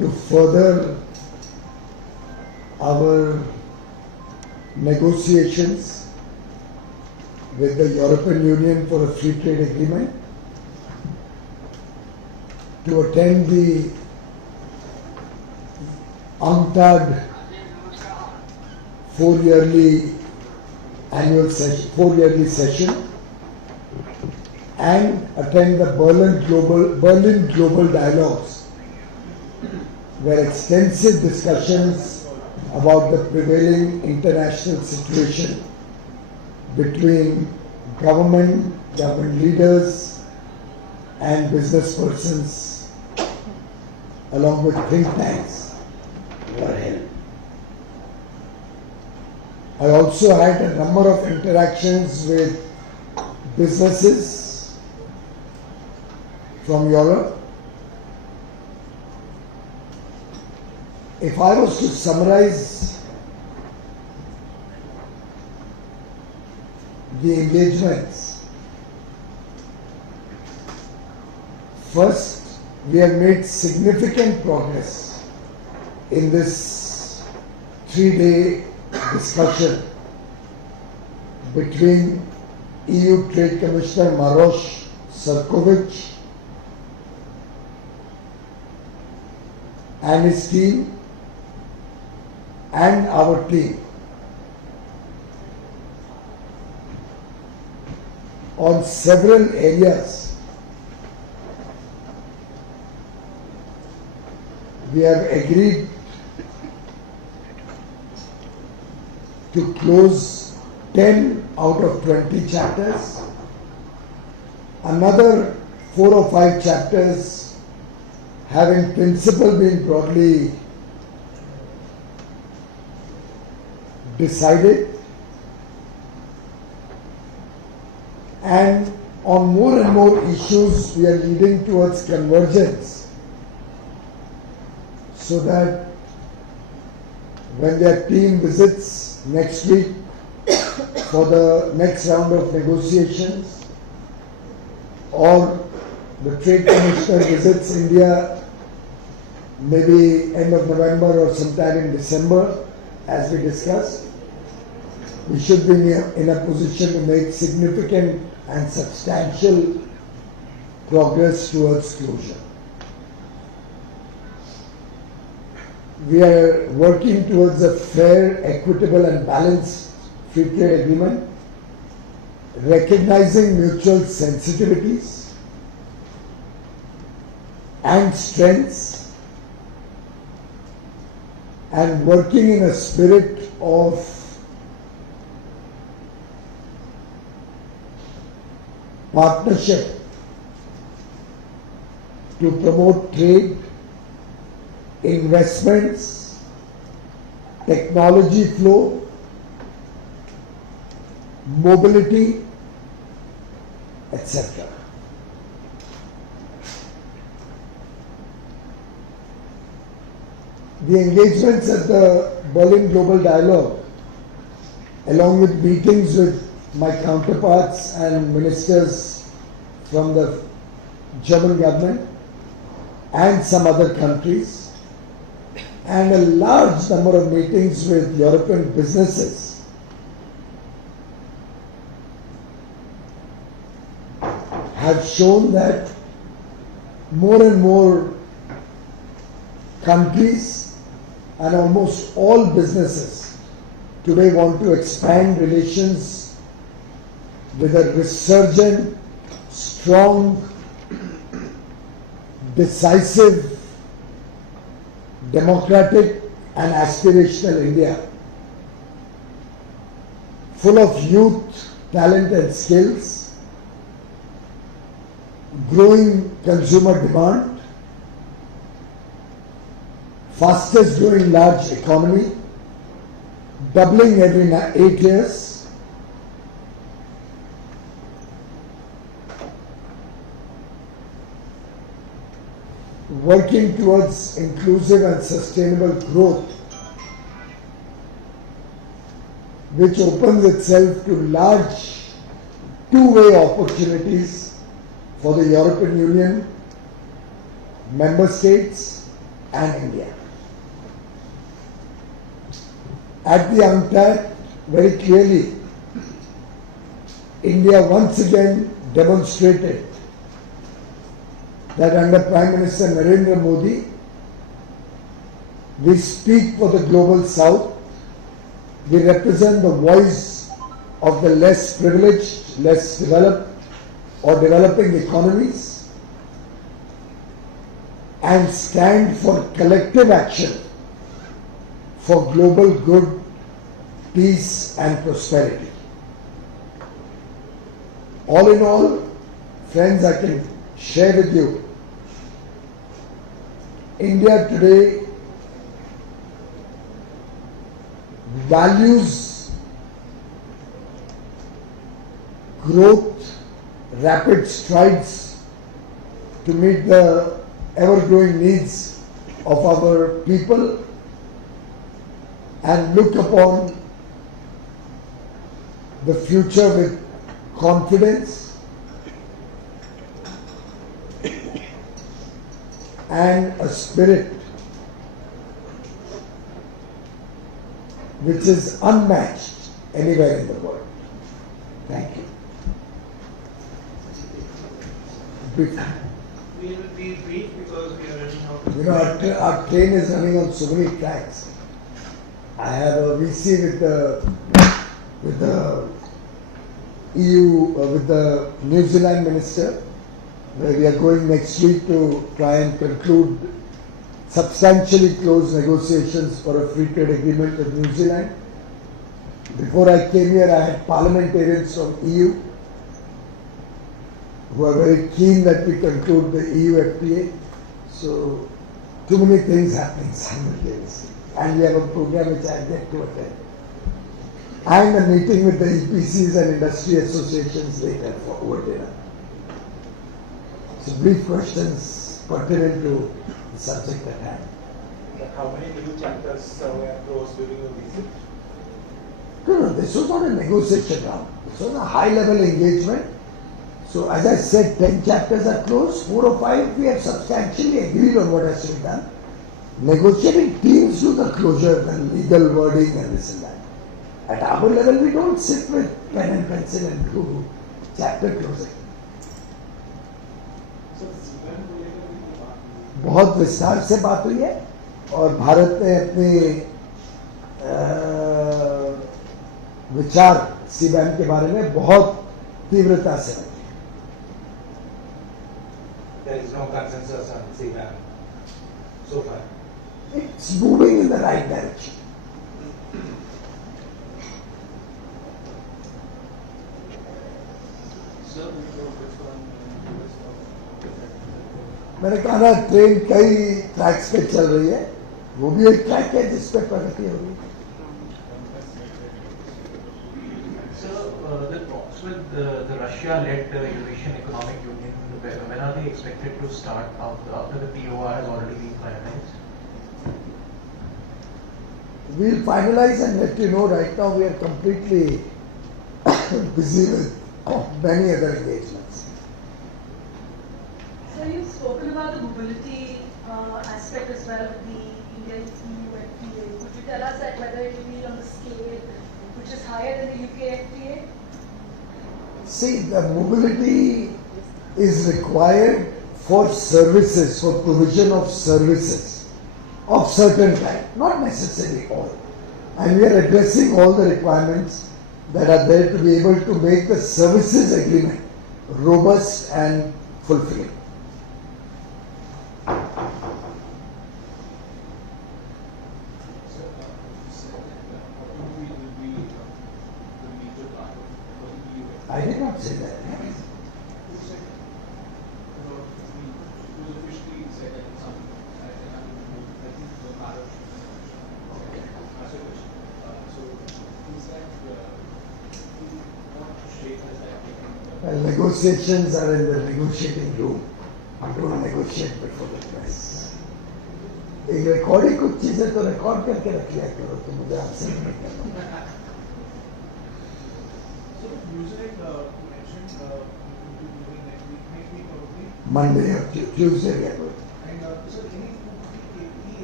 to further our negotiations with the European Union for a free trade agreement, to attend the UNCTAD four-yearly session, and attend the Berlin Global Dialogues, where extensive discussions about the prevailing international situation between government leaders and business persons, along with think tanks, were held. I also had a number of interactions with businesses from Europe. If I was to summarize the engagements, first, we have made significant progress in this 3-day discussion between EU Trade Commissioner Maroš Srković and his team and our team on several areas. We have agreed to close 10 out of 20 chapters. Another 4 or 5 chapters have in principle been broadly decided, and on more and more issues we are leading towards convergence, so that when their team visits next week for the next round of negotiations, or the Trade Commissioner visits India maybe end of November or sometime in December, as we discussed, we should be in a position to make significant and substantial progress towards closure. We are working towards a fair, equitable and balanced free trade agreement, recognizing mutual sensitivities and strengths, and working in a spirit of partnership to promote trade, investments, technology flow, mobility, etc. The engagements at the Berlin Global Dialogue, along with meetings with my counterparts and ministers from the German government and some other countries, and a large number of meetings with European businesses, have shown that more and more countries and almost all businesses today want to expand relations with a resurgent, strong, decisive, democratic and aspirational India, full of youth, talent and skills, growing consumer demand, fastest growing large economy, doubling every 8 years, working towards inclusive and sustainable growth, which opens itself to large two-way opportunities for the European Union, member states and India. At the UNCTAD, very clearly, India once again demonstrated that under Prime Minister Narendra Modi, we speak for the global South, we represent the voice of the less privileged, less developed or developing economies, and stand for collective action for global good, peace and prosperity. All in all, friends, I can share with you, India today values growth, rapid strides to meet the ever-growing needs of our people, and look upon the future with confidence and a spirit which is unmatched anywhere in the world. Thank you. We will be brief because we are running out of You know, our train is running on so many tracks. I have a VC with the EU, with the New Zealand minister, where we are going next week to try and conclude substantially close negotiations for a free trade agreement with New Zealand. Before I came here, I had parliamentarians from EU who are very keen that we conclude the EU FTA. So, too many things happening simultaneously. And we have a program which I get to attend. And a meeting with the EPCs and industry associations later for over dinner. So, brief questions pertinent to the subject at hand. how many new chapters were closed during your visit? No, this was not a negotiation round. This was a high-level engagement. So, as I said, 10 chapters are closed, 4 or 5 we have substantially agreed on what has to be done. Negotiating teams do the closure and legal wording and this and that. At our level, we don't sit with pen and pencil and do chapter closing. बहुत विस्तार से बात हुई है और भारत ने अपने विचार सीबैम के बारे में बहुत तीव्रता से रखे. There is no consensus on CBAM so far. It's moving in the right direction. मैंने कहा ना ट्रेन कई ट्रैक्स पे चल रही है, वो भी एक ट्रैक है जिस पे प्रगति हो रही है. The talks with the Russia-led Eurasian Economic Union, when are they expected to start after the POR has already been finalized? We'll finalize and let you know. Right now we are completely busy with many other engagements. So you've spoken about the mobility aspect as well of the India-EU FTA. Could you tell us that whether it will be on the scale which is higher than the UK FTA? See, the mobility is required for services, for provision of services of certain type, not necessarily all. And we are addressing all the requirements that are there to be able to make the services agreement robust and fulfilling. I did not say that. Well, negotiations are in the negotiating room. We don't negotiate before the press. एक recording कुछ चीजें तो record करके रख लिया करो, तो मुझे आपसे नहीं करना. Monday or Tuesday we are going.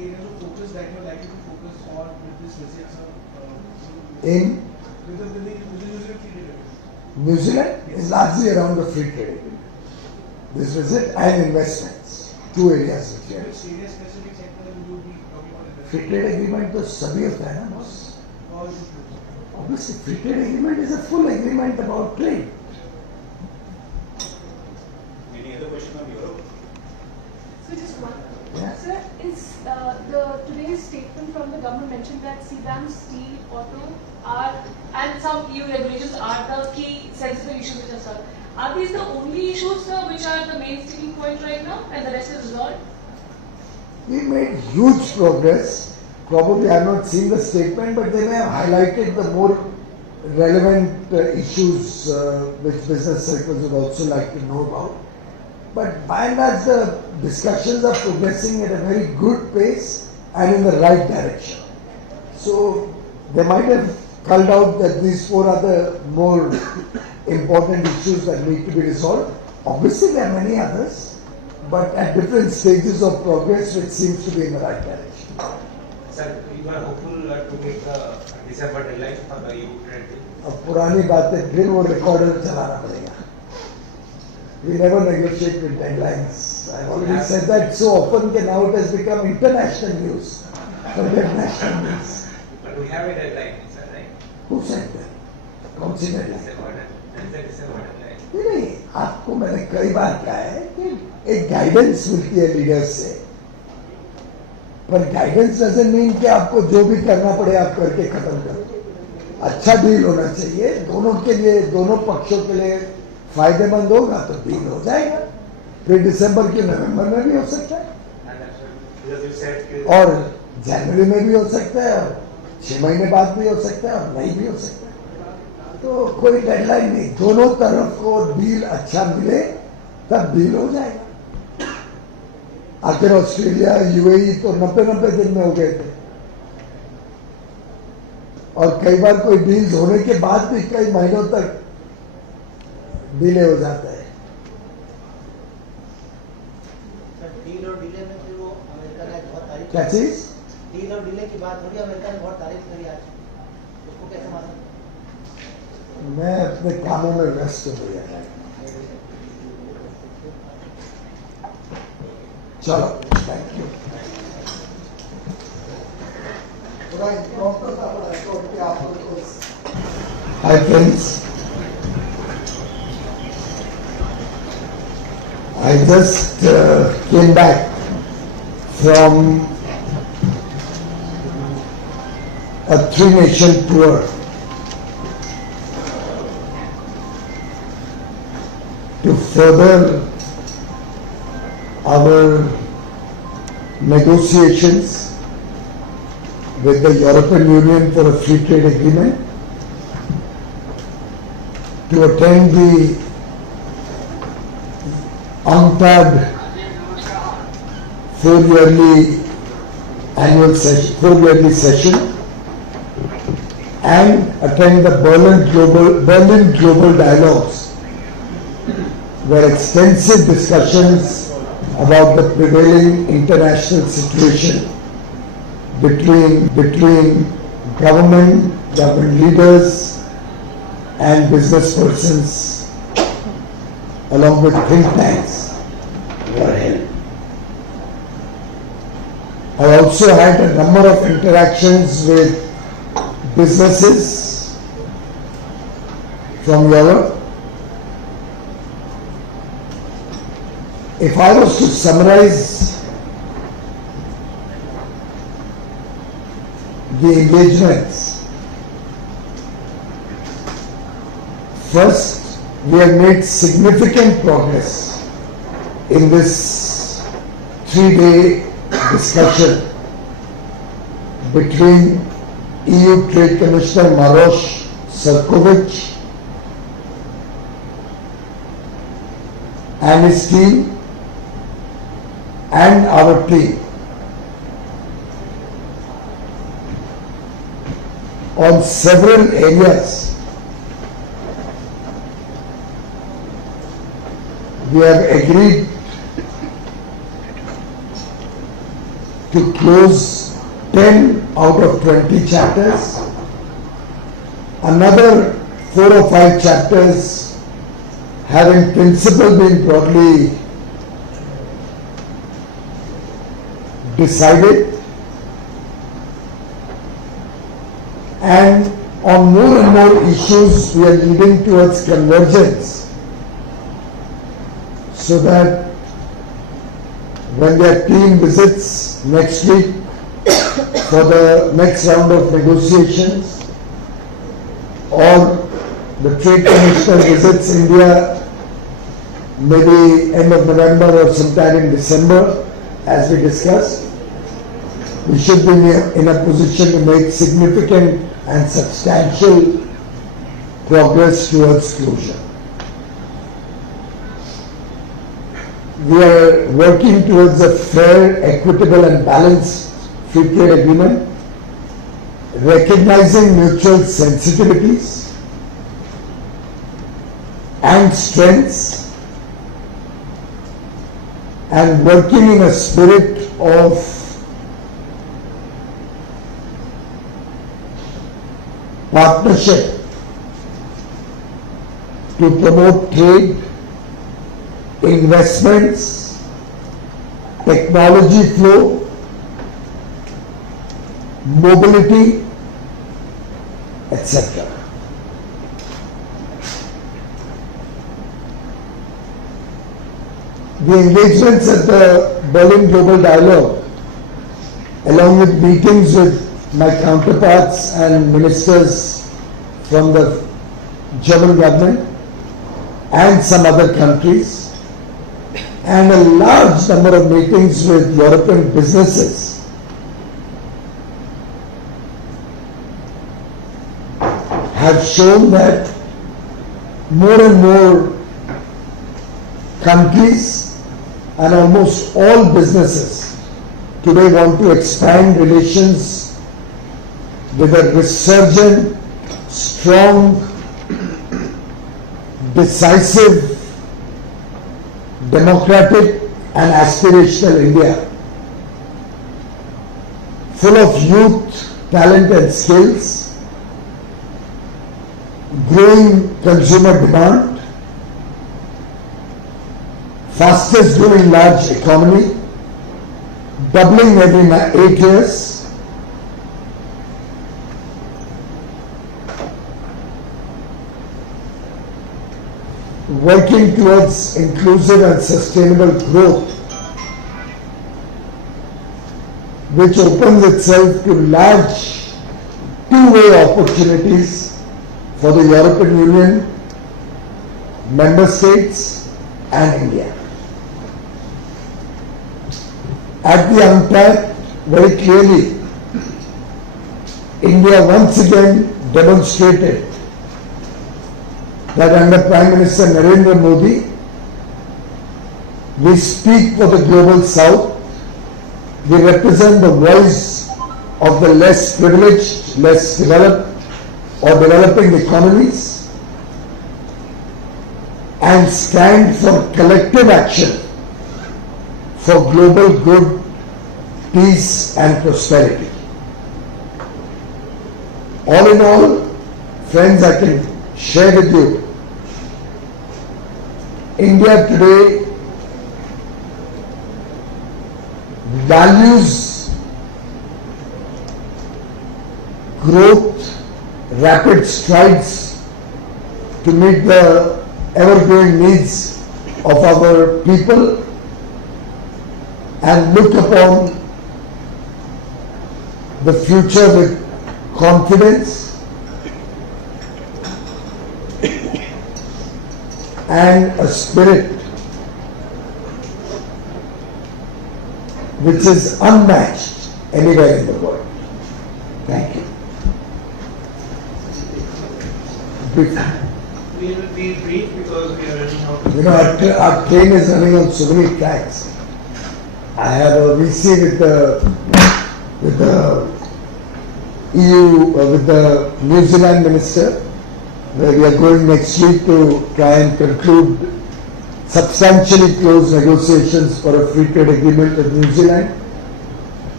issues that you are likely to focus on with this visit, sir? In With the New Zealand free trade agreement? New Zealand is largely around the free trade agreement. This visit and investments, two areas which we have. Which serious specific sector will you be talking about investment? Free trade agreement तो सभी होता है ना boss. Or is it close? Obviously, free trade agreement is a full agreement about trade. Any other question on Europe? So just one. Yeah. Sir, is today's statement from the government mentioned that CBAM, steel, auto are and some EU regulations are the key sensitive issues which are solved. Are these the only issues, sir, which are the main sticking point right now, and the rest is resolved? We made huge progress. Probably I have not seen the statement, but they may have highlighted the more relevant issues which business circles would also like to know about. But by and large, the discussions are progressing at a very good pace and in the right direction. So they might have culled out that these four are the more important issues that need to be resolved. Obviously, there are many others, but at different stages of progress, which seems to be in the right direction. Sir, you are hopeful to make the December deadline for the EU trade deal? अब पुरानी बातें फिर वो recorder चलाना पड़ेगा. We never negotiate with deadlines. I've already said that so often that now it has become international news, forget national news. But we have a deadline, sir, right? Who said that? कौन सी deadline? December deadline. नहीं, आपको मैंने कई बार कहा है कि एक guidance मिलती है लीडर्स से, पर गाइडेंस डजंट मीन कि आपको जो भी करना पड़े आप करके खत्म करो. अच्छा डील होना चाहिए, दोनों के लिए, दोनों पक्षों के लिए फायदेमंद होगा तो डील हो जाएगा. फिर दिसंबर के नवंबर में भी हो सकता है And that's because you said और जनवरी में भी हो सकता है और 6 महीने बाद भी हो सकता है और नहीं भी हो सकता है. तो कोई डेडलाइन नहीं, दोनों तरफ को डील अच्छा मिले तब डील हो जाएगा. आखिर ऑस्ट्रेलिया, यूएई तो 90 दिन में हो गए थे और कई बार कोई डील होने के बाद भी कई महीनों तक डिले हो जाता है. सर, डील और डिले में फिर वो अमेरिका ने बहुत तारीफ क्या चीज? डील और डिले की बात हो रही है, अमेरिका ने बहुत तारीफ करी आज, उसको कैसे मालूम? मैं अपने कामों में व्यस्त हो गया. चलो, thank you. Hi friends. I just came back from a 3-nation tour to further our negotiations with the European Union for a free trade agreement, to attend the UNCTAD four-yearly session and attend the Berlin Global Dialogues, where extensive discussions about the prevailing international situation between government leaders and business persons, along with think tanks, were held. I also had a number of interactions with businesses from Europe. If I was to summarize the engagements, first, we have made significant progress in this 3-day discussion between EU Trade Commissioner Maroš Sefcovic and his team and our team on several areas. We have agreed to close 10 out of 20 chapters. Another 4 or 5 chapters have in principle been broadly decided, and on more and more issues we are leading towards convergence, so that when their team visits next week for the next round of negotiations, or the Trade Commissioner visits India maybe end of November or sometime in December, as we discussed, we should be in a position to make significant and substantial progress towards closure. We are working towards a fair, equitable and balanced free trade agreement, recognizing mutual sensitivities and strengths, and working in a spirit of partnership to promote trade, investments, technology flow, mobility, etc. The engagements at the Berlin Global Dialogue, along with meetings with my counterparts and ministers from the German government and some other countries, and a large number of meetings with European businesses, have shown that more and more countries and almost all businesses today want to expand relations with a resurgent, strong, decisive, democratic and aspirational India, full of youth, talent and skills, growing consumer demand, fastest growing large economy, doubling every 8 years, working towards inclusive and sustainable growth, which opens itself to large two-way opportunities for the European Union, member states and India. At the UNCTAD, very clearly, India once again demonstrated that under Prime Minister Narendra Modi, we speak for the global South, we represent the voice of the less privileged, less developed or developing economies, and stand for collective action for global good, peace and prosperity. All in all, friends, I can share with you, India today values growth, rapid strides to meet the ever-growing needs of our people, and look upon the future with confidence and a spirit which is unmatched anywhere in the world. Thank you. We will be brief because we are running out of You know, our train is running on so many tracks. I have a VC with the EU, with the New Zealand minister, where we are going next week to try and conclude substantially close negotiations for a free trade agreement with New Zealand.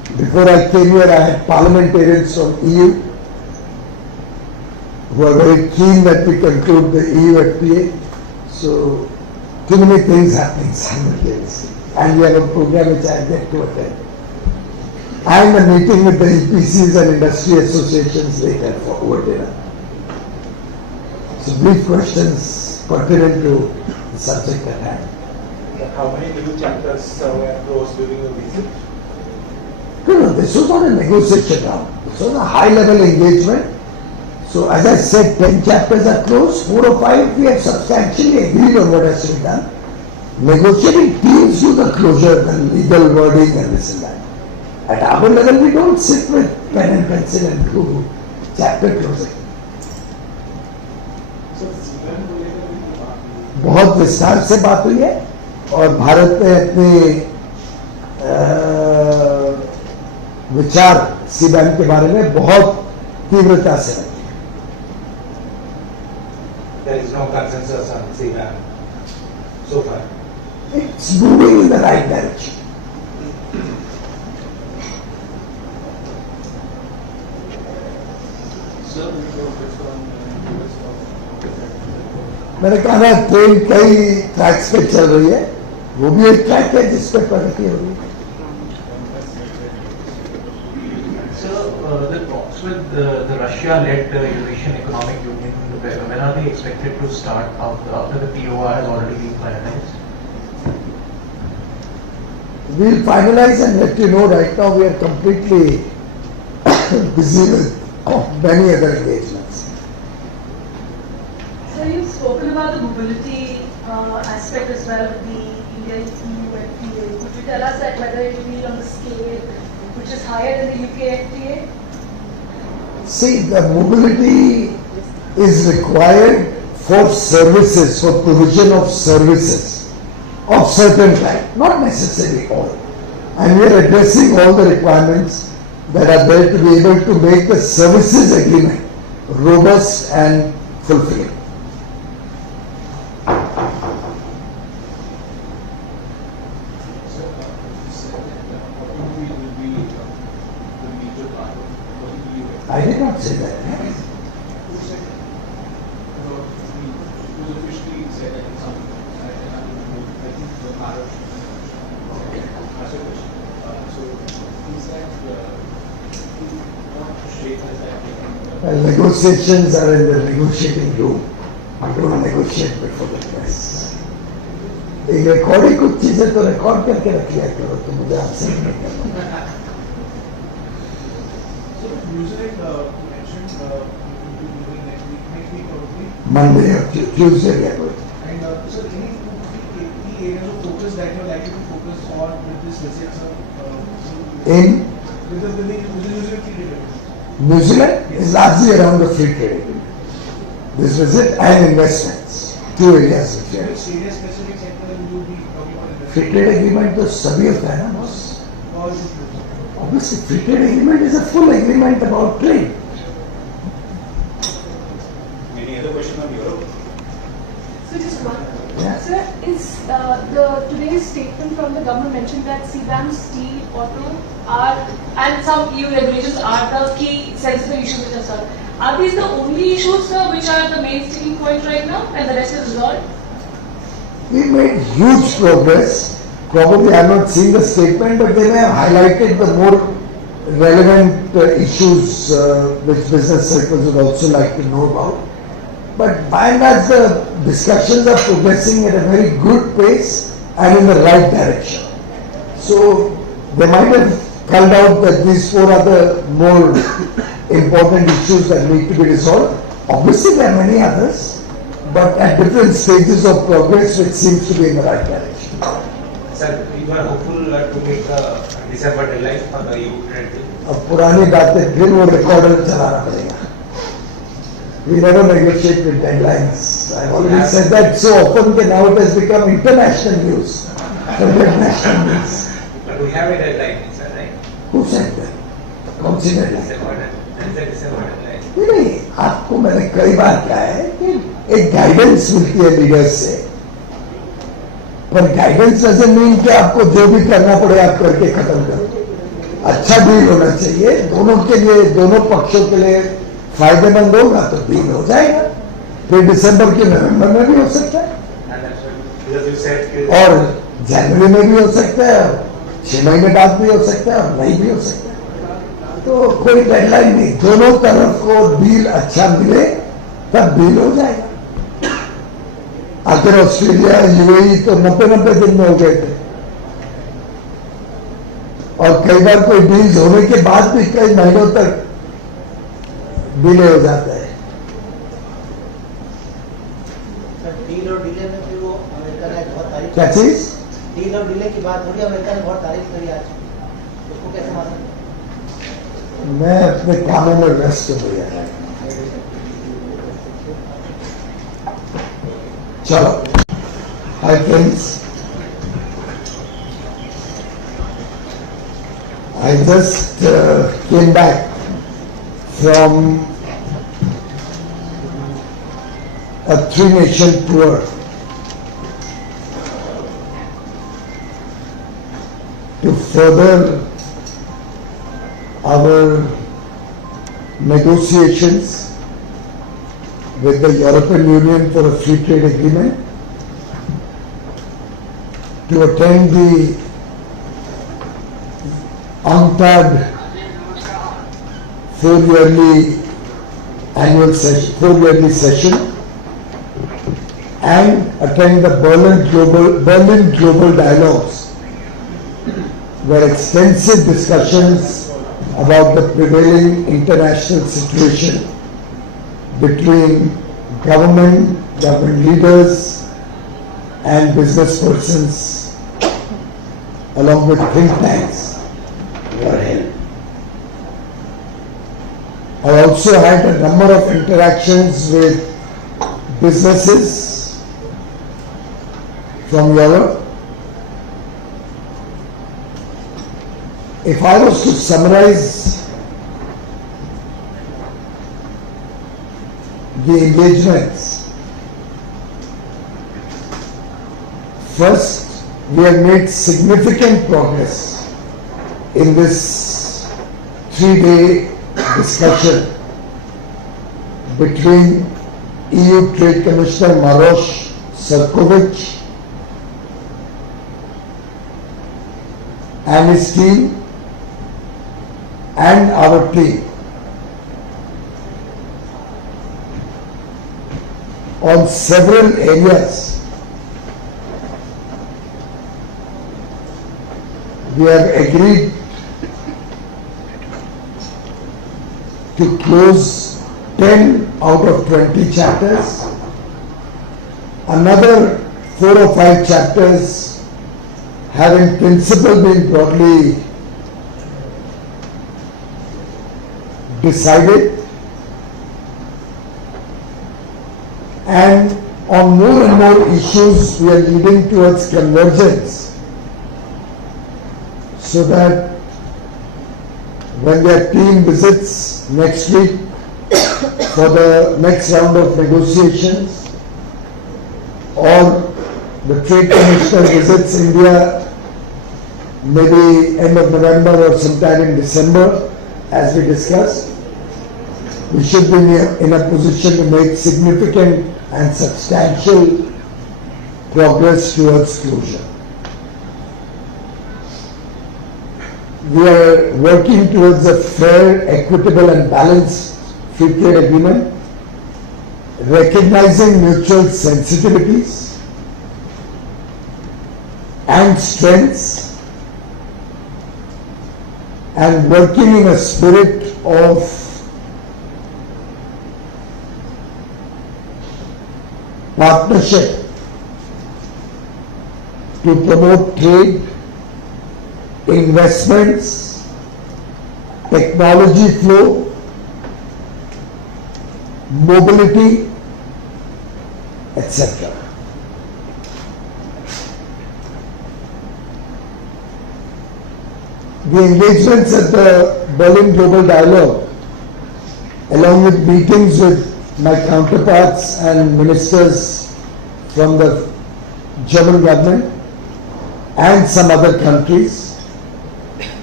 Before I came here, I had parliamentarians from EU who are very keen that we conclude the EU FTA. So, too many things happening simultaneously. And we have a program which I get to attend. And a meeting with the EPCs and industry associations later for over dinner. So, brief questions pertinent to the subject at hand. How many new chapters were closed during the visit? No, this was not a negotiation round. This was a high-level engagement. So, as I said, 10 chapters are closed. 4 or 5 we have substantially agreed on what has to be done. Negotiating teams do the closure, the legal wording and this and that. At our level, we don't sit with pen and pencil and do chapter closing. बहुत विस्तार से बात हुई है और भारत ने अपने विचार सीबैन के बारे में बहुत तीव्रता से रखे. There is no consensus on CBAM so far. It's moving in the right direction. मैंने कहा ना ट्रेन कई ट्रैक्स पे चल रही है, वो भी एक ट्रैक है जिस पर प्रगति हो रही है. So, the talks with the Russia-led Eurasian Economic Union, when are they expected to start after the POR has already been finalized? We'll finalize and let you know. Right now we are completely busy with many other engagements. So you've spoken about the mobility aspect as well of the India EU FTA. Could you tell us that whether it will be on the scale which is higher than the UK FTA? See, the mobility is required for services, for provision of services of certain type, not necessarily all. And we are addressing all the requirements that are there to be able to make the services agreement robust and fulfilling. I did not say that. Well, negotiations are in the negotiating room. We don't negotiate before the press. एक recording कुछ चीजें तो record करके रख लिया करो, तो मुझे आपसे नहीं करना. Monday or Tuesday we are going. And sir, any key areas of focus that you are likely to focus on with this visit, sir? In With the New Zealand free trade agreement? New Zealand is largely around the free trade agreement. This visit and investments, 2 areas which we are. Which area specific sector you will be talking about investment? Free trade agreement तो सभी होता है ना boss. Or is it- Obviously, free trade agreement is a full agreement about trade. Any other question on Europe? So just one. Yeah. Sir, is today's statement from the government mentioned that CBAM, steel, auto are and some EU regulations are the key sensitive issues which are solved. Are these the only issues, sir, which are the main sticking point right now, and the rest is resolved? We made huge progress. Probably I have not seen the statement, but they may have highlighted the more relevant issues which business circles would also like to know about. But by and large, the discussions are progressing at a very good pace and in the right direction. So they might have called out that these 4 are the more important issues that need to be resolved. Obviously, there are many others, but at different stages of progress, which seems to be in the right direction. Sir, you are hopeful to make the December deadline for the EU trade deal? अब पुरानी बातें फिर वो recorder चलाना पड़ेगा. We never negotiate with deadlines. I've already said that so often that now it has become international news. Forget national news. But we have a deadline, sir, right? Who said that? कौन सी deadline? December deadline. There is a December deadline. नहीं, आपको मैंने कई बार कहा है कि एक guidance मिलती है लीडर्स से, पर गाइडेंस डजंट मीन कि आपको जो भी करना पड़े आप करके खत्म करो. अच्छा डील होना चाहिए, दोनों के लिए, दोनों पक्षों के लिए फायदेमंद होगा तो डील हो जाएगा। फिर दिसंबर के नवंबर में भी हो सकता है और जनवरी में भी हो सकता है, 6 महीने बाद भी हो सकता है और नहीं भी हो सकता है। तो कोई डेडलाइन नहीं, दोनों तरफ को डील अच्छा मिले तब डील हो जाएगा। आखिर ऑस्ट्रेलिया यूएई तो 90 दिन में हो गए थे और कई बार कोई डील होने के बाद भी कई महीनों तक डिले हो जाता है। सर, डील और डिले में फिर वो अमेरिका ने बहुत तारीफ, क्या चीज? डील और डिले की बात हो रही है, अमेरिका ने बहुत तारीफ करी आज, उसको कैसे मानते? मैं अपने कामों में व्यस्त हो गया। चलो, hi friends, I just came back from a 3-nation tour to further our negotiations with the European Union for a free trade agreement, to attend the UNCTAD 4-yearly session and attend the Berlin Global Dialogues, where extensive discussions about the prevailing international situation between government leaders and business persons along with think tanks were held. I also had a number of interactions with businesses from Europe. If I was to summarize the engagements, first, we have made significant progress in this 3-day discussion between EU Trade Commissioner Maroš Sefcovic and his team and our team on several areas. We have agreed to close 10 out of 20 chapters. Another 4 or 5 chapters have in principle been broadly decided, and on more and more issues we are leading towards convergence, so that when their team visits next week for the next round of negotiations, or the Trade Commissioner visits India maybe end of November or sometime in December, as we discussed, we should be in a position to make significant and substantial progress towards closure. We are working towards a fair, equitable and balanced free trade agreement, recognizing mutual sensitivities and strengths, and working in a spirit of partnership to promote trade, investments, technology flow, mobility, etc. The engagements at the Berlin Global Dialogue, along with meetings with my counterparts and ministers from the German government and some other countries,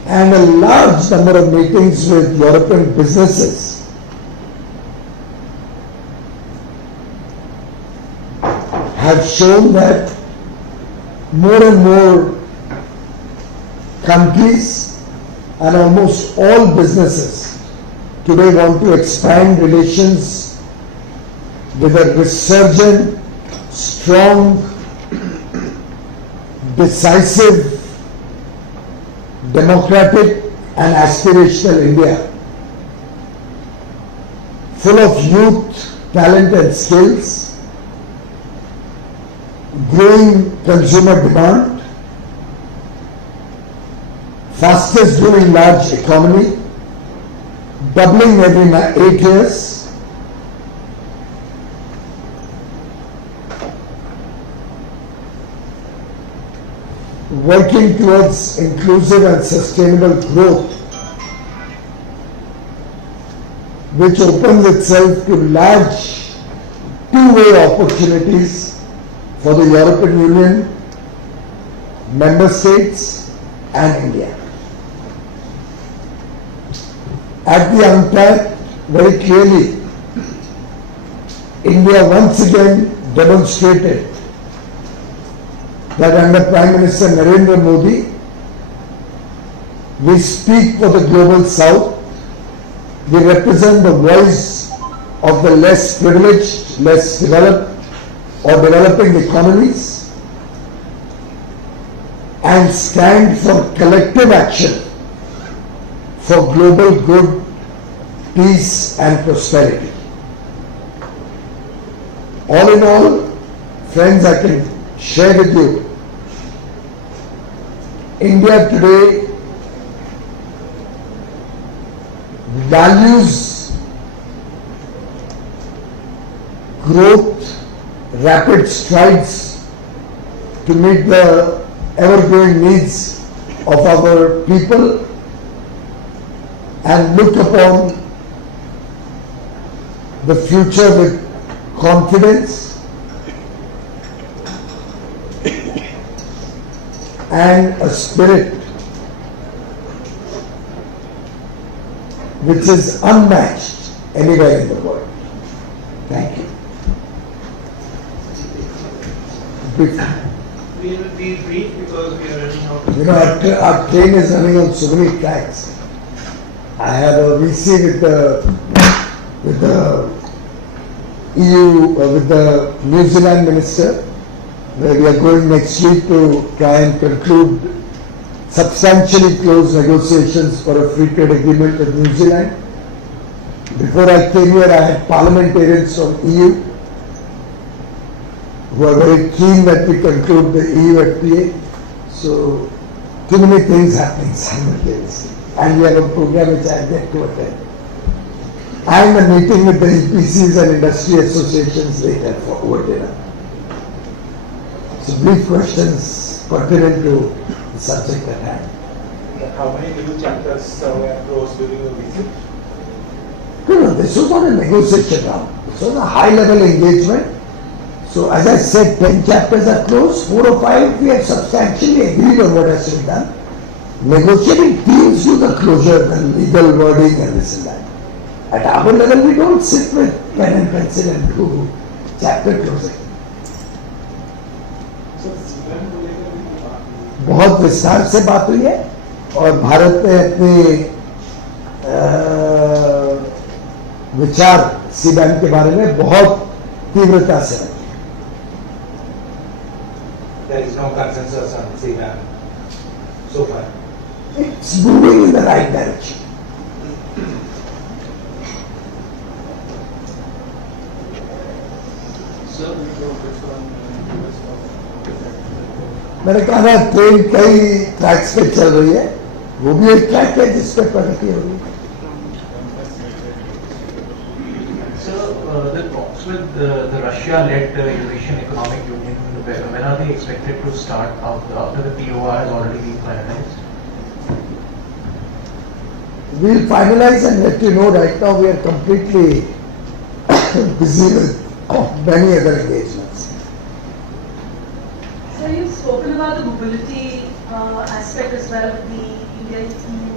and a large number of meetings with European businesses have shown that more and more countries and almost all businesses today want to expand relations with a resurgent, strong, decisive, democratic and aspirational India, full of youth, talent and skills, growing consumer demand, fastest growing large economy, doubling every 8 years, working towards inclusive and sustainable growth, which opens itself to large two-way opportunities for the European Union, member states and India. At the UNCTAD, very clearly, India once again demonstrated that under Prime Minister Narendra Modi, we speak for the global South, we represent the voice of the less privileged, less developed or developing economies, and stand for collective action for global good, peace and prosperity. All in all, friends, I can share with you, India today values growth, rapid strides to meet the ever-growing needs of our people, and look upon the future with confidence and a spirit which is unmatched anywhere in the world. Thank you. We will be brief because we are running out of You know, our train is running on so many tracks. I have a VC with the EU, with the New Zealand minister, where we are going next week to try and conclude substantially close negotiations for a free trade agreement with New Zealand. Before I came here, I had parliamentarians from EU who are very keen that we conclude the EU FTA. So, too many things happening simultaneously. And we have a program which I get to attend. And a meeting with the EPCs and industry associations later for over dinner. So, brief questions pertinent to the subject at hand. How many new chapters were closed during your visit? No, this was not a negotiation round. This was a high-level engagement. So, as I said, 10 chapters are closed, 4 or 5 we have substantially agreed on what has to be done. Negotiating teams do the closure, the legal wording and this and that. At our level, we don't sit with pen and pencil and do chapter closing. बहुत विस्तार से बात हुई है और भारत ने अपने विचार सीबैन के बारे में बहुत तीव्रता से रखे. There is no consensus on CBAM so far. It's moving in the right direction. मैंने कहा ना ट्रेन कई ट्रैक्स पे चल रही है, वो भी एक ट्रैक है जिस पे प्रगति हो रही है. The talks with the Russia-led Eurasian Economic Union, when are they expected to start after the POR has already been finalized? We'll finalize and let you know. Right now we are completely busy with many other engagements. So you've spoken about the mobility aspect as well of the India-EU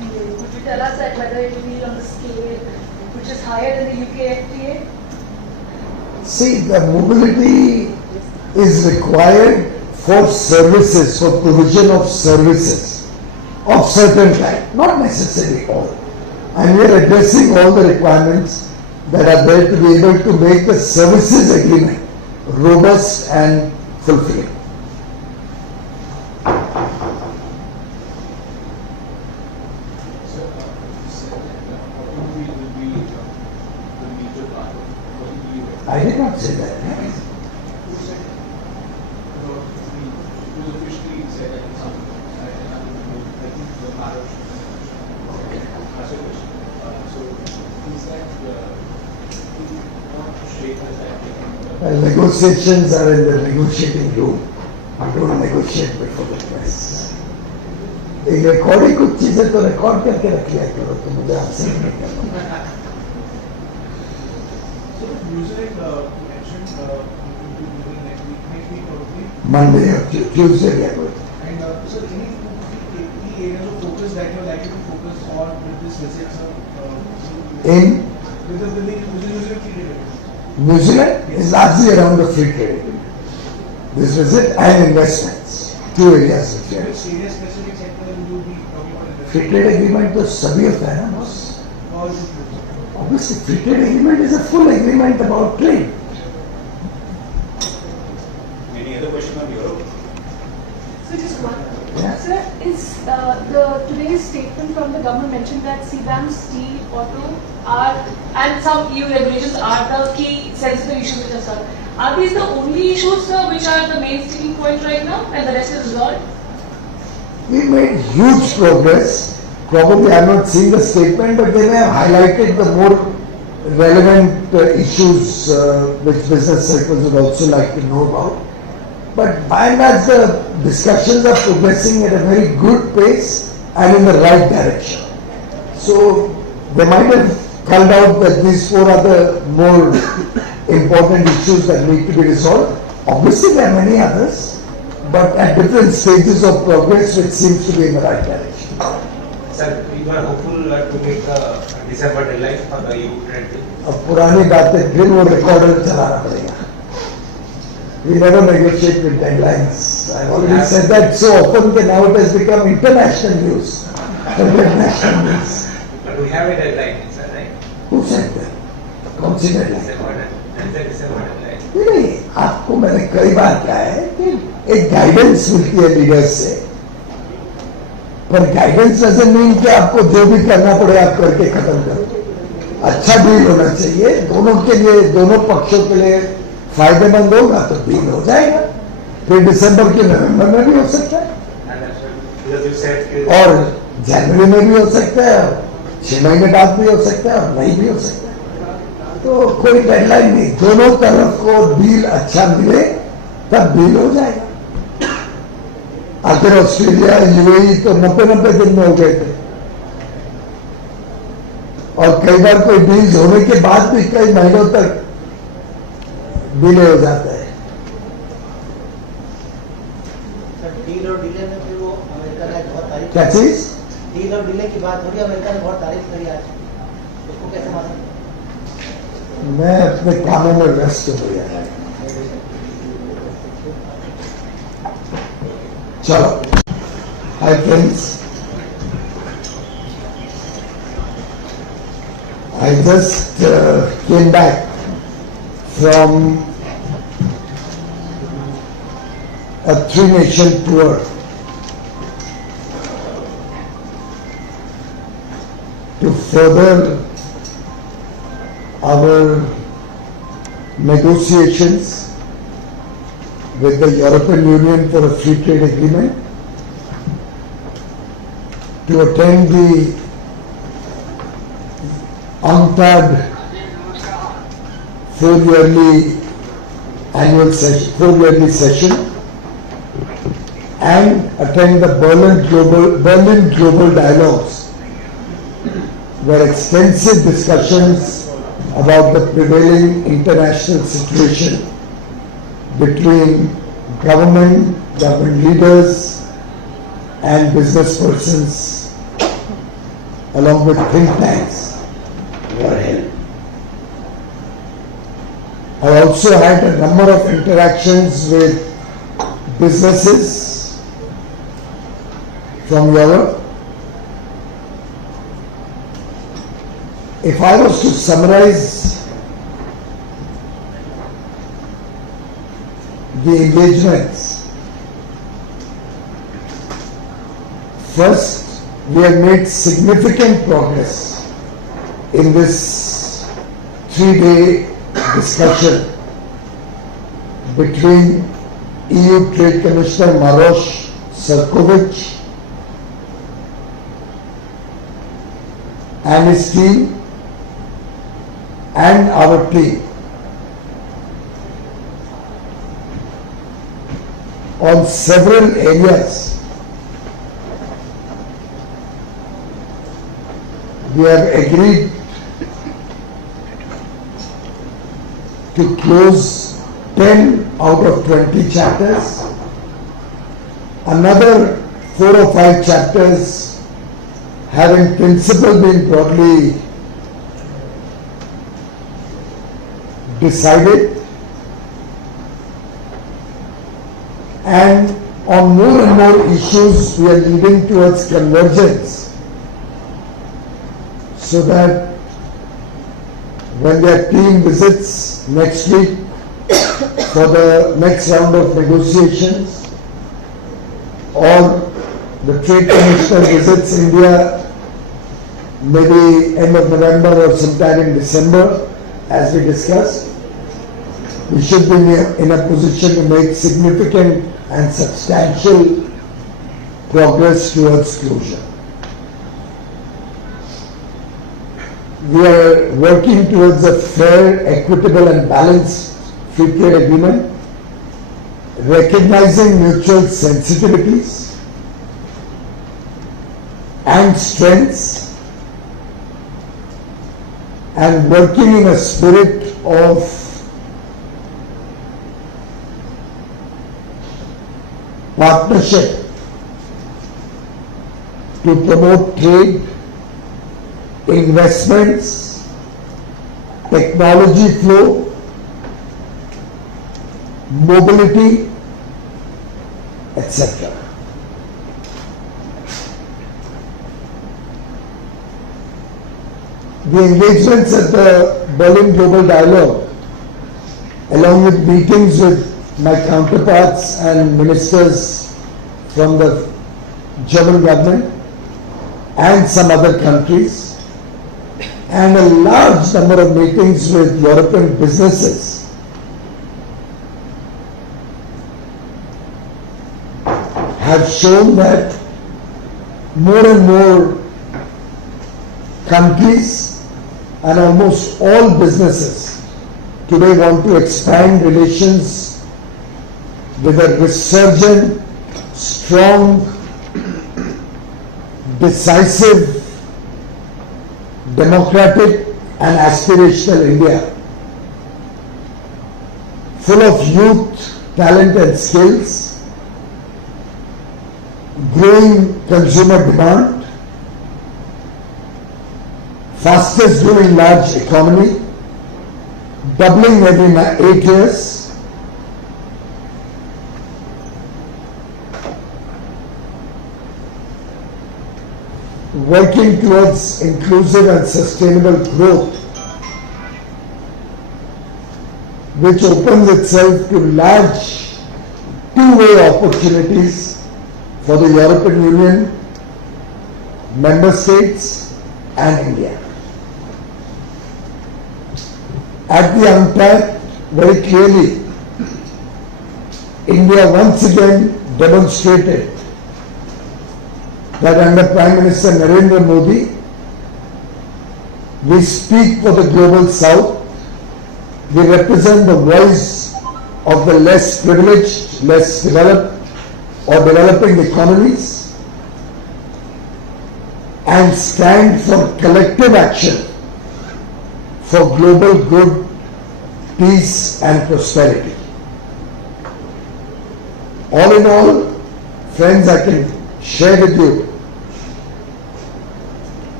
tell us that whether it will be on the scale which is higher than the UK FTA? See, the mobility is required for services, for provision of services of certain type, not necessarily all. And we are addressing all the requirements that are there to be able to make the services agreement robust and fulfilling. I did not say that. Well, negotiations are in the negotiating room. We don't negotiate before the press. एक recording कुछ चीजें तो record करके रख लिया करो तो मुझे आपसे नहीं करना. So New Zealand mentioned next week probably. Monday or Tuesday we are going. And so any key areas of focus that you are likely to focus on with this visit, sir? In With the New Zealand free trade agreement. New Zealand is largely around the free trade agreement. This visit and investments, two areas which are. Which area specific sector will you be talking about? Free trade agreement तो सभी होता है ना boss. Or is it Obviously, free trade agreement is a full agreement about trade. Any other question on Europe? So just one. Yeah. Sir, is today's statement from the government mentioned that CBAM, steel, auto and some EU regulations are the key sensitive issues which are solved. Are these the only issues, sir, which are the main sticking point right now and the rest is resolved? We made huge progress. Probably I have not seen the statement, but they may have highlighted the more relevant issues which business circles would also like to know about. But by and large, the discussions are progressing at a very good pace and in the right direction. So they might have called out that these four are the more important issues that need to be resolved. Obviously, there are many others, but at different stages of progress, which seems to be in the right direction. Sir, you are hopeful to make the December deadline for the EU trade deal? अब पुरानी बातें फिर वो recorder चलाना पड़ेगा. We never negotiate with deadlines. I've already said that so often that now it has become international news. International news. But we have a deadline, sir, right? Who said that? कौन सी deadline? December deadline. नहीं, आपको मैंने कई बार कहा है कि एक guidance मिलती है लीडर्स से, पर गाइडेंस डजंट मीन कि आपको जो भी करना पड़े आप करके खत्म करो. अच्छा डील होना चाहिए, दोनों के लिए, दोनों पक्षों के लिए फायदेमंद होगा तो डील हो जाएगा. फिर दिसंबर के नवंबर में भी हो सकता है और जनवरी में भी हो सकता है और 6 महीने बाद भी हो सकता है और नहीं भी हो सकता है. तो कोई डेडलाइन नहीं, दोनों तरफ को डील अच्छा मिले तब डील हो जाएगा. आखिर ऑस्ट्रेलिया यूएई तो 90 दिन में हो गए थे और कई बार कोई डील होने के बाद भी कई महीनों तक डिले हो जाता है. डील और डिले में फिर वो अमेरिका ने बहुत तारीफ. क्या चीज? डील और डिले की बात हो रही है, अमेरिका ने बहुत तारीफ करी आज, उसको कैसे मालूम? मैं अपने कामों में व्यस्त हो गया. चलो, hi friends, I just came back from a 3-nation tour to further our negotiations with the European Union for a free trade agreement, to attend the UNCTAD four-yearly session and attend the Berlin Global Dialogues, where extensive discussions about the prevailing international situation between government leaders and business persons along with think tanks were held. I also had a number of interactions with businesses from Europe. If I was to summarize the engagements, first, we have made significant progress in this 3-day discussion between EU Trade Commissioner Maroš Srković and his team and our team on several areas. We have agreed to close 10 out of 20 chapters. Another 4 or 5 chapters have in principle been broadly decided, and on more and more issues we are leading towards convergence, so that when their team visits next week for the next round of negotiations, or the Trade Commissioner visits India maybe end of November or sometime in December, as we discussed, we should be in a position to make significant and substantial progress towards closure. We are working towards a fair, equitable and balanced free trade agreement, recognizing mutual sensitivities and strengths, and working in a spirit of partnership to promote trade, investments, technology flow, mobility, etc. The engagements at the Berlin Global Dialogue, along with meetings with my counterparts and ministers from the German government and some other countries, and a large number of meetings with European businesses, have shown that more and more countries and almost all businesses today want to expand relations with a resurgent, strong, decisive, democratic and aspirational India, full of youth, talent and skills, growing consumer demand, fastest growing large economy, doubling every 8 years, working towards inclusive and sustainable growth, which opens itself to large two-way opportunities for the European Union, member states and India. At the UNCTAD, very clearly, India once again demonstrated that under Prime Minister Narendra Modi, we speak for the global South, we represent the voice of the less privileged, less developed or developing economies, and stand for collective action for global good, peace and prosperity. All in all, friends, I can share with you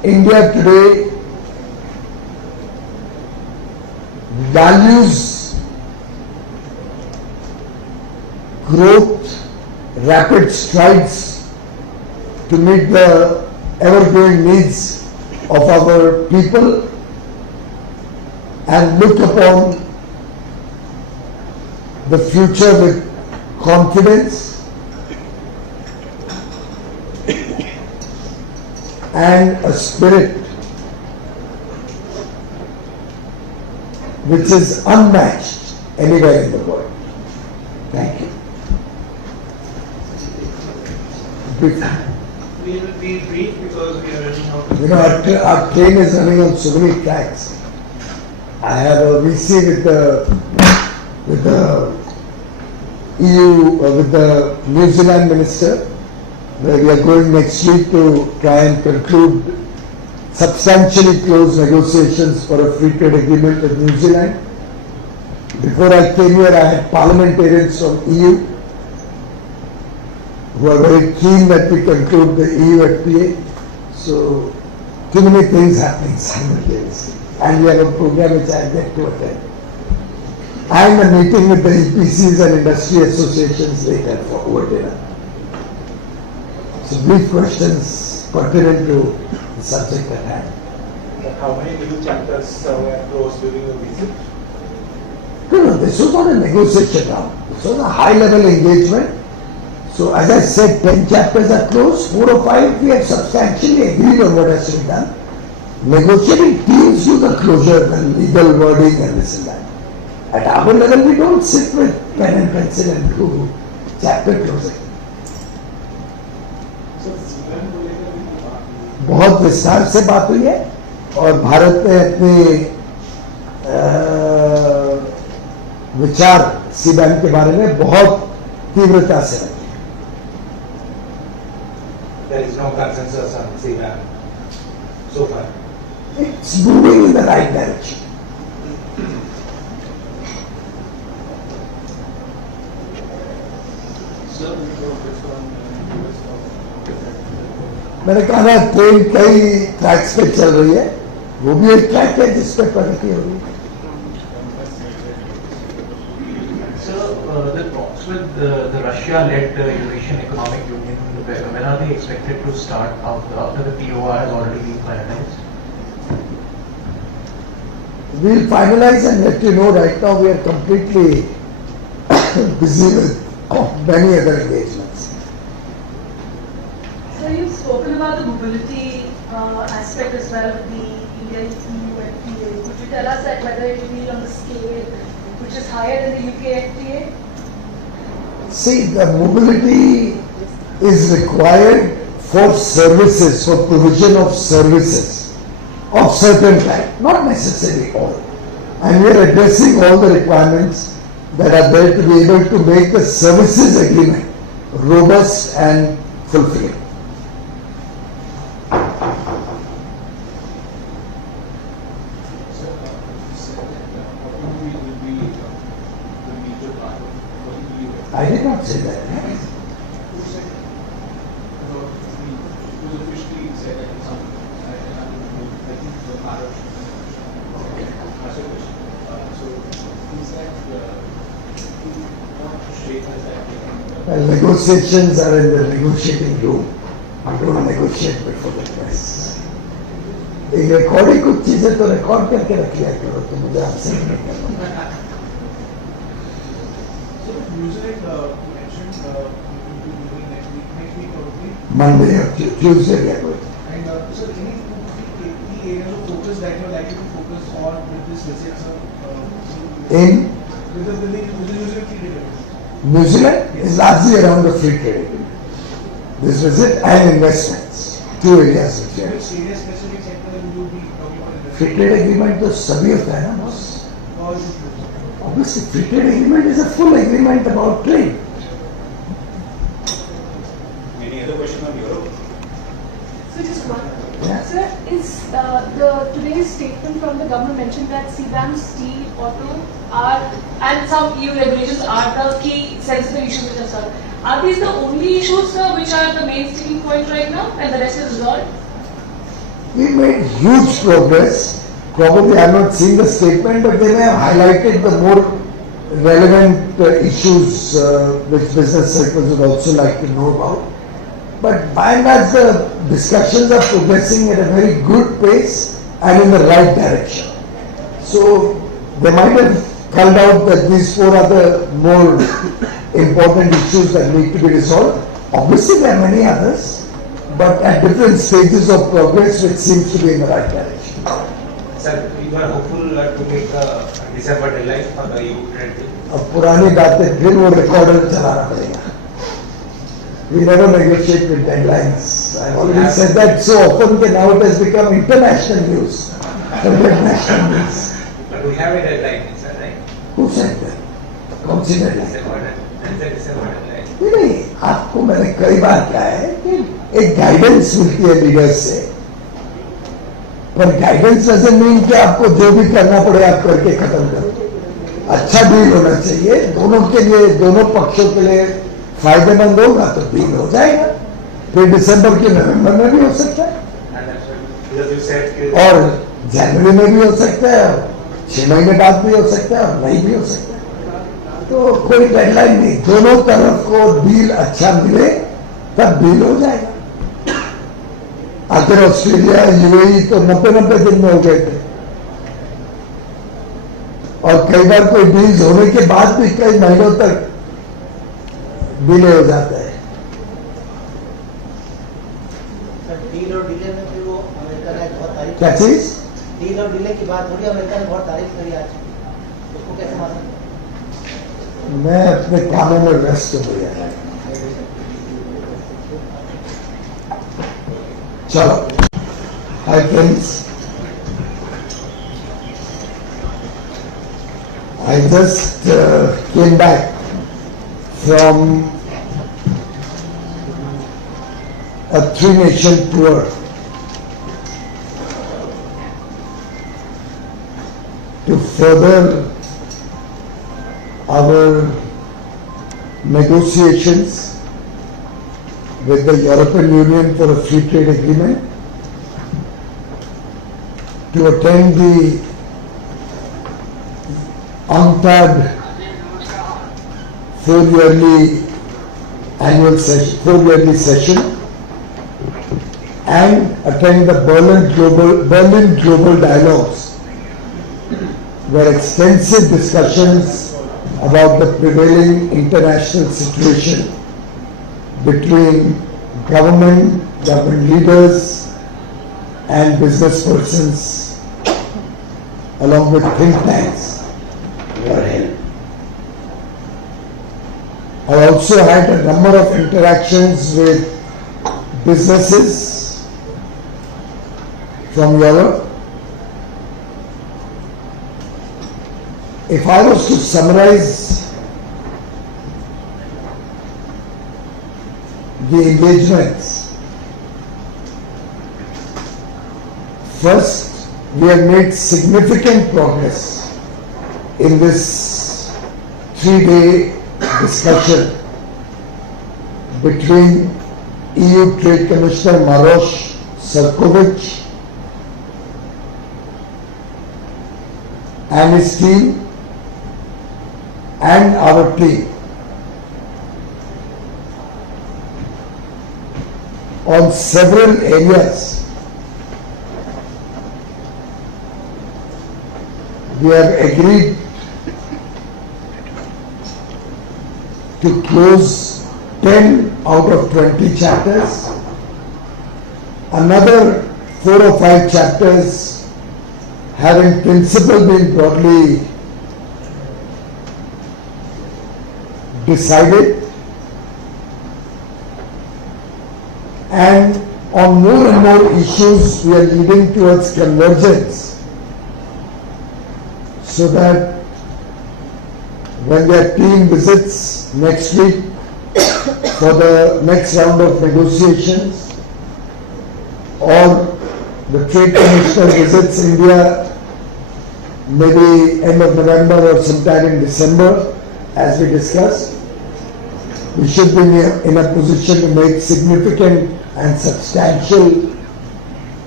India today values growth, rapid strides to meet the ever-growing needs of our people and look upon the future with confidence and a spirit which is unmatched anywhere in the world. Thank you. Brief. We will be brief because we are running out of You know, our train is running on so many tracks. I have a VC with the EU, with the New Zealand minister, where we are going next week to try and conclude substantially close negotiations for a free trade agreement with New Zealand. Before I came here, I had parliamentarians from EU who are very keen that we conclude the EU-FTA. So, too many things happening simultaneously. And we have a program which I get to attend. And a meeting with the EPCs and industry associations later for over dinner. So, brief questions pertinent to the subject at hand. How many new chapters were closed during your visit? No, this was not a negotiation round. This was a high-level engagement. So, as I said, 10 chapters are closed, 4 or 5 we have substantially agreed on what has to be done. Negotiating teams do the closure, the legal wording and this and that. At our level, we don't sit with pen and pencil and do chapter closing. बहुत विस्तार से बात हुई है और भारत ने अपने विचार सीबैन के बारे में बहुत तीव्रता से रखे. There is no consensus on CBAM so far. It's moving in the right direction. मैंने कहा ना ट्रेन कई ट्रैक्स पे चल रही है, वो भी एक ट्रैक है जिस पे प्रगति हो रही है. The talks with the Russia-led Eurasian Economic Union, when are they expected to start after the POR has already been finalized? We'll finalize and let you know. Right now we are completely busy with many other engagements. So you've spoken about the mobility aspect as well of the India EU FTA. Could you tell us that whether it will be on the scale which is higher than the UK FTA? See, the mobility is required for services, for provision of services of certain type, not necessarily all. And we are addressing all the requirements that are there to be able to make the services agreement robust and fulfilling. I did not say that. Well, negotiations are in the negotiating room. We don't negotiate before the press. एक recording कुछ चीजें तो record करके रख लिया करो, तो मुझे आपसे नहीं करना. Monday or Tuesday we are going. And so any key areas of focus that you are likely to focus on with this visit, sir? With the New Zealand free trade agreement? New Zealand is largely around the free trade agreement. This visit and investments, 2 areas which we have. Which area specific sector will you be talking about investment? Free trade agreement तो सभी होता है ना boss. Or is it- Obviously, free trade agreement is a full agreement about trade. Any other question on Europe? So just one. Yeah. Sir, is today's statement from the government mentioned that CBAM, steel, auto and some EU regulations are the key sensitive issues which are solved. Are these the only issues, sir, which are the main sticking point right now and the rest is resolved? we made huge progress. Probably I have not seen the statement, but they may have highlighted the more relevant issues which business circles would also like to know about. But by and large, the discussions are progressing at a very good pace and in the right direction. So they might have called out that these four are the more important issues that need to be resolved. Obviously, there are many others, but at different stages of progress, which seems to be in the right direction. Sir, you are hopeful to make a December deadline for the EU trade deal? अब पुरानी बातें फिर वो recorder चलाना पड़ेगा. We never negotiate with deadlines. I've already said that so often that now it has become international news. Forget national news. But we have a deadline, sir, right? Who said that? कौन सी deadline? December deadline. नहीं, आपको मैंने कई बार कहा है कि एक guidance मिलती है लीडर्स से, पर गाइडेंस डजंट मीन कि आपको जो भी करना पड़े आप करके खत्म करो. अच्छा डील होना चाहिए, दोनों के लिए, दोनों पक्षों के लिए फायदेमंद होगा तो डील हो जाएगा. फिर दिसंबर के नवंबर में भी हो सकता है और जनवरी में भी हो सकता है और 6 महीने बाद भी हो सकता है और नहीं भी हो सकता है. तो कोई डेडलाइन नहीं, दोनों तरफ को डील अच्छा मिले तब डील हो जाएगा. आखिर ऑस्ट्रेलिया यूएई तो 90 दिन में हो गए थे और कई बार कोई डील होने के बाद भी कई महीनों तक डिले हो जाता है. डील और डिले में फिर वो अमेरिका ने बहुत तारीफ. क्या चीज? डील और डिले की बात हो रही है, अमेरिका ने बहुत तारीफ करी आज, उसको कैसे माना? मैं अपने कामों में व्यस्त हो गया. चलो, hi friends, I just came back from a 3-nation tour to further our negotiations with the European Union for a free trade agreement, to attend the UNCTAD four-yearly session and attend the Berlin Global Dialogues, where extensive discussions about the prevailing international situation between government leaders and business persons along with think tanks were held. I also had a number of interactions with businesses from Europe. If I was to summarize the engagements, first, we have made significant progress in this 3-day discussion between EU Trade Commissioner Maroš Sefcovic and his team and our team on several areas. We have agreed to close 10 out of 20 chapters. Another 4 or 5 chapters have in principle been broadly decided, and on more and more issues we are leading towards convergence, so that when their team visits next week for the next round of negotiations, or the Trade Commissioner visits India maybe end of November or sometime in December, as we discussed, we should be in a position to make significant and substantial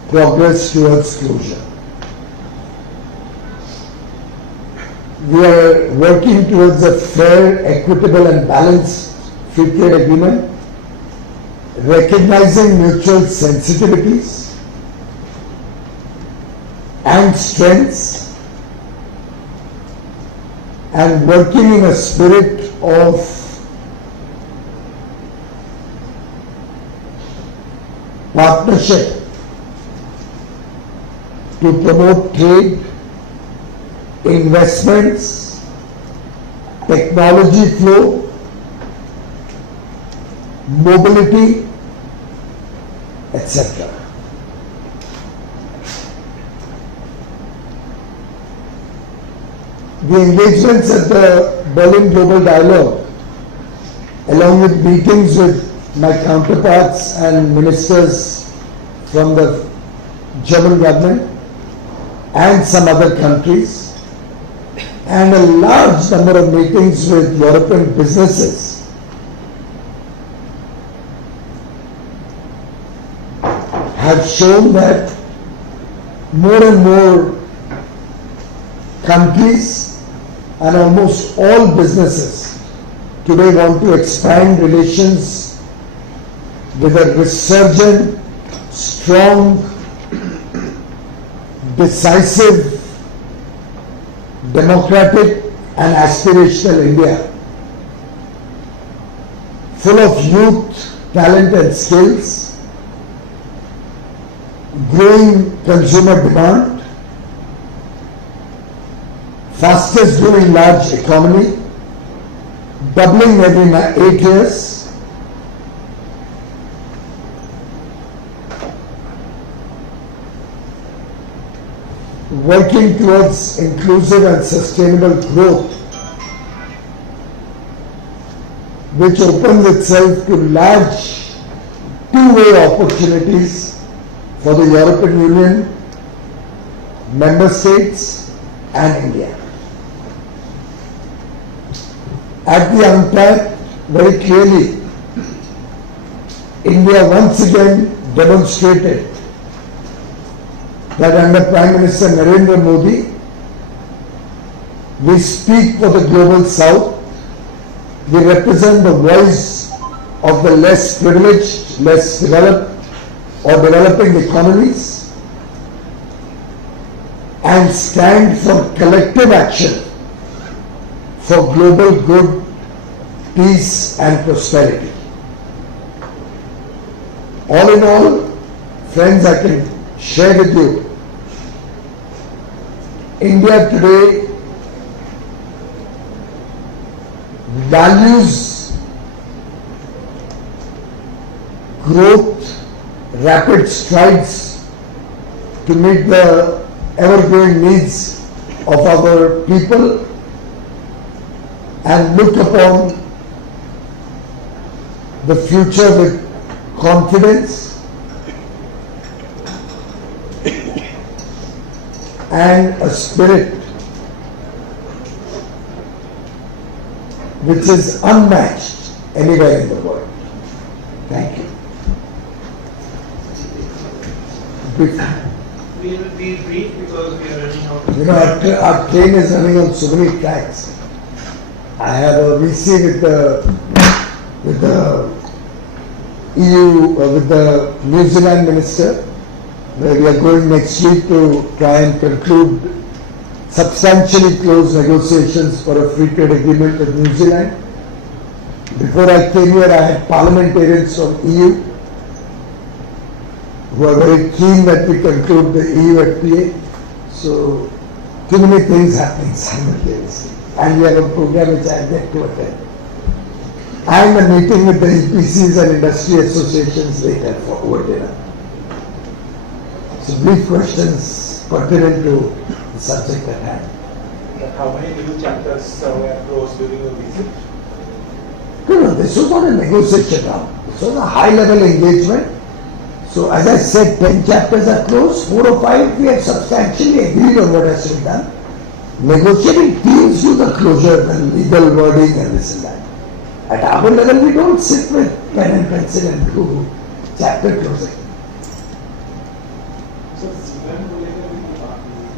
progress towards closure. We are working towards a fair, equitable and balanced free trade agreement, recognizing mutual sensitivities and strengths, and working in a spirit of partnership to promote trade, investments, technology flow, mobility, etc. The engagements at the Berlin Global Dialogue, along with meetings with my counterparts and ministers from the German government and some other countries, and a large number of meetings with European businesses, have shown that more and more countries and almost all businesses today want to expand relations with a resurgent, strong, decisive, democratic and aspirational India, full of youth, talent and skills, growing consumer demand, fastest growing large economy, doubling every 8 years, working towards inclusive and sustainable growth, which opens itself to large two-way opportunities for the European Union, member states and India. At the UNCTAD, very clearly, India once again demonstrated that under Prime Minister Narendra Modi, we speak for the global South, we represent the voice of the less privileged, less developed or developing economies, and stand for collective action for global good, peace and prosperity. All in all, friends, I can share with you, India today values growth, rapid strides to meet the ever-growing needs of our people, and look upon the future with confidence and a spirit which is unmatched anywhere in the world. Thank you. We will be brief because we are running out of You know, our train is running on so many tracks. I have a VC with the EU, with the New Zealand minister, where we are going next week to try and conclude substantially close negotiations for a free trade agreement with New Zealand. Before I came here, I had parliamentarians from EU who are very keen that we conclude the EU-FTA. So, too many things happening simultaneously. And we have a program which I have yet to attend. And a meeting with the EPCs and industry associations later for over dinner. So, brief questions pertinent to the subject at hand. How many new chapters were closed during your visit? No, this was not a negotiation round. This was a high-level engagement. So, as I said, 10 chapters are closed, 4 or 5 we have substantially agreed on what has to be done. Negotiating teams do the closure, the legal wording and this and that. At our level, we don't sit with pen and pencil and do chapter closing.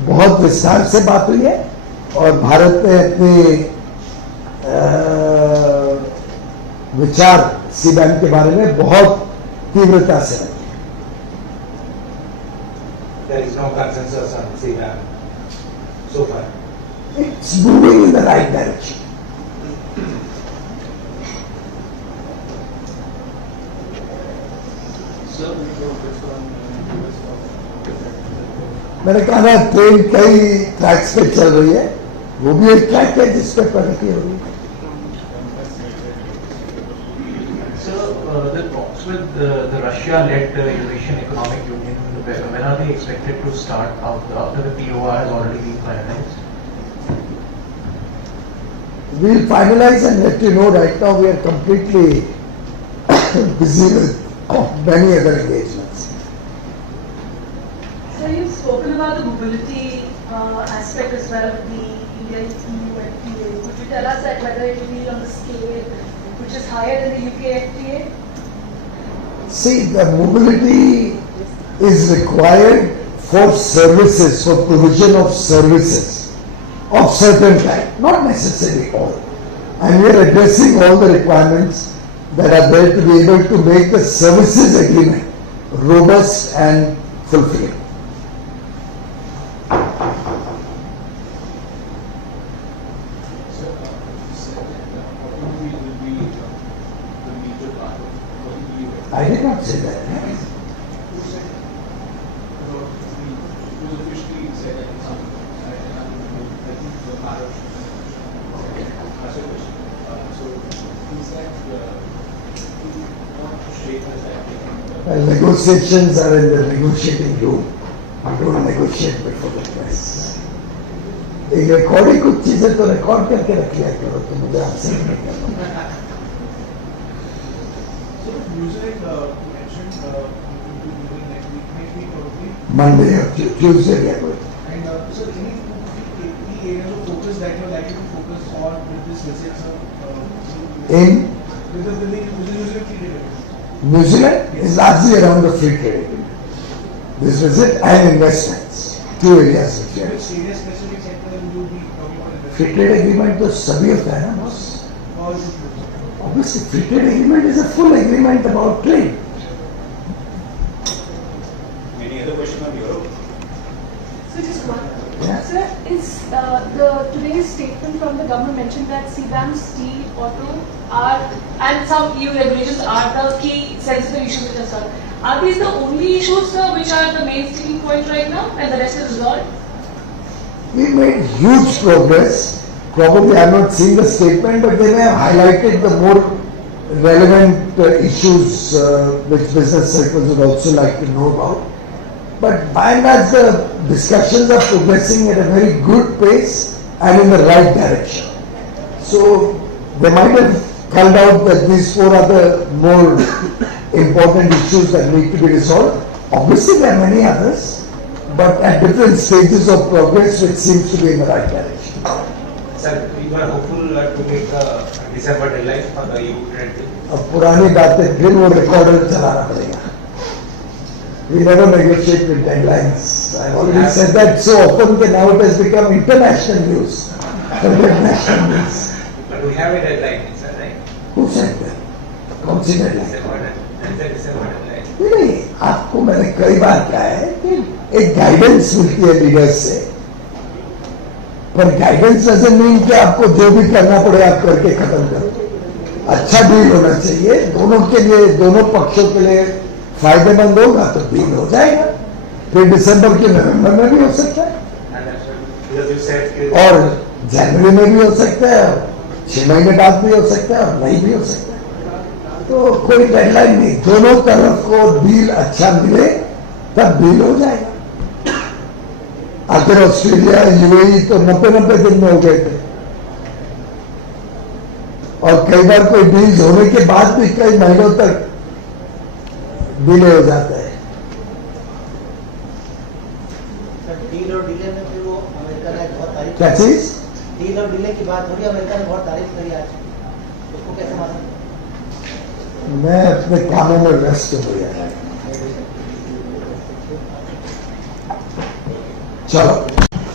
बहुत विस्तार से बात हुई है और भारत ने अपने विचार सीबैम के बारे में बहुत तीव्रता से रखे। There is no consensus on CBAM so far. It's moving in the right direction. मैंने कहा ना ट्रेन कई ट्रैक्स पे चल रही है, वो भी एक ट्रैक है जिस पे प्रगति हो रही है। So, the talks with the Russia-led Eurasian Economic Union, when are they expected to start after the POR has already been finalized? We'll finalize and let you know. Right now we are completely busy with many other engagements. So you've spoken about the mobility aspect as well of the India-EU FTA. Could you tell us that whether it will be on the scale which is higher than the UK FTA? See, the mobility is required for services, for provision of services of certain type, not necessarily all. And we are addressing all the requirements that are there to be able to make the services agreement robust and fulfilling. I did not say that. Well, negotiations are in the negotiating room. We don't negotiate before the press. एक recording कुछ चीजें तो record करके रख लिया करो, तो मुझे आपसे नहीं करना। So New Zealand mentioned next week probably. Monday or Tuesday we are going. And so any key areas of focus that you are likely to focus on with this visit, sir? In With the New Zealand free trade agreement. New Zealand is largely around the free trade agreement. This visit and investments, two areas which are. Which area specific sector will you be talking about? Free trade agreement तो सभी होता है ना बस. Or is it Obviously, free trade agreement is a full agreement about trade. Any other question on Europe? So just one. Yeah. Sir, is today's statement from the government mentioned that CBAM, steel, auto and some EU regulations are the key sensitive issues which are solved. Are these the only issues, sir, which are the main sticking point right now and the rest is resolved? We made huge progress. Probably I have not seen the statement, but they may have highlighted the more relevant issues which business circles would also like to know about. But by and large, the discussions are progressing at a very good pace and in the right direction. So they might have called out that these four are the more important issues that need to be resolved. Obviously, there are many others, but at different stages of progress, which seems to be in the right direction. Sir, you are hopeful to meet the December deadline for the EU trade deal? अब पुरानी बातें फिर वो recorder चलाना पड़ेगा. We never negotiate with deadlines. I've already said that so often that now it has become international news, not national news. But we have a deadline, sir, right? Who said that? कौन सी deadline? December deadline. नहीं, आपको मैंने कई बार कहा है कि एक guidance मिलती है लीडर्स से, पर गाइडेंस डजंट मीन कि आपको जो भी करना पड़े आप करके खत्म करो. अच्छा डील होना चाहिए, दोनों के लिए, दोनों पक्षों के लिए फायदेमंद होगा तो डील हो जाएगा. फिर दिसंबर के नवंबर में भी हो सकता है Because you said और जनवरी में भी हो सकता है और 6 महीने बाद भी हो सकता है और नहीं भी हो सकता है. तो कोई डेडलाइन नहीं, दोनों तरफ को डील अच्छा मिले तब डील हो जाएगा. आखिर ऑस्ट्रेलिया यूएई तो 90 दिन में हो गए थे और कई बार कोई डील होने के बाद भी कई महीनों तक डिले हो जाता है. डील और डिले में फिर वो अमेरिका ने बहुत तारीफ. क्या चीज? डील और डिले की बात हो रही है, अमेरिका ने बहुत तारीफ करी आज, उसको कैसे मालूम? मैं अपने कामों में व्यस्त हो गया. चलो.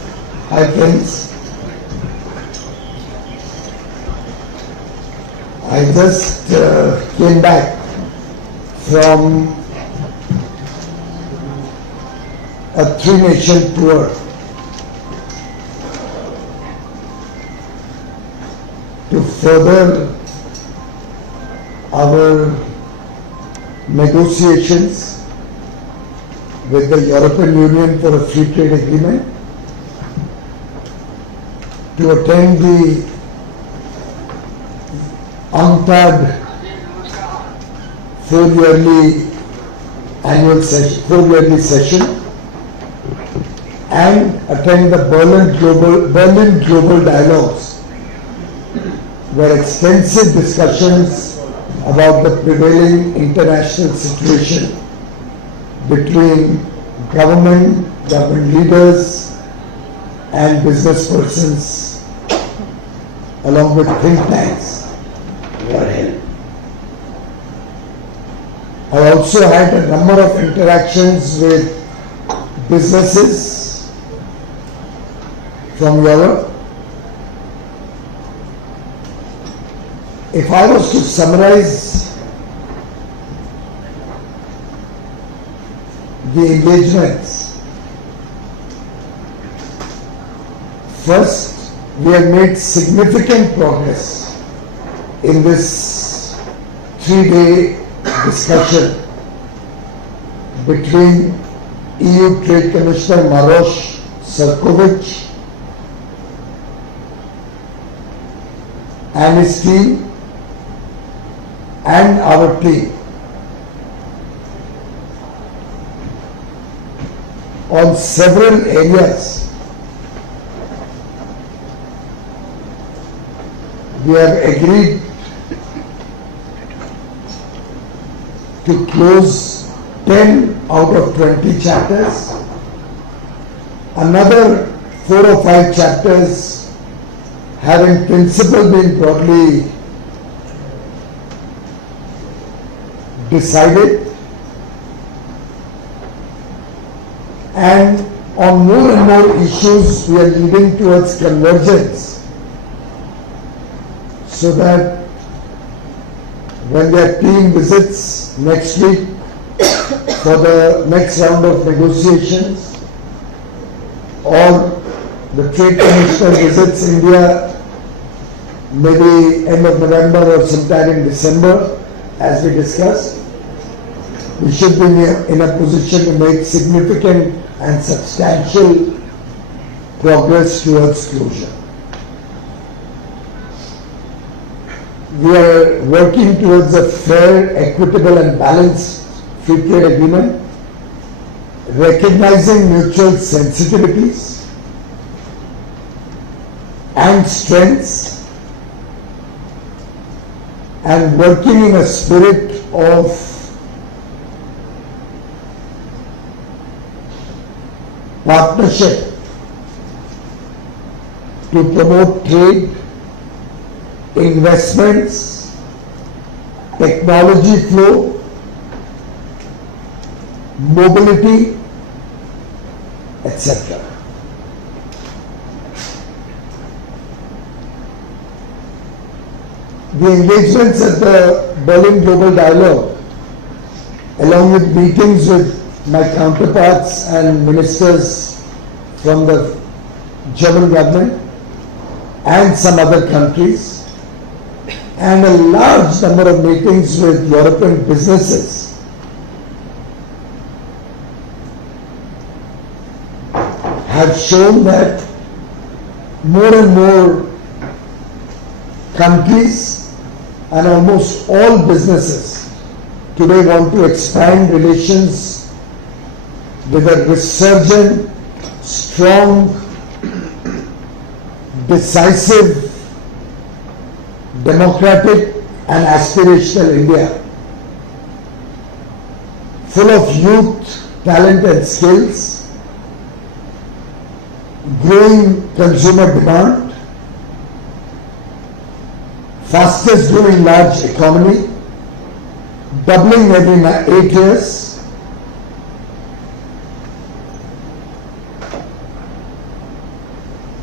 Hi friends, I just came back from a 3-nation tour to further our negotiations with the European Union for a free trade agreement, to attend the UNCTAD four-yearly session, and attend the Berlin Global Dialogues, where extensive discussions about the prevailing international situation between government leaders and business persons, along with think tanks, were held. I also had a number of interactions with businesses from Europe. If I was to summarize the engagements, first, we have made significant progress in this 3-day discussion between EU Trade Commissioner Maroš Srković and his team and our team on several areas. We have agreed to close 10 out of 20 chapters. Another 4 or 5 chapters have in principle been broadly decided, and on more and more issues we are leading towards convergence, so that when their team visits next week for the next round of negotiations, or the Trade Commissioner visits India maybe end of November or sometime in December, as we discussed, we should be in a position to make significant and substantial progress towards closure. We are working towards a fair, equitable and balanced free trade agreement, recognizing mutual sensitivities and strengths, and working in a spirit of partnership to promote trade, investments, technology flow, mobility, etc. The engagements at the Berlin Global Dialogue, along with meetings with my counterparts and ministers from the German government and some other countries, and a large number of meetings with European businesses, have shown that more and more countries and almost all businesses today want to expand relations with a resurgent, strong, decisive, democratic and aspirational India, full of youth, talent and skills, growing consumer demand, fastest growing large economy, doubling every 8 years,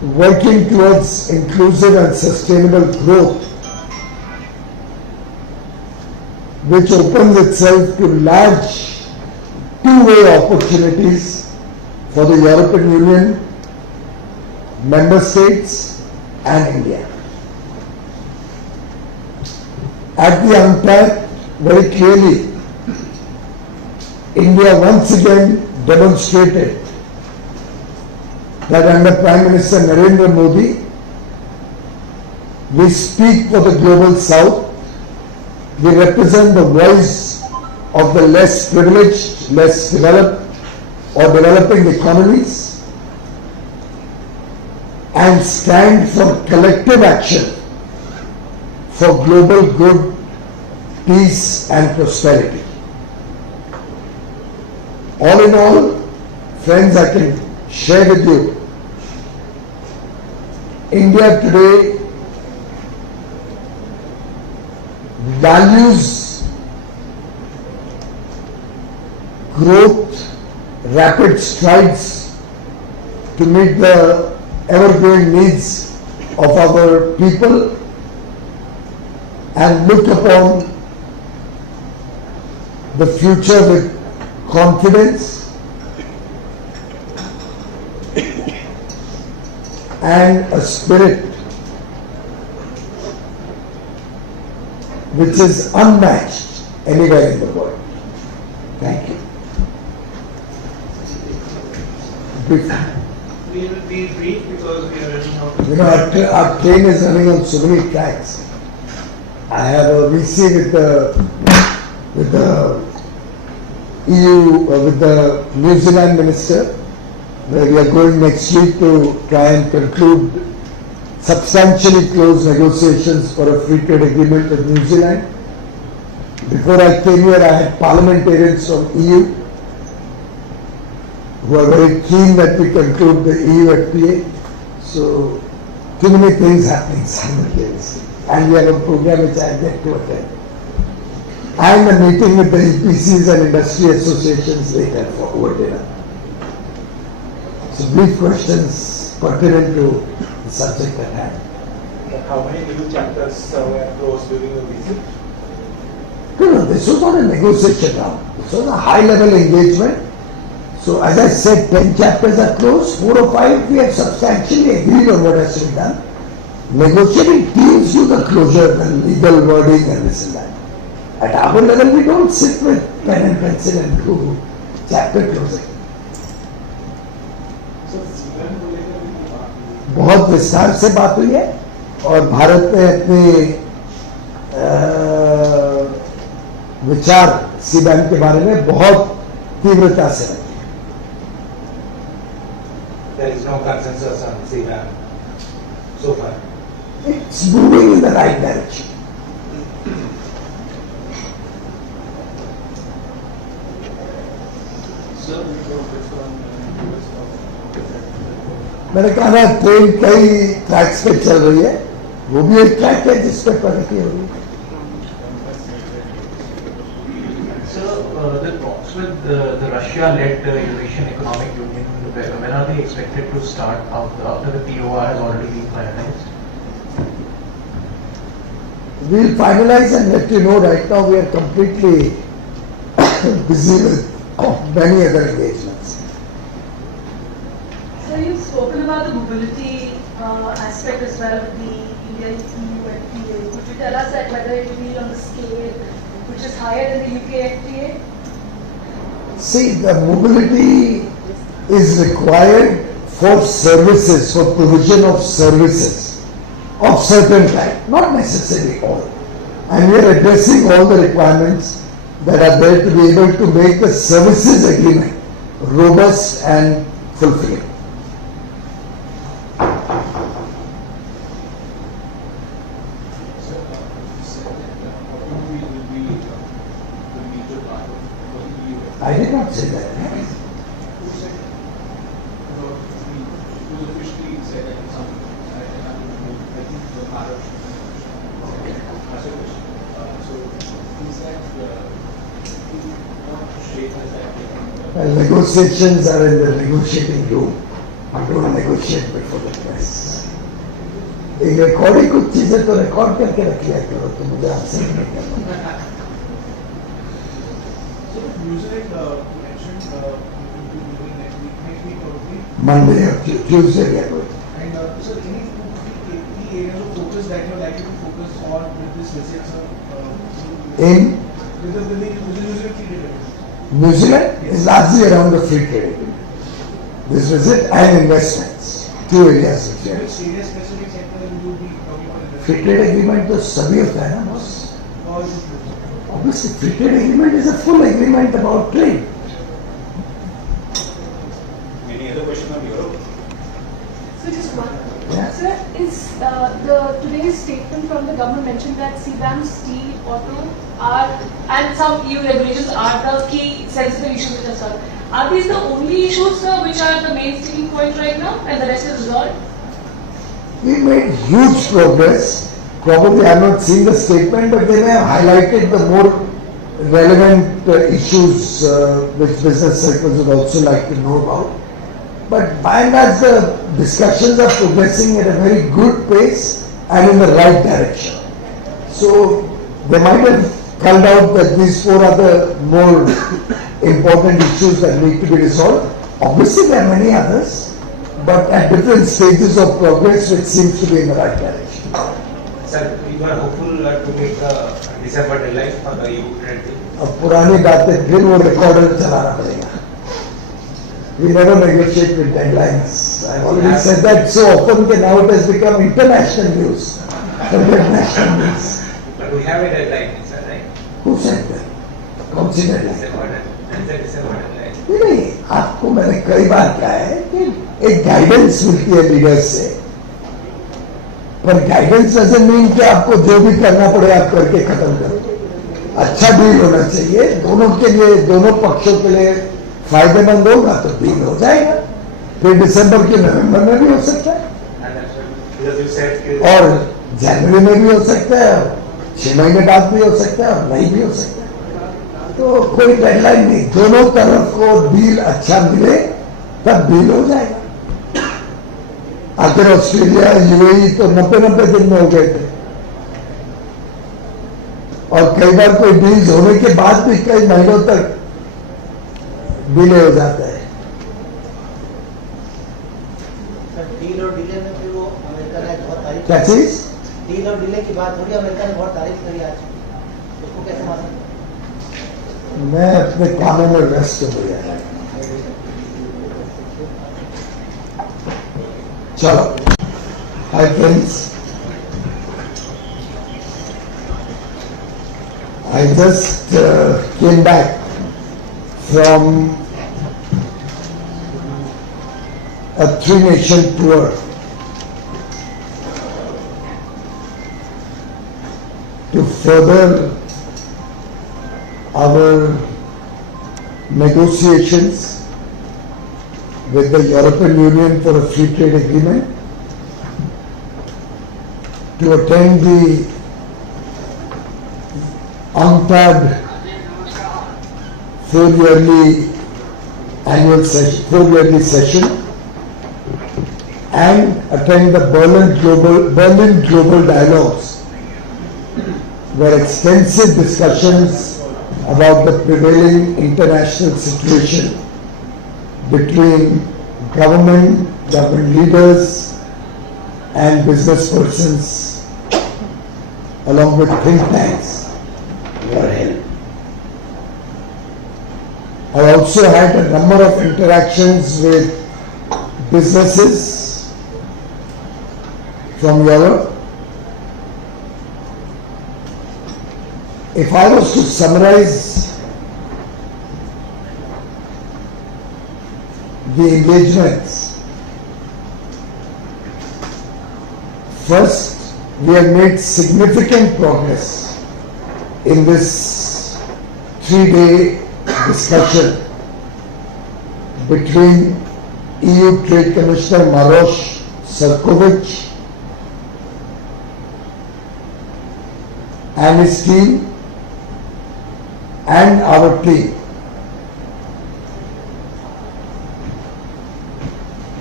working towards inclusive and sustainable growth, which opens itself to large two-way opportunities for the European Union, member states and India. At the UNCTAD, very clearly, India once again demonstrated that under Prime Minister Narendra Modi, we speak for the global South, we represent the voice of the less privileged, less developed or developing economies, and stand for collective action for global good, peace and prosperity. All in all, friends, I can share with you, India today values growth, rapid strides to meet the ever-growing needs of our people, and look upon the future with confidence and a spirit which is unmatched anywhere in the world. Thank you. Brief. We will be brief because we are running out of You know, our train is running on so many tracks. I have a VC with the EU, with the New Zealand minister, where we are going next week to try and conclude substantially close negotiations for a free trade agreement with New Zealand. Before I came here, I had parliamentarians from EU who are very keen that we conclude the EU FTA. So, too many things happening simultaneously. And we have a program which I get to attend. And a meeting with the EPCs and industry associations later for over dinner. So, brief questions pertinent to the subject at hand. How many new chapters were closed during the visit? No, this was not a negotiation round. This was a high-level engagement. So, as I said, 10 chapters are closed, 4 or 5 we have substantially agreed on what has to be done. Negotiating teams do the closure, the legal wording and this and that. At our level, we don't sit with pen and pencil and do chapter closing. बहुत विस्तार से बात हुई है और भारत ने अपने विचार सीबैन के बारे में बहुत तीव्रता से रखे. There is no consensus on CBAM so far. It's moving in the right direction. मैंने कहा ना ट्रेन कई ट्रैक्स पे चल रही है, वो भी एक ट्रैक है जिस पे प्रगति हो रही है. The talks with the Russia-led Eurasian Economic Union, when are they expected to start after the POR has already been finalized? We'll finalize and let you know. Right now we are completely busy with many other engagements. So you've spoken about the mobility aspect as well of the India-EU FTA. Could you tell us that whether it will be on the scale which is higher than the UK FTA? See, the mobility is required for services, for provision of services of certain type, not necessarily all. And we are addressing all the requirements that are there to be able to make the services agreement robust and fulfilling. I did not say that. Well, negotiations are in the negotiating room. We don't negotiate before the press. एक recording कुछ चीजें तो record करके रख लिया करो, तो मुझे आपसे नहीं करना। So New Zealand mentioned next week probably. Monday or Tuesday we are going. And sir, any key areas of focus that you are likely to focus on with this visit, sir? In With the New Zealand free trade agreement. New Zealand is largely around the free trade agreement. This visit and investments, two areas which So are. which area specific sector you will be talking about investment? Free trade agreement तो सभी होता है ना boss. Or is it- Obviously, free trade agreement is a full agreement about trade. Any other question on Europe? So just one. Yeah. Sir, is today's statement from the government mentioned that CBAM, steel, auto and some EU regulations are the key sensitive issues which are solved. Are these the only issues, sir, which are the main sticking point right now, and the rest is resolved? We made huge progress. Probably I have not seen the statement, but they may have highlighted the more relevant issues which business circles would also like to know about. But by and large, the discussions are progressing at a very good pace and in the right direction. So they might have called out that these four are the more important issues that need to be resolved. Obviously, there are many others, but at different stages of progress, which seems to be in the right direction. Sir, you are hopeful to meet the December deadline for the EU trade deal? अब पुरानी बातें फिर वो recorder चलाना पड़ेगा. We never negotiate with deadlines. I've already said that so often that now it has become international news. Forget national news. But we have a deadline, sir, right? Who said that? कौन सी deadline? December deadline. There is a December deadline. नहीं, आपको मैंने कई बार कहा है कि एक guidance मिलती है लीडर्स से, पर गाइडेंस डजंट मीन कि आपको जो भी करना पड़े आप करके खत्म करो. अच्छा डील होना चाहिए, दोनों के लिए, दोनों पक्षों के लिए फायदेमंद होगा तो डील हो जाएगा. फिर दिसंबर के नवंबर में भी हो सकता है And that's why, because you said कि और जनवरी में भी हो सकता है, और 6 महीने बाद भी हो सकता है और नहीं भी हो सकता है. तो कोई डेडलाइन नहीं, दोनों तरफ को डील अच्छा मिले तब डील हो जाएगा. आखिर ऑस्ट्रेलिया यूएई तो 90 दिन में हो गए थे, और कई बार कोई डील होने के बाद भी कई महीनों तक डिले हो जाता है. सर डील और डिले में फिर वो अमेरिका ने बहुत तारीफ क्या चीज? डील और डिले की बात हो रही है, अमेरिका ने बहुत तारीफ करी आज, उसको कैसे माना? मैं अपने कामों में व्यस्त हो गया. चलो, hi friends, I just came back from a 3-nation tour to further our negotiations with the European Union for a free trade agreement, to attend the UNCTAD 4-yearly session, and attend the Berlin Global Dialogues, where extensive discussions about the prevailing international situation between government leaders and business persons, along with think tanks, were held. I also had a number of interactions with businesses from Europe. If I was to summarize the engagements, first, we have made significant progress in this 3-day discussion between EU Trade Commissioner Maroš Sefcovic and his team and our team.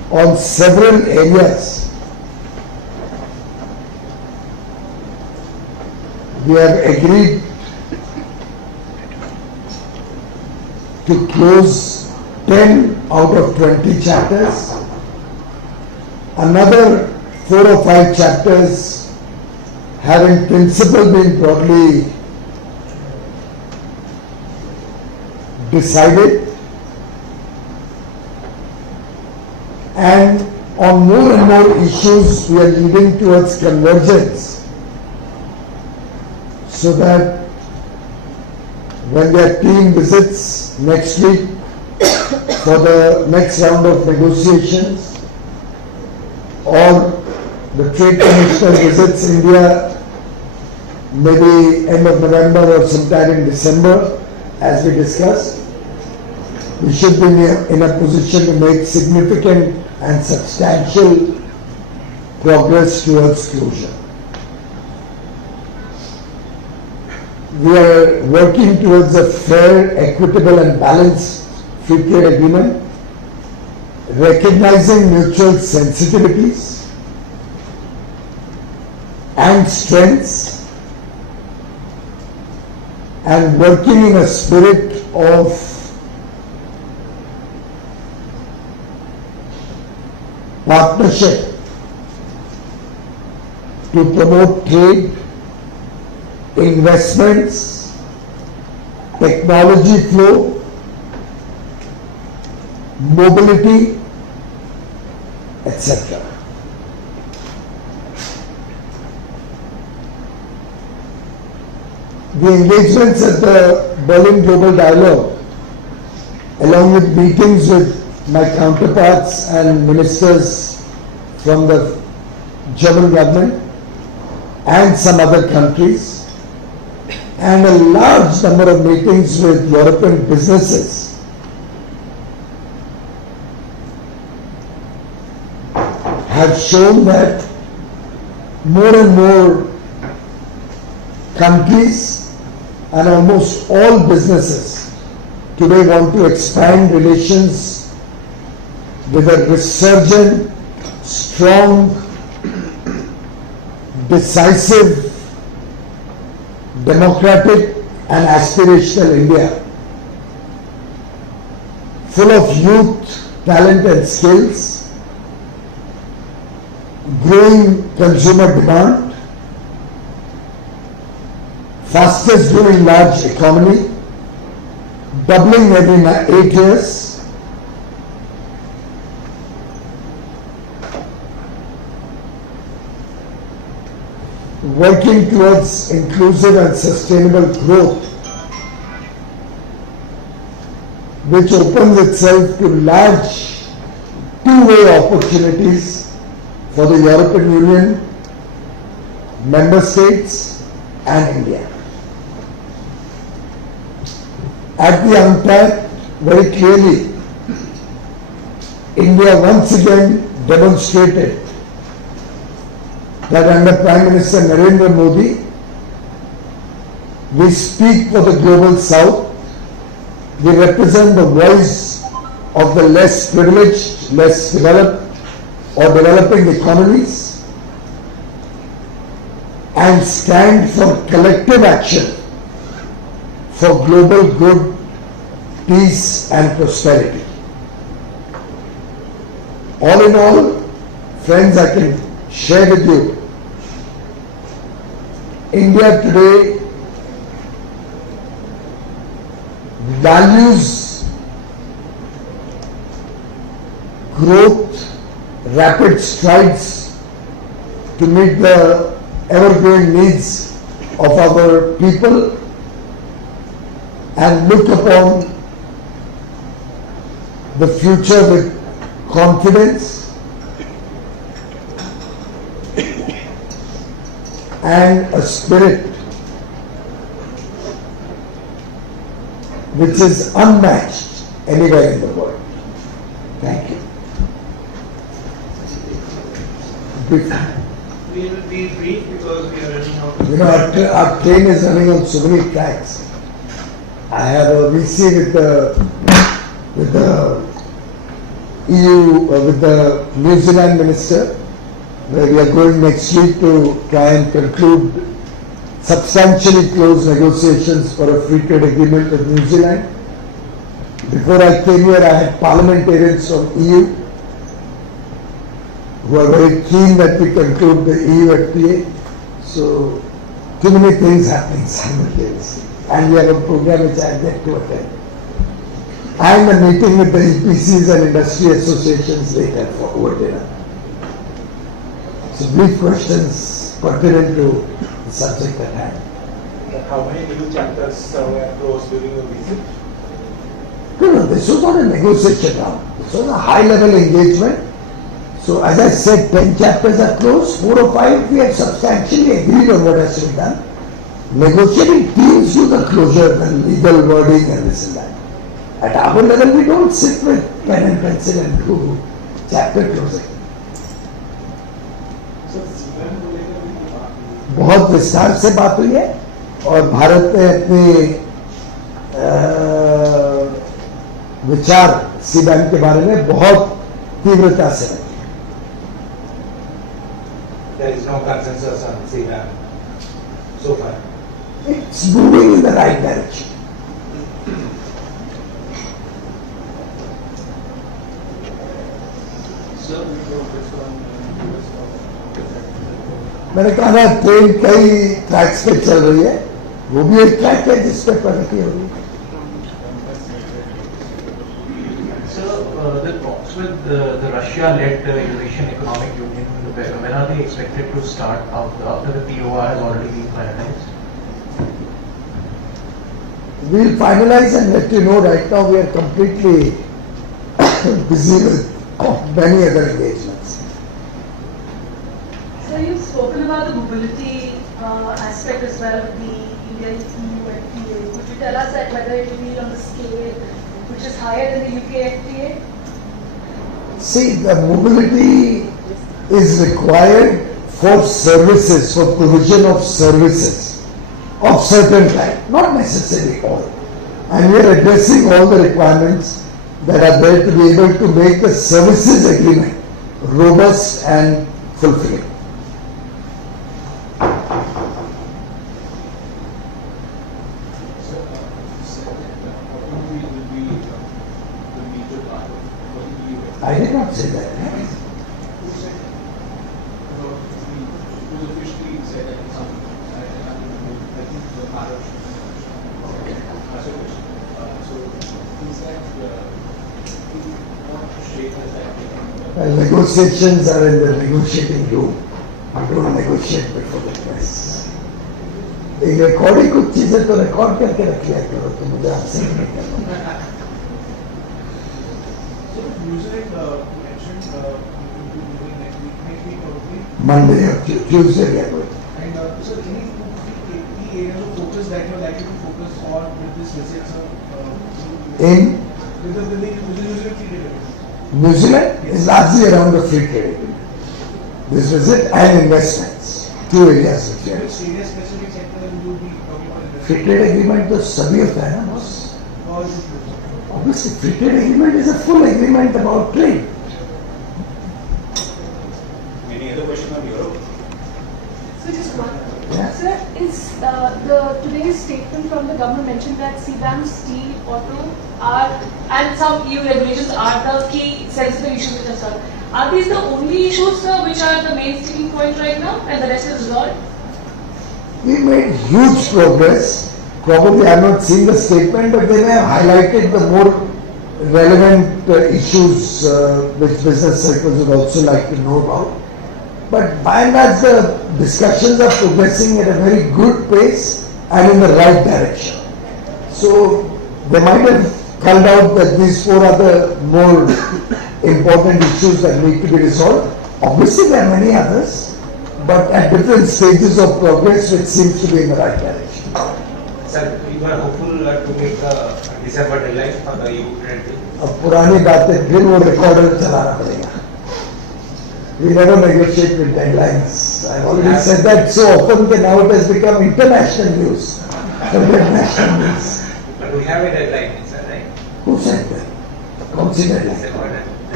on several areas. We have agreed to close 10 out of 20 chapters. Another 4 or 5 chapters have in principle been broadly decided, and on more and more issues we are leading towards convergence, so that when their team visits next week for the next round of negotiations, or the trade commissioner visits India maybe end of November or sometime in December, as we discussed, we should be in a position to make significant and substantial progress towards closure. We are working towards a fair, equitable and balanced free trade agreement, recognizing mutual sensitivities and strengths, and working in a spirit of partnership to promote trade, investments, technology flow, mobility, etc. The engagements at the Berlin Global Dialogue, along with meetings with my counterparts and ministers from the German government and some other countries, and a large number of meetings with European businesses, have shown that more and more countries and almost all businesses today want to expand relations with a resurgent, strong, decisive, democratic and aspirational India, full of youth, talent and skills, growing consumer demand, fastest growing large economy, doubling every 8 years, working towards inclusive and sustainable growth, which opens itself to large two-way opportunities for the European Union, member states and India. At the UNCTAD, very clearly, India once again demonstrated that under Prime Minister Narendra Modi, we speak for the global South, we represent the voice of the less privileged, less developed or developing economies, and stand for collective action for global good, peace and prosperity. All in all, friends, I can share with you, India today values growth, rapid strides to meet the ever-growing needs of our people, and look upon the future with confidence and a spirit which is unmatched anywhere in the world. Thank you. We will be brief because we are running out of You know, our train is running on so many tracks. I have a VC with the with the New Zealand minister, where we are going next week to try and conclude substantially close negotiations for a free trade agreement with New Zealand. Before I came here, I had parliamentarians from EU who are very keen that we conclude the EU-FTA. So, too many things happening simultaneously. And we have a program which I get to attend. And a meeting with the EPCs and industry associations later for over dinner. So, brief questions pertinent to the subject at hand. How many new chapters were closed during your visit? No, this was not a negotiation round. This was a high-level engagement. So, as I said, 10 chapters are closed, 4 or 5 we have substantially agreed on what has to be done. Negotiating teams do the closure, the legal wording and this and that. At our level, we don't sit with pen and pencil and do chapter closing. बहुत विस्तार से बात हुई है और भारत ने अपने विचार सीबैन के बारे में बहुत तीव्रता से रखे. There is no consensus on CBAM so far. It's moving in the right direction. मैंने कहा ना ट्रेन कई ट्रैक्स पे चल रही है, वो भी एक ट्रैक है जिस पे प्रगति हो रही है. The talks with the Russia-led Eurasian Economic Union, when are they expected to start after the POR has already been finalized? We'll finalize and let you know. Right now we are completely busy with many other engagements. So you've spoken about the mobility aspect as well of the India EU FTA. Could you tell us that whether it will be on the scale which is higher than the UK FTA? See, the mobility is required for services, for provision of services of certain type, not necessarily all. And we are addressing all the requirements that are there to be able to make the services agreement robust and fulfilling. I did not say that. Well, negotiations are in the negotiating room. I don't negotiate before the press. एक recording कुछ चीजें तो record करके रख लिया करो, तो मुझे आपसे नहीं करना. Monday or Tuesday we are going. And so any key areas of focus that you are likely to focus on with this visit, sir? In With the New Zealand free trade agreement. New Zealand is largely around the free trade agreement. This visit and investments, 2 areas which we are. Which area specific sector you will be talking about investment? Free trade agreement तो सभी होता है ना boss. Or is it Obviously, free trade agreement is a full agreement about trade. Any other question on Europe? So just one. Yeah. Sir, is today's statement from the government mentioned that CBAM, steel, auto and some EU regulations are the key sensitive issues which are solved. Are these the only issues, sir, which are the main sticking point right now and the rest is resolved? We made huge progress. Probably I have not seen the statement, but they may have highlighted the more relevant issues which business circles would also like to know about. But by and large, the discussions are progressing at a very good pace and in the right direction. So they might have called out that these 4 are the more important issues that need to be resolved. Obviously, there are many others, but at different stages of progress, which seems to be in the right direction. Sir, you are hopeful to meet the December deadline for the EU trade deal? अब पुरानी बातें फिर वो recorder चलाना पड़ेगा. We never negotiate with deadlines. I've already said that so often that now it has become international news. Forget national news. But we have a deadline, sir, right? Who said that? कौन सी deadline? December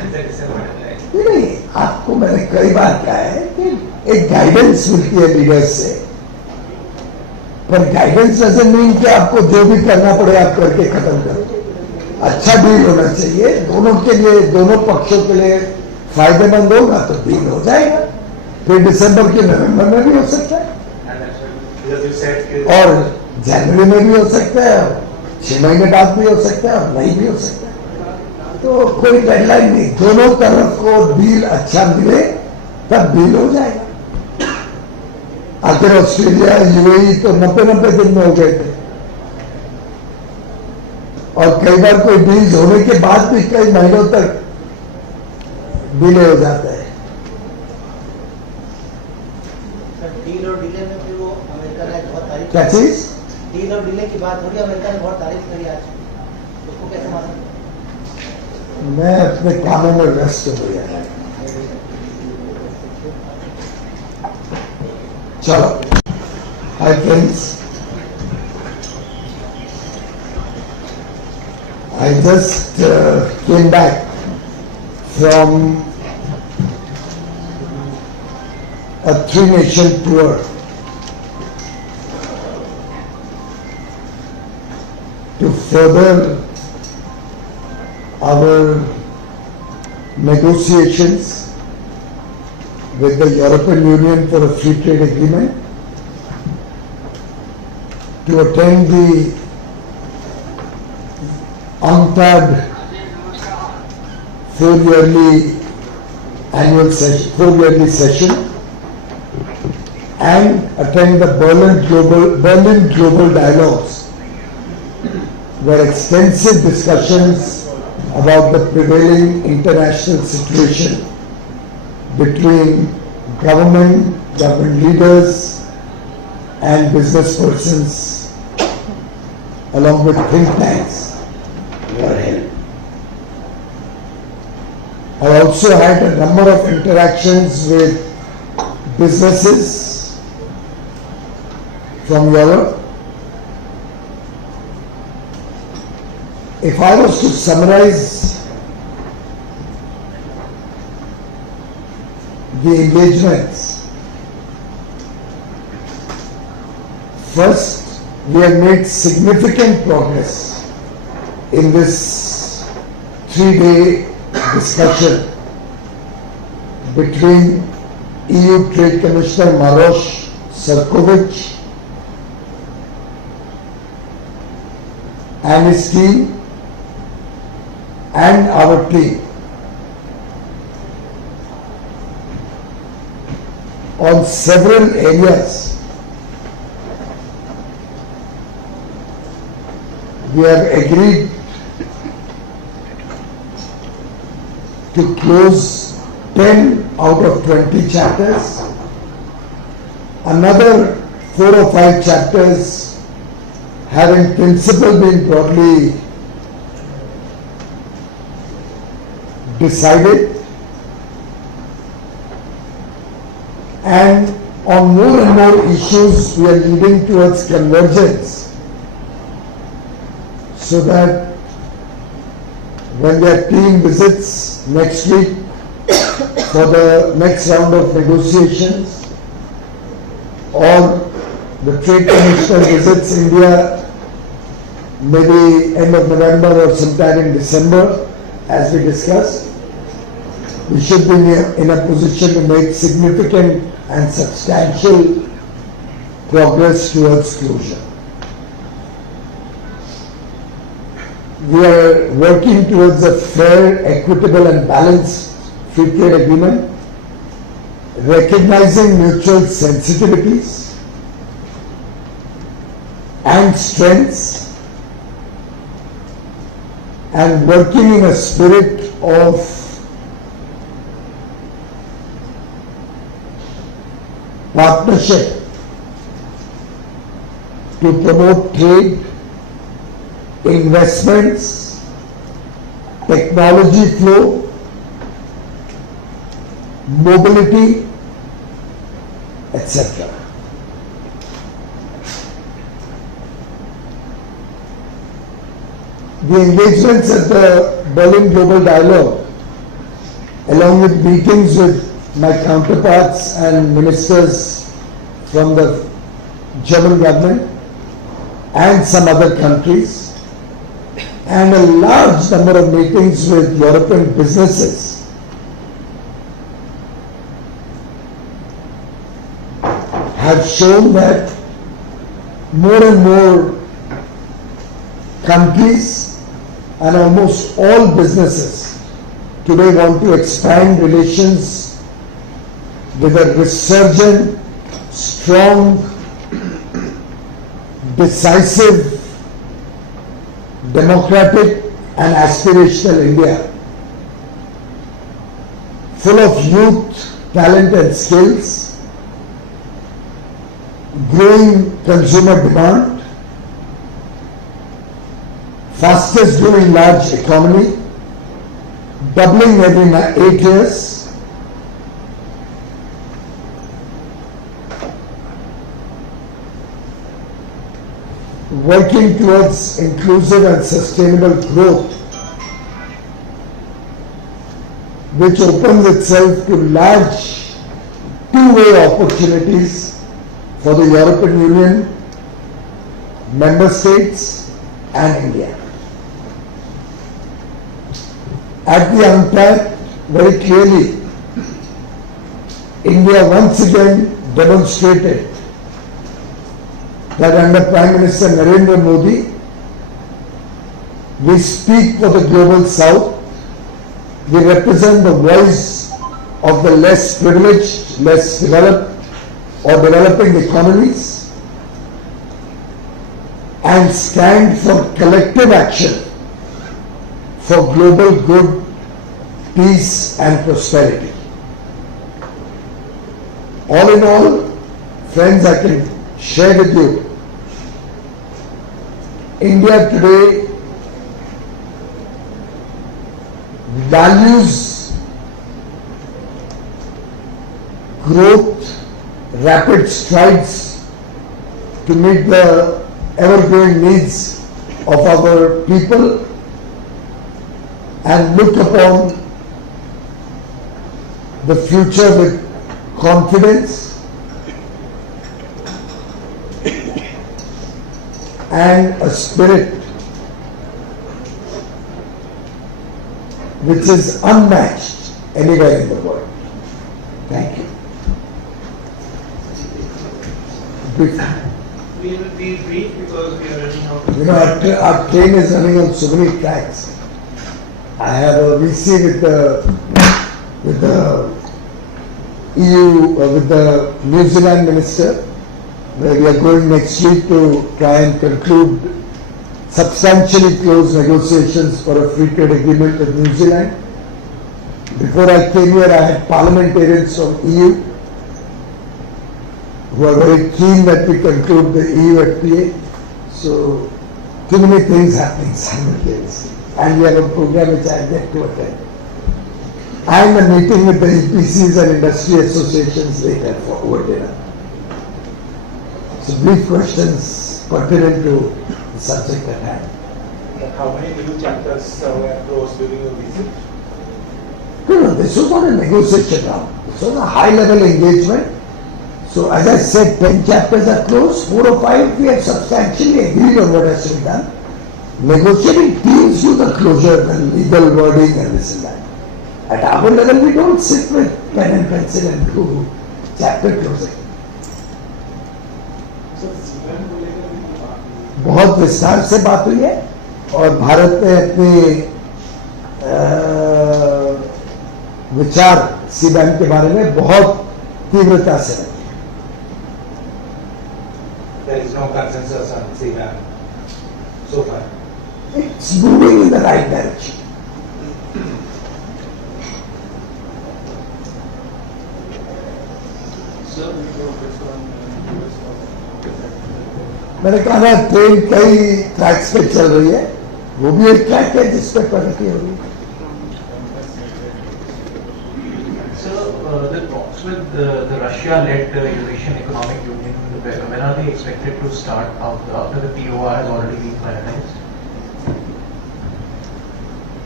the December deadline? नहीं, आपको मैंने कई बार कहा है कि एक guidance मिलती है लीडर्स से, पर गाइडेंस डजंट मीन कि आपको जो भी करना पड़े आप करके खत्म करो। अच्छा डील होना चाहिए दोनों के लिए, दोनों पक्षों के लिए फायदेमंद होगा तो डील हो जाएगा, फिर दिसंबर के नवंबर में भी हो सकता है Because you said कि और जनवरी में भी हो सकता है, और 6 महीने बाद भी हो सकता है, और मई भी हो सकता है। तो कोई डेडलाइन नहीं, दोनों तरफ को डील अच्छा मिले तब डील हो जाएगा। आखिर ऑस्ट्रेलिया यूएई तो 90 दिन में हो गए थे, और कई बार कोई डील होने के बाद भी कई महीनों तक डिले हो जाता है। सर डील और डिले में भी वो अमेरिका ने बहुत तारीफ, क्या चीज? डील और डिले की बात हो रही है, अमेरिका ने बहुत तारीफ करी आज, उसको कैसे मानते हैं? मैं अपने कामों में व्यस्त हो गया। चलो, hi friends, I just came back from a 3-nation tour to further our negotiations with the European Union for a free trade agreement, to attend the UNCTAD 4-yearly session, and attend the Berlin Global Dialogues, where extensive discussions about the prevailing international situation between government leaders and business persons, along with think tanks, were held. I also had a number of interactions with businesses from Europe. If I was to summarize the engagements, first, we have made significant progress in this 3-day discussion between EU Trade Commissioner Maroš Sefcovic and his team and our team on several areas. We have agreed to close 10 out of 20 chapters. Another 4 or 5 chapters have in principle been broadly decided, and on more and more issues we are leading towards convergence, so that when their team visits next week for the next round of negotiations, or the Trade Commissioner visits India maybe end of November or sometime in December, as we discussed, we should be in a position to make significant and substantial progress towards closure. We are working towards a fair, equitable and balanced free trade agreement, recognizing mutual sensitivities and strengths, and working in a spirit of partnership to promote trade, investments, technology flow, mobility, etc. The engagements at the Berlin Global Dialogue along with meetings with my counterparts and ministers from the German government and some other countries, and a large number of meetings with European businesses, have shown that more and more countries and almost all businesses today want to expand relations with a resurgent, strong, decisive, democratic and aspirational India, full of youth, talent and skills, growing consumer demand, fastest growing large economy, doubling every 8 years, working towards inclusive and sustainable growth, which opens itself to large two-way opportunities for the European Union, member states and India. At the UNCTAD, very clearly, India once again demonstrated that under Prime Minister Narendra Modi, we speak for the global South, we represent the voice of the less privileged, less developed or developing economies, and stand for collective action for global good, peace and prosperity. All in all, friends, I can share with you, India today values growth, rapid strides to meet the ever-growing needs of our people, and look upon the future with confidence and a spirit which is unmatched anywhere in the world. Thank you. Brief. We will be brief because we are running out of You know, our train is running on so many tracks. I have a VC with the EU, with the New Zealand minister, where we are going next week to try and conclude substantially close negotiations for a free trade agreement with New Zealand. Before I came here, I had parliamentarians from EU who are very keen that we conclude the EU-FTA. So, too many things happening simultaneously. And we have a program which I get to attend. And a meeting with the EPCs and industry associations later for over dinner. So, brief questions pertinent to the subject at hand. How many new chapters were closed during your visit? No, this was not a negotiation round. This was a high-level engagement. So, as I said, 10 chapters are closed, 4 or 5 we have substantially agreed on what has to be done. Negotiating teams do the closure, the legal wording and this and that. At our level, we don't sit with pen and pencil and do chapter closing. बहुत विस्तार से बात हुई है और भारत ने अपने विचार सीबैन के बारे में बहुत तीव्रता से रखे. There is no consensus on CBAM so far. It's moving in the right direction. मैंने कहा ना ट्रेन कई ट्रैक्स पे चल रही है, वो भी एक ट्रैक है जिस पे प्रगति हो रही है. The talks with the Russia-led Eurasian Economic Union, when are they expected to start after the POR has already been finalized?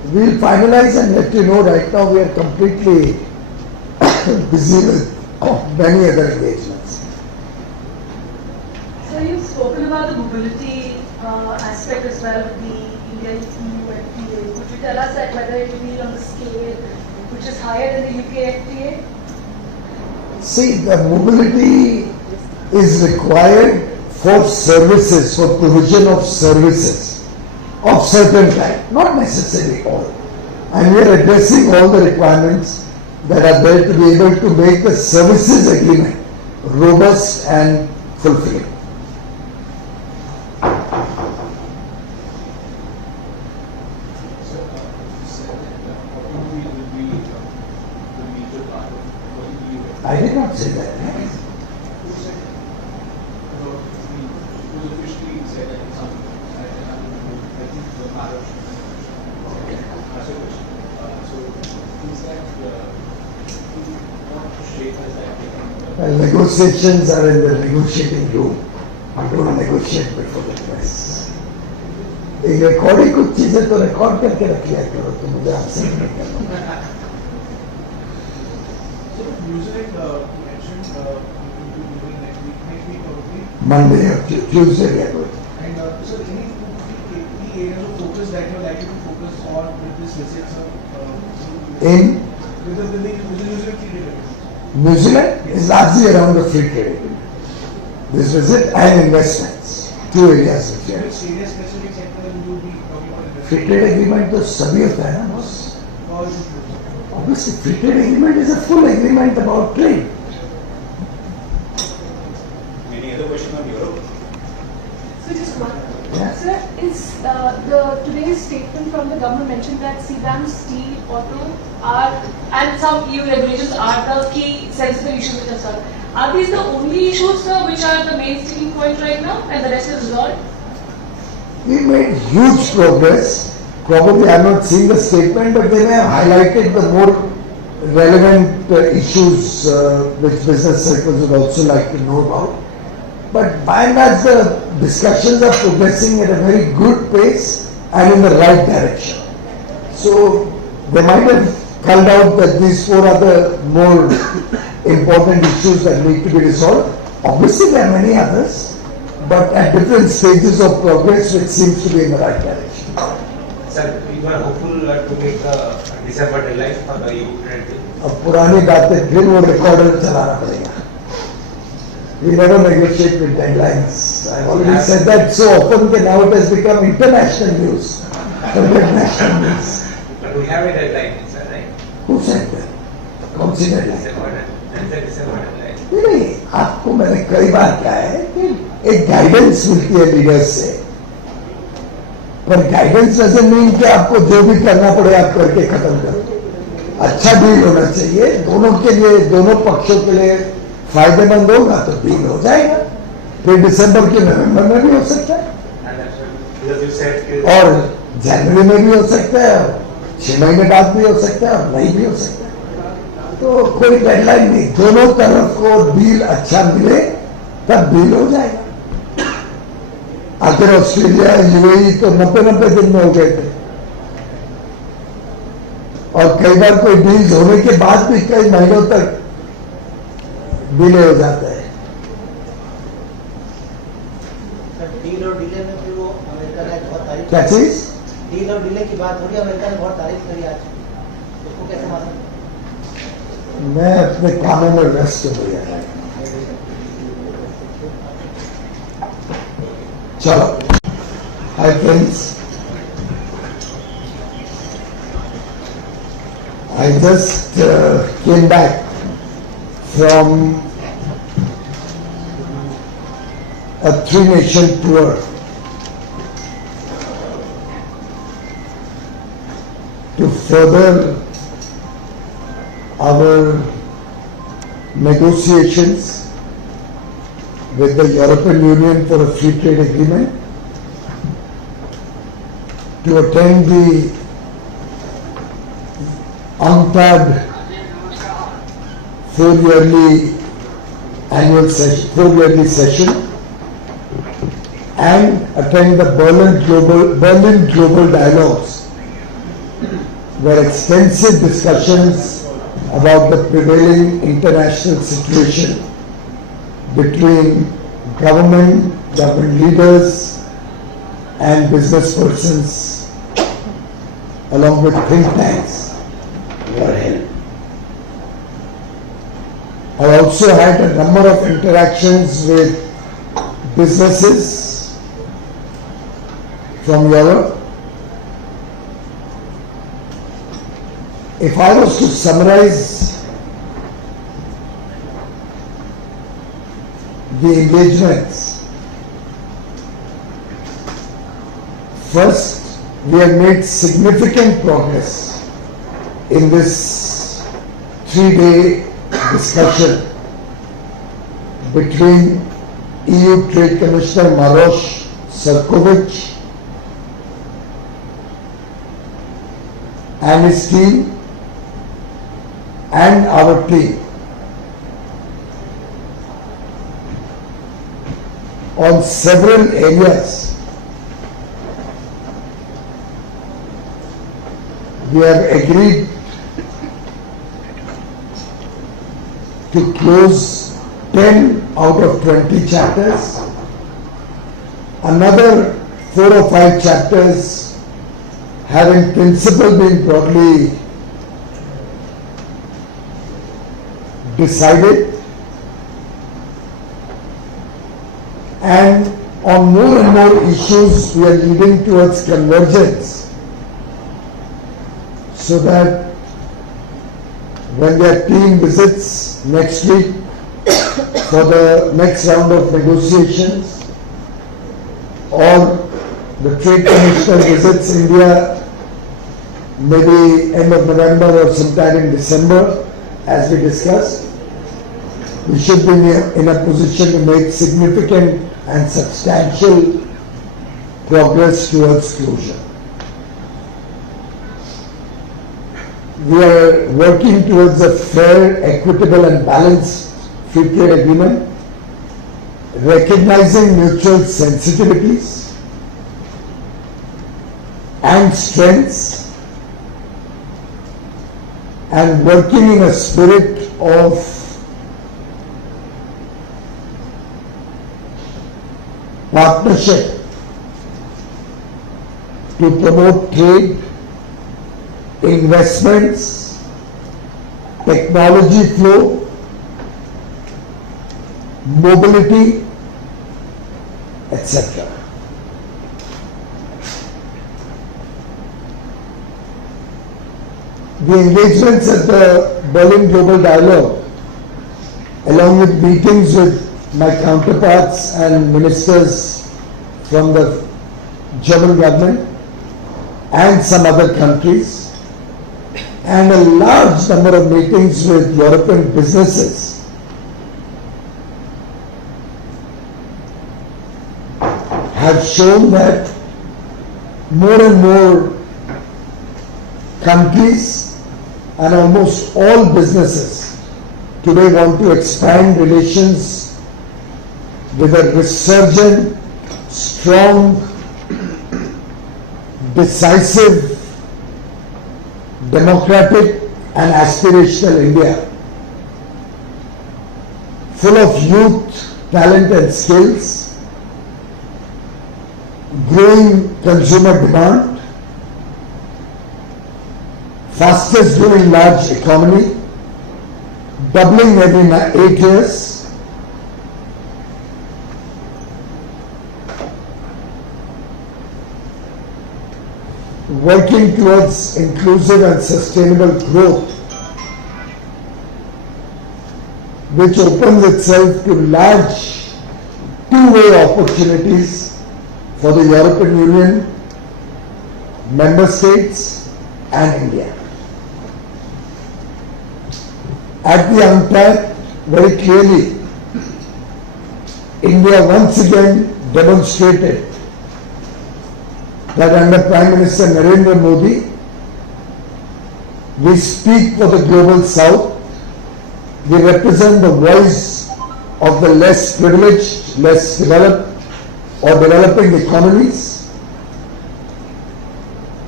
we'll finalize and let you know. Right now we are completely busy with many other engagements. So you've spoken about the mobility aspect as well of the Indian EU FTA. Could you tell us that whether it will be on the scale which is higher than the UK FTA? See, the mobility is required for services, for provision of services of certain type, not necessarily all. And we are addressing all the requirements that are there to be able to make the services agreement robust and fulfilling. I did not say that. Well, negotiations are in the negotiating room. We don't negotiate before the press. एक recording कुछ चीजें तो record करके रख लिया करो, तो मुझे आपसे नहीं करना। New Zealand, you mentioned you will be doing next week probably. Monday or Tuesday we are going. And so any key areas of focus that you are likely to focus on with this visit, sir? In With the New Zealand free trade agreement. New Zealand is largely around the free trade agreement. This visit and investments, two areas which are. Which area specific sector you will be talking about investment? Free trade agreement तो सभी होता है ना बस. Or is it- Obviously, free trade agreement is a full agreement about trade. Any other question on Europe? So just one. Yeah. Sir, is today's statement from the government mentioned that CBAM, steel, auto and some EU regulations are the key sensitive issues which are solved. Are these the only issues, sir, which are the main sticking point right now, and the rest is resolved? We made huge progress. Probably I have not seen the statement, but they may have highlighted the more relevant issues which business circles would also like to know about. But by and large, the discussions are progressing at a very good pace and in the right direction. So they might have called out that these four are the more important issues that need to be resolved. Obviously, there are many others, but at different stages of progress, which seems to be in the right direction. Sir, you are hopeful to make the December deadline for the EU trade deal? अब पुरानी बातें फिर वो recorder चलाना पड़ेगा. We never negotiate with deadlines. I've already said that so often that now it has become international news. Forget national news. But we have a deadline, sir, right? Who said that? कौन सी deadline? December deadline. नहीं, आपको मैंने कई बार कहा है कि एक guidance मिलती है लीडर्स से, पर गाइडेंस डजंट मीन कि आपको जो भी करना पड़े आप करके खत्म करो. अच्छा डील होना चाहिए, दोनों के लिए, दोनों पक्षों के लिए फायदेमंद होगा तो डील हो जाएगा. फिर दिसंबर के नवंबर में भी हो सकता है Because you said और जनवरी में भी हो सकता है और 6 महीने बाद भी हो सकता है और नहीं भी हो सकता है. तो कोई डेडलाइन नहीं, दोनों तरफ को डील अच्छा मिले तब डील हो जाएगा. आखिर ऑस्ट्रेलिया यूएई तो 90 दिन में हो गए थे और कई बार कोई डील होने के बाद भी कई महीनों तक डिले हो जाता है. सर डील और डिले में फिर वो अमेरिका ने बहुत तारीफ क्या चीज? डील और डिले की बात हो रही है, अमेरिका ने बहुत तारीफ करी आज, उसको कैसे मालूम? मैं अपने कामों में व्यस्त हो गया. चलो, hi friends, I just came back from a 3-nation tour to further our negotiations with the European Union for a free trade agreement, to attend the UNCTAD four-yearly session, and attend the Berlin Global Dialogues were extensive discussions about the prevailing international situation between government leaders and business persons, along with think tanks, were held. I also had a number of interactions with businesses from Europe. If I was to summarize the engagements, first, we have made significant progress in this 3-day discussion between EU Trade Commissioner Maroš Sefcovic and his team and our team on several areas. We have agreed to close 10 out of 20 chapters. Another 4 or 5 chapters have in principle been broadly decided, and on more and more issues we are leading towards convergence, so that when their team visits next week for the next round of negotiations, or the Trade Commissioner visits India maybe end of November or sometime in December, as we discussed, we should be in a position to make significant and substantial progress towards closure. We are working towards a fair, equitable and balanced free trade agreement, recognizing mutual sensitivities and strengths, and working in a spirit of partnership to promote trade, investments, technology flow, mobility, etc. The engagements at the Berlin Global Dialogue, along with meetings with my counterparts and ministers from the German government and some other countries, and a large number of meetings with European businesses, have shown that more and more countries and almost all businesses today want to expand relations with a resurgent, strong, decisive, democratic and aspirational India, full of youth, talent and skills, growing consumer demand, fastest growing large economy, doubling every 8 years, working towards inclusive and sustainable growth, which opens itself to large two-way opportunities for the European Union, member states and India. At the UNCTAD, very clearly, India once again demonstrated that under Prime Minister Narendra Modi, we speak for the global South, we represent the voice of the less privileged, less developed or developing economies,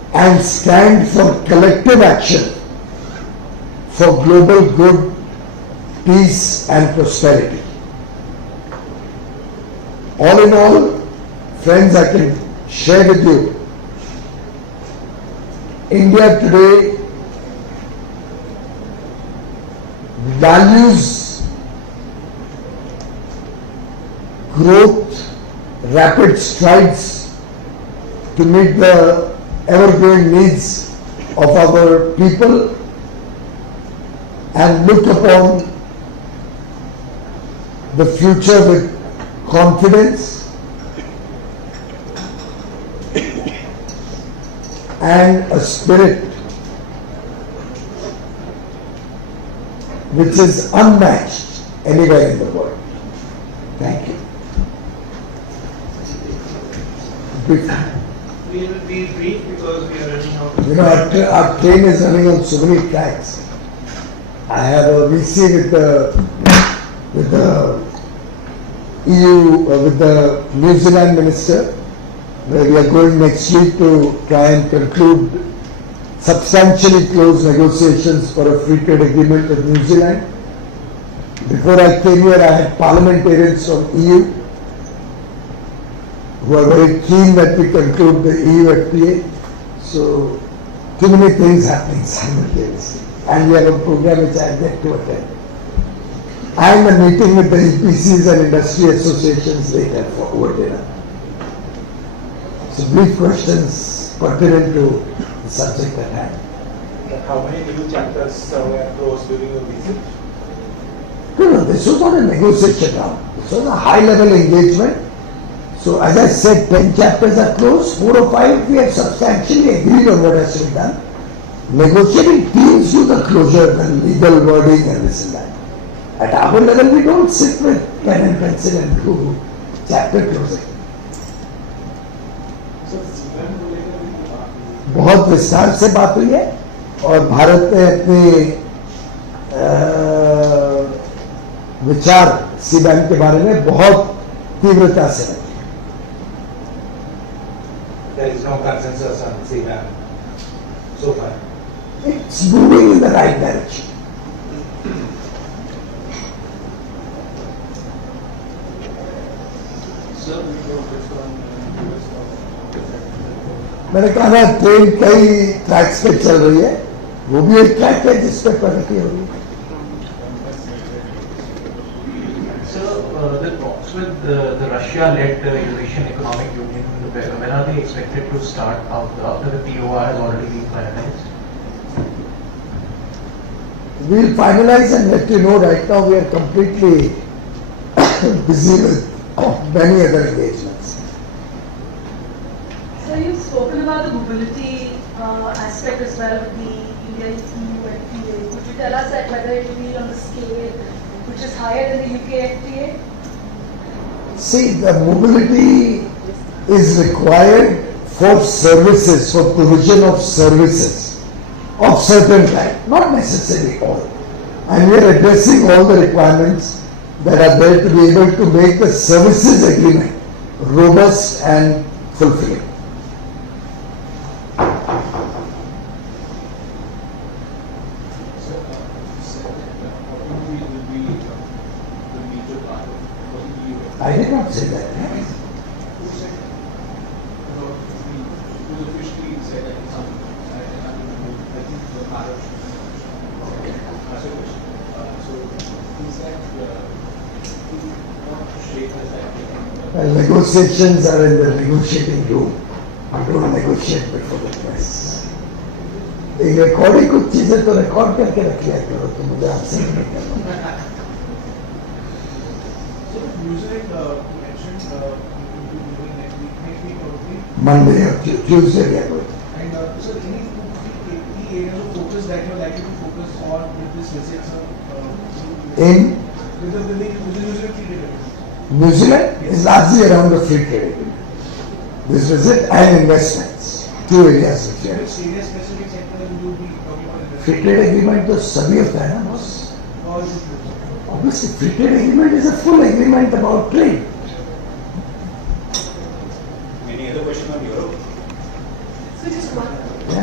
and stand for collective action for global good, peace and prosperity. All in all, friends, I can share with you, India today values growth, rapid strides to meet the ever-growing needs of our people and look upon the future with confidence and a spirit which is unmatched anywhere in the world. Thank you. Brief. We will be brief because we are running out of You know, our train is running on so many tracks. I have a VC with the EU, with the New Zealand minister, where we are going next week to try and conclude substantially close negotiations for a free trade agreement with New Zealand. Before I came here, I had parliamentarians from EU who are very keen that we conclude the EU FTA. So, too many things happening simultaneously. And we have a program which I have yet to attend. And a meeting with the EPCs and industry associations later for over dinner. So, brief questions pertinent to the subject at hand. How many new chapters were closed during your visit? No, this was not a negotiation round. This was a high-level engagement. So, as I said, 10 chapters are closed, 4 or 5 we have substantially agreed on what has to be done. Negotiating teams do the closure, the legal wording and this and that. At our level, we don't sit with pen and pencil and do chapter closing. बहुत विस्तार से बात हुई है और भारत ने अपने विचार सीबैन के बारे में बहुत तीव्रता से रखे. There is no consensus on CBAM so far. It's moving in the right direction. मैंने कहा ना ट्रेन कई ट्रैक्स पे चल रही है, वो भी एक ट्रैक है जिस पे प्रगति हो रही है. So, the talks with the Russia-led Eurasian Economic Union, when are they expected to start after the POR has already been finalized? We'll finalize and let you know. Right now we are completely busy with many other engagements. So you've spoken about the mobility aspect as well of the India-EU FTA. Could you tell us that whether it will be on the scale which is higher than the UK FTA? See, the mobility is required for services, for provision of services of certain type, not necessarily all. And we are addressing all the requirements that are there to be able to make the services agreement robust and fulfilling. I did not say that. Well, negotiations are in the negotiating room. We don't negotiate before the press. एक recording कुछ चीजें तो record करके रख लिया करो, तो मुझे आपसे नहीं करना. Monday or Tuesday we are going. And so any key areas of focus that you are likely to focus on with this visit, sir? In With the New Zealand free trade agreement. New Zealand is largely around the free trade agreement. This visit and investments, two areas which are. Which area specific sector will you be talking about investment? Free trade agreement तो सभी होता है ना boss. Or is it? Obviously, free trade agreement is a full agreement about trade. Any other question on Europe? So just one.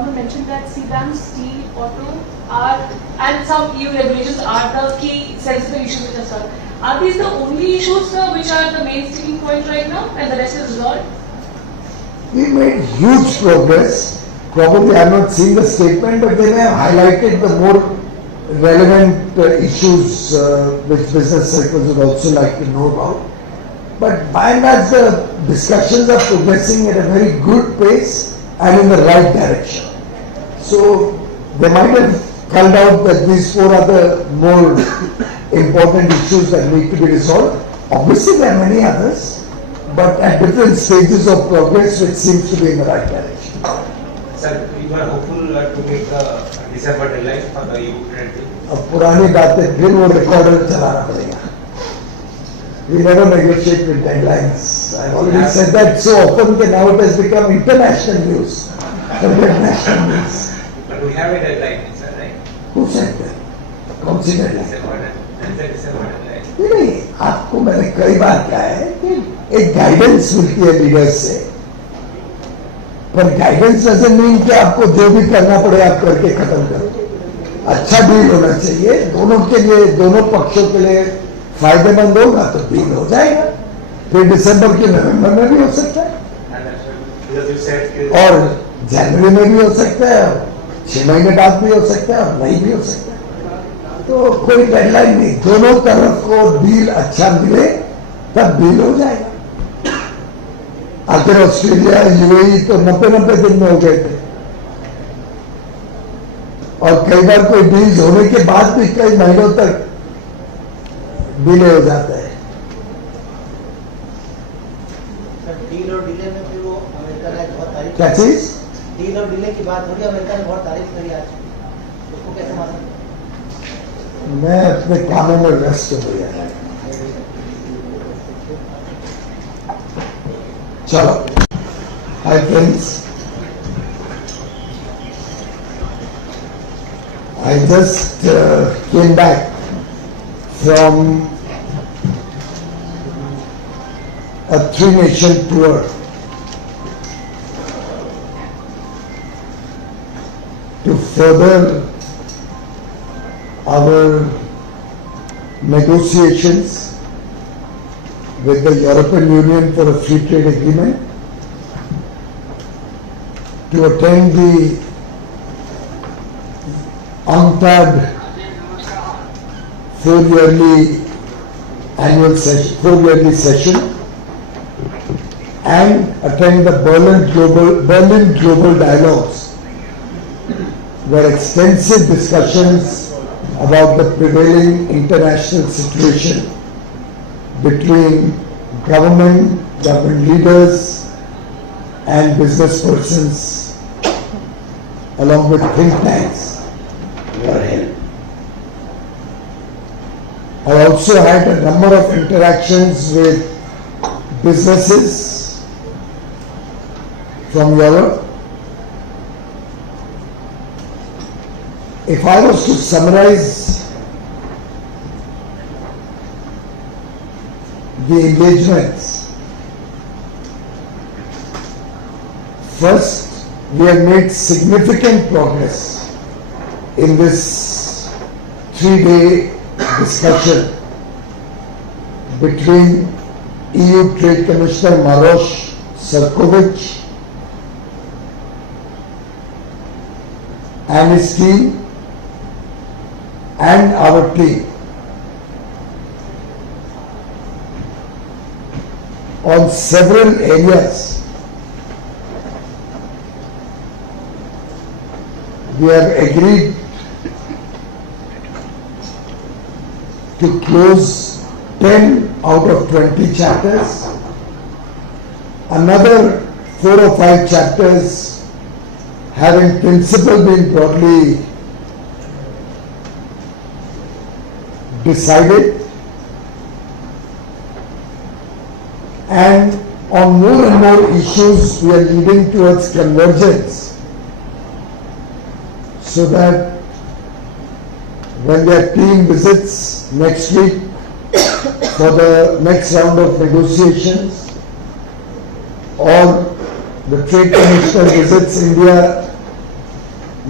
government mentioned that CBAM, steel, auto are, and some EU regulations are the key sensitive issues which are solved. Are these the only issues which are the main sticking point right now and the rest is resolved? We made huge progress. Probably I have not seen the statement, but they may have highlighted the more relevant issues which business circles would also like to know about. But by and large, the discussions are progressing at a very good pace and in the right direction. So they might have called out that these four are the more important issues that need to be resolved. Obviously, there are many others, but at different stages of progress, which seems to be in the right direction. Sir, you are hopeful to meet the December deadline for the EU trade deal? अब पुरानी बातें फिर वो recorder चलाना पड़ेगा. We never negotiate with deadlines. I've already said that so often that now it has become international news. Forget national news. But we have a deadline, sir, right? Who said that? कौन सी deadline? December deadline. नहीं, आपको मैंने कई बार कहा है कि एक guidance मिलती है लीडर्स से, पर गाइडेंस डजंट मीन कि आपको जो भी करना पड़े आप करके खत्म करो. अच्छा डील होना चाहिए, दोनों के लिए, दोनों पक्षों के लिए फायदेमंद होगा तो डील हो जाएगा. फिर दिसंबर के नवंबर में भी हो सकता है और जनवरी में भी हो सकता है और 6 महीने बाद भी हो सकता है और नहीं भी हो सकता है. तो कोई डेडलाइन नहीं, दोनों तरफ को डील अच्छा मिले तब डील हो जाएगा. आखिर ऑस्ट्रेलिया, यूएई तो 90 दिन में हो गए थे और कई बार कोई डील होने के बाद भी कई महीनों तक डिले हो जाता है. डील और डिले में फिर वो अमेरिका ने बहुत तारीफ. क्या चीज? डील और डिले की बात हो रही है, अमेरिका ने बहुत तारीफ करी आज, उसको कैसे माना? मैं अपने कामों में व्यस्त हो गया. चलो, hi friends, I just came back from a 3-nation tour to further our negotiations with the European Union for a free trade agreement, to attend the UNCTAD 4-yearly session and attend the Berlin Global Dialogues, where extensive discussions about the prevailing international situation between government leaders and business persons along with think tanks were held. I also had a number of interactions with businesses from Europe. If I was to summarize the engagements, first, we have made significant progress in this 3-day discussion between EU Trade Commissioner Maroš Sefcovic and his team and our team on several areas. We have agreed to close 10 out of 20 chapters. Another 4 or 5 chapters have in principle been broadly decided, and on more and more issues we are leading towards convergence, so that when their team visits next week for the next round of negotiations, or the Trade Commissioner visits India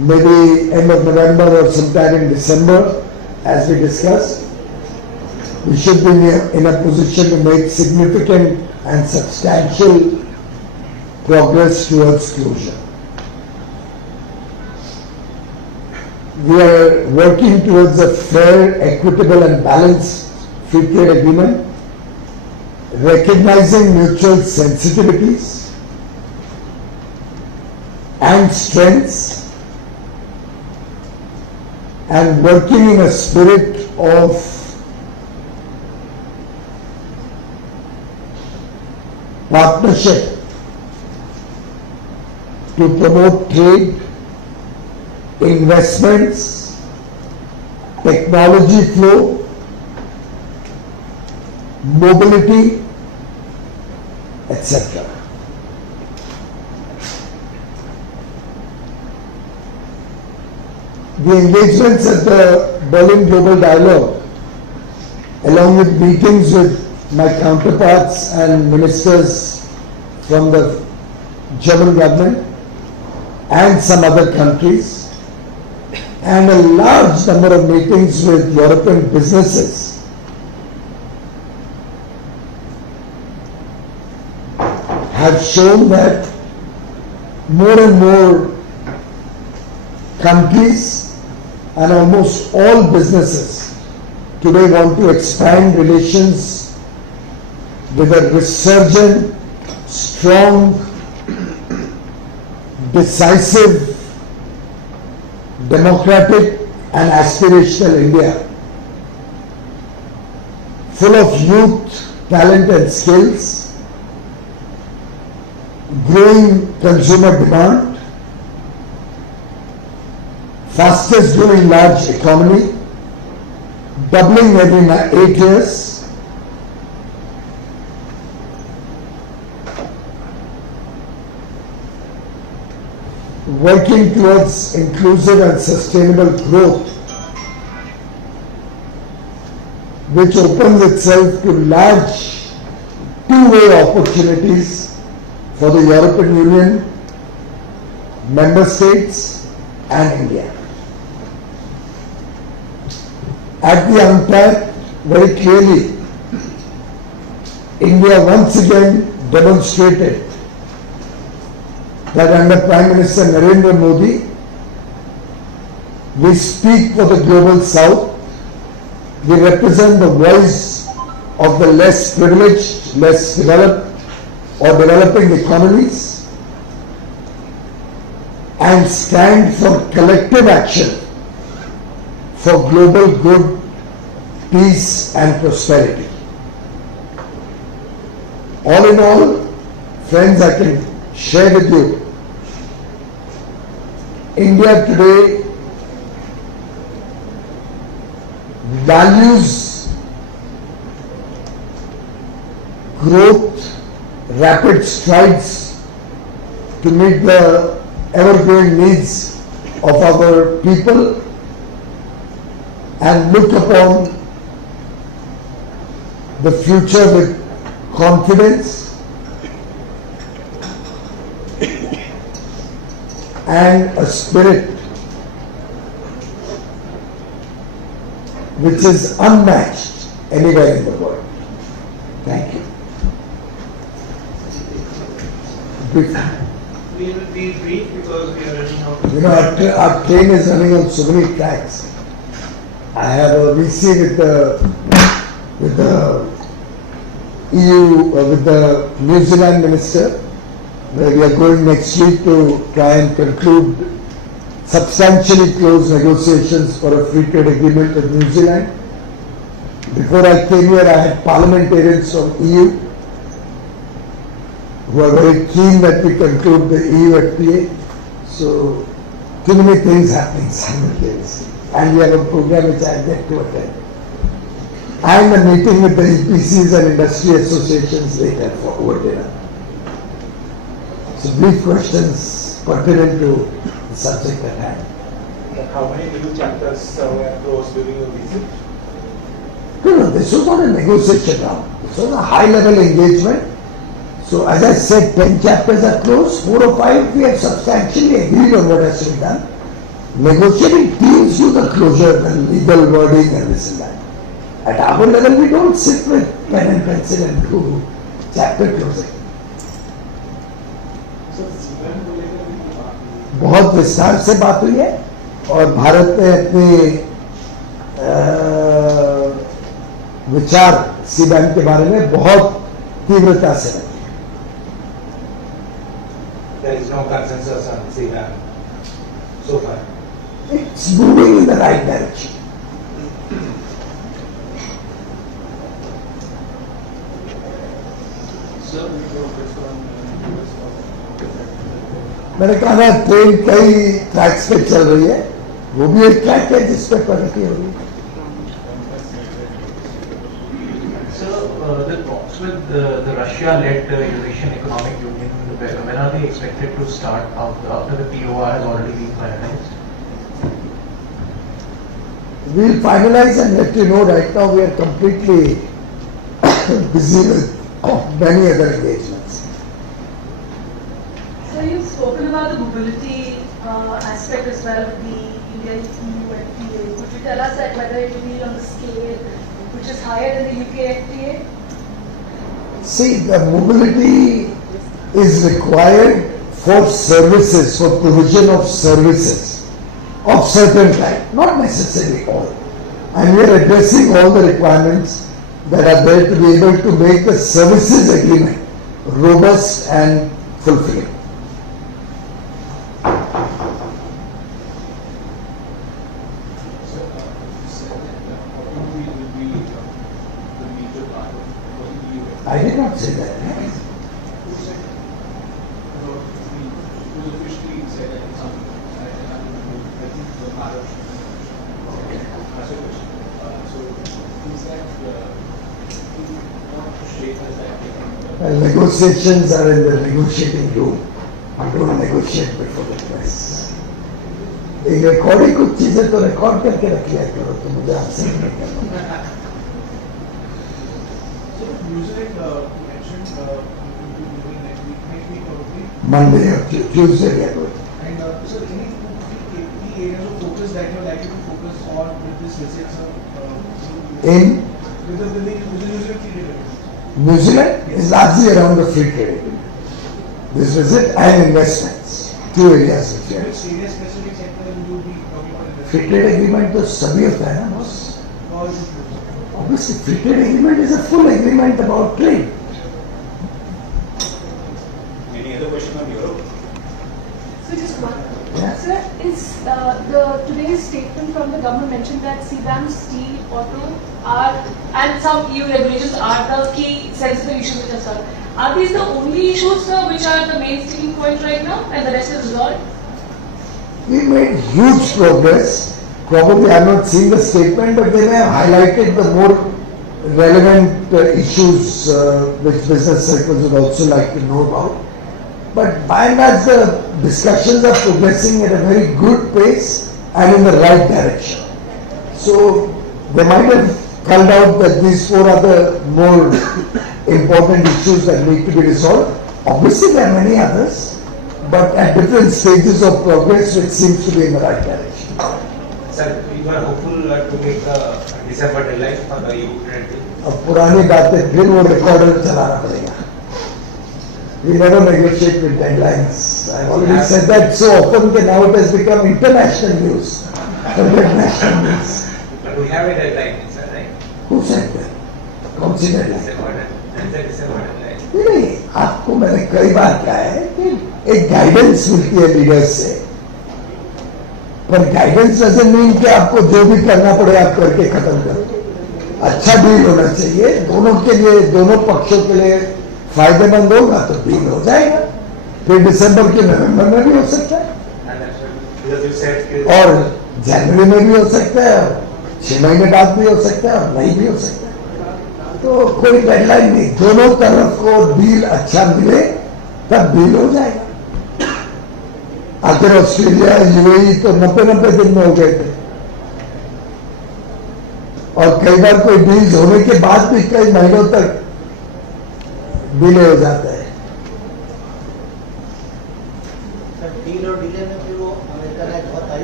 maybe end of November or sometime in December, as we discussed, we should be in a position to make significant and substantial progress towards closure. We are working towards a fair, equitable and balanced free trade agreement, recognizing mutual sensitivities and strengths, and working in a spirit of partnership to promote trade, investments, technology flow, mobility, etc. The engagements at the Berlin Global Dialogue, along with meetings with my counterparts and ministers from the German government and some other countries, and a large number of meetings with European businesses, have shown that more and more countries and almost all businesses today want to expand relations with a resurgent, strong, decisive, democratic and aspirational India, full of youth, talent and skills, growing consumer demand, fastest growing large economy, doubling every 8 years, working towards inclusive and sustainable growth, which opens itself to large two-way opportunities for the European Union, member states and India. At the UNCTAD, very clearly, India once again demonstrated that under Prime Minister Narendra Modi, we speak for the global South, we represent the voice of the less privileged, less developed or developing economies, and stand for collective action for global good, peace and prosperity. All in all, friends, I can share with you, India today values growth, rapid strides to meet the ever-growing needs of our people, and look upon the future with confidence and a spirit which is unmatched anywhere in the world. Thank you. We will be brief because we are running out of You know, our train is running on so many tracks. I have a VC with the EU, with the New Zealand minister, where we are going next week to try and conclude substantially close negotiations for a free trade agreement with New Zealand. Before I came here, I had parliamentarians from EU who are very keen that we conclude the EU FTA. So, too many things happening simultaneously. And we have a program which I get to attend. And a meeting with the EPCs and industry associations later for over dinner. So, brief questions pertinent to the subject at hand. How many new chapters were closed during your visit? No, this was not a negotiation round. This was a high-level engagement. So, as I said, 10 chapters are closed, 4 or 5 we have substantially agreed on what has to be done. Negotiating teams do the closure and legal wording and this and that. At our level, we don't sit with pen and pencil and do chapter closing. बहुत विस्तार से बात हुई है और भारत ने अपने विचार सीबैन के बारे में बहुत तीव्रता से रखे. There is no consensus on CBAM so far. It's moving in the right direction. मैंने कहा ना ट्रेन कई ट्रैक्स पे चल रही है, वो भी एक ट्रैक है जिस पे प्रगति हो रही है. So, the talks with the Russia-led Eurasian Economic Union, when are they expected to start after the POR has already been finalized? We'll finalize and let you know. Right now we are completely busy with many other engagements. So you've spoken about the mobility aspect as well of the India-EU FTA. Could you tell us that whether it will be on the scale which is higher than the UK FTA? See, the mobility is required for services, for provision of services of certain type, not necessarily all. And we are addressing all the requirements that are there to be able to make the services agreement robust and fulfilling. I did not say that. Well, negotiations are in the negotiating room. I don't negotiate before the press. एक recording कुछ चीजें तो record करके रख लिया करो, तो मुझे आपसे नहीं करना. Monday or Tuesday we are going. And so any key areas of focus that you are likely to focus on with this visit, sir? In With the New Zealand free trade. New Zealand is largely around the free trade agreement. This visit and investments, two areas which we are. Which area specific sector you will be talking about investment? Free trade agreement तो सभी होता है ना boss. Or is it Obviously, free trade agreement is a full agreement about trade. Any other question on Europe? So just one. Yeah. Sir, is today's statement from the government mentioned that CBAM, steel, auto and some EU regulations are the key sensitive issues which are solved. Are these the only issues, sir, which are the main sticking point right now and the rest is resolved? We made huge progress. Probably I have not seen the statement, but they may have highlighted the more relevant issues which business circles would also like to know about. But by and large, the discussions are progressing at a very good pace and in the right direction. So they might have called out that these four are the more important issues that need to be resolved. Obviously, there are many others, but at different stages of progress, which seems to be in the right direction. Sir, you are hopeful to make the December deadline for the EU trade deal? अब पुरानी बातें फिर वो recorder चलाना पड़ेगा. We never negotiate with deadlines. I've already said that so often that now it has become international news. Forget national news. But we have a deadline, sir, right? Who said that? कौन सी deadline? December deadline. नहीं, आपको मैंने कई बार कहा है कि एक guidance मिलती है लीडर्स से, पर गाइडेंस डजंट मीन कि आपको जो भी करना पड़े आप करके खत्म करो. अच्छा डील होना चाहिए, दोनों के लिए, दोनों पक्षों के लिए फायदेमंद होगा तो डील हो जाएगा. फिर दिसंबर के नवंबर में भी हो सकता है और जनवरी में भी हो सकता है, 6 महीने बाद भी हो सकता है और नहीं भी हो सकता है. तो कोई डेडलाइन नहीं, दोनों तरफ को डील अच्छा मिले तब डील हो जाएगा. आखिर ऑस्ट्रेलिया यूएई तो 90 दिन में हो गए थे और कई बार कोई डील होने के बाद भी कई महीनों तक डिले हो जाता है. सर डील और डिले में फिर वो अमेरिका ने बहुत तारीफ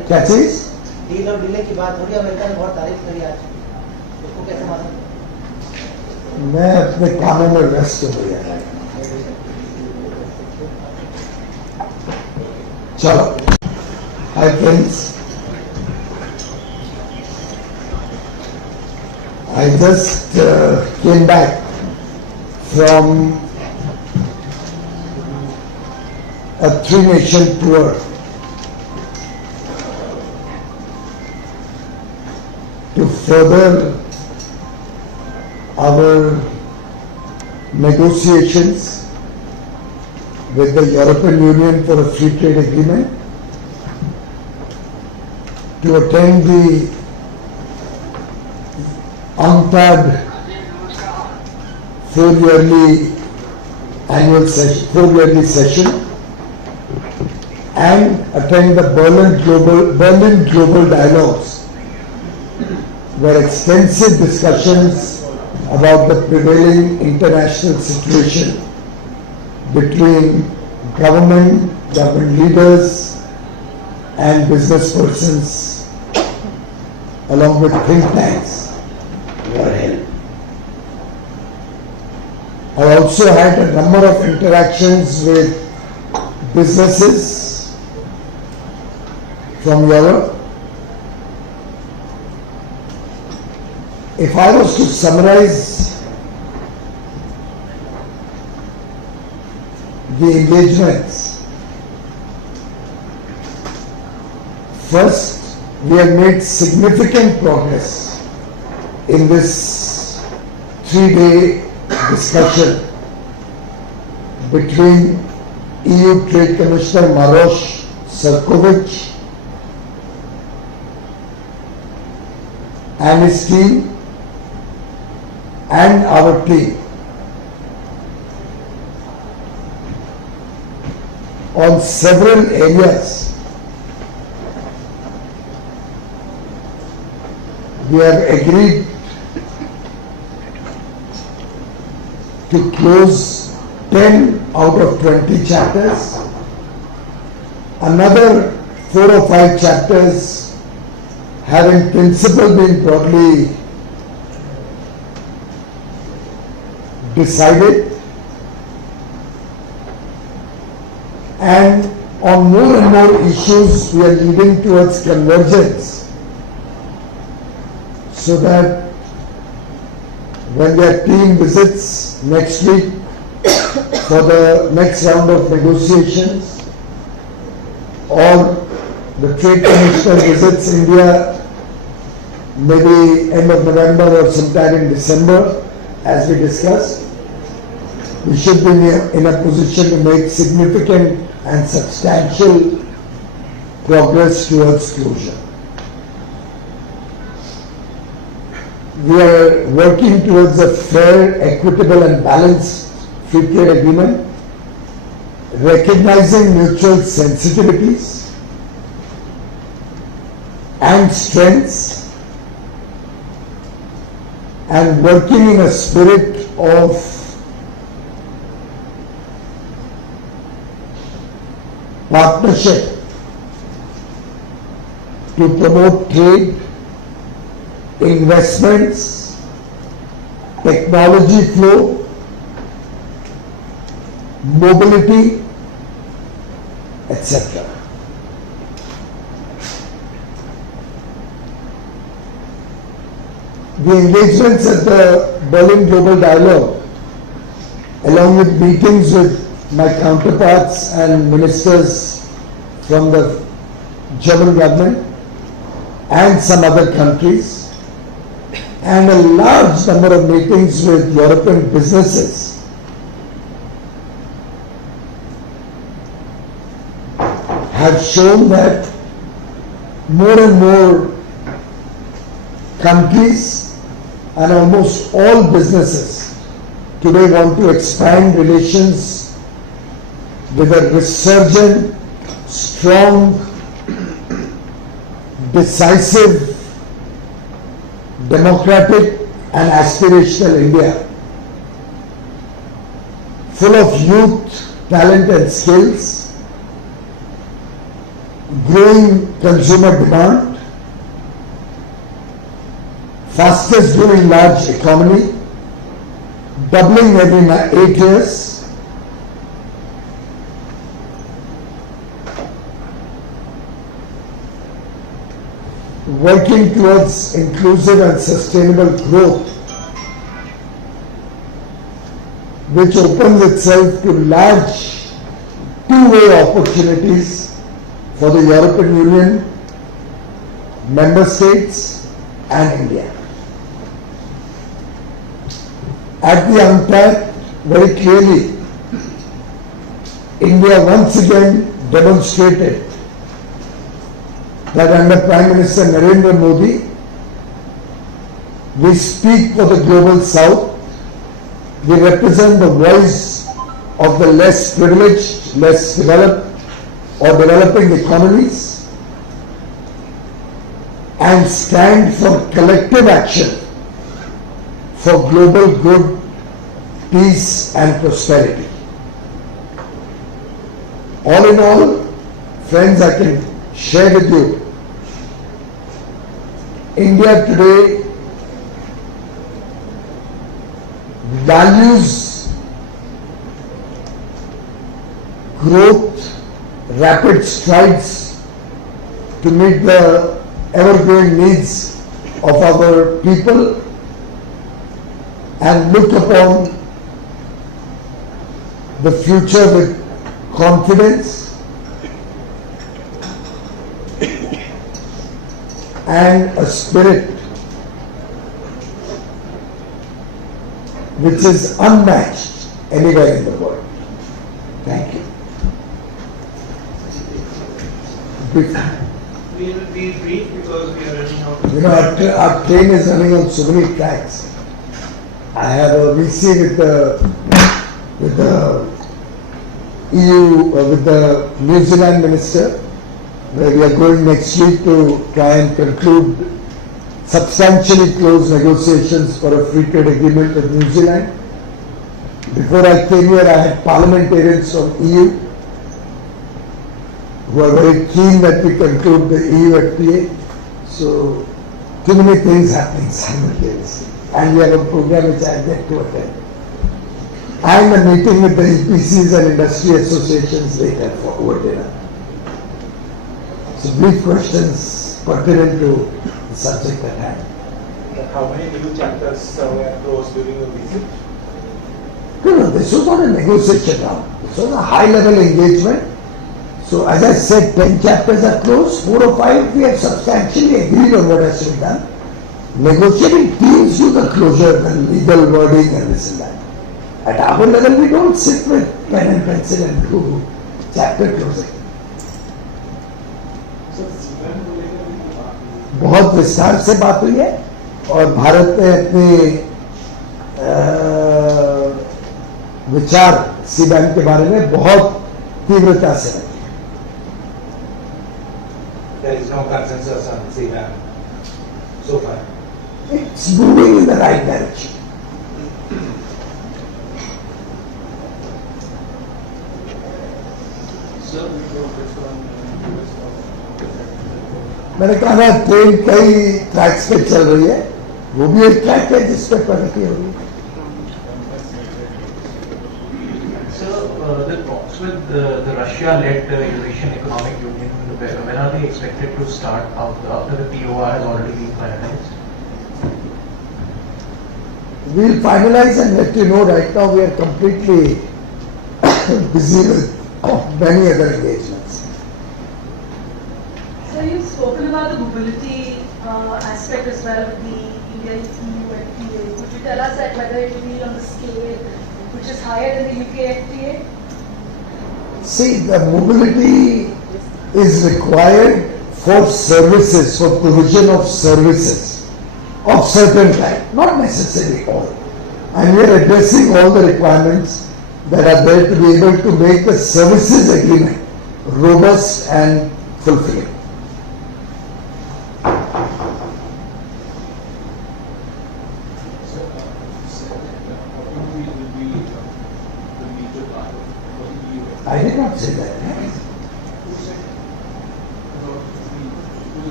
क्या चीज? डील और डिले की बात हो रही है, अमेरिका ने बहुत तारीफ करी आज, उसको कैसे मालूम? मैं अपने कामों में व्यस्त हो गया। चलो, hi friends, I just came back from a 3-nation tour to further our negotiations with the European Union for a free trade agreement, to attend the UNCTAD four-yearly session, and attend the Berlin Global Dialogues, where extensive discussions about the prevailing international situation between government leaders and business persons, along with think tanks, were held. I also had a number of interactions with businesses from Europe. If I was to summarize the engagements, first, we have made significant progress in this 3-day discussion between EU Trade Commissioner Maroš Sefcovic and his team and our team on several areas. We have agreed to close 10 out of 20 chapters. Another 4 or 5 chapters have in principle been broadly decided, and on more and more issues we are leading towards convergence, so that when their team visits next week for the next round of negotiations, or the Trade Commissioner visits India maybe end of November or sometime in December, as we discussed, we should be in a position to make significant and substantial progress towards closure. We are working towards a fair, equitable and balanced free trade agreement, recognizing mutual sensitivities and strengths, and working in a spirit of partnership to promote trade, investments, technology flow, mobility, etc. The engagements at the Berlin Global Dialogue, along with meetings with my counterparts and ministers from the German government and some other countries, and a large number of meetings with European businesses, have shown that more and more countries and almost all businesses today want to expand relations with a resurgent, strong, decisive, democratic and aspirational India, full of youth, talent and skills, growing consumer demand, fastest growing large economy, doubling every 8 years, working towards inclusive and sustainable growth, which opens itself to large two-way opportunities for the European Union, member states and India. At the UNCTAD, very clearly, India once again demonstrated that under Prime Minister Narendra Modi, we speak for the global South, we represent the voice of the less privileged, less developed or developing economies, and stand for collective action for global good, peace and prosperity. All in all, friends, I can share with you, India today values growth, rapid strides to meet the ever-growing needs of our people, and look upon the future with confidence and a spirit which is unmatched anywhere in the world. Thank you. We will be brief because we are running out of You know, our train is running on so many tracks. I have a VC with the EU, with the New Zealand minister, where we are going next week to try and conclude substantially close negotiations for a free trade agreement with New Zealand. Before I came here, I had parliamentarians from EU who are very keen that we conclude the EU FTA. So, too many things happening simultaneously. And we have a program which I have yet to attend. I am meeting with the EPCs and industry associations later for over dinner. So, brief questions pertinent to the subject at hand. How many new chapters were closed during your visit? No, this was not a negotiation round. This was a high-level engagement. So, as I said, 10 chapters are closed, 4 or 5 we have substantially agreed on what has to be done. Negotiating teams do the closure, the legal wording and this and that. At our level, we don't sit with pen and pencil and do chapter closing. बहुत विस्तार से बात हुई है और भारत ने अपने विचार सीबैन के बारे में बहुत तीव्रता से रखे. There is no consensus on CBAM so far. It's moving in the right direction. मैंने कहा ना ट्रेन कई ट्रैक्स पे चल रही है, वो भी एक ट्रैक है जिस पे प्रगति हो रही है. So, the talks with the Russia-led Eurasian Economic Union, when are they expected to start after the POR has already been finalized? We'll finalize and let you know. Right now we are completely busy with many other engagements. So you've spoken about the mobility aspect as well of the India-EU FTA. Could you tell us that whether it will be on the scale which is higher than the UK FTA? See, the mobility is required for services, for provision of services of certain type, not necessarily all. And we are addressing all the requirements that are there to be able to make the services agreement robust and fulfilling. I did not say that.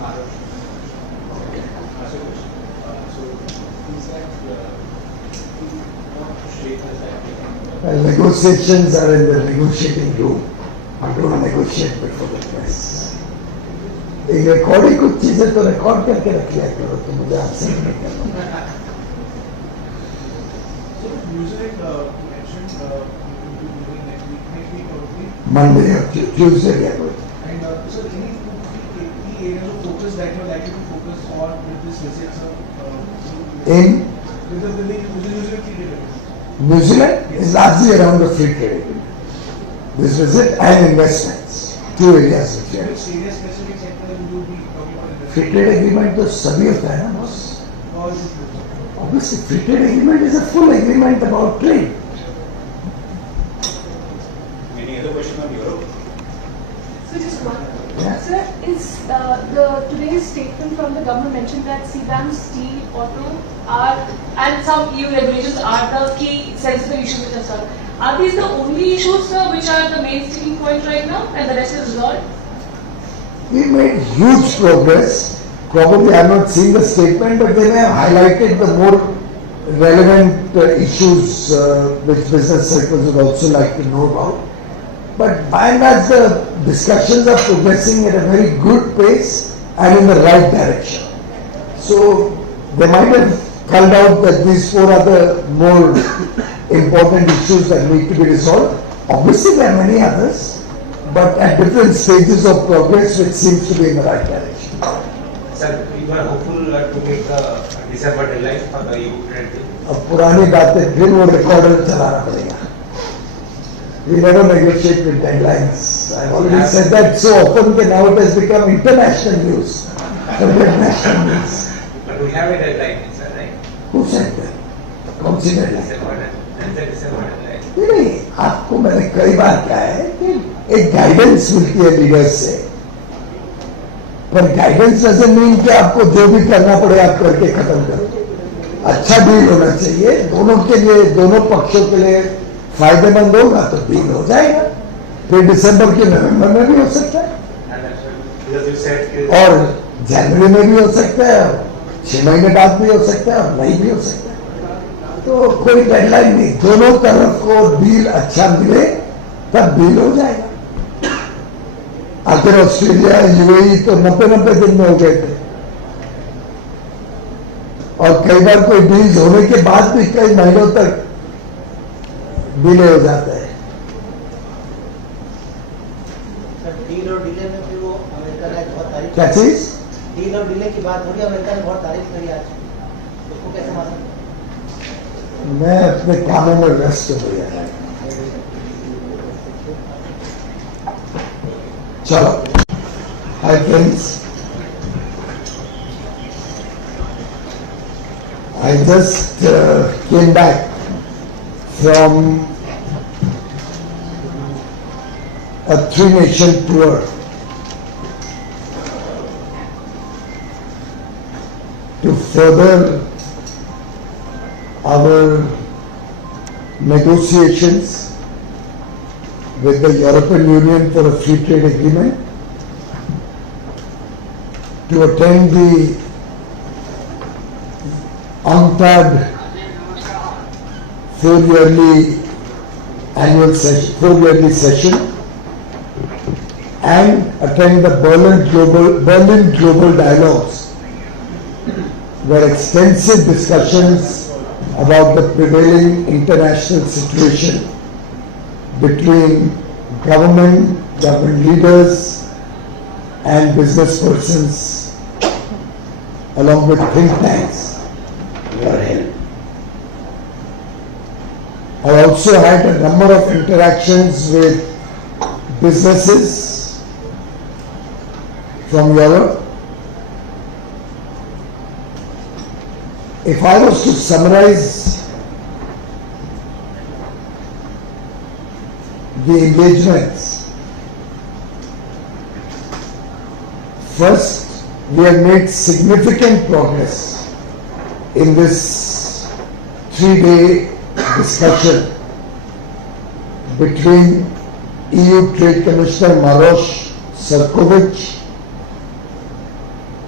Well, negotiations are in the negotiating room. You don't negotiate before the press. एक recording कुछ चीजें तो record करके रख लिया करो तो मुझे आपसे नहीं करना. So New Zealand mentioned next week probably. Monday or Tuesday we are going. And so any key areas of focus that you are likely to focus on with this visit, sir? In With the New Zealand free trade agreement. New Zealand is largely around the free trade agreement. This visit and investments, two areas which are. Which area specific sector will you be talking about investment? Free trade agreement तो सभी होता है ना boss. Or is it Obviously, free trade agreement is a full agreement about trade. Any other question on Europe? So just one. Yeah. Sir, is the today's statement from the government mentioned that CBAM, steel, auto are and some EU regulations are the key sensitive issues which are solved. Are these the only issues, sir, which are the main sticking point right now, and the rest is resolved? We made huge progress. Probably I have not seen the statement, but they may have highlighted the more relevant issues which business circles would also like to know about. But by and large, the discussions are progressing at a very good pace and in the right direction. So they might have called out that these four are the more important issues that need to be resolved. Obviously, there are many others, but at different stages of progress, which seems to be in the right direction. Sir, you are hopeful to make the December deadline for the EU trade deal? अब पुरानी बातें फिर वो recorder चलाना पड़ेगा. We never negotiate with deadlines. I've already said that so often that now it has become international news. Forget national news. But we have a deadline, sir, right? Who said that? कौन सी deadline? December deadline. नहीं, आपको मैंने कई बार कहा है कि एक guidance मिलती है लीडर्स से, पर गाइडेंस डजंट मीन कि आपको जो भी करना पड़े आप करके खत्म करो. अच्छा डील होना चाहिए दोनों के लिए, दोनों पक्षों के लिए फायदेमंद होगा तो डील हो जाएगा. फिर दिसंबर के नवंबर में भी हो सकता है And because you said और जनवरी में भी हो सकता है और 6 महीने बाद भी हो सकता है और नहीं भी हो सकता है. तो कोई डेडलाइन नहीं, दोनों तरफ को डील अच्छा मिले तब डील हो जाएगा. आखिर ऑस्ट्रेलिया यूएई तो 90 दिन में हो गए थे और कई बार कोई डील होने के बाद भी कई महीनों तक डिले हो जाता है. सर डील और डिले में फिर वो अमेरिका ने बहुत तारीफ. क्या चीज? डील और डिले की बात हो रही है, अमेरिका ने बहुत तारीफ करी आज, उसको कैसे मालूम? मैं अपने कामों में व्यस्त हो गया. चलो, hi friends, I just came back from a 3-nation tour to further our negotiations with the European Union for a free trade agreement, to attend the UNCTAD 4-yearly session, and attend the Berlin Global Dialogues, where extensive discussions about the prevailing international situation between government leaders and business persons, along with think tanks, were held. I also had a number of interactions with businesses from Europe. If I was to summarize the engagements, first, we have made significant progress in this 3-day discussion between EU Trade Commissioner Maroš Sefcovic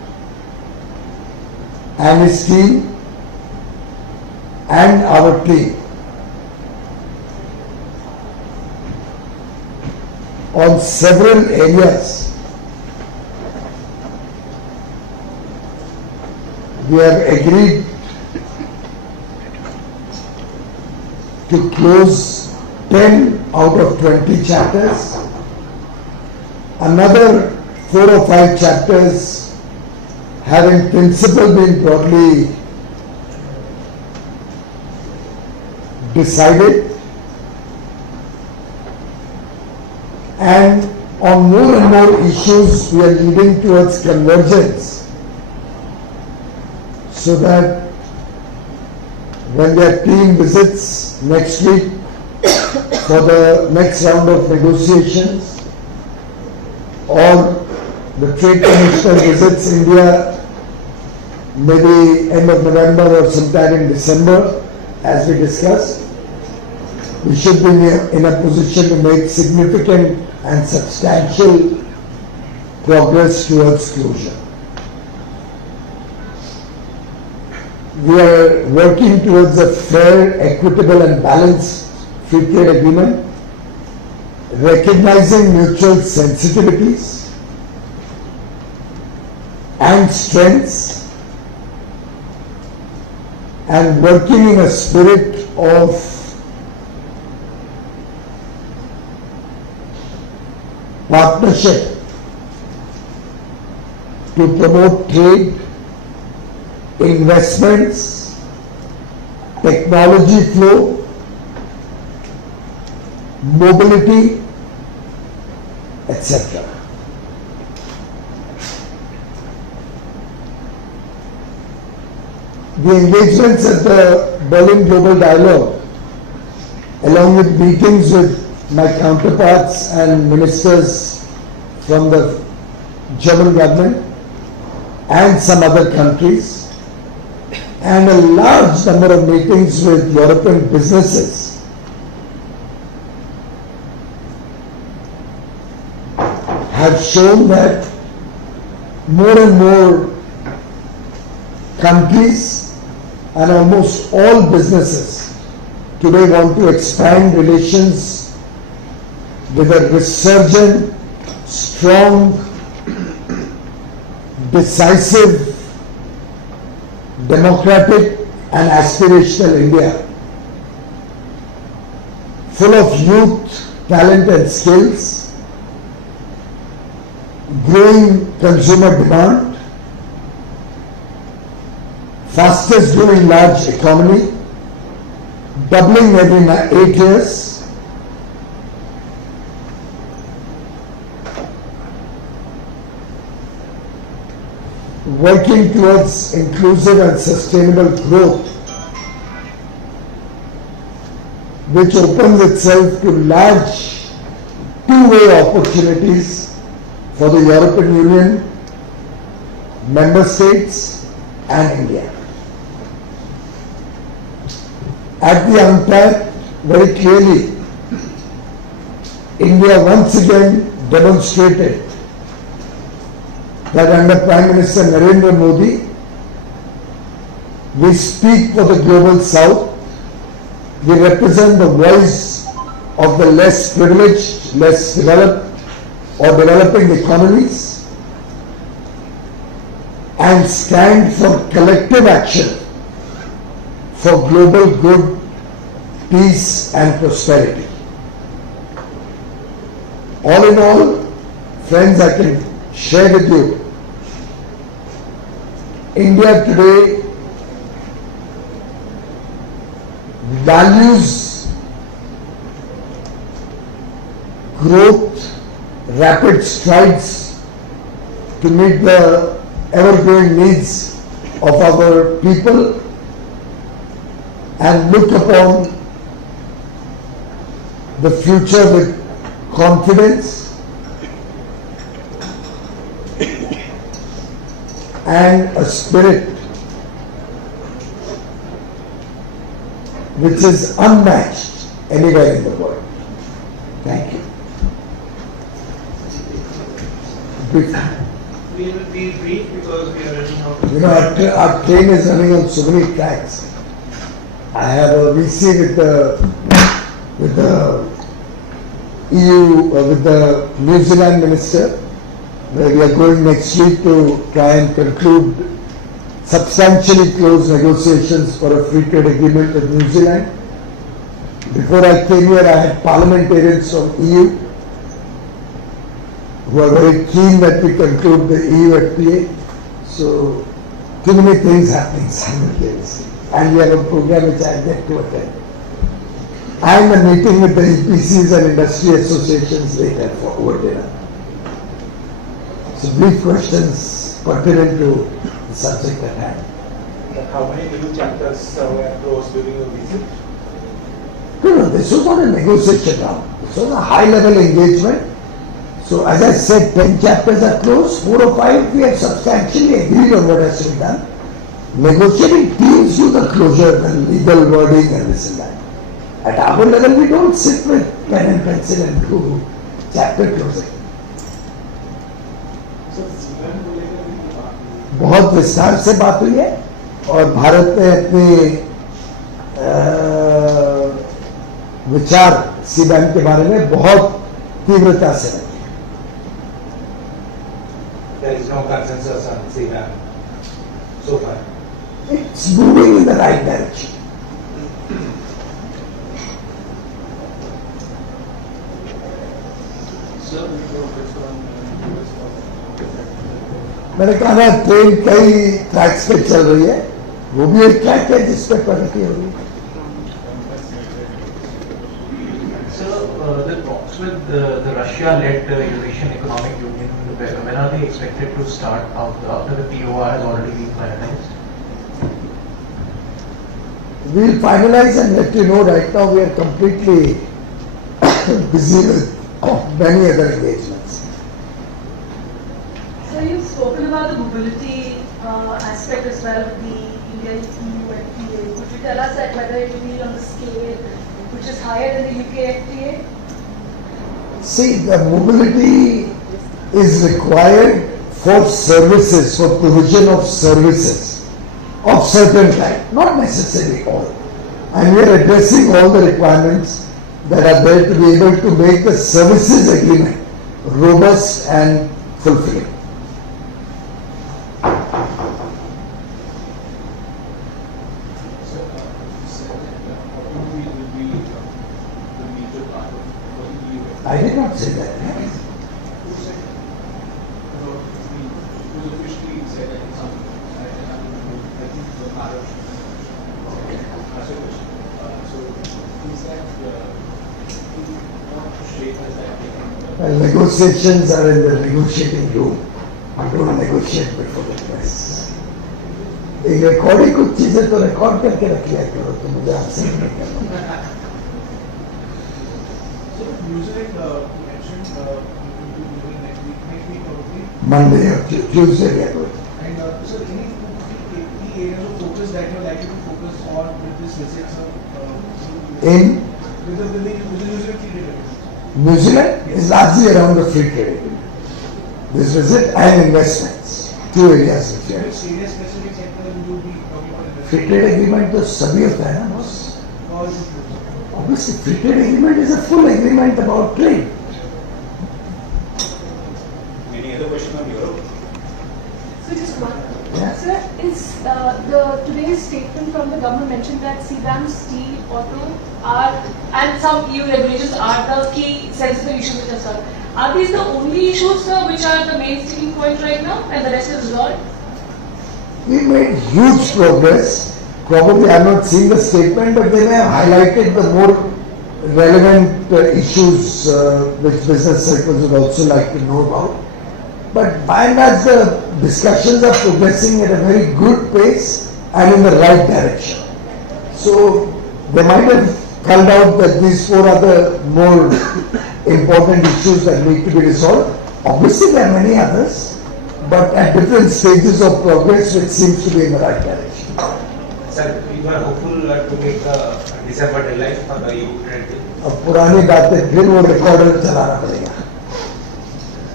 and his team and our team on several areas. We have agreed to close 10 out of 20 chapters. Another 4 or 5 chapters have in principle been broadly decided, and on more and more issues we are leading towards convergence, so that when their team visits next week for the next round of negotiations, or the trade commissioner visits India maybe end of November or sometime in December, as we discussed, we should be in a position to make significant and substantial progress towards closure. We are working towards a fair, equitable and balanced free trade agreement, recognizing mutual sensitivities and strengths, and working in a spirit of partnership to promote trade, investments, technology flow, mobility, etc. The engagements at the Berlin Global Dialogue, along with meetings with my counterparts and ministers from the German government and some other countries, and a large number of meetings with European businesses, have shown that more and more countries and almost all businesses today want to expand relations with a resurgent, strong, decisive, democratic and aspirational India, full of youth, talent and skills, growing consumer demand, fastest growing large economy, doubling every 8 years, working towards inclusive and sustainable growth, which opens itself to large two-way opportunities for the European Union, member states and India. At the UNCTAD, very clearly, India once again demonstrated that under Prime Minister Narendra Modi, we speak for the global South, we represent the voice of the less privileged, less developed or developing economies, and stand for collective action for global good, peace and prosperity. All in all, friends, I can share with you, India today values growth, rapid strides to meet the ever-growing needs of our people, and look upon the future with confidence and a spirit which is unmatched anywhere in the world. Thank you. We will be brief because we are running out of You know, our train is running on so many tracks. I have a VC with the EU, with the New Zealand minister, where we are going next week to try and conclude substantially close negotiations for a free trade agreement with New Zealand. Before I came here, I had parliamentarians from EU who are very keen that we conclude the EU FTA. So, too many things happening simultaneously. And we have a program which I get to attend. And a meeting with the EPCs and industry associations later for over dinner. So, brief questions pertinent to the subject at hand. How many new chapters were closed during your visit? No, this was not a negotiation round. This was a high-level engagement. So, as I said, 10 chapters are closed, 4 or 5 we have substantially agreed on what has to be done. Negotiating teams do the closure, the legal wording and this and that. At our level, we don't sit with pen and pencil and do chapter closing. बहुत विस्तार से बात हुई है और भारत ने अपने विचार सीबैन के बारे में बहुत तीव्रता से रखे. There is no consensus on CBAM so far. It's moving in the right direction. मैंने कहा ना ट्रेन कई ट्रैक्स पे चल रही है, वो भी एक ट्रैक है जिस पे प्रगति हो रही है. The talks with the Russia-led Eurasian Economic Union, when are they expected to start after the POR has already been finalized? We'll finalize and let you know. Right now we are completely busy with many other engagements. So you've spoken about the mobility aspect as well of the India EU FTA. Could you tell us that whether it will be on the scale which is higher than the UK FTA? See, the mobility is required for services, for provision of services of certain type, not necessarily all. And we are addressing all the requirements that are there to be able to make the services agreement robust and fulfilling. I did not say that. Well, negotiations are in the negotiating room. I don't negotiate before the press. एक recording कुछ चीजें तो record करके रख लिया करो, तो मुझे आपसे नहीं करना. So New Zealand mentioned next week probably. Monday or Tuesday we are going. And so any key areas of focus that you are likely to focus on with this visit, sir? In With the New Zealand free trade agreement. New Zealand is largely around the free trade agreement. This visit and investments, two areas which we are. Which area specific sector you will be talking about investment? Free trade agreement तो सभी होता है ना boss. Or is it Obviously, free trade agreement is a full agreement about trade. Any other question on Europe? So just one. Yeah. Sir, is today's statement from the government mentioned that CBAM, steel, auto and some EU regulations are the key sensitive issues which are solved. Are these the only issues, sir, which are the main sticking point right now, and the rest is resolved? We made huge progress. Probably I have not seen the statement, but they may have highlighted the more relevant issues which business circles would also like to know about. But by and large, the discussions are progressing at a very good pace and in the right direction. So they might have called out that these 4 are the more important issues that need to be resolved. Obviously, there are many others, but at different stages of progress, which seems to be in the right direction. Sir, you are hopeful to make a December deadline for the EU trade deal? अब पुरानी बातें फिर वो recorder चलाना पड़ेगा.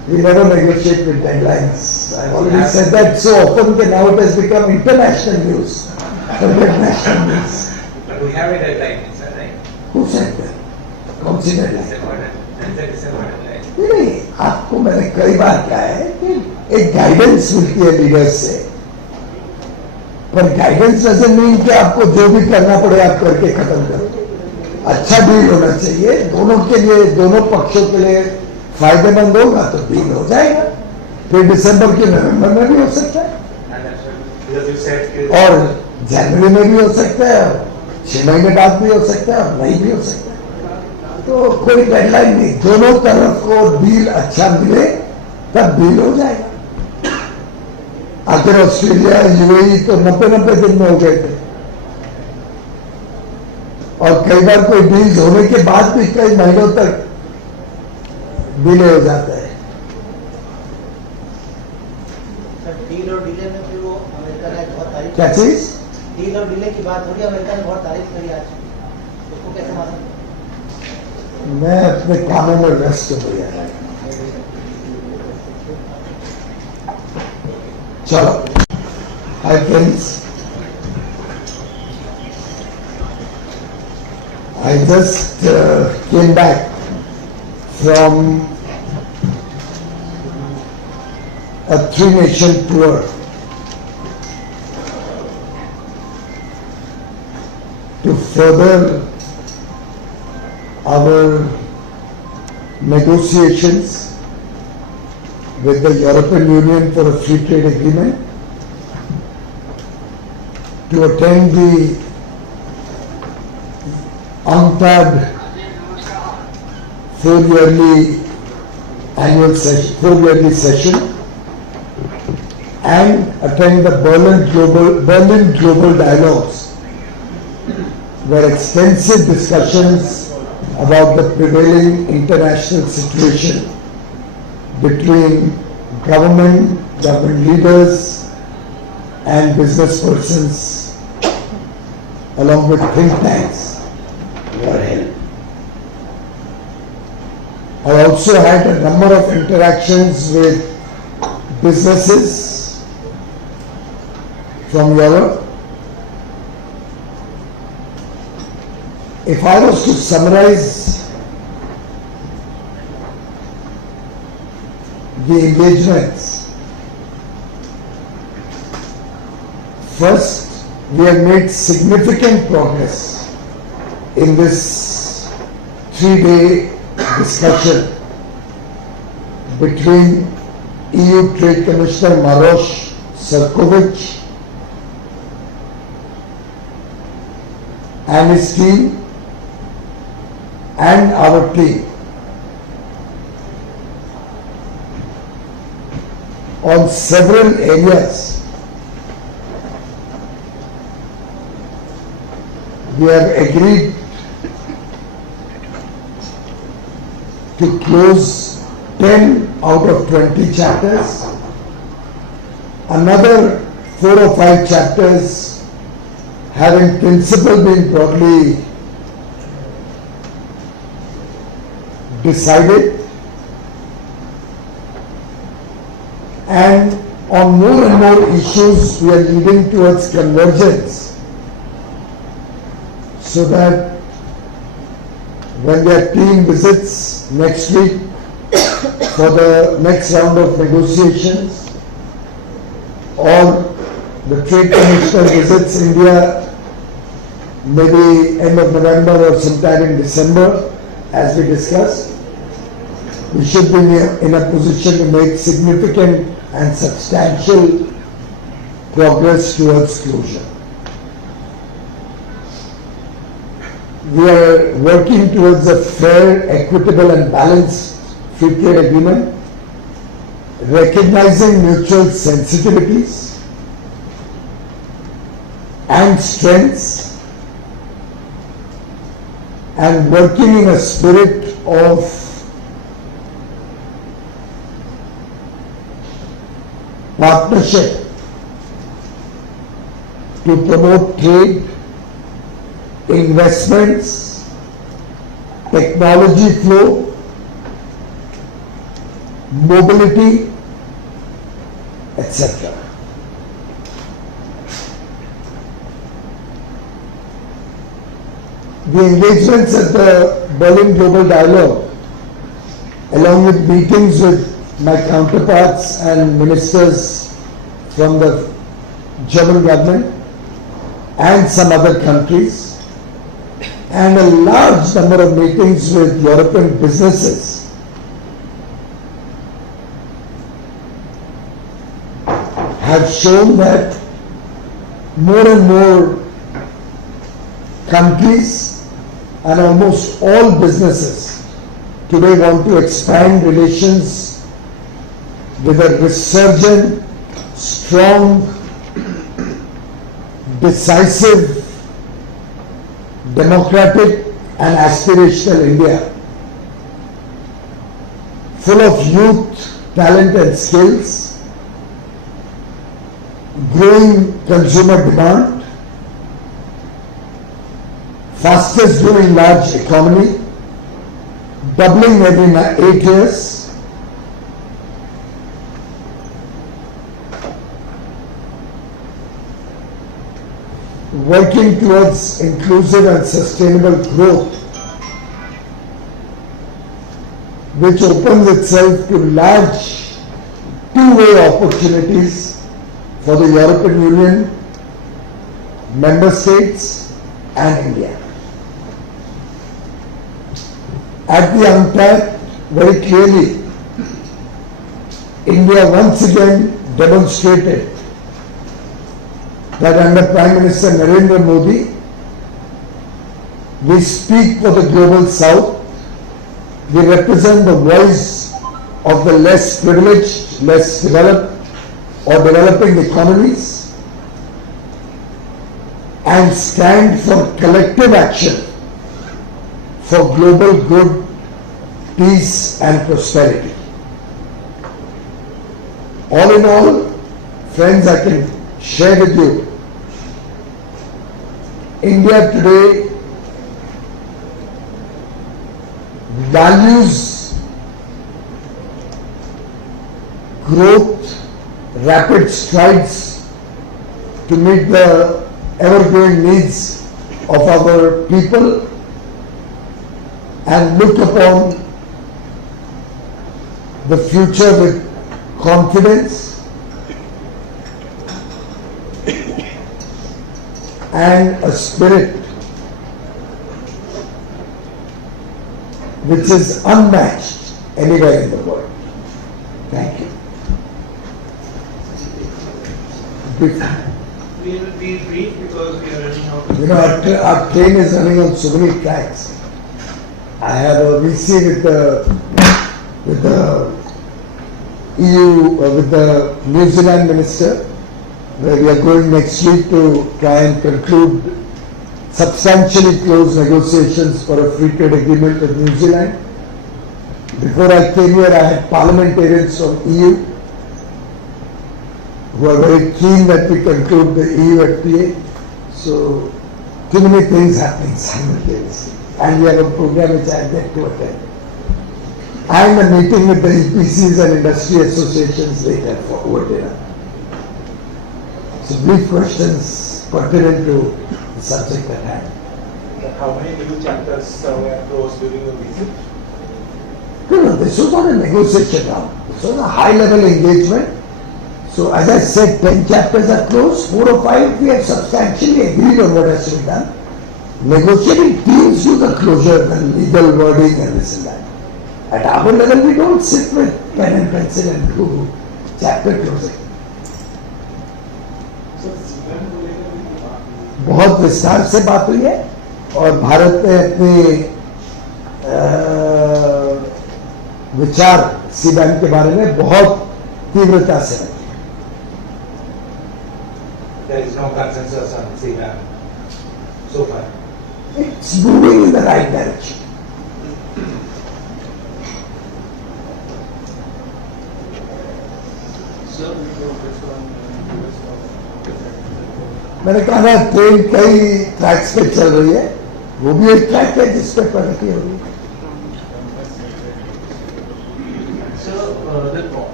We never negotiate with deadlines. I've already said that so often that now it has become international news. Forget national news. But we have a deadline, sir, right? Who said that? कौन सी deadline? December deadline. नहीं, आपको मैंने कई बार कहा है कि एक guidance मिलती है लीडर्स से, पर गाइडेंस डजंट मीन कि आपको जो भी करना पड़े आप करके खत्म करो। अच्छा डील होना चाहिए दोनों के लिए, दोनों पक्षों के लिए फायदेमंद होगा तो डील हो जाएगा, फिर दिसंबर के नवंबर में भी हो सकता है और जनवरी में भी हो सकता है और 6 महीने बाद भी हो सकता है और नहीं भी हो सकता है। तो कोई डेडलाइन नहीं, दोनों तरफ को डील अच्छा मिले तब डील हो जाएगा। आखिर ऑस्ट्रेलिया यूएई तो 90 दिन में हो गए थे और कई बार कोई डील होने के बाद भी कई महीनों तक डिले हो जाता है। सर डील और डिले में फिर वो अमेरिका ने बहुत तारीफ, क्या चीज? डील और डिले की बात हो रही है, अमेरिका ने बहुत तारीफ करी आज, उसको कैसे मालूम? मैं अपने कामों में व्यस्त हो गया। चलो, hi friends, I just came back from a 3-nation tour to further our negotiations with the European Union for a free trade agreement, to attend the UNCTAD four-yearly session and attend the Berlin Global Dialogues, where extensive discussions about the prevailing international situation between government leaders and business persons along with think tanks were held. I also had a number of interactions with businesses from Europe. If I was to summarize the engagements, first, we have made significant progress in this 3-day discussion between EU Trade Commissioner Maroš Sefcovic and his team and our team on several areas. We have agreed to close 10 out of 20 chapters. Another 4 or 5 chapters have in principle been broadly decided, and on more and more issues we are leading towards convergence, so that when their team visits next week for the next round of negotiations, or the Trade Commissioner visits India maybe end of November or sometime in December, as we discussed, we should be in a position to make significant and substantial progress towards closure. We are working towards a fair, equitable and balanced free trade agreement, recognizing mutual sensitivities and strengths, and working in a spirit of partnership to promote trade, investments, technology flow, mobility, etc. The engagements at the Berlin Global Dialogue, along with meetings with my counterparts and ministers from the German government and some other countries, and a large number of meetings with European businesses, have shown that more and more countries and almost all businesses today want to expand relations with a resurgent, strong, decisive, democratic and aspirational India, full of youth, talent and skills, growing consumer demand, fastest growing large economy, doubling every 8 years, working towards inclusive and sustainable growth, which opens itself to large two-way opportunities for the European Union, member states and India. At the UNCTAD, very clearly, India once again demonstrated that under Prime Minister Narendra Modi, we speak for the global South, we represent the voice of the less privileged, less developed or developing economies, and stand for collective action for global good, peace and prosperity. All in all, friends, I can share with you, India today values growth, rapid strides to meet the ever-growing needs of our people, and look upon the future with confidence and a spirit which is unmatched anywhere in the world. Thank you. We will be brief because we are running out of You know, our train is running on so many tracks. I have a VC with the EU, with the New Zealand minister, where we are going next week to try and conclude substantially close negotiations for a free trade agreement with New Zealand. Before I came here, I had parliamentarians from EU who are very keen that we conclude the EU FTA. So, too many things happening simultaneously. And we have a program which I get to attend. And a meeting with the EPCs and industry associations later for over dinner. So, brief questions pertinent to the subject at hand. How many new chapters were closed during your visit? No, this was not a negotiation round. This was a high-level engagement. So, as I said, 10 chapters are closed, 4 or 5 we have substantially agreed on what has to be done. Negotiating teams do the closure, the legal wording and this and that. At our level, we don't sit with pen and pencil and do chapter closing. बहुत विस्तार से बात हुई है और भारत ने अपने विचार सीबैन के बारे में बहुत तीव्रता से रखे. There is no consensus on CBAM so far. It's moving in the right direction. मैंने कहा ना ट्रेन कई ट्रैक्स पे चल रही है, वो भी एक ट्रैक है जिस पे प्रगति हो रही है. So,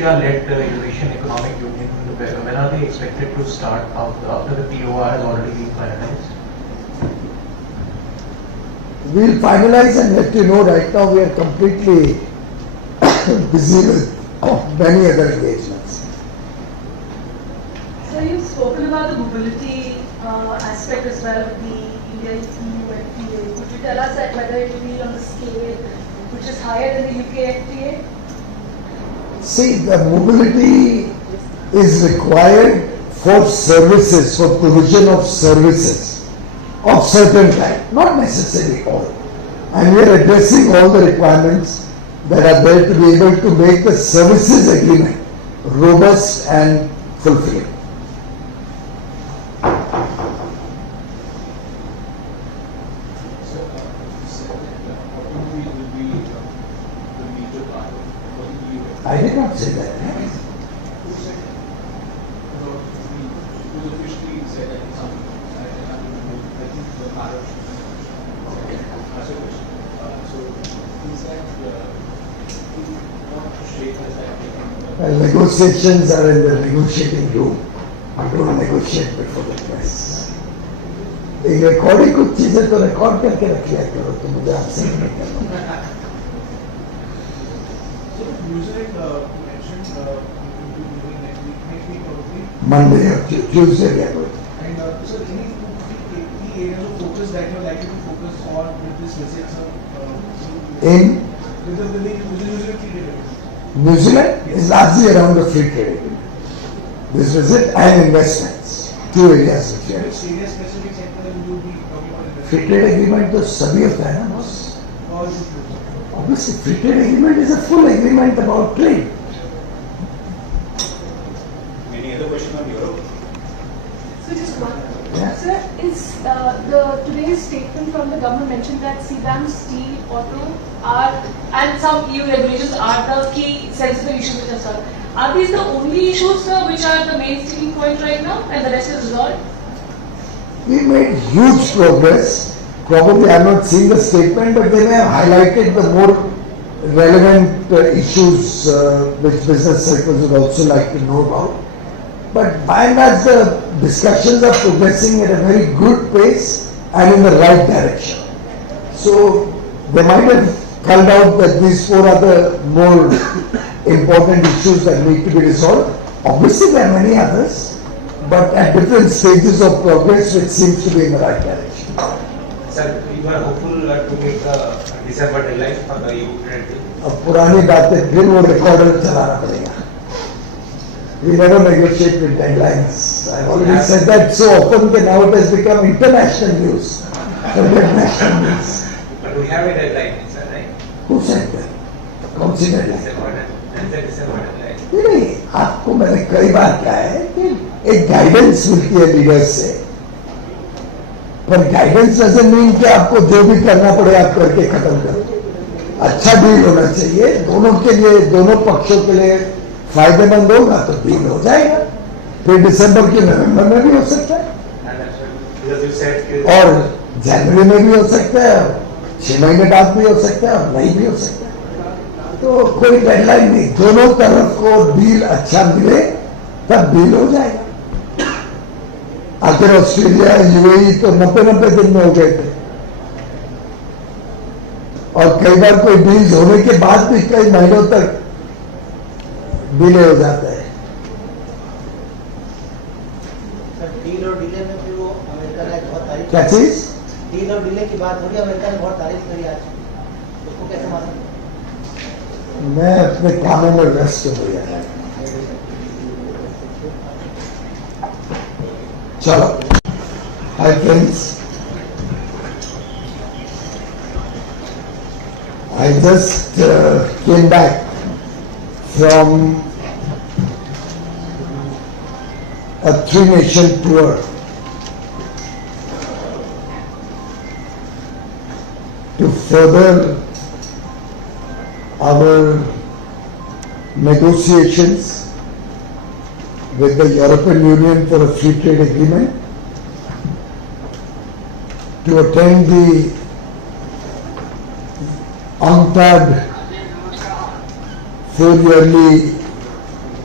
Russia-led Eurasian Economic Union, when are they expected to start after the POR has already been finalized? We'll finalize and let you know. Right now we are completely busy with many other engagements. So you've spoken about the mobility aspect as well of the India-EU FTA. Could you tell us that whether it will be on the scale which is higher than the UK FTA? See, the mobility is required for services, for provision of services of certain kind, not necessarily all. And we are addressing all the requirements that are there to be able to make the services agreement robust and fulfilling. I did not say that. Well, negotiations are in the negotiating room. I don't negotiate before the press. एक recording कुछ चीजें तो record करके रख लिया करो, तो मुझे आपसे नहीं करना। Monday or Tuesday we are going. And so any key areas of focus that you are likely to focus on with this visit, sir? In With the New Zealand free trade agreement. New Zealand is largely around the free trade agreement. This visit and investments, two areas which are. Which area specific sector you will be talking about investment? Free trade agreement तो सभी होता है ना boss. Or is it Obviously, free trade agreement is a full agreement about trade. Any other question on Europe? So just one. Yeah. Sir, is today's statement from the government mentioned that CBAM, steel, auto and some EU regulations are the key sensitive issues which are solved. Are these the only issues, sir, which are the main sticking point right now, and the rest is resolved? We made huge progress. Probably I have not seen the statement, but they may have highlighted the more relevant issues which business circles would also like to know about. But by and large, the discussions are progressing at a very good pace and in the right direction. So they might have called out that these four are the more important issues that need to be resolved. Obviously, there are many others, but at different stages of progress, which seems to be in the right direction. Sir, you are hopeful to meet the December deadline for the EU trade deal? अब पुरानी बातें फिर वो recorder चलाना पड़ेगा. We never negotiate with deadlines. I've already said that so often that now it has become international news. Forget national news. But we have a deadline, sir, right? Who said that? कौन सी deadline? December deadline. नहीं, आपको मैंने कई बार कहा है कि एक guidance मिलती है लीडर्स से, पर गाइडेंस डजंट मीन कि आपको जो भी करना पड़े आप करके खत्म करो. अच्छा डील होना चाहिए, दोनों के लिए, दोनों पक्षों के लिए फायदेमंद होगा तो डील हो जाएगा. फिर दिसंबर के नवंबर में भी हो सकता है और जनवरी में भी हो सकता है, 6 महीने बाद भी हो सकता है और नहीं भी हो सकता है. तो कोई डेडलाइन नहीं, दोनों तरफ को डील अच्छा मिले तब डील हो जाएगा. आखिर ऑस्ट्रेलिया यूएई तो 90 दिन में हो गए थे और कई बार कोई डील होने के बाद भी कई महीनों तक डिले हो जाता है. सर डील और डिले में भी वो अमेरिका ने बहुत तारीफ. क्या चीज? डील और डिले की बात हो रही है, अमेरिका ने बहुत तारीफ करी आज. उसको कैसे मालूम? मैं अपने कामों में व्यस्त हो गया. चलो, hi friends, I just came back from a 3-nation tour to further our negotiations with the European Union for a free trade agreement, to attend the UNCTAD 4-yearly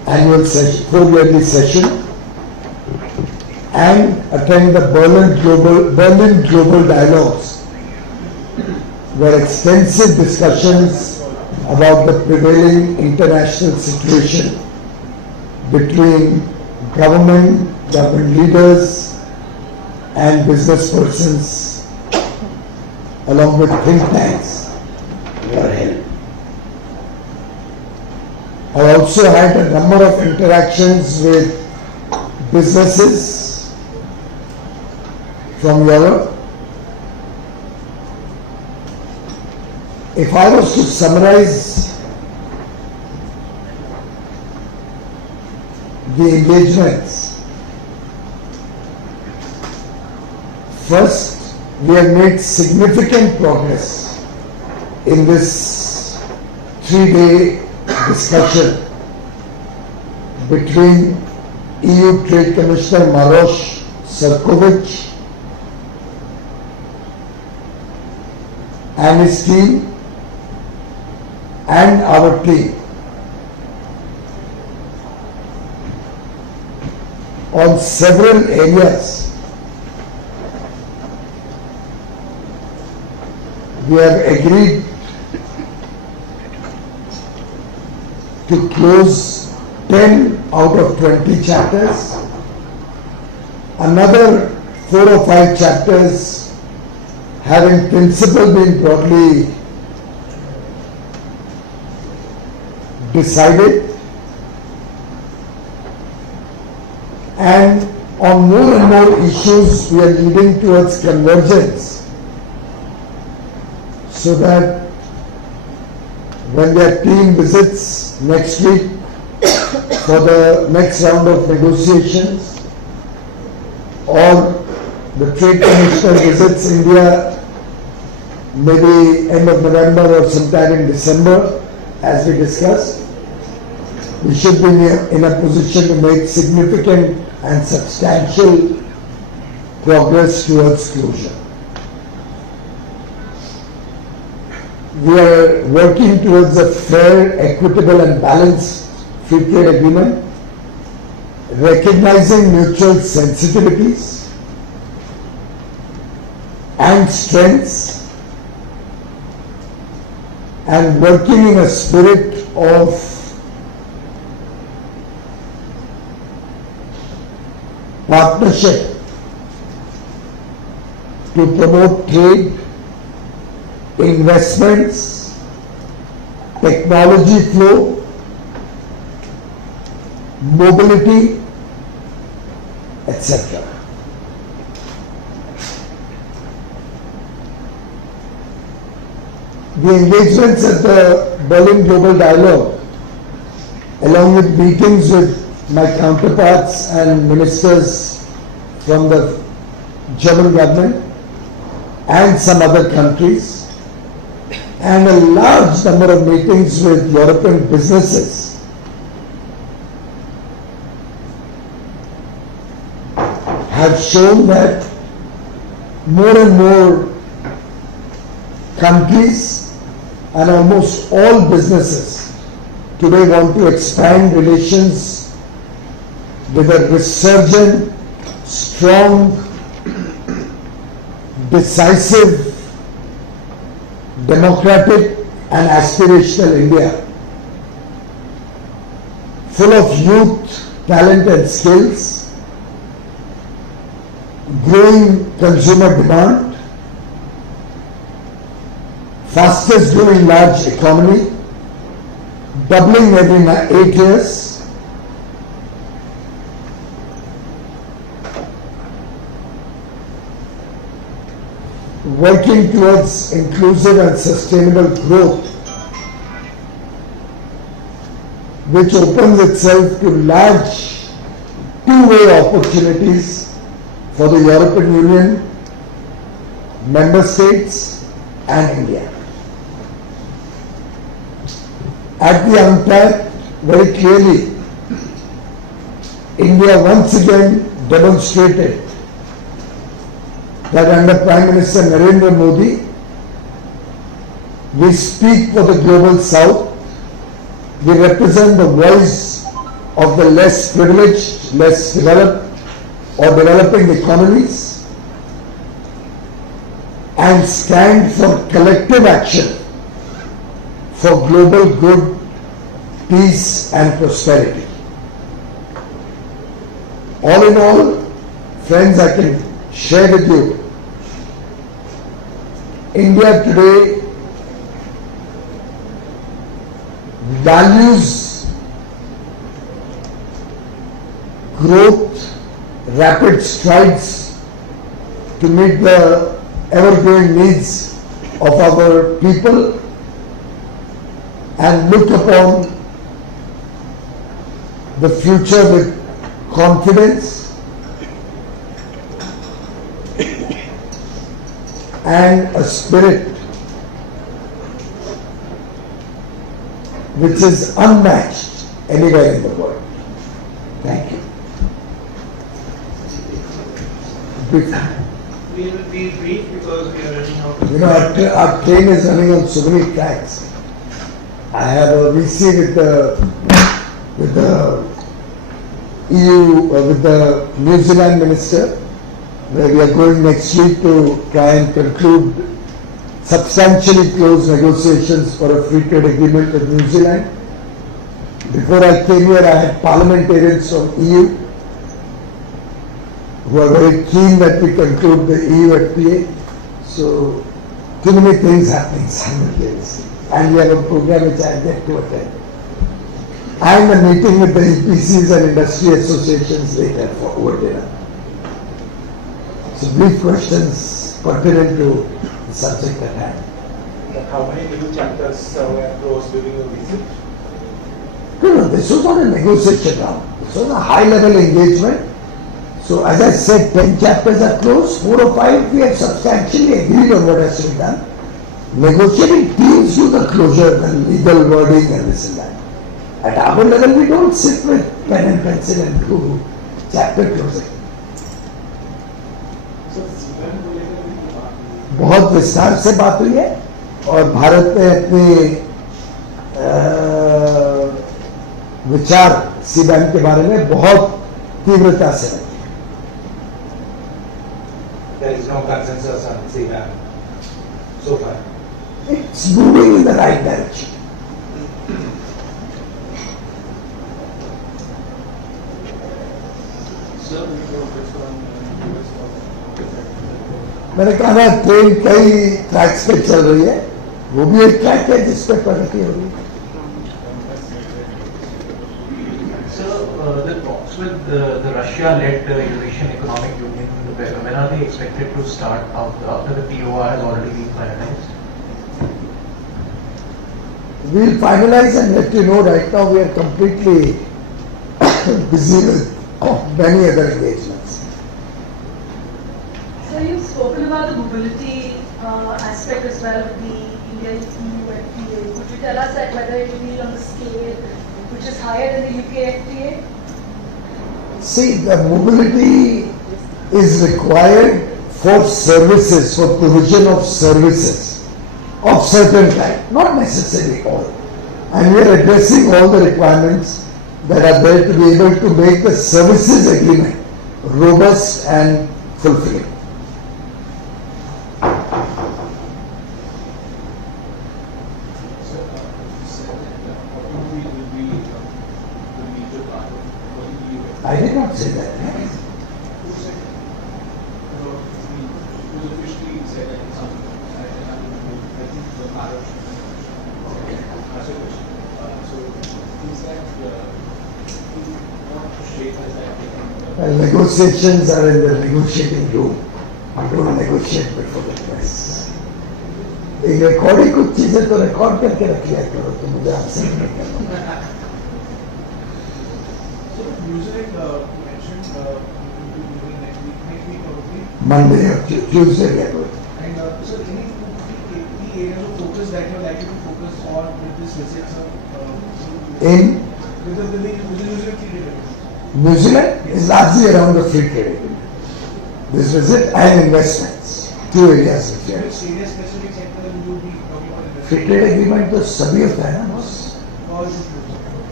annual session, 4-yearly session, and attend the Berlin Global Dialogues, where extensive discussions about the prevailing international situation between government leaders and business persons, along with think tanks, were held. I also had a number of interactions with businesses from Europe. If I was to summarize the engagements, first, we have made significant progress in this 3-day discussion between EU Trade Commissioner Maroš Srković and his team and our team on several areas. We have agreed to close 10 out of 20 chapters. Another 4 or 5 chapters have in principle been broadly decided, and on more and more issues we are leading towards convergence, so that when their team visits next week for the next round of negotiations, or the Trade Commissioner visits India maybe end of November or sometime in December, as we discussed, we should be in a position to make significant and substantial progress towards closure. We are working towards a fair, equitable and balanced free trade agreement, recognizing mutual sensitivities and strengths, and working in a spirit of partnership to promote trade, investments, technology flow, mobility, etc. The engagements at the Berlin Global Dialogue, along with meetings with my counterparts and ministers from the German government and some other countries, and a large number of meetings with European businesses, have shown that more and more countries and almost all businesses today want to expand relations with a resurgent, strong, decisive, democratic and aspirational India, full of youth, talent and skills, growing consumer demand, fastest growing large economy, doubling every 8 years, working towards inclusive and sustainable growth, which opens itself to large two-way opportunities for the European Union, member states and India. At the UNCTAD, very clearly, India once again demonstrated that under Prime Minister Narendra Modi, we speak for the global South, we represent the voice of the less privileged, less developed or developing economies, and stand for collective action for global good, peace and prosperity. All in all, friends, I can share with you, India today values growth, rapid strides to meet the ever-growing needs of our people, and look upon the future with confidence and a spirit which is unmatched anywhere in the world. Thank you. We will be brief because we are running out of You know, our train is running on so many tracks. I have a VC with the EU, with the New Zealand minister, where we are going next week to try and conclude substantially close negotiations for a free trade agreement with New Zealand. Before I came here, I had parliamentarians from EU who are very keen that we conclude the EU FTA. So, too many things happening simultaneously. And we have a program which I get to attend. I am meeting with the EPCs and industry associations later for over dinner. So, brief questions pertinent to the subject at hand. How many new chapters were closed during your visit? No, this was not a negotiation round. This was a high-level engagement. So, as I said, 10 chapters are closed, 4 or 5 we have substantially agreed on what has to be done. Negotiating teams do the closure, the legal wording and this and that. At our level, we don't sit with pen and pencil and do chapter closing. बहुत विस्तार से बात हुई है और भारत ने अपने विचार सीबैन के बारे में बहुत तीव्रता से रखे. There is no consensus on CBAM so far. It's moving in the right direction. मैंने कहा ना ट्रेन कई ट्रैक्स पे चल रही है, वो भी एक ट्रैक है जिस पे प्रगति हो रही है. So, the talks with the Russia-led Eurasian Economic Union, when are they expected to start after the POR has already been finalized? We'll finalize and let you know. Right now we are completely busy with many other engagements. So you've spoken about the mobility aspect as well of the India-EU FTA. Could you tell us that whether it will be on the scale which is higher than the UK FTA? See, the mobility is required for services, for provision of services of certain type, not necessarily all. And we are addressing all the requirements that are there to be able to make the services agreement robust and fulfilling. I did not say that. Well, negotiations are in the negotiating room. You don't negotiate before the press. एक recording कुछ चीजें तो record करके रख लिया करो, तो मुझे आपसे नहीं करना. New Zealand mentioned next week probably. Monday or Tuesday we are going. And so any key areas of focus that you are likely to focus on with this visit, sir? In With the New Zealand free trade agreement. New Zealand is largely around the free trade agreement. This visit and investments, 2 areas which are. Which area specific sector you will be talking about? Free trade agreement तो सभी होता है ना boss.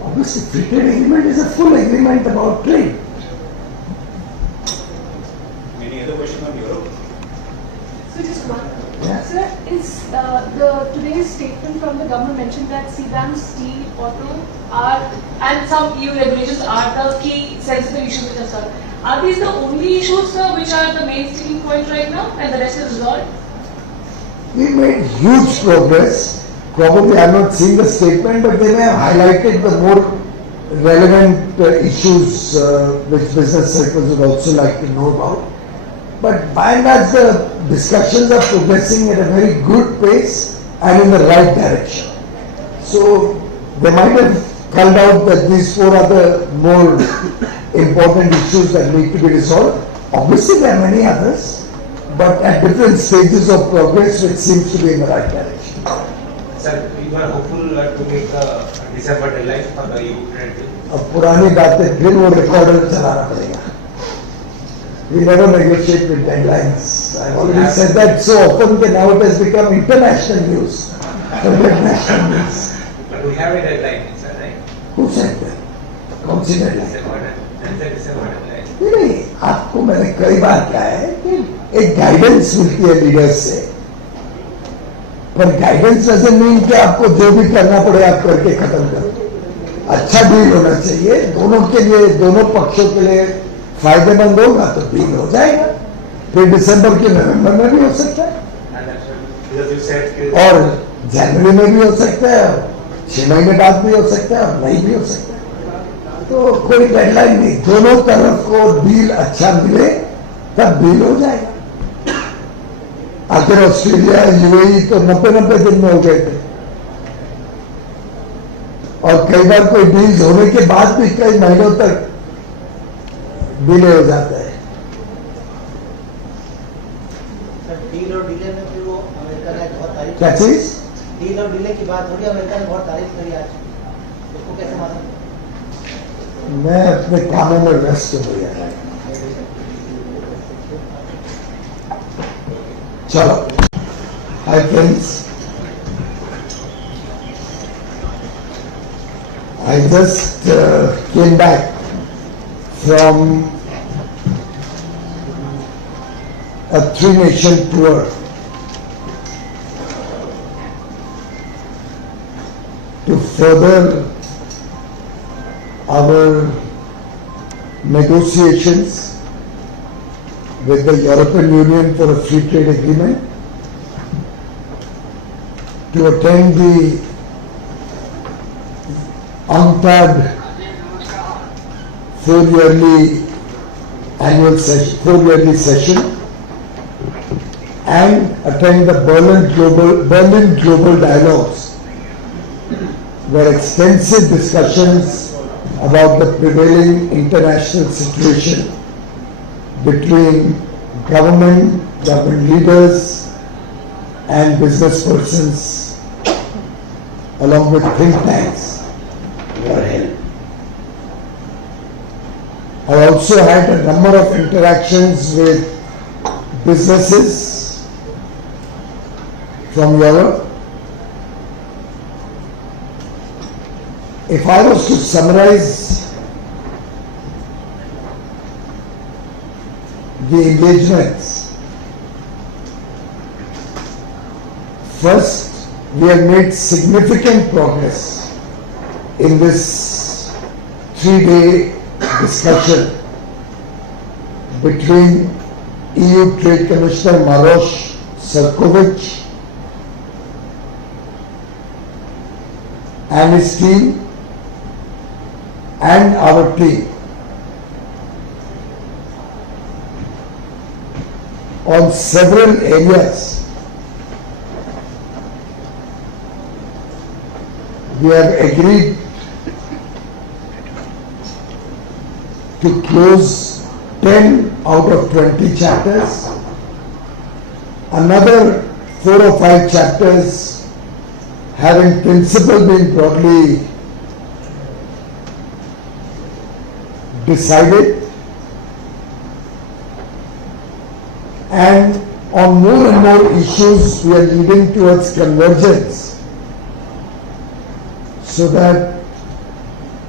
Obviously, free trade agreement is a full agreement about trade. Any other question on Europe? So just one. Yeah. Sir, is today's statement from the government mentioned that CBAM, steel, auto and some EU regulations are the key sensitive issues which are solved. Are these the only issues, sir, which are the main sticking point right now, and the rest is resolved? We made huge progress. Probably I have not seen the statement, but they may have highlighted the more relevant issues which business circles would also like to know about. But by and large, the discussions are progressing at a very good pace and in the right direction. So they might have called out that these four are the more important issues that need to be resolved. Obviously, there are many others, but at different stages of progress, which seems to be in the right direction. Sir, you are hopeful to make the December deadline for the EU trade deal? अब पुरानी बातें फिर वो recorder चलाना पड़ेगा. We never negotiate with deadlines. I've already said that so often that now it has become international news. Forget national news. But we have a deadline, sir, right? Who said that? कौन सी deadline? December deadline. नहीं, आपको मैंने कई बार कहा है कि एक guidance मिलती है लीडर्स से, पर गाइडेंस डजंट मीन कि आपको जो भी करना पड़े आप करके खत्म करो. अच्छा डील होना चाहिए, दोनों के लिए, दोनों पक्षों के लिए फायदेमंद होगा तो डील हो जाएगा. फिर दिसंबर के नवंबर में भी हो सकता है Because you said और जनवरी में भी हो सकता है और 6 महीने बाद भी हो सकता है और नहीं भी हो सकता है. तो कोई डेडलाइन नहीं, दोनों तरफ को डील अच्छा मिले तब डील हो जाएगा. आखिर ऑस्ट्रेलिया यूएई तो 90 दिन में हो गए थे और कई बार कोई डील होने के बाद भी कई महीनों तक डिले हो जाता है. सर, डील और डिले में फिर वो अमेरिका ने बहुत तारीफ क्या चीज? डील और डिले की बात हो रही है, अमेरिका ने बहुत तारीफ करी आज. उसको कैसे मालूम? मैं अपने कामों में व्यस्त हो गया. चलो, hi friends, I just came back from a 3-nation tour to further our negotiations with the European Union for a free trade agreement, to attend the UNCTAD four-yearly session and attend the Berlin Global Dialogues, where extensive discussions about the prevailing international situation between government leaders and business persons along with think tanks were held. I also had a number of interactions with businesses from Europe. If I was to summarize the engagements, first, we have made significant progress in this 3-day discussion between EU Trade Commissioner Maroš Sefcovic and his team and our team on several areas. We have agreed to close 10 out of 20 chapters. Another 4 or 5 chapters have in principle been broadly decided, and on more and more issues we are leading towards convergence, so that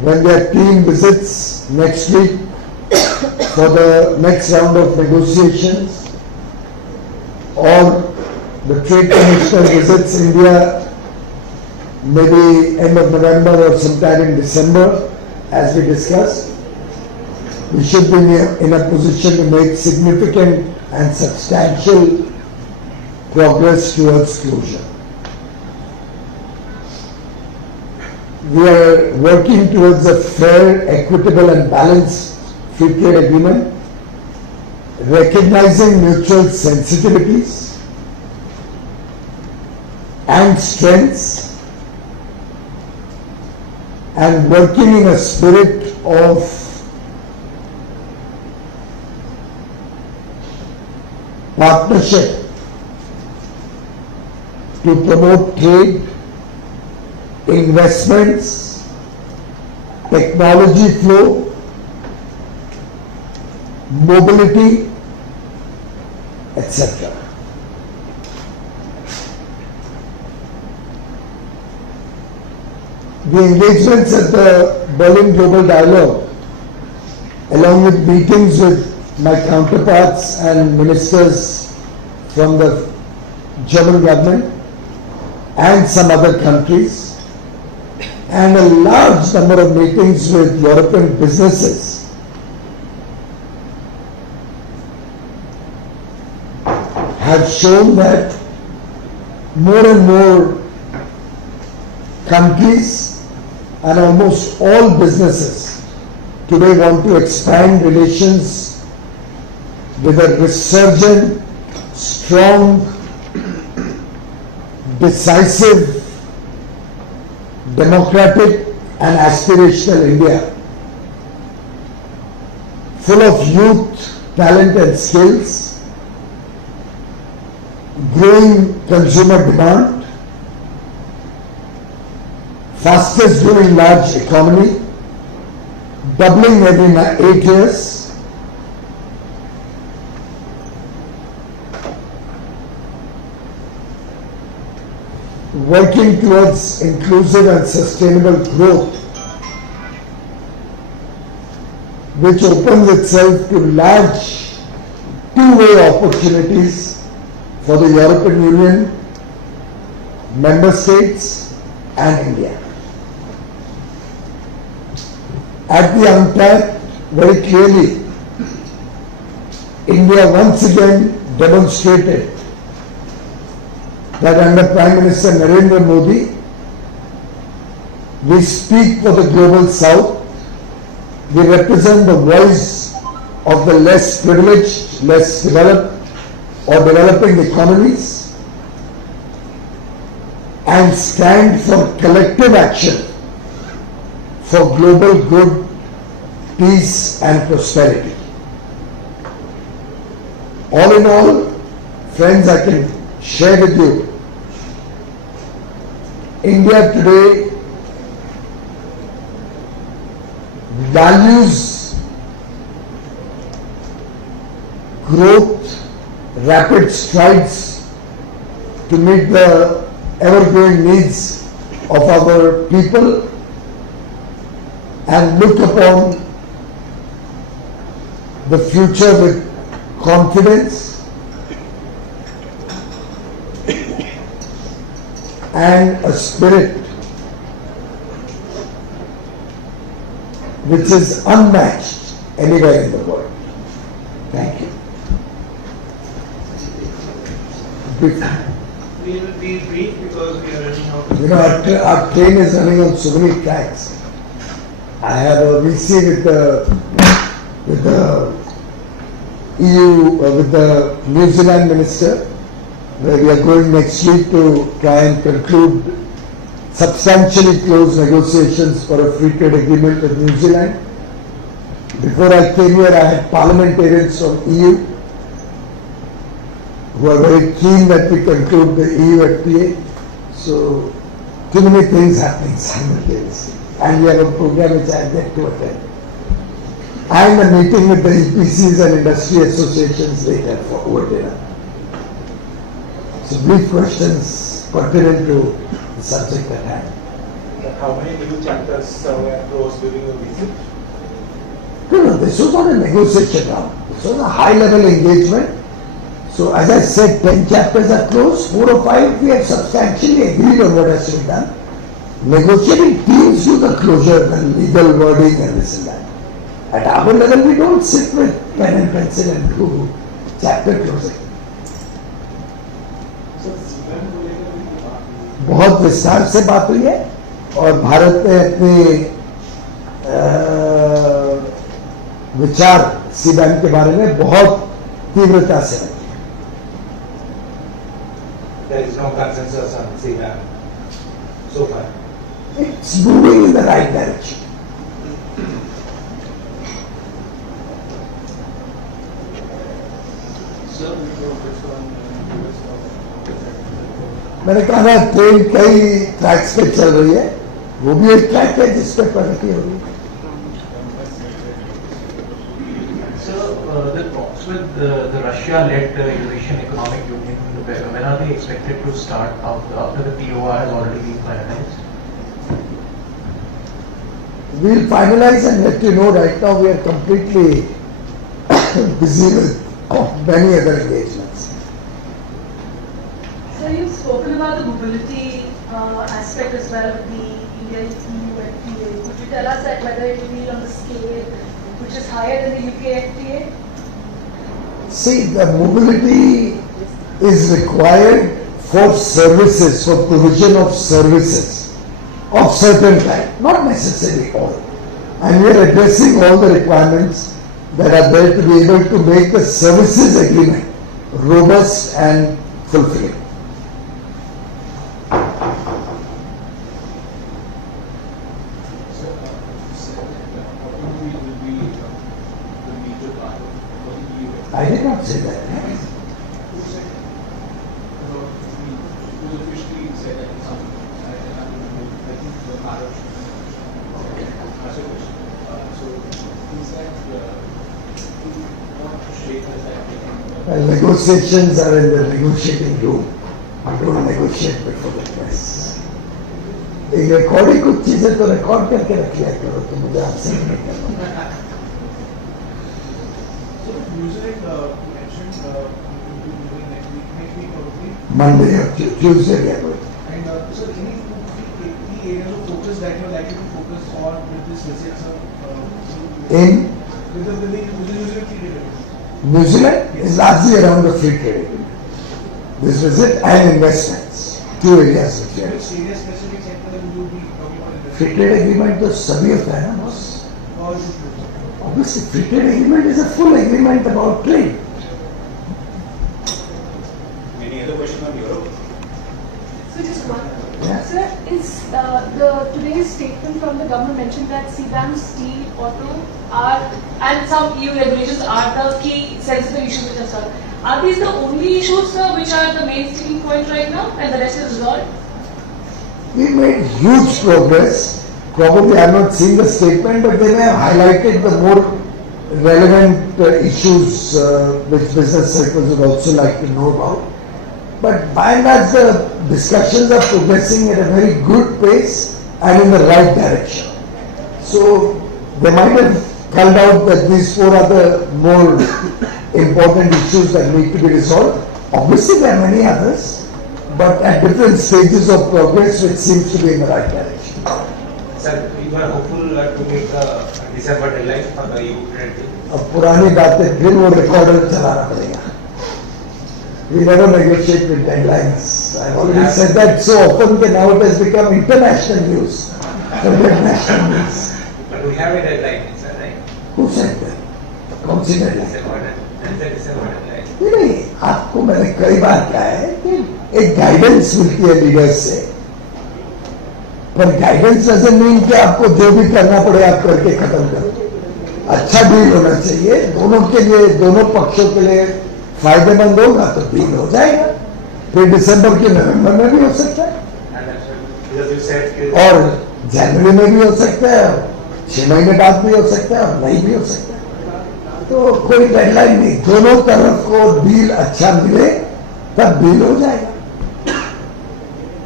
when their team visits next week for the next round of negotiations, or the trade commissioner visits India maybe end of November or sometime in December, as we discussed, we should be in a position to make significant and substantial progress towards closure. We are working towards a fair, equitable and balanced free trade agreement, recognizing mutual sensitivities and strengths, and working in a spirit of partnership to promote trade, investments, technology flow, mobility, etc. The engagements at the Berlin Global Dialogue, along with meetings with my counterparts and ministers from the German government and some other countries, and a large number of meetings with European businesses, have shown that more and more countries and almost all businesses today want to expand relations with a resurgent, strong, decisive, democratic and aspirational India, full of youth, talent and skills, growing consumer demand, fastest growing large economy, doubling every 8 years, working towards inclusive and sustainable growth, which opens itself to large two-way opportunities for the European Union, member states and India. At the UNCTAD, very clearly, India once again demonstrated that under Prime Minister Narendra Modi, we speak for the global South, we represent the voice of the less privileged, less developed or developing economies, and stand for collective action for global good, peace and prosperity. All in all, friends, I can share with you, India today values growth, rapid strides to meet the ever-growing needs of our people, and look upon the future with confidence and a spirit which is unmatched anywhere in the world. Thank you. Brief. We will be brief because we are running out of You know, our train is running on so many tracks. I have a VC with the EU, with the New Zealand minister, where we are going next week to try and conclude substantially close negotiations for a free trade agreement with New Zealand. Before I came here, I had parliamentarians from EU who are very keen that we conclude the EU-FTA. So, too many things happening simultaneously. And we have a program which I get to attend. And a meeting with the EPCs and industry associations later for over dinner. So brief questions pertinent to the subject at hand. how many new chapters were closed during your visit? No, this was not a negotiation round. This was a high-level engagement. So as I said, 10 chapters are closed, 4 or 5 we have substantially agreed on what has to be done. Negotiating teams do the closure, the legal wording and this and that. At our level, we don't sit with pen and pencil and do chapter closing. बहुत विस्तार से बात हुई है और भारत ने अपने विचार सीबैन के बारे में बहुत तीव्रता से रखे. There is no consensus on CBAM so far. It's moving in the right direction. मैंने कहा ना ट्रेन कई ट्रैक्स पे चल रही है, वो भी एक ट्रैक है जिस पे प्रगति हो रही है. So, the talks with the Russia-led Eurasian Economic Union, when are they expected to start after the POR has already been finalized? We'll finalize and let you know. Right now we are completely busy with many other engagements. So you've spoken about the mobility aspect as well of the India-EU FTA. Could you tell us that whether it will be on the scale which is higher than the UK FTA? See, the mobility is required for services, for provision of services of certain kind, not necessarily all. And we are addressing all the requirements that are there to be able to make the services agreement robust and fulfilling. I did not say that. Well, negotiations are in the negotiating room. I don't negotiate before the press. एक recording कुछ चीजें तो record करके रख लिया करो, तो मुझे आपसे नहीं करना. So New Zealand mentioned next week probably. Monday or Tuesday we are going. And so any key areas of focus that you are likely to focus on with this visit, sir? In With the New Zealand free trade agreement. New Zealand is largely around the free trade agreement. This visit and investments, two areas which we are. Which area specific sector will you be talking about investment? Free trade agreement तो सभी होता है ना boss. Or is it? Obviously, free trade agreement is a full agreement about trade. Any other question on Europe? So just one. Yeah. Sir, is today's statement from the government mentioned that CBAM, steel, auto and some EU regulations are the key sensitive issues which are solved. Are these the only issues, sir, which are the main sticking point right now and the rest is resolved? We made huge progress. Probably I have not seen the statement, but they may have highlighted the more relevant issues which business circles would also like to know about. But by and large, the discussions are progressing at a very good pace and in the right direction. So they might have called out that these 4 are the more important issues that need to be resolved. Obviously, there are many others, but at different stages of progress, which seems to be in the right direction. Sir, you are hopeful to meet the December deadline for the EU trade deal? अब पुरानी बातें फिर वो recorder चलाना पड़ेगा. We never negotiate with deadlines. I've already said that so often that now it has become international news. Forget national news. But we have a deadline, sir, right? Who said that? कौन सी deadline? December deadline. नहीं, आपको मैंने कई बार कहा है कि एक guidance मिलती है लीडर्स से, पर गाइडेंस डजंट मीन कि आपको जो भी करना पड़े आप करके खत्म करो. अच्छा डील होना चाहिए, दोनों के लिए, दोनों पक्षों के लिए फायदेमंद होगा तो डील हो जाएगा. फिर दिसंबर के नवंबर में भी हो सकता है और जनवरी में भी हो सकता है, 6 महीने बाद भी हो सकता है और नहीं भी हो सकता है. तो कोई डेडलाइन नहीं, दोनों तरफ को डील अच्छा मिले तब डील हो जाएगा.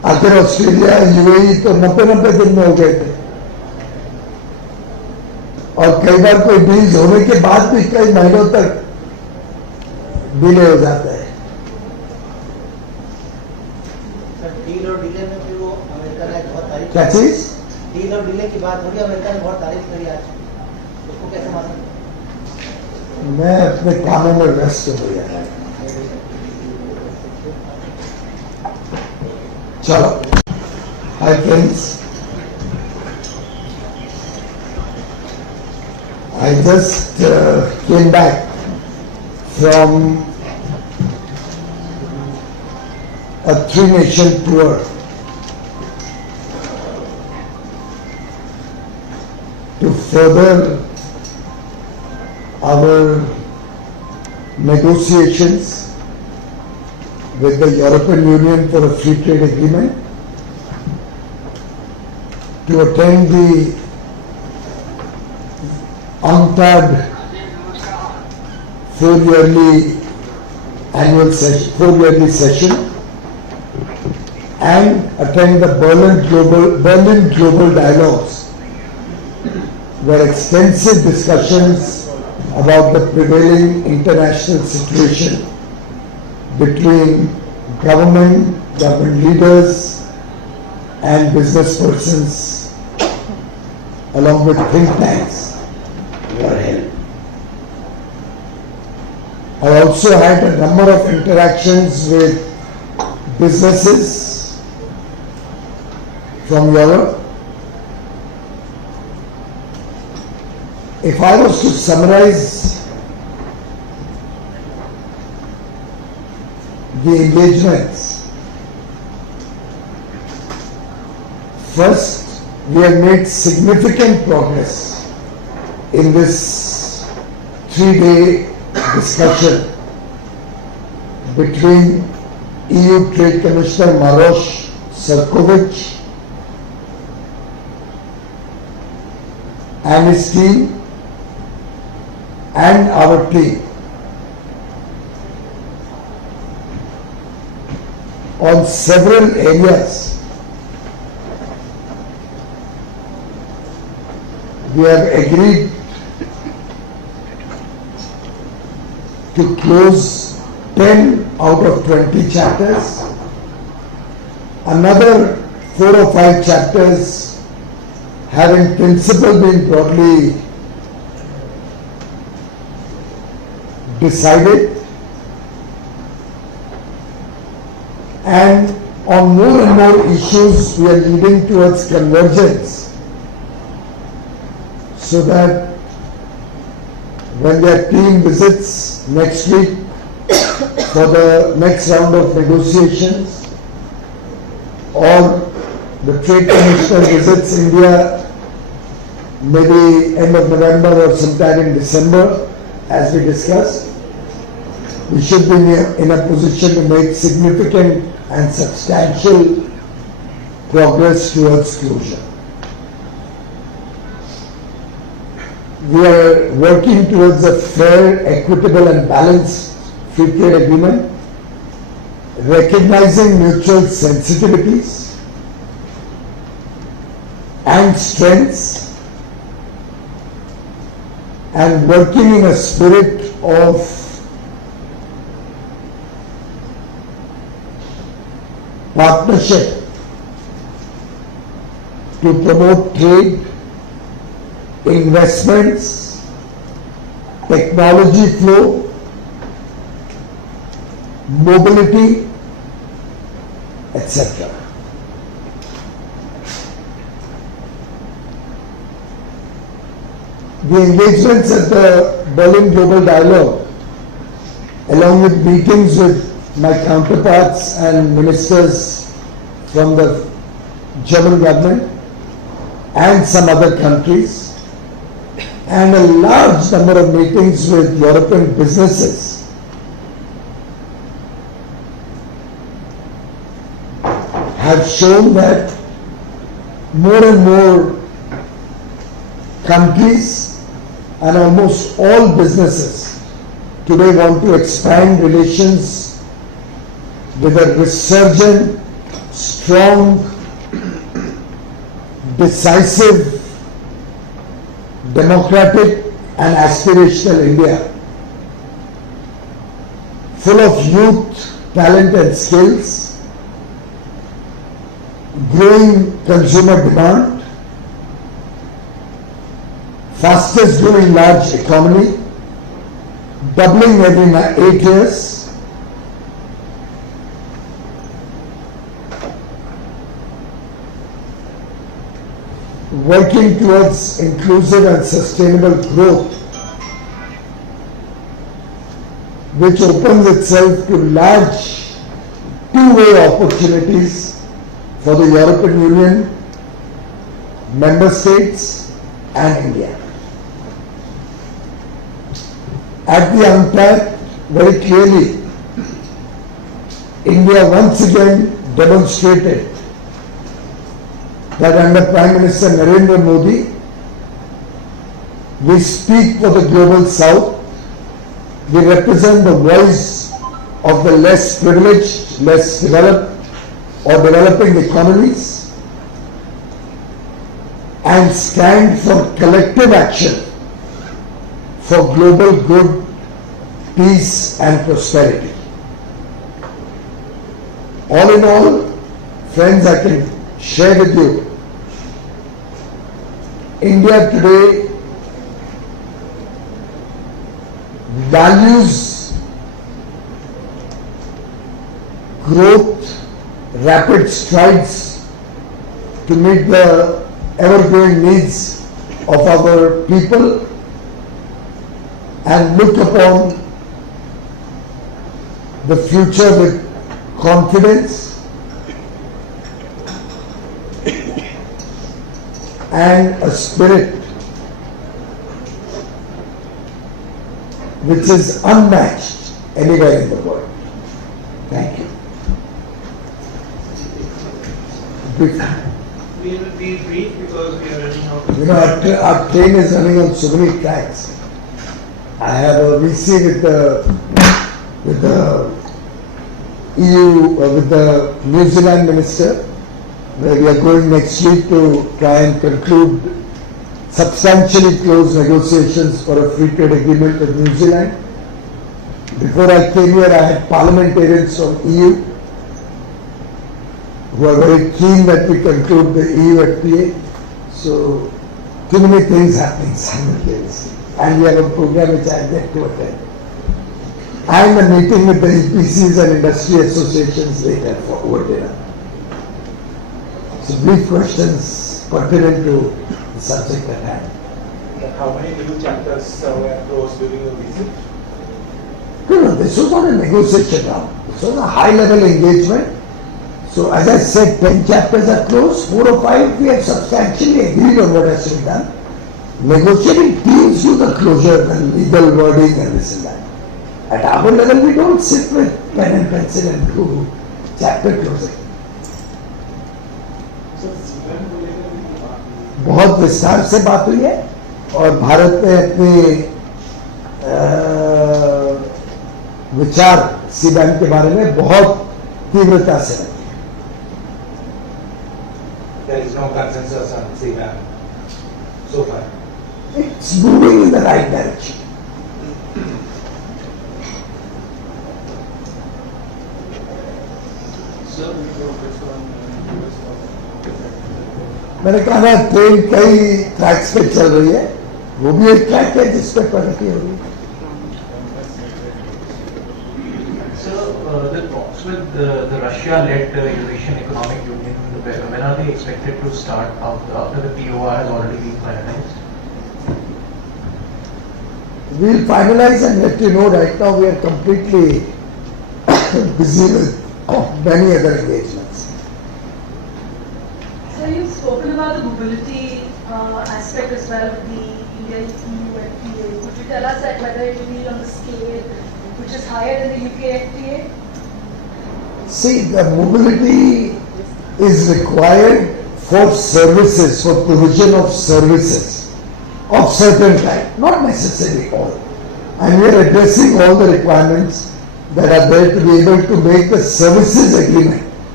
आखिर ऑस्ट्रेलिया यूएई तो 90 दिन में हो गए थे, और कई बार कोई डील होने के बाद भी कई महीनों तक डिले हो जाता है। सर डील और डिले में फिर वो अमेरिका ने बहुत तारीफ, क्या चीज? डील और डिले की बात हो रही है, अमेरिका ने बहुत तारीफ करी आज, उसको कैसे मालूम? मैं अपने कामों में व्यस्त हो गया। चलो, hi friends, I just came back from a 3-nation tour to further our negotiations with the European Union for a free trade agreement, to attend the UNCTAD four-yearly session, and attend the Berlin Global Dialogues, where extensive discussions about the prevailing international situation between government leaders and business persons, along with think tanks, were held. I also had a number of interactions with businesses from Europe. If I was to summarize the engagements, first, we have made significant progress in this 3-day discussion between EU Trade Commissioner Maroš Sefcovic and his team and our team on several areas. We have agreed to close 10 out of 20 chapters. Another 4 or 5 chapters have in principle been broadly decided, and on more and more issues we are leading towards convergence, so that when their team visits next week for the next round of negotiations, or the Trade Commissioner visits India maybe end of November or sometime in December, as we discussed, we should be in a position to make significant and substantial progress towards closure. We are working towards a fair, equitable and balanced free trade agreement, recognizing mutual sensitivities and strengths, and working in a spirit of partnership to promote trade, investments, technology flow, mobility, etc. The engagements at the Berlin Global Dialogue, along with meetings with my counterparts and ministers from the German government and some other countries, and a large number of meetings with European businesses, have shown that more and more countries and almost all businesses today want to expand relations with a resurgent strong, decisive, democratic and aspirational India, full of youth, talent and skills, growing consumer demand, fastest growing large economy, doubling every 8 years, working towards inclusive and sustainable growth, which opens itself to large two-way opportunities for the European Union, member states and India. At the UNCTAD, very clearly, India once again demonstrated that under Prime Minister Narendra Modi, we speak for the global South, we represent the voice of the less privileged, less developed or developing economies, and stand for collective action for global good, peace and prosperity. All in all, friends, I can share with you, India today values growth, rapid strides to meet the ever-growing needs of our people, and look upon the future with confidence and a spirit which is unmatched anywhere in the world. Thank you. We will be brief because we are running out of You know, our train is running on so many tracks. I have a VC with the EU, with the New Zealand minister, where we are going next week to try and conclude substantially close negotiations for a free trade agreement with New Zealand. Before I came here, I had parliamentarians from EU who are very keen that we conclude the EU-FTA. So, too many things happening simultaneously. And we have a program which I get to attend. I am a meeting with the EPCs and industry associations later for over dinner. So brief questions pertinent to the subject at hand. How many new chapters were closed during your visit? No, this was not a negotiation round. This was a high-level engagement. So as I said, 10 chapters are closed, 4 or 5 we have substantially agreed on what has to be done. Negotiating teams do the closure, the legal wording and this and that. At our level, we don't sit with pen and pencil and do chapter closing. बहुत विस्तार से बात हुई है और भारत ने अपने विचार सीबैन के बारे में बहुत तीव्रता से रखे. There is no consensus on CBAM so far. It's moving in the right direction. मैंने कहा ना ट्रेन कई ट्रैक्स पे चल रही है, वो भी एक ट्रैक है जिस पे प्रगति हो रही है. So, the talks with the Russia-led Eurasian Economic Union, when are they expected to start after the POR has already been finalized? We'll finalize and let you know. Right now we are completely busy with many other engagements. So you've spoken about the mobility aspect as well of the Indian EU FTA. Could you tell us that whether it will be on the scale which is higher than the UK FTA? See, the mobility is required for services, for provision of services of certain type, not necessarily all. And we are addressing all the requirements that are there to be able to make the services agreement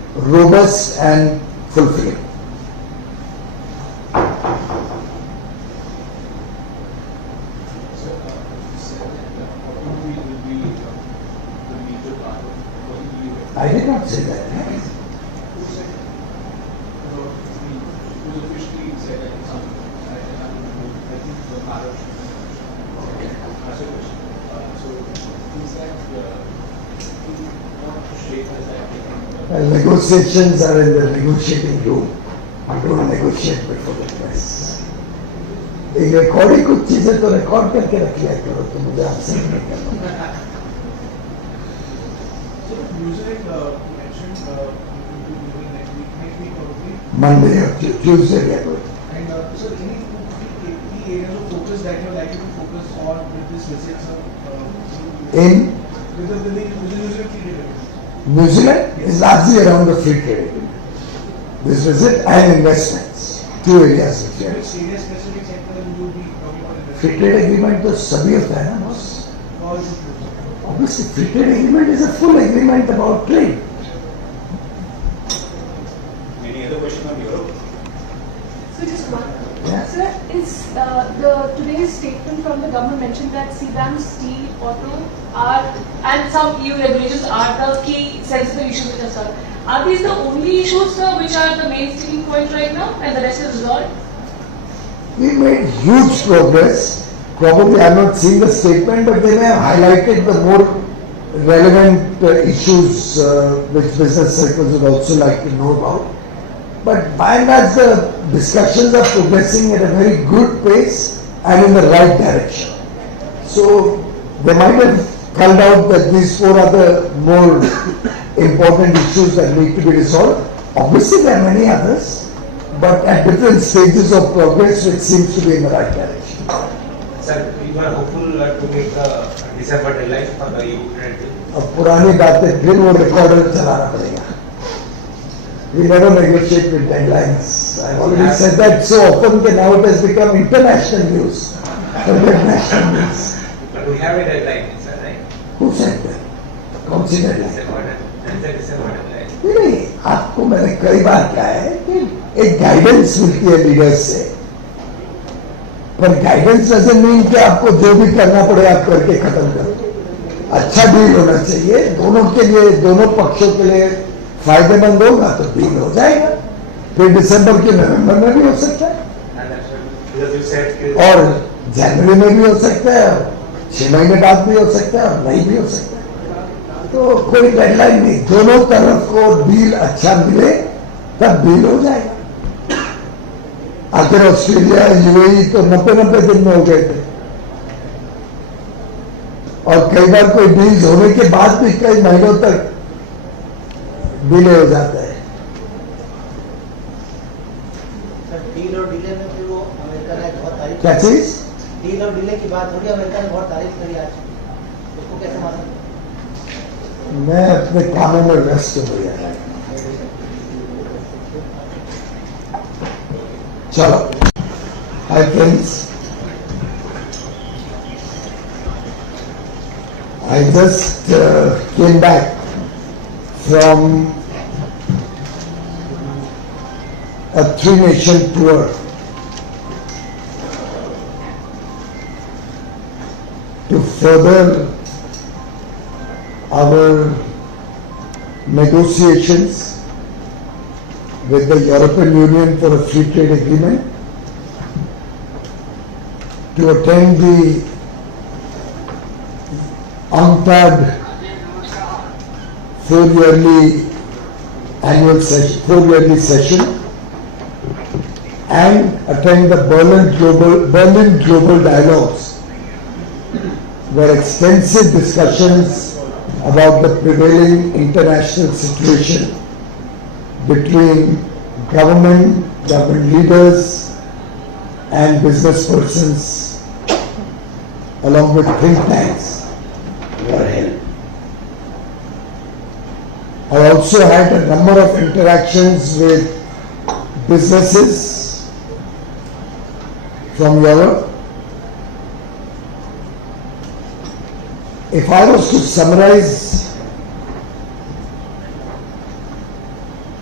robust and fulfilling. So, said that automobile will be the major part of what you I did not say that. who said about who officially said that some I think the Tariffs asked a question. So is that what shape has that taken? Well, negotiations are in the negotiating room. We don't negotiate before the press. एक recording कुछ चीजें तो record करके रख लिया करो तो मुझे आपसे नहीं करना. So New Zealand you mentioned you will be next week probably. Monday or Tuesday we are going. And so any key areas of focus that you are likely to focus on with this visit, sir? In With the New Zealand free trade agreement. New Zealand is largely around the free trade agreement. This visit and investments, two areas which are. Which area specific sector you will be talking about investment? Free trade agreement तो सभी होता है ना boss. Or is it close? Obviously, free trade agreement is a full agreement about trade. Any other question on Europe? So just one. Yeah. Sir, is the today's statement from the government mentioned that CBAM, steel, auto are and some EU regulations are the key sensitive issues which are solved. Are these the only issues, sir, which are the main sticking point right now, and the rest is resolved? We made huge progress. Probably I have not seen the statement, but they may have highlighted the more relevant issues which business circles would also like to know about. But by and large, the discussions are progressing at a very good pace and in the right direction. So they might have called out that these four are the more important issues that need to be resolved. Obviously, there are many others, but at different stages of progress, which seems to be in the right direction. Sir, you are hopeful to meet the December deadline for the EU trade deal? अब पुरानी बातें फिर वो recorder चलाना पड़ेगा. We never negotiate with deadlines. I've already said that so often that now it has become international news. Forget national news. But we have a deadline, sir, right? Who said that? कौन सी deadline? That's the December deadline. नहीं, आपको मैंने कई बार कहा है कि एक guidance मिलती है लीडर्स से, पर गाइडेंस डजंट मीन कि आपको जो भी करना पड़े आप करके खत्म करो. अच्छा डील होना चाहिए, दोनों के लिए, दोनों पक्षों के लिए फायदेमंद होगा तो डील हो जाएगा. फिर दिसंबर के नवंबर में भी हो सकता है And that's what, because you said कि और जनवरी में भी हो सकता है और 6 महीने बाद भी हो सकता है और नहीं भी हो सकता है. तो कोई डेडलाइन नहीं, दोनों तरफ को डील अच्छा मिले तब डील हो जाएगा. आखिर ऑस्ट्रेलिया यूएई तो 90 दिन में हो गए थे और कई बार कोई डील होने के बाद भी कई महीनों तक डिले हो जाता है. सर डील और डिले में फिर वो अमेरिका ने बहुत तारीफ. क्या चीज? डील और डिले की बात थोड़ी अमेरिका ने बहुत तारीफ करी आज. उसको कैसे मालूम? मैं अपने कामों में व्यस्त हो गया. चलो, hi friends, I just came back from a 3-nation tour to further our negotiations with the European Union for a free trade agreement, to attend the UNCTAD four-yearly session, and attend the Berlin Global Dialogues, where extensive discussions about the prevailing international situation between government leaders and business persons, along with think tanks, were held. I also had a number of interactions with businesses from Europe. If I was to summarize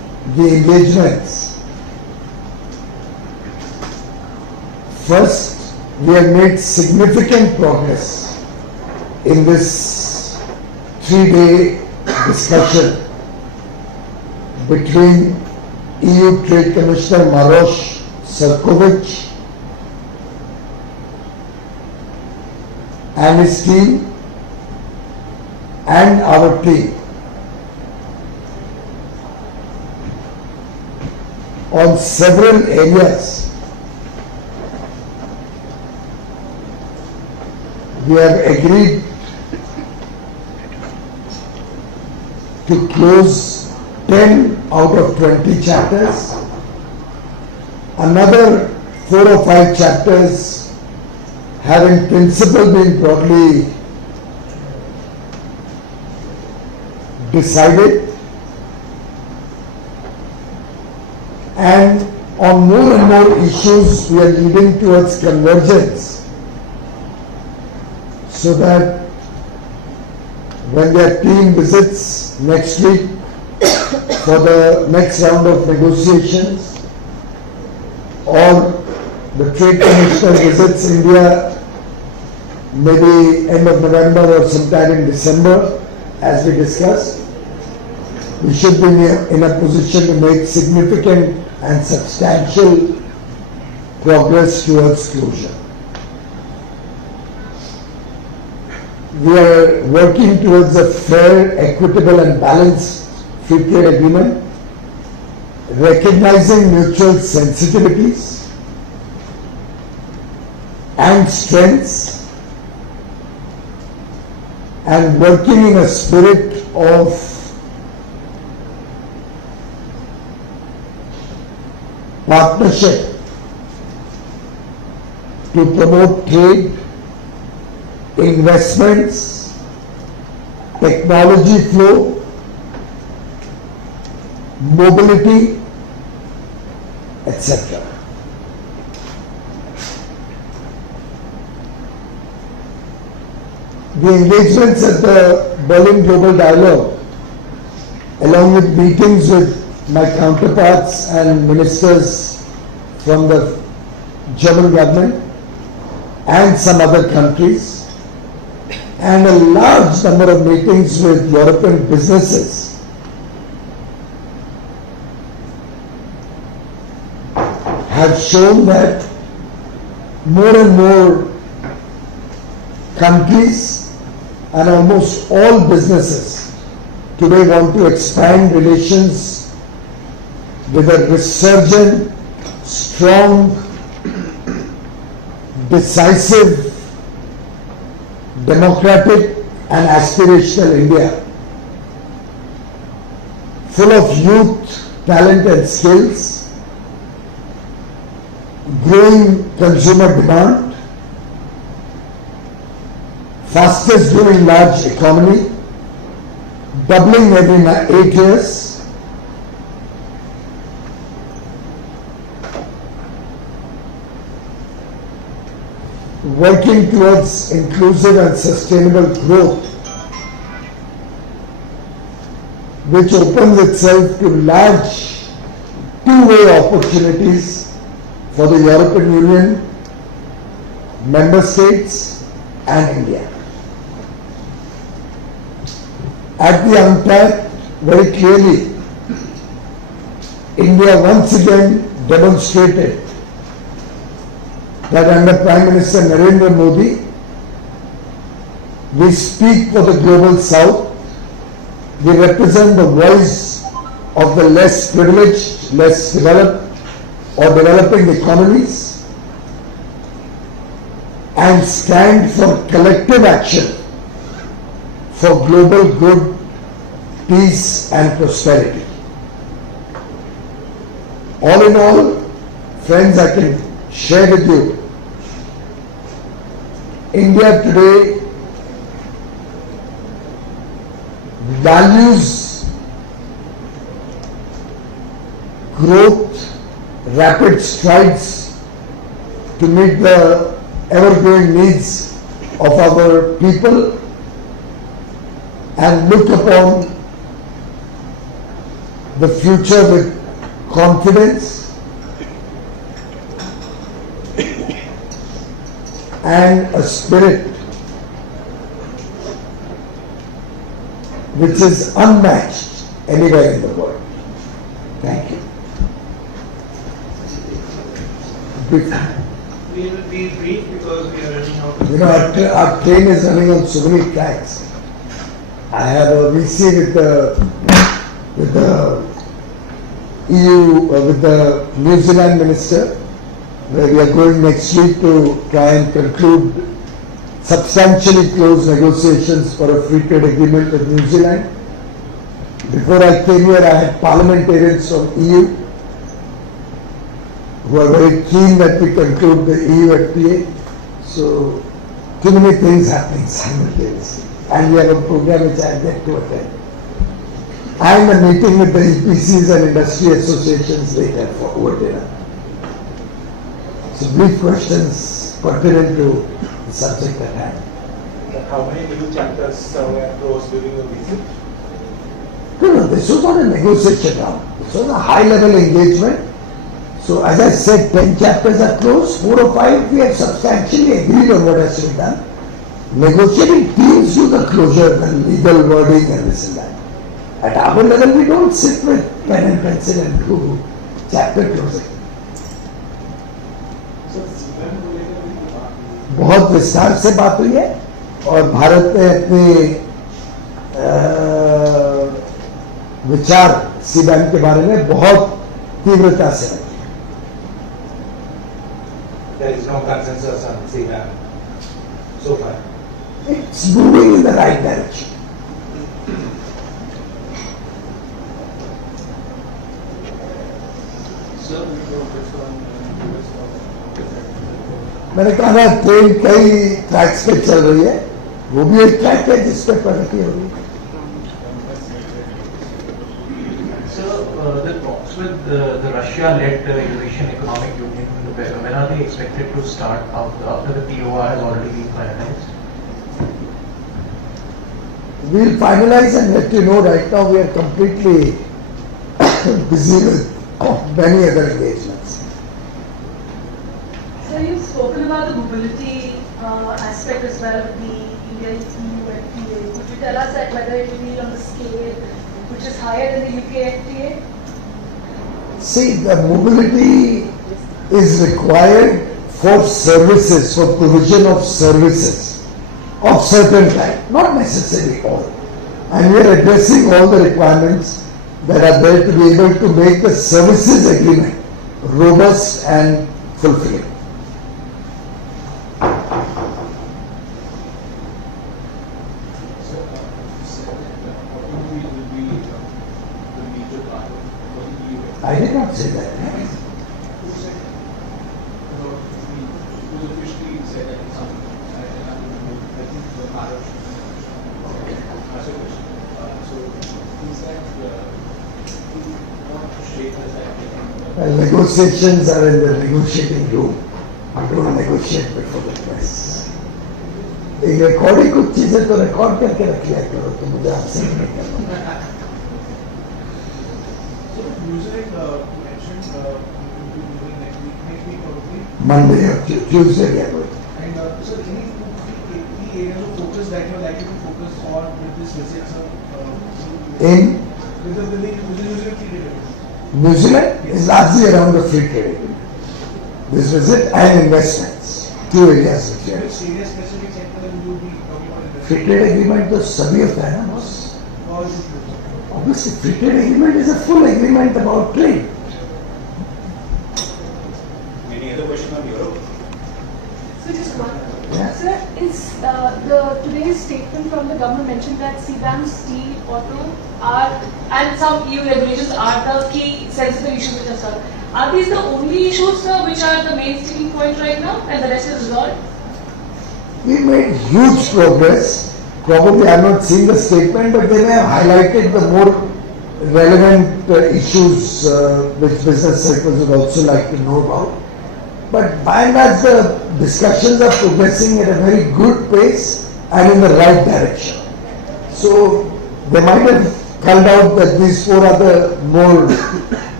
the engagements. First, we have made significant progress in this 3-day discussion between EU Trade Commissioner Maroš Sefcovic and his team and our team on several areas. We have agreed to close 10 out of 20 chapters. Another 4 or 5 chapters have in principle been broadly decided, and on more and more issues we are leading towards convergence, so that when their team visits next week for the next round of negotiations, or the Trade Commissioner visits India maybe end of November or sometime in December, as we discussed, we should be in a position to make significant and substantial progress towards closure. We are working towards a fair, equitable and balanced free trade agreement, recognizing mutual sensitivities and strengths, and working in a spirit of partnership to promote trade, investments, technology flow, mobility, etc. The engagements at the Berlin Global Dialogue, along with meetings with my counterparts and ministers from the German government and some other countries, and a large number of meetings with European businesses, have shown that more and more countries and almost all businesses today want to expand relations with a resurgent, strong, decisive, democratic and aspirational India, full of youth, talent and skills, growing consumer demand, fastest growing large economy, doubling every 8 years, working towards inclusive and sustainable growth, which opens itself to large two-way opportunities for the European Union, member states and India. At the UNCTAD, very clearly, India once again demonstrated that under Prime Minister Narendra Modi, we speak for the global South, we represent the voice of the less privileged, less developed or developing economies, and stand for collective action for global good, peace and prosperity. All in all, friends, I can share with you, India today values growth, rapid strides to meet the ever-growing needs of our people, and look upon the future with confidence, and a spirit which is unmatched anywhere in the world. Thank you. Brief. We will be brief because we are running out of You know, our train is running on so many tracks. I have a VC with the EU, with the New Zealand minister, where we are going next week to try and conclude substantially close negotiations for a free trade agreement with New Zealand. Before I came here, I had parliamentarians from EU who are very keen that we conclude the EU FTA. So, too many things happening simultaneously. And we have a program which I get to attend. And a meeting with the EPCs and industry associations later for over dinner. So, brief questions pertinent to the subject at hand. How many new chapters were closed during the visit? No, this was not a negotiation round. This was a high-level engagement. So, as I said, 10 chapters are closed, 4 or 5 we have substantially agreed on what has to be done. Negotiating teams do the closure, the legal wording and this and that. At our level, we don't sit with pen and pencil and do chapter closing. बहुत विस्तार से बात हुई है और भारत ने अपने विचार सीबैन के बारे में बहुत तीव्रता से रखे. There is no consensus on CBAM so far. It's moving in the right direction. Sir, we go first on US. मैंने कहा ना ट्रेन कई ट्रैक्स पे चल रही है, वो भी एक ट्रैक है जिस पे प्रगति हो रही है. So, the talks with the Russia-led Eurasian Economic Union, when are they expected to start after the POR has already been finalized? We'll finalize and let you know. Right now we are completely busy with many other engagements. So you've spoken about the mobility aspect as well of the India-EU FTA. Could you tell us that whether it will be on the scale which is higher than the UK FTA? See, the mobility is required for services, for provision of services of certain type, not necessarily all. And we are addressing all the requirements that are there to be able to make the services agreement robust and fulfilling. I did not say that. Well, negotiations are in the negotiating room. We don't negotiate before the press. एक recording कुछ चीजें तो record करके रख लिया करो, तो मुझे आपसे नहीं करना. Monday or Tuesday we are going. And sir, any key areas of focus that you are likely to focus on with this visit, sir? In With the New Zealand free trade agreement. New Zealand is largely around the free trade agreement. This visit and investments, 2 areas which we are. Which area specific sector that you will be talking about investment? Free trade agreement तो सभी होता है ना boss. Or is it? Obviously, free trade agreement is a full agreement about trade. Any other question on Europe? So just one. Yeah. Sir, is today's statement from the government mentioned that CBAM, steel, auto are and some EU regulations are the key sensitive issues which are solved. Are these the only issues, sir, which are the main sticking point right now, and the rest is resolved? We made huge progress. Probably I have not seen the statement, but they may have highlighted the more relevant issues which business circles would also like to know about. But by and large, the discussions are progressing at a very good pace and in the right direction. So they might have called out that these 4 are the more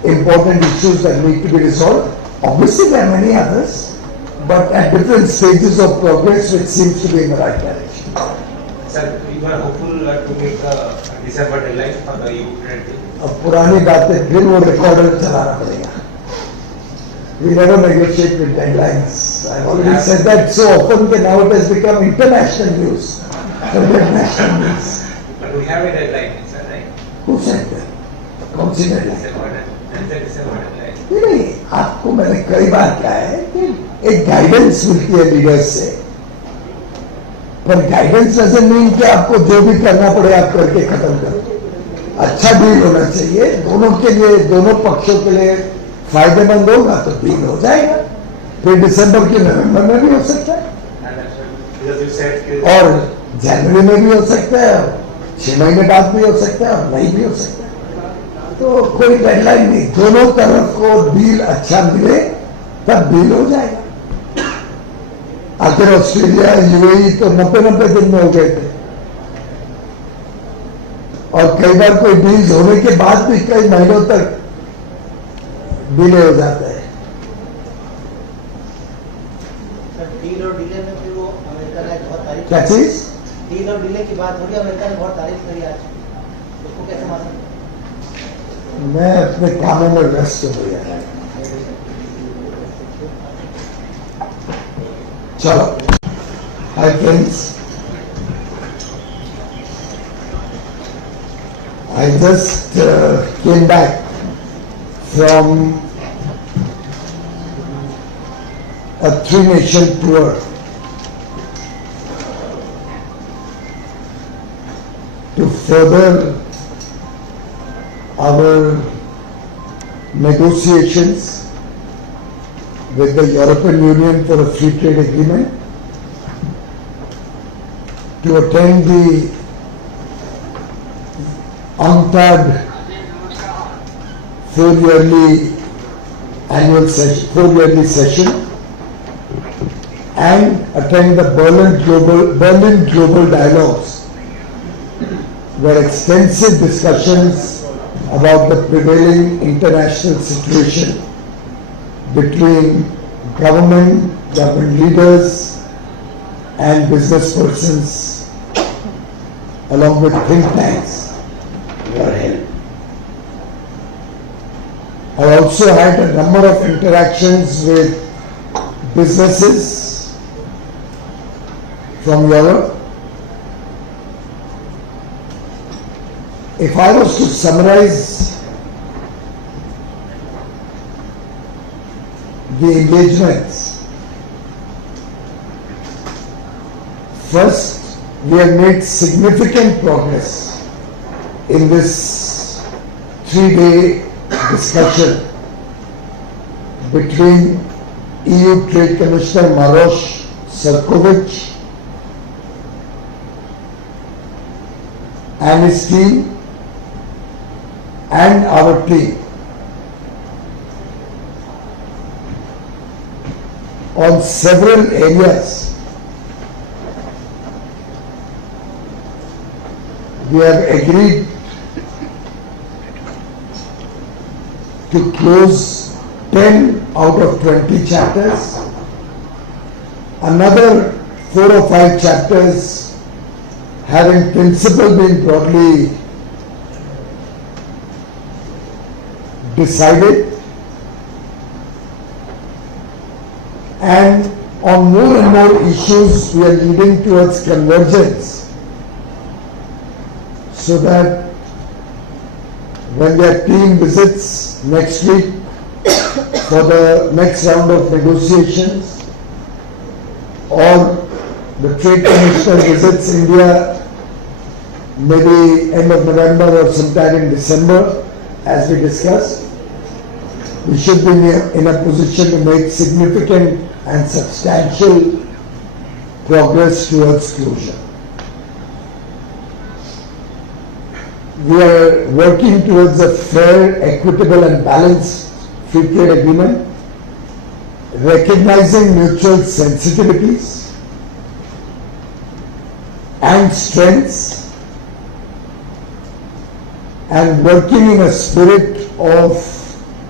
important issues that need to be resolved. Obviously, there are many others, but at different stages of progress, which seems to be in the right direction. Sir, you are hopeful to meet the December deadline for the EU trade deal? अब पुरानी बातें फिर वो recorder चलाना पड़ेगा. We never negotiate with deadlines. I've already said that so often that now it has become international news. Forget national news. But we have a deadline, sir, right? Who said that? कौन सी deadline? December deadline. नहीं, आपको मैंने कई बार कहा है कि एक guidance मिलती है लीडर्स से, पर गाइडेंस डजंट मीन कि आपको जो भी करना पड़े आप करके खत्म करो. अच्छा डील होना चाहिए, दोनों के लिए, दोनों पक्षों के लिए फायदेमंद होगा तो डील हो जाएगा. फिर दिसंबर के नवंबर में भी हो सकता है Because you said और जनवरी में भी हो सकता है और 6 महीने बाद भी हो सकता है और नहीं भी हो सकता है. तो कोई डेडलाइन नहीं, दोनों तरफ को डील अच्छा मिले तब डील हो जाएगा. आखिर ऑस्ट्रेलिया यूएई तो 90 दिन में हो गए थे और कई बार कोई डील होने के बाद भी कई महीनों तक डिले हो जाता है. डील और डिले में फिर वो अमेरिका ने बहुत तारीफ. क्या चीज? डील और डिले की बात हो रही है, अमेरिका ने बहुत तारीफ करी आज, उसको कैसे मालूम? मैं अपने कामों में व्यस्त हो गया. चलो, hi friends, I just came back from a 3-nation tour to further our negotiations with the European Union for a free trade agreement, to attend the UNCTAD 4-yearly session and attend the Berlin Global Dialogues, where extensive discussions about the prevailing international situation between government leaders and business persons along with think tanks were held. I also had a number of interactions with businesses from Europe. If I was to summarize the engagements, first, we have made significant progress in this 3-day discussion between EU Trade Commissioner Maroš Sefcovic and his team and our team on several areas. We have agreed to close 10 out of 20 chapters. Another 4 or 5 chapters have in principle been broadly decided, and on more and more issues we are leading towards convergence, so that when their team visits next week for the next round of negotiations, or the Trade Commissioner visits India maybe end of November or sometime in December, as we discussed, we should be in a position to make significant and substantial progress towards closure. We are working towards a fair, equitable and balanced free trade agreement, recognizing mutual sensitivities and strengths, and working in a spirit of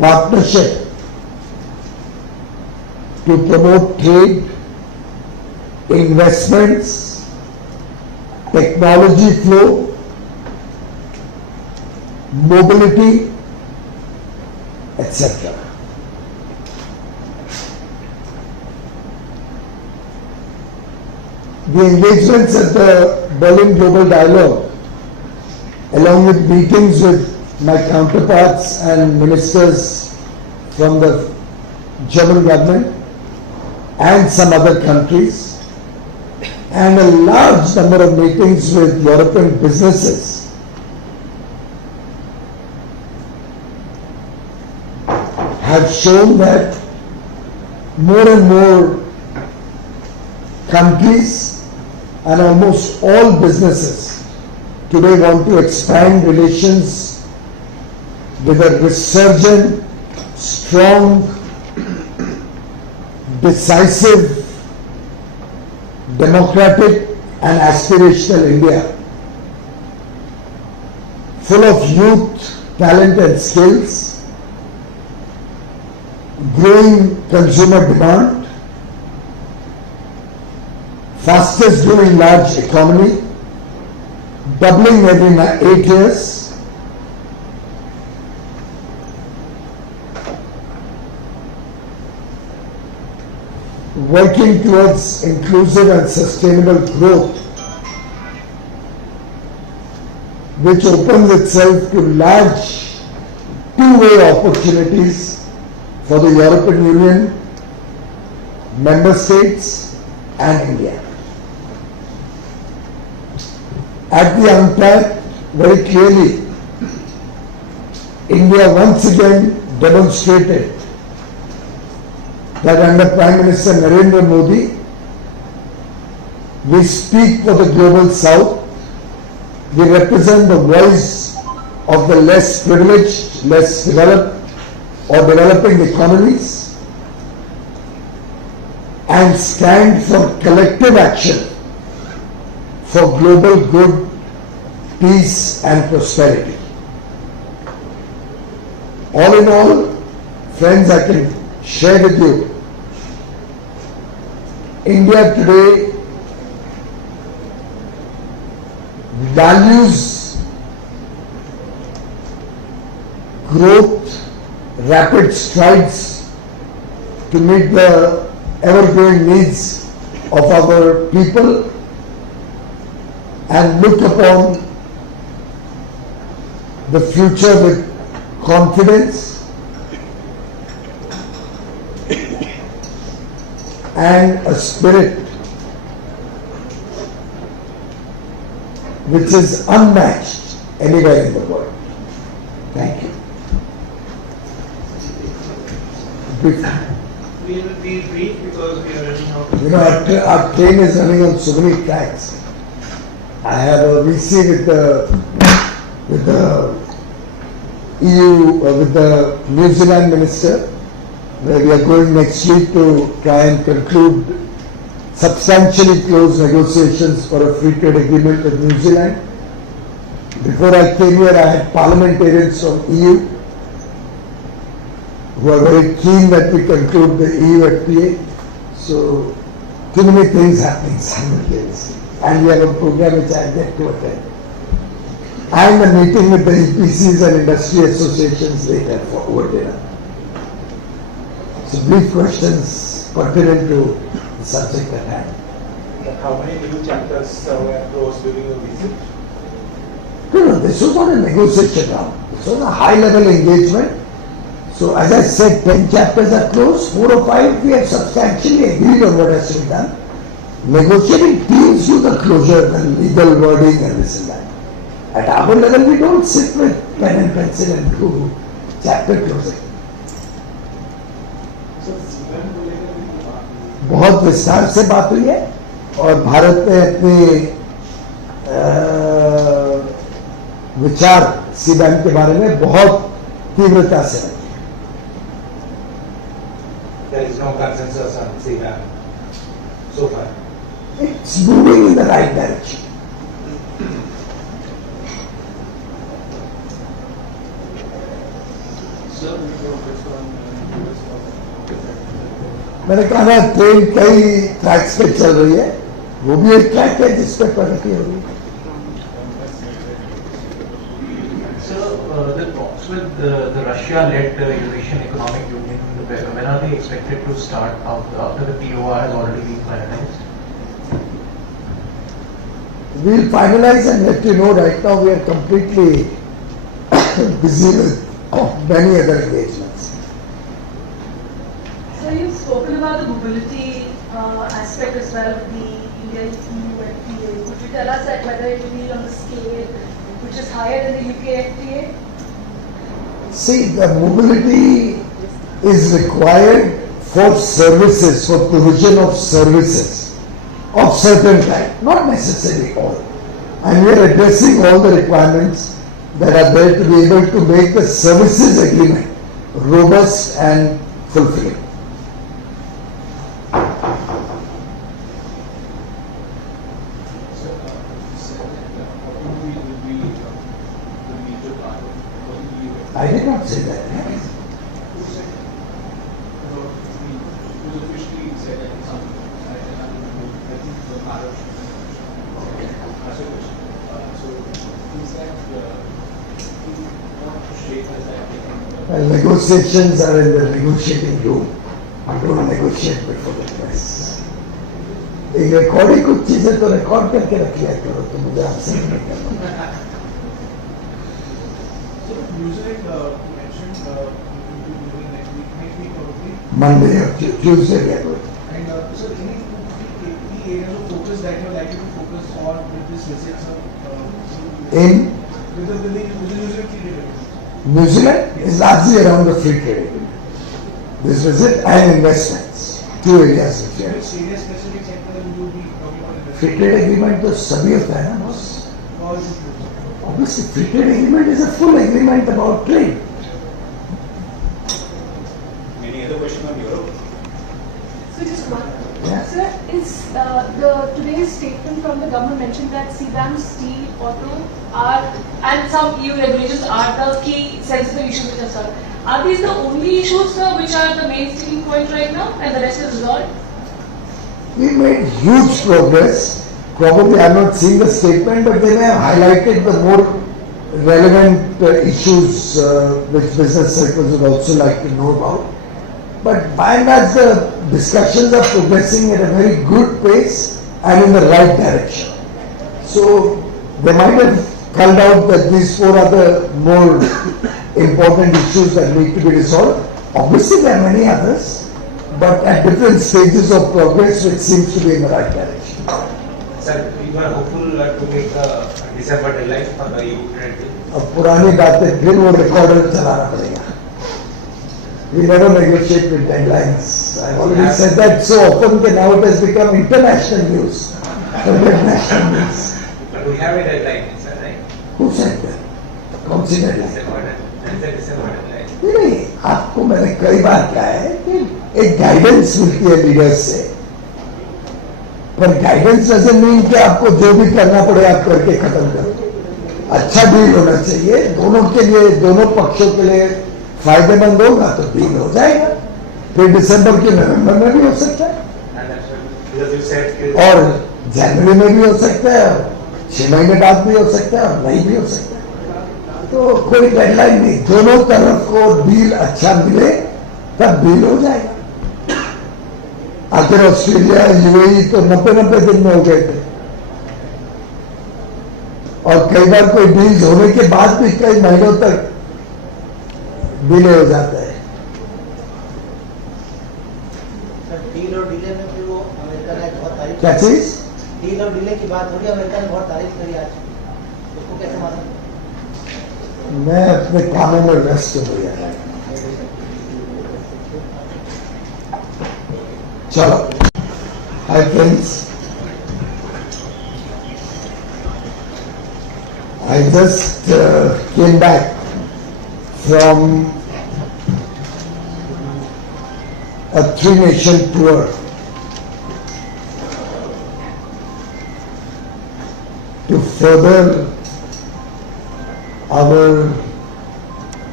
partnership to promote trade, investments, technology flow, mobility, etc. The engagements at the Berlin Global Dialogue, along with meetings with my counterparts and ministers from the German government and some other countries, and a large number of meetings with European businesses, have shown that more and more countries and almost all businesses today want to expand relations with a resurgent, strong, decisive, democratic and aspirational India, full of youth, talent and skills, growing consumer demand, fastest growing large economy, doubling every 8 years, working towards inclusive and sustainable growth, which opens itself to large two-way opportunities for the European Union, member states and India. At the UNCTAD, very clearly, India once again demonstrated that under Prime Minister Narendra Modi, we speak for the global South, we represent the voice of the less privileged, less developed or developing economies, and stand for collective action for global good, peace and prosperity. All in all, friends, I can share with you, India today values growth, rapid strides to meet the ever-growing needs of our people, and look upon the future with confidence and a spirit which is unmatched anywhere in the world. Thank you. We will be brief because we are running out of You know, our train is running on so many tracks. I have a VC with the EU, with the New Zealand minister, where we are going next week to try and conclude substantially close negotiations for a free trade agreement with New Zealand. Before I came here, I had parliamentarians from EU who are very keen that we conclude the EU FTA. So, too many things happening simultaneously. And we have a program which I get to attend. And a meeting with the EPCs and industry associations later for over dinner. So, brief questions pertinent to the subject at hand. How many new chapters were closed during your visit? No, this was not a negotiation round. This was a high-level engagement. So, as I said, 10 chapters are closed, 4 or 5 we have substantially agreed on what has to be done. Negotiating teams do the closure and legal wording and this and that. At our level, we don't sit with pen and pencil and do chapter closing. बहुत विस्तार से बात हुई है और भारत ने अपने विचार सीबैन के बारे में बहुत तीव्रता से रखे. There is no consensus on CBAM so far. It's moving in the right direction. Sir, we progress on US मैंने कहा ना ट्रेन कई ट्रैक्स पे चल रही है, वो भी एक ट्रैक है जिस पे प्रगति हो रही है. So, the talks with the Russia-led Eurasian Economic Union, when are they expected to start after the POR has already been finalized? We'll finalize and let you know. Right now we are completely busy with many other engagements. So you've spoken about the mobility aspect as well of the India-EU FTA. Could you tell us that whether it will be on the scale which is higher than the UK FTA? See, the mobility is required for services, for provision of services of certain type, not necessarily all. And we are addressing all the requirements that are there to be able to make the services agreement robust and fulfilling. I did not say that. Well, negotiations are in the negotiating room. You don't negotiate before the press. एक recording कुछ चीजें तो record करके रख लिया करो, तो मुझे आपसे नहीं करना. So, New Zealand mentioned next week probably. Monday or Tuesday we are going. And so, any key areas of focus that you are likely to focus on with this visit, sir? In With the New Zealand trade agreement. New Zealand is largely around the free trade agreement. This visit and investments, two areas which are. Which area specific sector you will be talking about investment? Free trade agreement तो सभी होता है ना boss. Or is it close? Obviously, free trade agreement is a full agreement about trade. Any other question on Europe? So just one. Yeah. Sir, is today's statement from the government mentioned that CBAM, steel, auto and some EU regulations are the key sensitive issues which are solved. Are these the only issues, sir, which are the main sticking point right now, and the rest is resolved? We made huge progress. Probably I have not seen the statement, but they may have highlighted the more relevant issues which business circles would also like to know about. But by and large, the discussions are progressing at a very good pace and in the right direction. So they might have called out that these four are the more important issues that need to be resolved. Obviously, there are many others, but at different stages of progress, which seems to be in the right direction. Sir, you are hopeful to make the December deadline for the EU trade deal? अब पुरानी बातें फिर वो recorder चलाना पड़ेगा. We never negotiate with deadlines. I've already said that so often that now it has become international news. Forget national news. But we have a deadline, sir, right? Who said that? कौन सी deadline? December deadline. नहीं, आपको मैंने कई बार कहा है कि एक guidance मिलती है लीडर्स से, पर गाइडेंस डजंट मीन कि आपको जो भी करना पड़े आप करके खत्म करो. अच्छा डील होना चाहिए, दोनों के लिए, दोनों पक्षों के लिए फायदेमंद होगा तो डील हो जाएगा. फिर दिसंबर के नवंबर में भी हो सकता है और जनवरी में भी हो सकता है, 6 महीने बाद भी हो सकता है और नहीं भी हो सकता है. तो कोई डेडलाइन नहीं, दोनों तरफ को डील अच्छा मिले तब डील हो जाएगा. आखिर ऑस्ट्रेलिया यूएई तो 90 दिन में हो गए थे और कई बार कोई डील होने के बाद भी कई महीनों तक डिले हो जाता है. सर, डील और डिले में फिर वो अमेरिका ने बहुत तारीफ. क्या चीज? डील और डिले की बात हो रही है, अमेरिका ने बहुत तारीफ करी आज. उसको कैसे मालूम? मैं अपने कामों में व्यस्त हो गया. चलो, hi friends, I just came back from a 3-nation tour to further our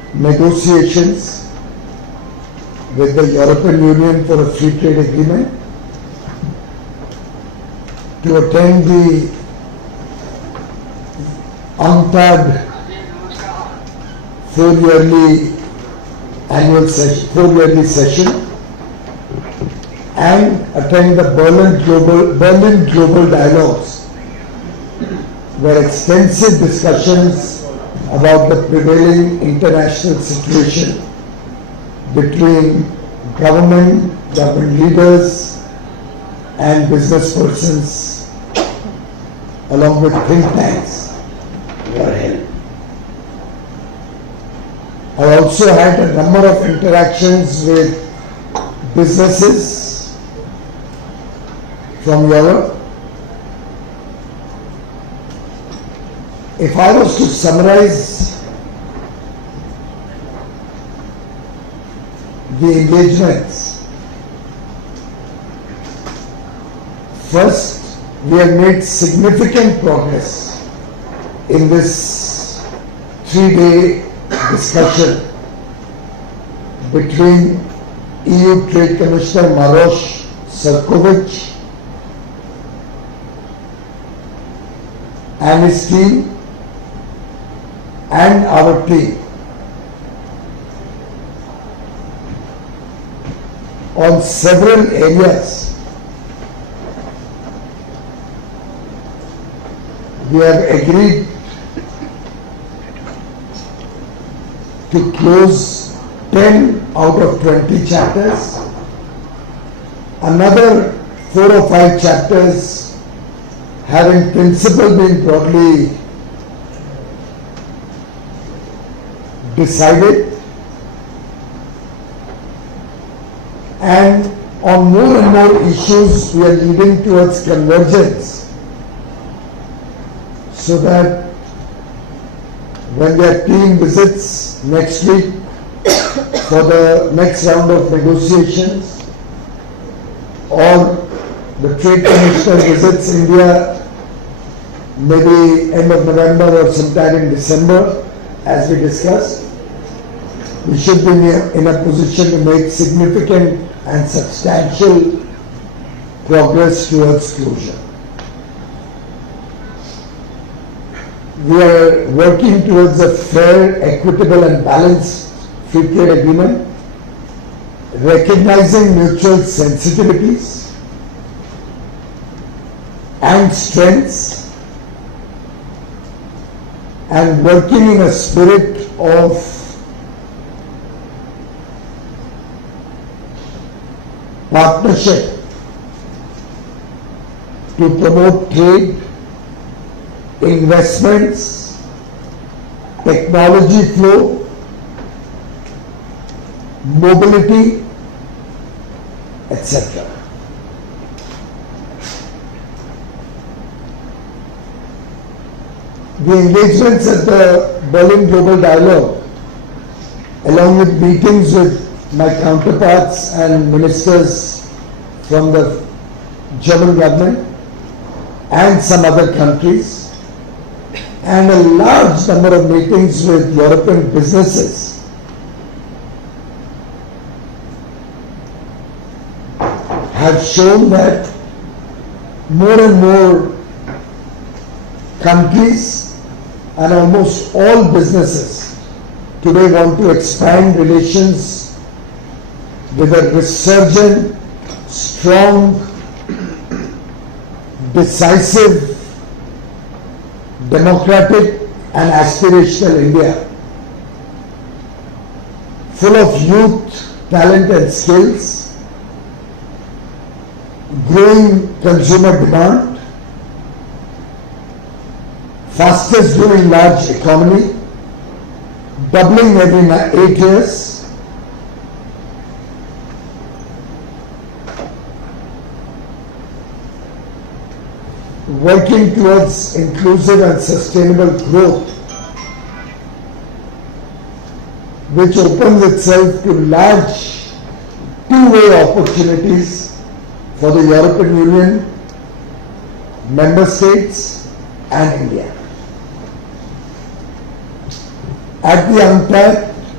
negotiations with the European Union for a free trade agreement, to attend the UNCTAD four-yearly session, and attend the Berlin Global Dialogues, where extensive discussions about the prevailing international situation between government leaders and business persons, along with think tanks, were held. I also had a number of interactions with businesses from Europe. If I was to summarize the engagements, first, we have made significant progress in this 3-day discussion between EU Trade Commissioner Maroš Sefcovic and his team and our team on several areas. We have agreed to close 10 out of 20 chapters. Another 4 or 5 chapters have in principle been broadly decided, and on more and more issues we are leading towards convergence, so that when their team visits next week for the next round of negotiations, or the Trade Commissioner visits India maybe end of November or sometime in December, as we discussed, we should be in a position to make significant and substantial progress towards closure. We are working towards a fair, equitable and balanced free trade agreement, recognizing mutual sensitivities and strengths, and working in a spirit of partnership to promote trade, investments, technology flow, mobility, etc. The engagements at the Berlin Global Dialogue, along with meetings with my counterparts and ministers from the German government and some other countries, and a large number of meetings with European businesses, have shown that more and more countries and almost all businesses today want to expand relations with a resurgent, strong, decisive, democratic and aspirational India, full of youth, talent and skills, growing consumer demand, fastest growing large economy, doubling every 8 years, working towards inclusive and sustainable growth, which opens itself to large two-way opportunities for the European Union, member states and India. At the UNCTAD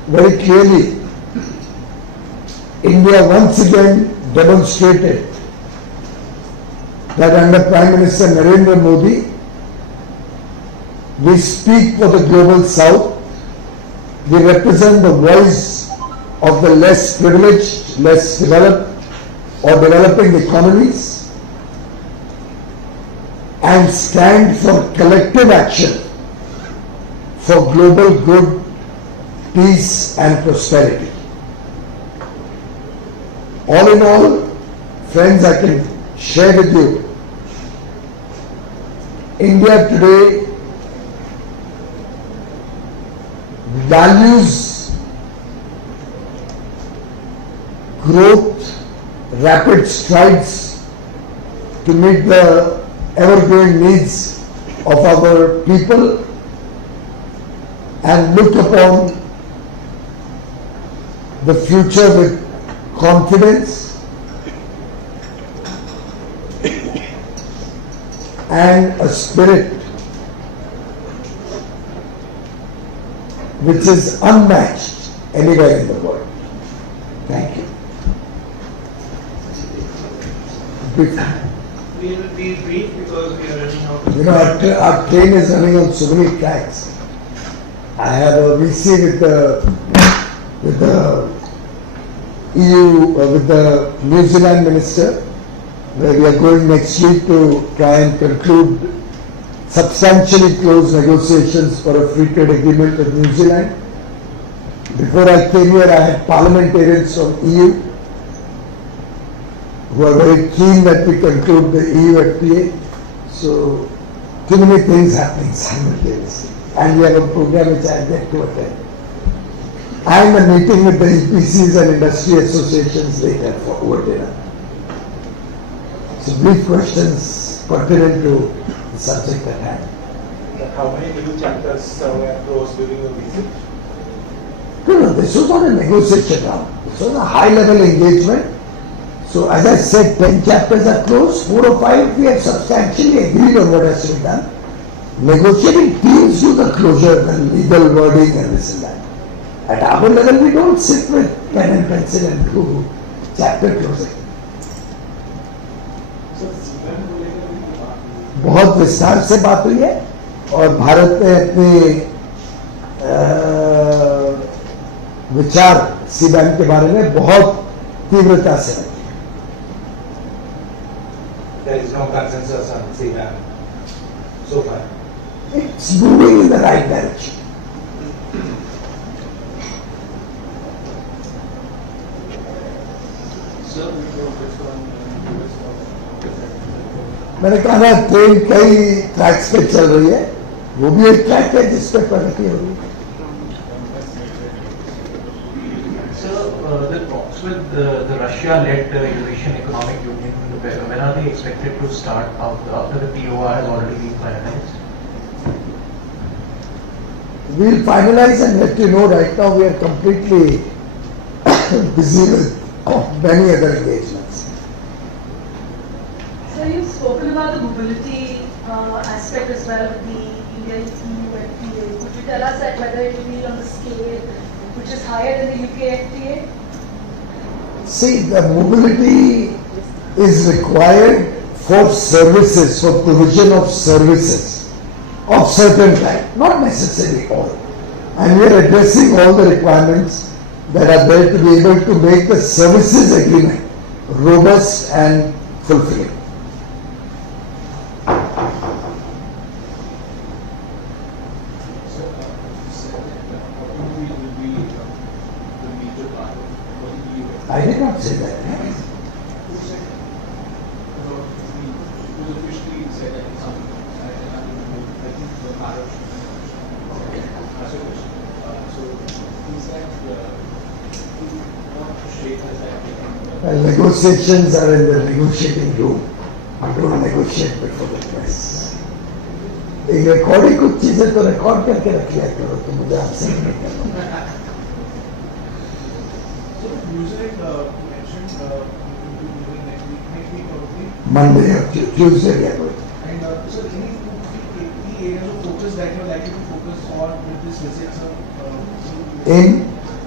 very clearly, India once again demonstrated that under Prime Minister Narendra Modi, we speak for the global south, we represent the voice of the less privileged, less developed or developing economies, and stand for collective action for global good, peace and prosperity. All in all, friends, I can share with you, India today values growth, rapid strides to meet the ever-growing needs of our people, and look upon the future with confidence and a spirit which is unmatched anywhere in the world. Thank you. We will be brief because we are running out of You know, our train is running on so many tracks. I have a VC with the EU, with the New Zealand minister, where we are going next week to try and conclude substantially close negotiations for a free trade agreement with New Zealand. Before I came here, I had parliamentarians from EU who are very keen that we conclude the EU FTA. So, too many things happening simultaneously. And we have a program which I get to attend. I am a meeting with the EPCs and industry associations later for over dinner. So, brief questions pertinent to the subject at hand. How many new chapters were closed during your visit? No, this was not a negotiation round. This was a high-level engagement. So, as I said, 10 chapters are closed, 4 or 5 we have substantially agreed on what has to be done. Negotiating teams do the closure, the legal wording and this and that. At our level, we don't sit with pen and pencil and do chapter closing. बहुत विस्तार से बात हुई है और भारत ने अपने विचार सीबैन के बारे में बहुत तीव्रता से रखे. There is no consensus on CBAM so far. It's moving in the right direction. Sir, we focus on US मैंने कहा ना ट्रेन कई ट्रैक्स पे चल रही है, वो भी एक ट्रैक है जिस पे प्रगति हो रही है. So, the talks with the Russia-led Eurasian Economic Union, when are they expected to start after the POR has already been finalized? We'll finalize and let you know. Right now we are completely busy with many other engagements. So you've spoken about the mobility aspect as well with the India-EU FTA. Could you tell us that whether it will be on the scale which is higher than the UK FTA? See, the mobility is required for services, for provision of services of certain type, not necessarily all. And we are addressing all the requirements that are there to be able to make the services agreement robust and fulfilling. I did not say that. Well, negotiations are in the negotiating room. We don't negotiate before the press. एक recording कुछ चीजें तो record करके रख लिया करो, तो मुझे आपसे नहीं करना. Monday or Tuesday we are going. And sir, any key areas of focus that you are likely to focus on with this visit, sir? In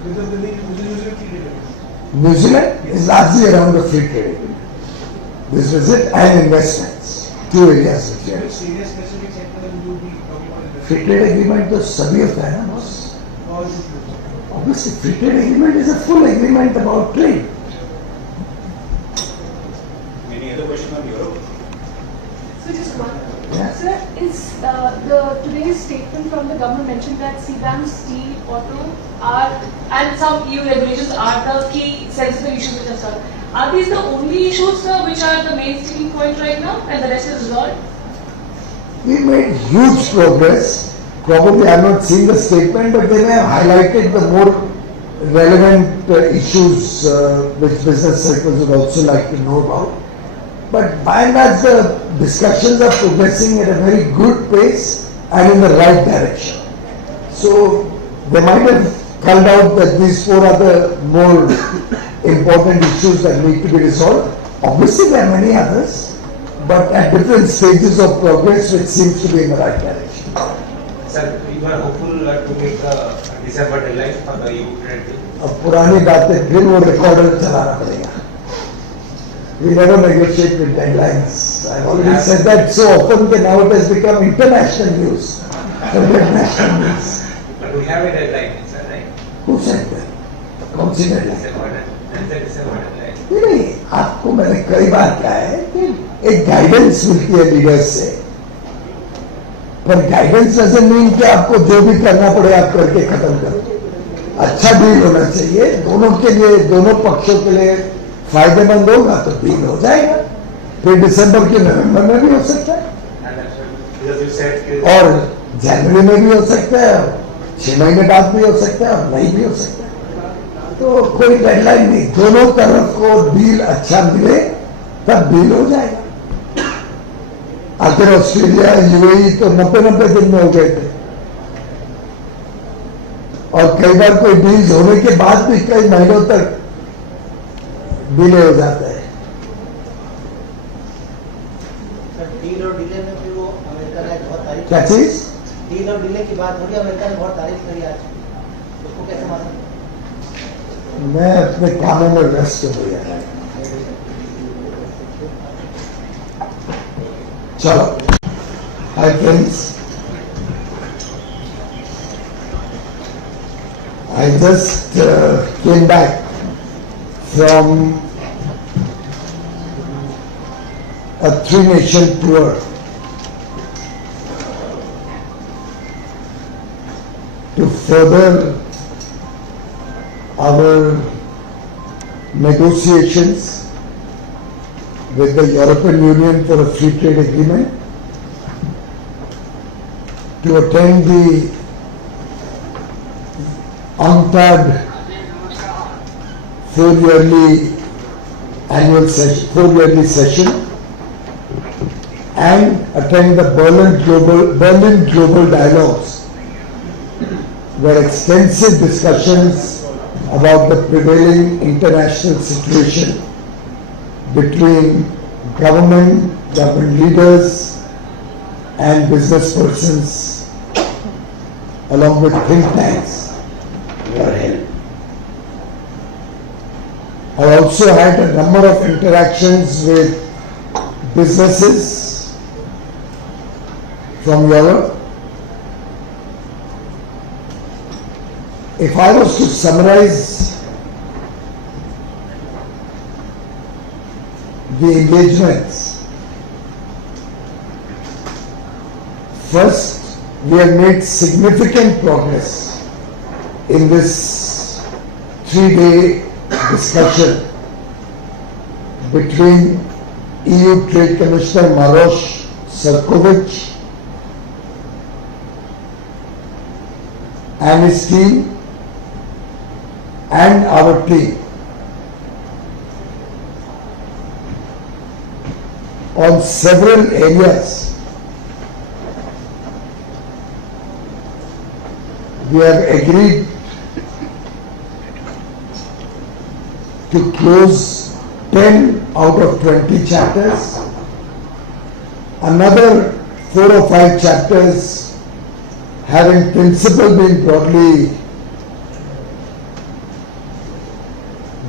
With the New Zealand free trade agreement. New Zealand is largely around the free trade agreement. This visit and investments, two areas which are. Which serious specific sector will you be talking about investment? Free trade agreement तो सभी होता है ना boss. Or is it closed? Obviously, free trade agreement is a full agreement about trade. Any other question on Europe? So just one. Yeah. Sir, is today's statement from the government mentioned that CBAM, steel, auto and some EU regulations are the key sensible issues which are solved. Are these the only issues, sir, which are the main sticking point right now, and the rest is resolved? We made huge progress. Probably I have not seen the statement, but they may have highlighted the more relevant issues which business circles would also like to know about. But by and large, the discussions are progressing at a very good pace and in the right direction. So they might have called out that these four are the more important issues that need to be resolved. Obviously, there are many others, but at different stages of progress, which seems to be in the right direction. Sir, you are hopeful to make the December deadline for the EU trade deal? अब पुरानी बातें फिर वो recorder चलाना पड़ेगा. We never negotiate with deadlines. I've already said that so often that now it has become international news. Forget national news. But we have a deadline, sir, right? Who said that? कौन सी deadline? December deadline. नहीं, आपको मैंने कई बार कहा है कि एक guidance मिलती है लीडर्स से, पर गाइडेंस डजंट मीन कि आपको जो भी करना पड़े आप करके खत्म करो. अच्छा डील होना चाहिए दोनों के लिए, दोनों पक्षों के लिए फायदेमंद होगा तो डील हो जाएगा. फिर दिसंबर के नवंबर में भी हो सकता है And that's what, because you said और जनवरी में भी हो सकता है, 6 महीने बाद भी हो सकता है और नहीं भी हो सकता है. तो कोई डेडलाइन नहीं, दोनों तरफ को डील अच्छा मिले तब डील हो जाएगा. आखिर ऑस्ट्रेलिया यूएई तो 90 दिन में हो गए थे और कई बार कोई डील होने के बाद भी कई महीनों तक डिले हो जाता है. सर डील और डिले में भी वो अमेरिका ने बहुत तारीफ. क्या चीज? डील और डिले की बात हो रही है, अमेरिका ने बहुत तारीफ करी आज. उसको कैसे मालूम? मैं अपने कामों में व्यस्त हो गया. चलो, hi friends, I just came back from a 3-nation tour to further our negotiations with the European Union for a free trade agreement, to attend the UNCTAD 4-yearly session, and attend the Berlin Global Dialogues, where extensive discussions about the prevailing international situation between government leaders and business persons, along with think tanks, were held. I also had a number of interactions with businesses from Europe. If I was to summarize the engagements, first, we have made significant progress in this 3-day discussion between EU Trade Commissioner Maroš Sefcovic and his team and our team on several areas. We have agreed to close 10 out of 20 chapters. Another 4 or 5 chapters have in principle been broadly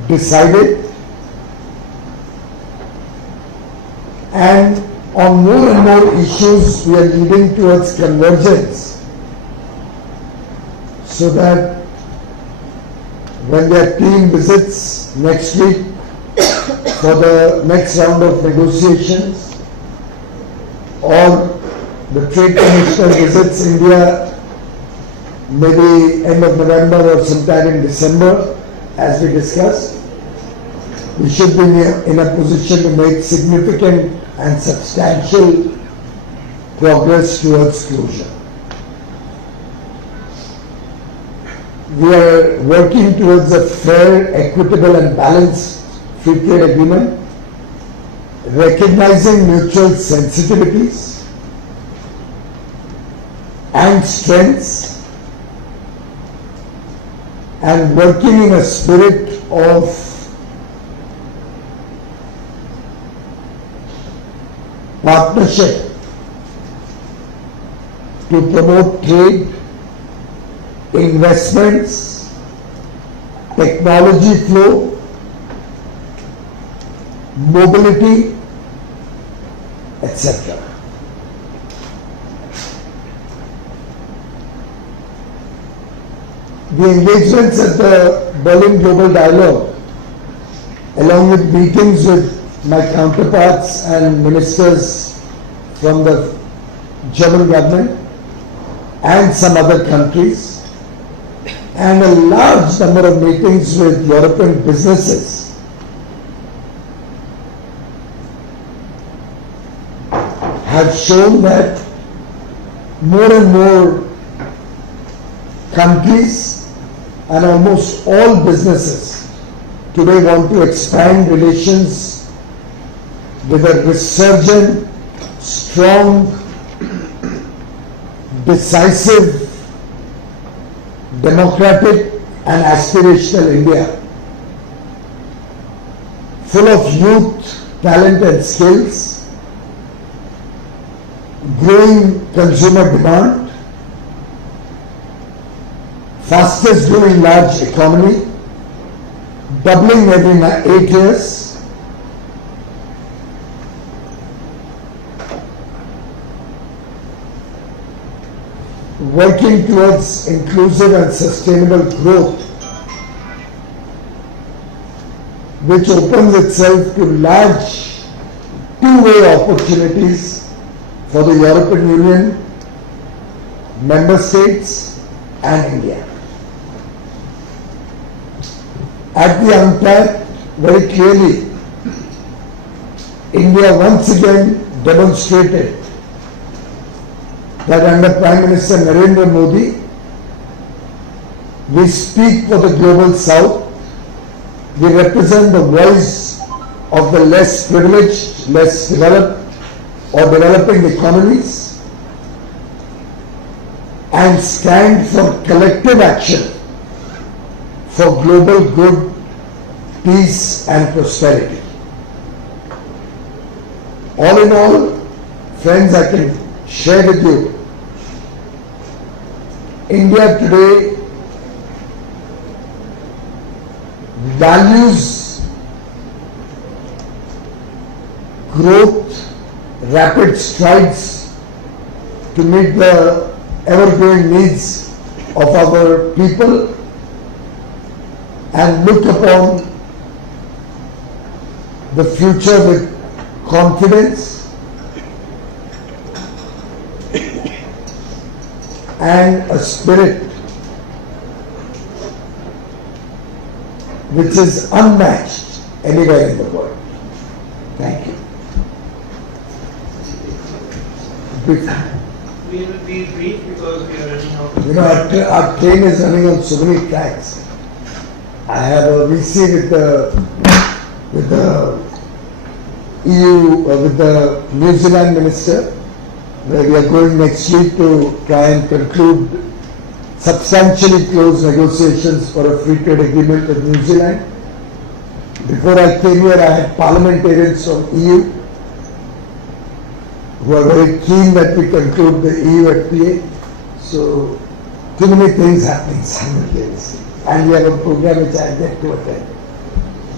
decided, and on more and more issues we are leading towards convergence, so that when their team visits next week for the next round of negotiations, or the trade commissioner visits India maybe end of November or sometime in December, as we discussed, we should be in a position to make significant and substantial progress towards closure. We are working towards a fair, equitable and balanced free trade agreement, recognizing mutual sensitivities and strengths, and working in a spirit of partnership to promote trade, investments, technology flow, mobility, etc. The engagements at the Berlin Global Dialogue, along with meetings with my counterparts and ministers from the German government and some other countries, and a large number of meetings with European businesses, have shown that more and more countries and almost all businesses today want to expand relations with a resurgent, strong, decisive, democratic and aspirational India, full of youth, talent and skills, growing consumer demand, fastest growing large economy, doubling every 8 years, working towards inclusive and sustainable growth, which opens itself to large two-way opportunities for the European Union, member states and India. At the UNCTAD, very clearly, India once again demonstrated that under Prime Minister Narendra Modi, we speak for the global South, we represent the voice of the less privileged, less developed or developing economies, and stand for collective action for global good, peace and prosperity. All in all, friends, I can share with you, India today values growth, rapid strides to meet the ever-growing needs of our people, and look upon the future with confidence and a spirit which is unmatched anywhere in the world. Thank you. We will be brief because we are running out of You know, our train is running on so many tracks. I have a VC with the EU, with the New Zealand minister, where we are going next week to try and conclude substantially close negotiations for a free trade agreement with New Zealand. Before I came here, I had parliamentarians from EU who are very keen that we conclude the EU-FTA. So, too many things happening simultaneously. And we have a program which I get to attend.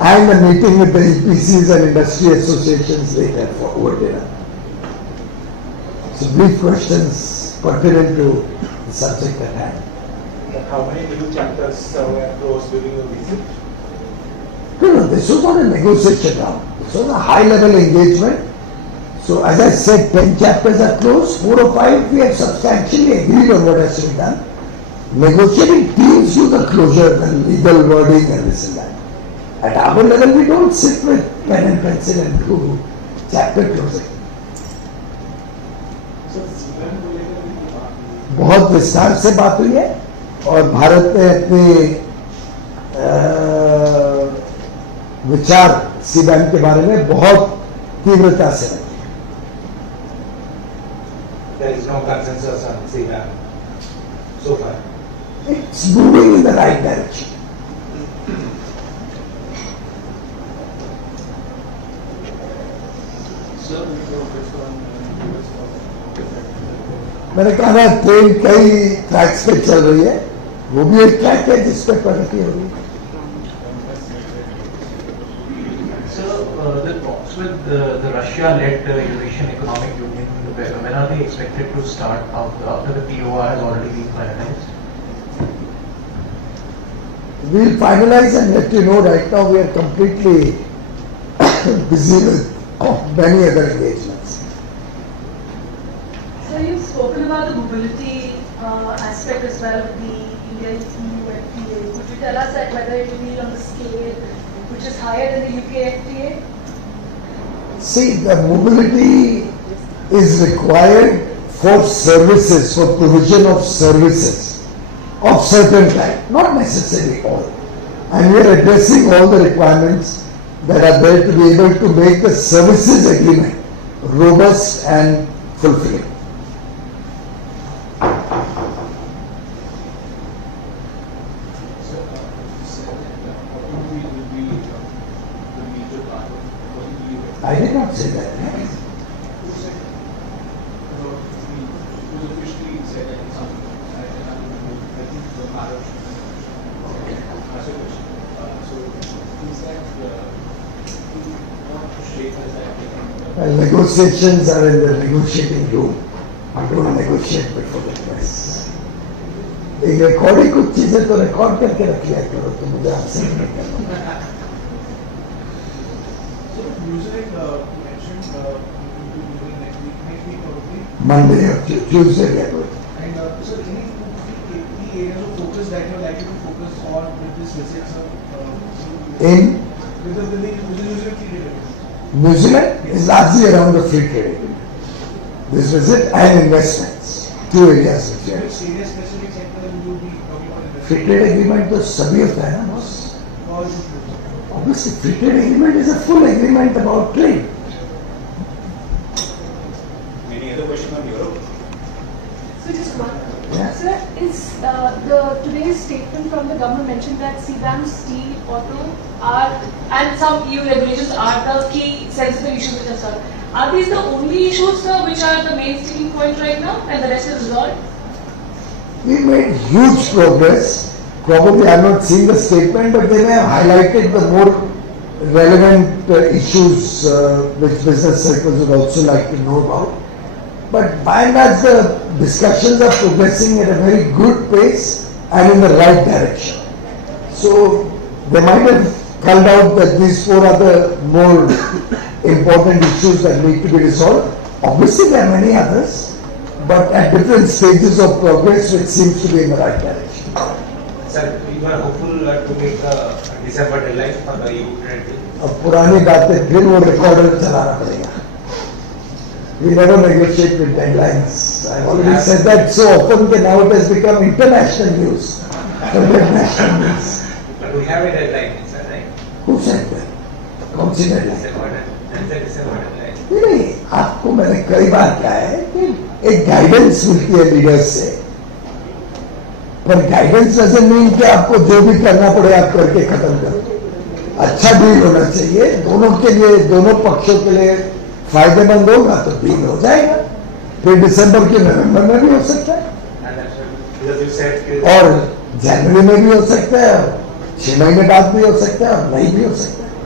and a meeting with the EPCs and industry associations later for over dinner. So brief questions pertinent to the subject at hand. How many new chapters were closed during your visit? No, this was not a negotiation round. This was a high-level engagement. So as I said, 10 chapters are closed, 4 or 5 we have substantially agreed on what has to be done. Negotiating teams do the closure, the legal wording and this and that. At our level, we don't sit with pen and pencil and do chapter closing. बहुत विस्तार से बात हुई है और भारत ने अपने विचार सीबैन के बारे में बहुत तीव्रता से रखे. There is no consensus on CBAM so far. It's moving in the right direction. मैंने कहा ना ट्रेन कई ट्रैक्स पे चल रही है, वो भी एक ट्रैक है जिस पे प्रगति हो रही है. So, the talks with the Russia-led Eurasian Economic Union, when are they expected to start after the POR has already been finalized? We'll finalize and let you know. Right now we are completely busy with many other engagements. So you've spoken about the mobility aspect as well of the India-EU FTA. Could you tell us that whether it will be on the scale which is higher than the UK FTA? See, the mobility is required for services, for provision of services of certain type, not necessarily all. And we are addressing all the requirements that are there to be able to make the services agreement robust and fulfilling. I did not say that. Well, negotiations are in the negotiating room. I don't negotiate before the press. एक recording कुछ चीजें तो record करके रख लिया करो, तो मुझे आपसे नहीं करना. Monday or Tuesday we are going. And so any key areas of focus that you are likely to focus on with this visit, sir? With the New Zealand free trade agreement. New Zealand is largely around the free trade agreement. This visit and investments, 2 areas. Which area specific sector you will be talking about investment? Free trade agreement तो सभी होता है ना boss. Obviously, free trade agreement is a full agreement about trade. Any other question on Europe? So just one. Yeah. Sir, is today's statement from the government mentioned that CBAM, steel, auto and some EU regulations are the key sensitive issues which are solved. Are these the only issues, sir, which are the main sticking point right now and the rest is resolved? We made huge progress. Probably I have not seen the statement, but they may have highlighted the more relevant issues which business circles would also like to know about. But by and large, the discussions are progressing at a very good pace and in the right direction. So they might have culled out that these 4 are the more important issues that need to be resolved. Obviously, there are many others, but at different stages of progress, which seems to be in the right direction. Sir, you are hopeful to meet the December deadline for the EU trade deal? अब पुरानी बातें फिर वो recorder चलाना पड़ेगा. We never negotiate with deadlines. I've already said that so often that now it has become international news. Forget national news. But we have a deadline, sir, right? Who said that? कौन सी deadline? December deadline. नहीं, आपको मैंने कई बार कहा है कि एक guidance मिलती है लीडर्स से, पर गाइडेंस डजंट मीन कि आपको जो भी करना पड़े आप करके खत्म करो. अच्छा डील होना चाहिए, दोनों के लिए, दोनों पक्षों के लिए फायदेमंद होगा तो डील हो जाएगा. फिर दिसंबर के नवंबर में भी हो सकता है और जनवरी में भी हो सकता है और 6 महीने बाद भी हो सकता है और नहीं भी हो सकता है.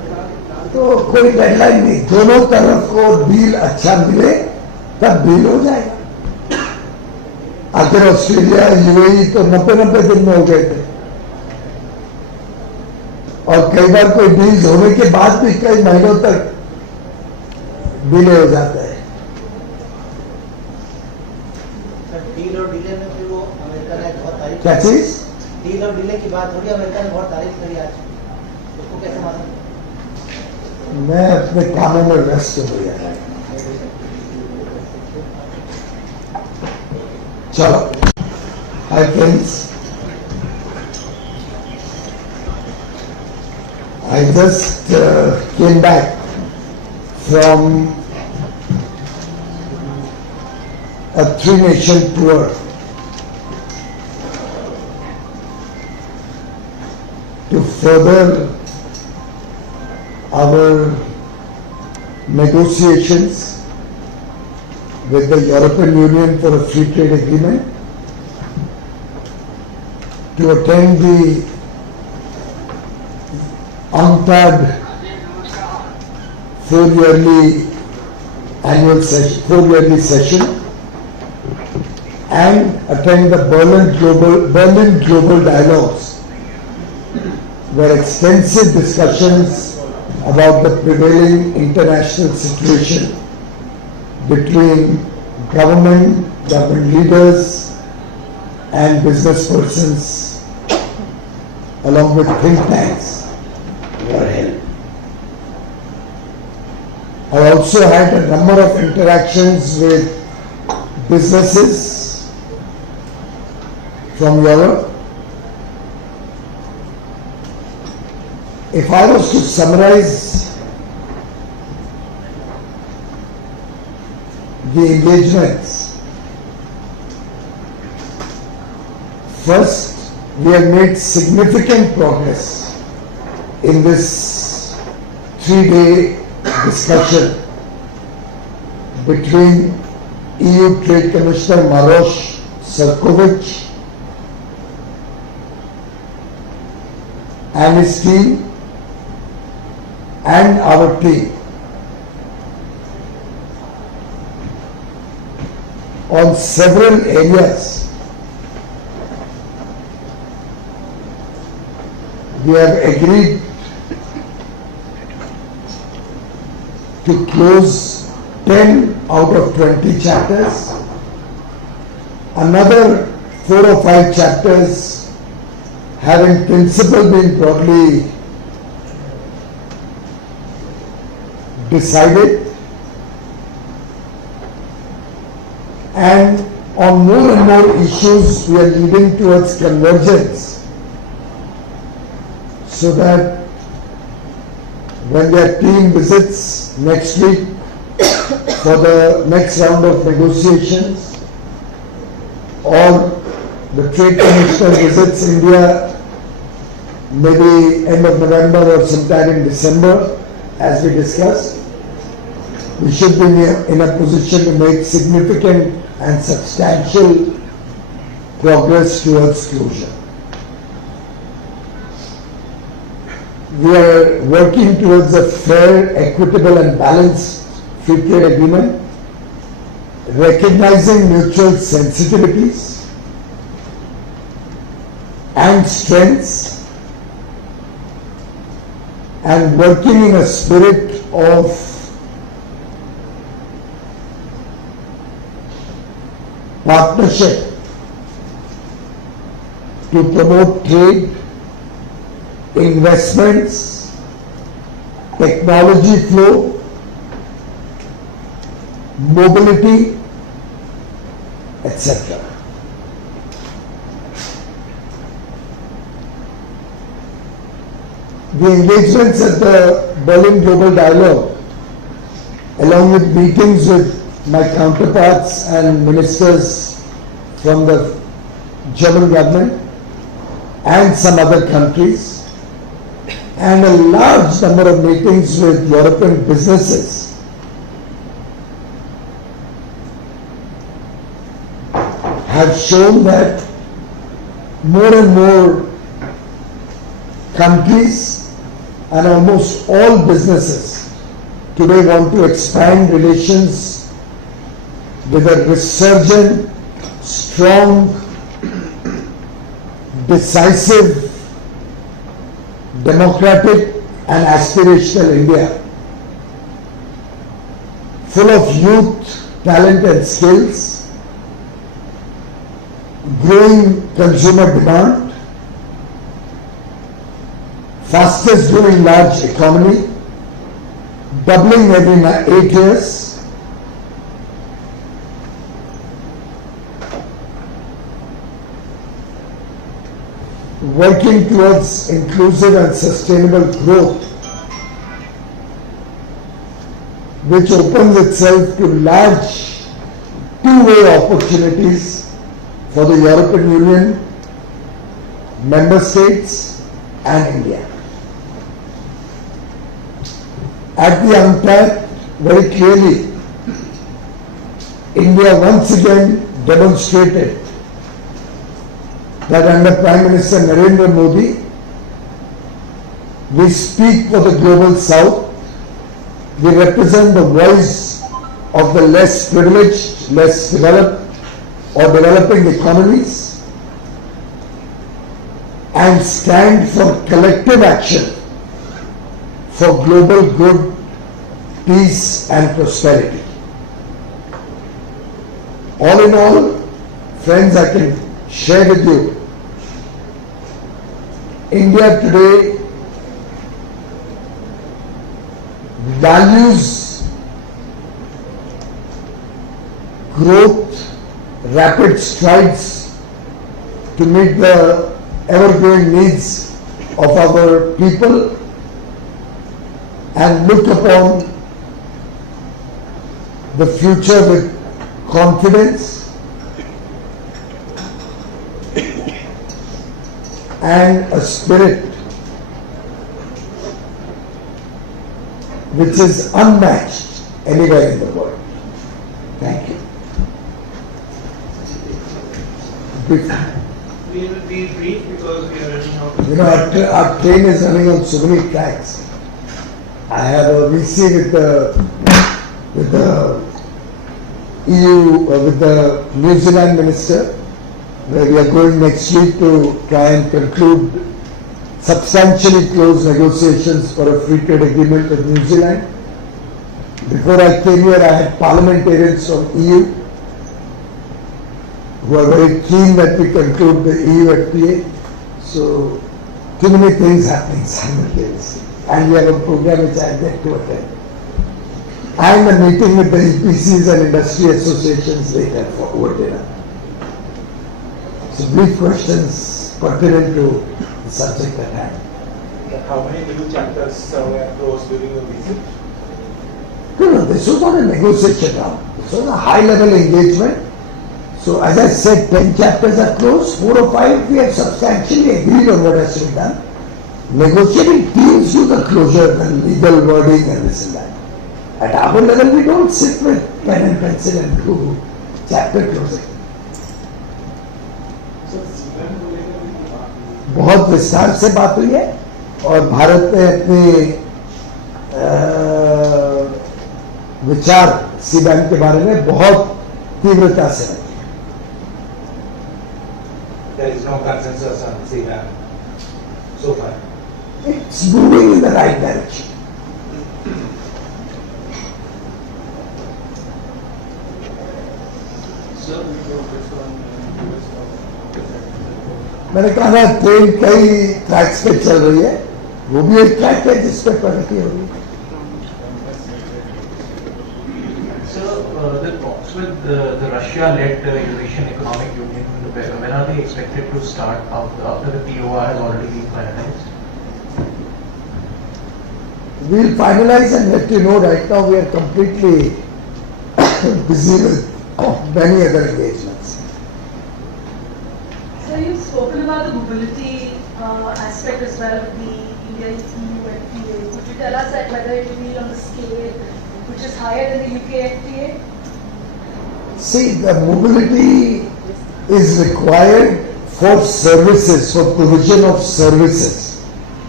तो कोई डेडलाइन नहीं, दोनों तरफ को डील अच्छा मिले तब डील हो जाएगा। आखिर ऑस्ट्रेलिया यूएई तो 90 दिन में हो गए थे, और कई बार कोई डील होने के बाद भी कई महीनों तक डिले हो जाता है। डील और डिले में फिर वो अमेरिका ने बहुत तारीफ, क्या चीज? डील और डिले की बात हो रही है, अमेरिका ने बहुत तारीफ करी आज, उसको कैसे मालूम? मैं अपने कामों में व्यस्त हो गया। चलो, hi friends, I just came back from a 3-nation tour to further our negotiations with the European Union for a free trade agreement, to attend the UNCTAD four-yearly session, and attend the Berlin Global Dialogues, where extensive discussions about the prevailing international situation between government leaders and business persons, along with think tanks, were held. I also had a number of interactions with businesses from Europe. If I was to summarize the engagements, first, we have made significant progress in this 3-day discussion between EU Trade Commissioner Maroš Sefcovic and his team and our team on several areas. We have agreed to close 10 out of 20 chapters. Another 4 or 5 chapters have in principle been broadly decided, and on more and more issues we are leading towards convergence, so that when their team visits next week for the next round of negotiations, or the Trade Commissioner visits India maybe end of November or sometime in December, as we discussed, we should be in a position to make significant and substantial progress towards closure. We are working towards a fair, equitable and balanced free trade agreement, recognizing mutual sensitivities and strengths, and working in a spirit of partnership to promote trade, investments, technology flow, mobility, etc. The engagements at the Berlin Global Dialogue, along with meetings with my counterparts and ministers from the German government and some other countries, and a large number of meetings with European businesses, have shown that more and more countries and almost all businesses today want to expand relations with a resurgent, strong, decisive, democratic and aspirational India, full of youth, talent and skills, growing consumer demand, fastest growing large economy, doubling every 8 years, working towards inclusive and sustainable growth, which opens itself to large two-way opportunities for the European Union, member states and India. At the UNCTAD, very clearly, India once again demonstrated that under Prime Minister Narendra Modi, we speak for the global South, we represent the voice of the less privileged, less developed or developing economies, and stand for collective action for global good, peace and prosperity. All in all, friends, I can share with you, India today values growth, rapid strides to meet the ever-growing needs of our people, and look upon the future with confidence and a spirit which is unmatched anywhere in the world. Thank you. We will be brief because we are running out of You know, our train is running on so many tracks. I have a VC with the EU, with the New Zealand minister, where we are going next week to try and conclude substantially close negotiations for a free trade agreement with New Zealand. Before I came here, I had parliamentarians from EU who are very keen that we conclude the EU-FTA. So, too many things happening simultaneously. And we have a program which I get to attend. I am a meeting with the EPCs and industry associations later for over dinner. So brief questions pertinent to the subject at hand. How many new chapters were closed during your visit? No, this was not a negotiation round. This was a high-level engagement. So as I said, 10 chapters are closed, 4 or 5 we have substantially agreed on what has to be done. Negotiating teams do the closure, the legal wording and this and that. At our level, we don't sit with pen and pencil and do chapter closing. बहुत विस्तार से बात हुई है और भारत ने अपने विचार सीबैन के बारे में बहुत तीव्रता से रखे. There is no consensus on CBAM so far. It's moving in the right direction. Sir, we focus on मैंने कहा ना ट्रेन कई ट्रैक्स पे चल रही है, वो भी एक ट्रैक है जिस पे प्रगति हो रही है. So, the talks with the Russia-led Eurasian Economic Union, when are they expected to start after the POR has already been finalized? We'll finalize and let you know. Right now we are completely busy with many other engagements. So you've spoken about the mobility aspect as well of the India-EU FTA. Could you tell us that whether it will be on the scale which is higher than the UK FTA? See, the mobility is required for services, for provision of services.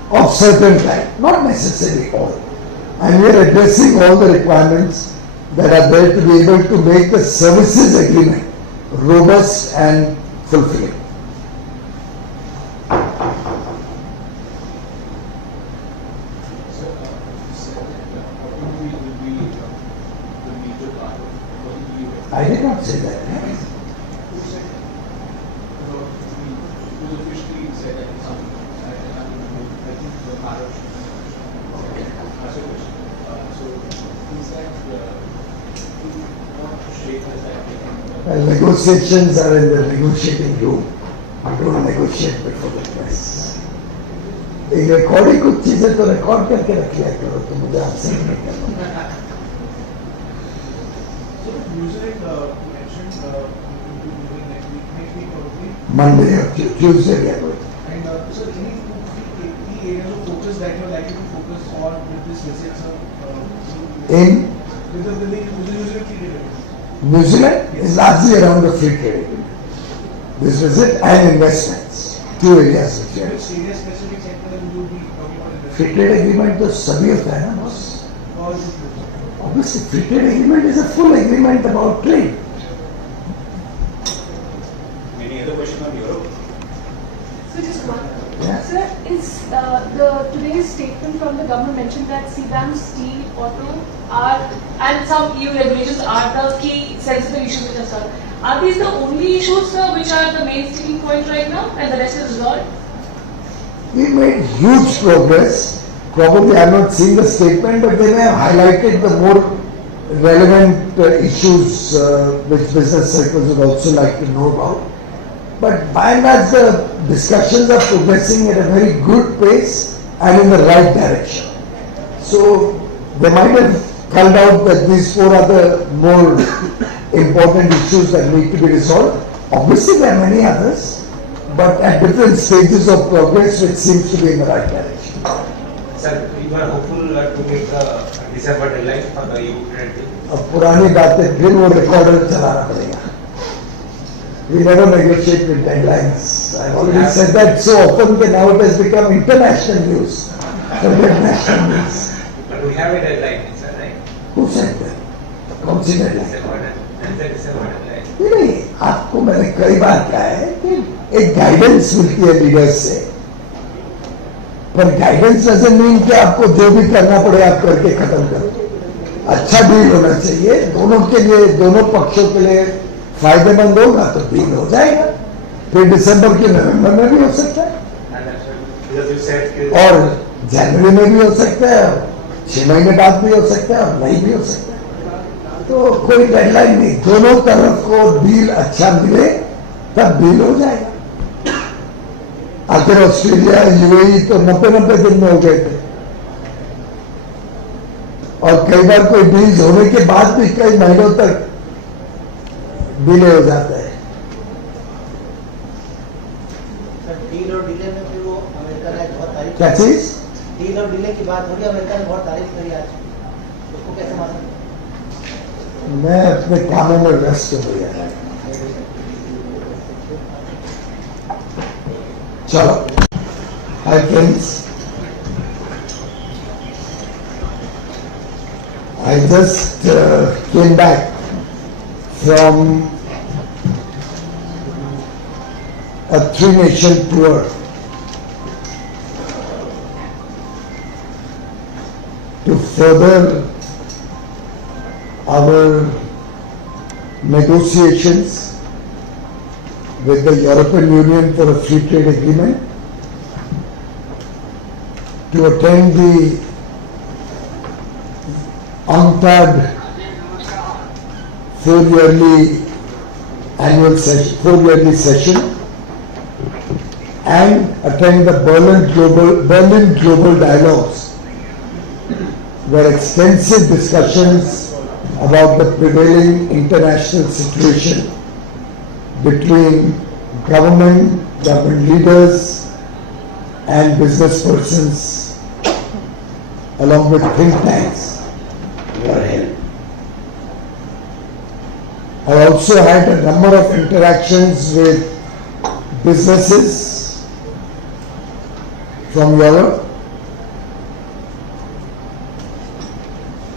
of certain type, not necessarily all. And we are addressing all the requirements that are there to be able to make the services agreement robust and fulfilling. So, said that automobile will be the major part of the EU. I did not say that. Who said that? About who officially said that something? I think the Tariffs. That's a question. So, is that what shape has that taken? Well, negotiations are in the negotiating room. We don't negotiate before the press. एक recording कुछ चीजें तो record करके रख लिया करो तो मुझे आपसे नहीं करना. So, New Zealand mentioned moving next week probably. Monday or Tuesday we are going. And so, any key areas of focus that you're likely to focus on with this visit, sir? In With the New Zealand free trade agreement. New Zealand is largely around the free trade agreement. This visit and investments, two areas which are. Which area specific sector will you be talking about? Free trade agreement तो सभी होता है ना boss. Or is it Obviously, free trade agreement is a full agreement about trade. Any other question on Europe? So just one. Yeah. Sir, is today's statement from the government mentioned that CBAM, steel, auto and some EU regulations are the key sensitive issues which are solved. Are these the only issues, sir, which are the main sticking point right now, and the rest is resolved? We made huge progress. Probably I have not seen the statement, but they may have highlighted the more relevant issues which business circles would also like to know about. But by and large, the discussions are progressing at a very good pace and in the right direction. So they might have called out that these four are the more important issues that need to be resolved. Obviously, there are many others, but at different stages of progress, which seems to be in the right direction. Sir, you are hopeful to meet the December deadline for the EU trade deal? अब पुरानी बातें फिर वो recorder चलाना पड़ेगा. We never negotiate with deadlines. I've already said that so often that now it has become international news, forget national news. But we have a deadline, sir, right? Who said that? कौन सी deadline? December deadline. नहीं, आपको मैंने कई बार कहा है कि एक guidance मिलती है लीडर्स से, पर गाइडेंस डजंट मीन कि आपको जो भी करना पड़े आप करके खत्म करो. अच्छा डील होना चाहिए, दोनों के लिए, दोनों पक्षों के लिए फायदेमंद होगा तो डील हो जाएगा. फिर दिसंबर के नवंबर में भी हो सकता है Because you said और जनवरी में भी हो सकता है और 6 महीने बाद भी हो सकता है और नहीं भी हो सकता है. तो कोई डेडलाइन नहीं, दोनों तरफ को डील अच्छा मिले तब डील हो जाएगा. आखिर ऑस्ट्रेलिया यूएई तो 90 दिन में हो गए थे और कई बार कोई डील होने के बाद भी कई महीनों तक डिले हो जाता है. सर, डील और डिले में फिर वो अमेरिका ने बहुत तारीफ. क्या चीज? डील और डिले की बात हो रही है, अमेरिका ने बहुत तारीफ करी आज. उसको कैसे मान सकते हैं? मैं अपने कामों में व्यस्त हो गया. चलो, hi friends, I just came back from a 3-nation tour to further our negotiations with the European Union for a free trade agreement, to attend the UNCTAD four-yearly session, and attend the Berlin Global Dialogues, where extensive discussions about the prevailing international situation between government leaders and business persons, along with think tanks, were held. I also had a number of interactions with businesses from Europe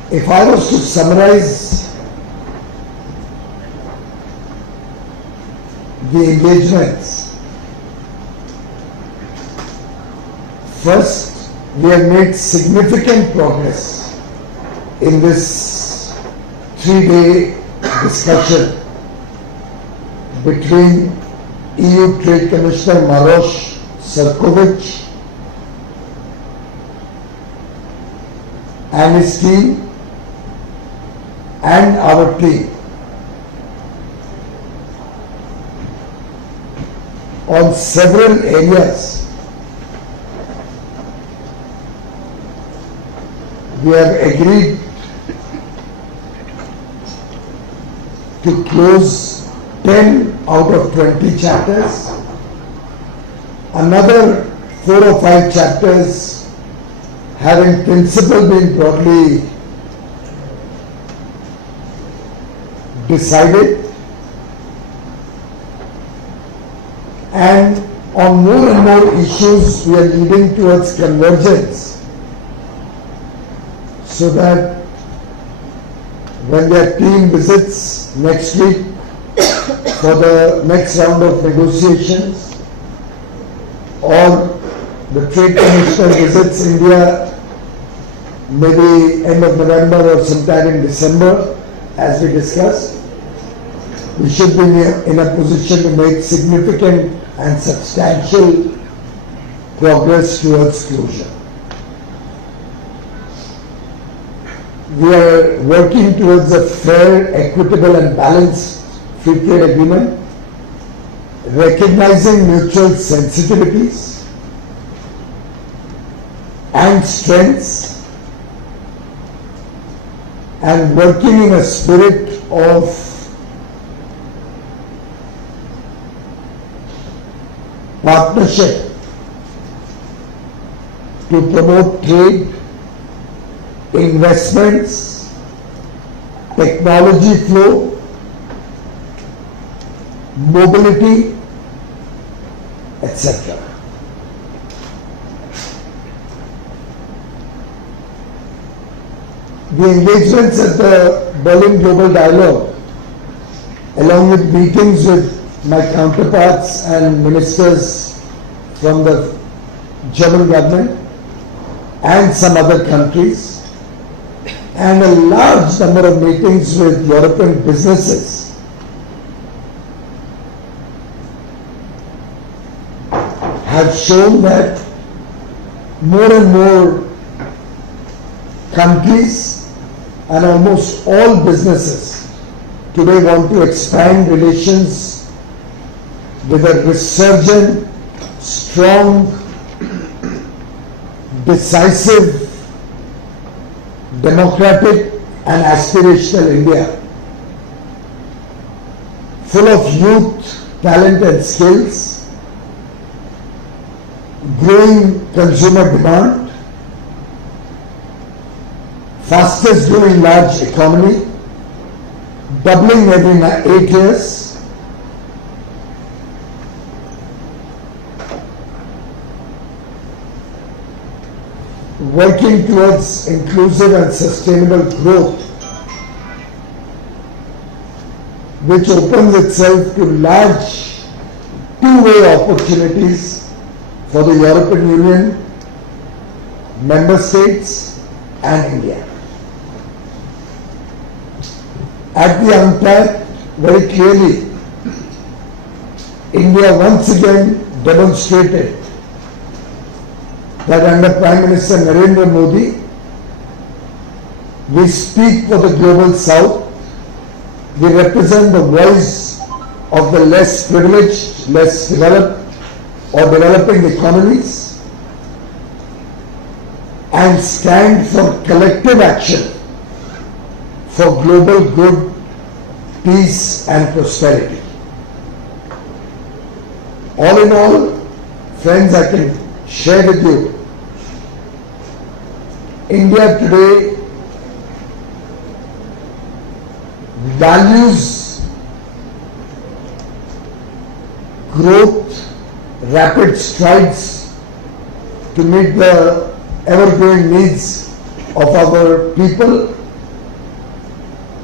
If I was to summarize the engagements, first, we have made significant progress in this 3-day discussion between EU Trade Commissioner Maroš Sefcovic and his team and our team on several areas. We have agreed to close 10 out of 20 chapters. Another 4 or 5 chapters have in principle been broadly decided, and on more and more issues we are leading towards convergence, so that when their team visits next week for the next round of negotiations, or the Trade Commissioner visits India maybe end of November or sometime in December, as we discussed, we should be in a position to make significant and substantial progress towards closure. We are working towards a fair, equitable and balanced free trade agreement, recognizing mutual sensitivities and strengths, and working in a spirit of partnership to promote trade, investments, technology flow, mobility, etc. The engagements at the Berlin Global Dialogue, along with meetings with my counterparts and ministers from the German government and some other countries, and a large number of meetings with European businesses, have shown that more and more countries and almost all businesses today want to expand relations with a resurgent, strong, decisive, democratic and aspirational India, full of youth, talent and skills, growing consumer demand, fastest growing large economy, doubling every 8 years, working towards inclusive and sustainable growth, which opens itself to large two-way opportunities for the European Union, member states and India. At the UNCTAD, very clearly, India once again demonstrated that under Prime Minister Narendra Modi, we speak for the global South, we represent the voice of the less privileged, less developed or developing economies, and stand for collective action for global good, peace and prosperity. All in all, friends, I can share with you, India today values growth, rapid strides to meet the ever-growing needs of our people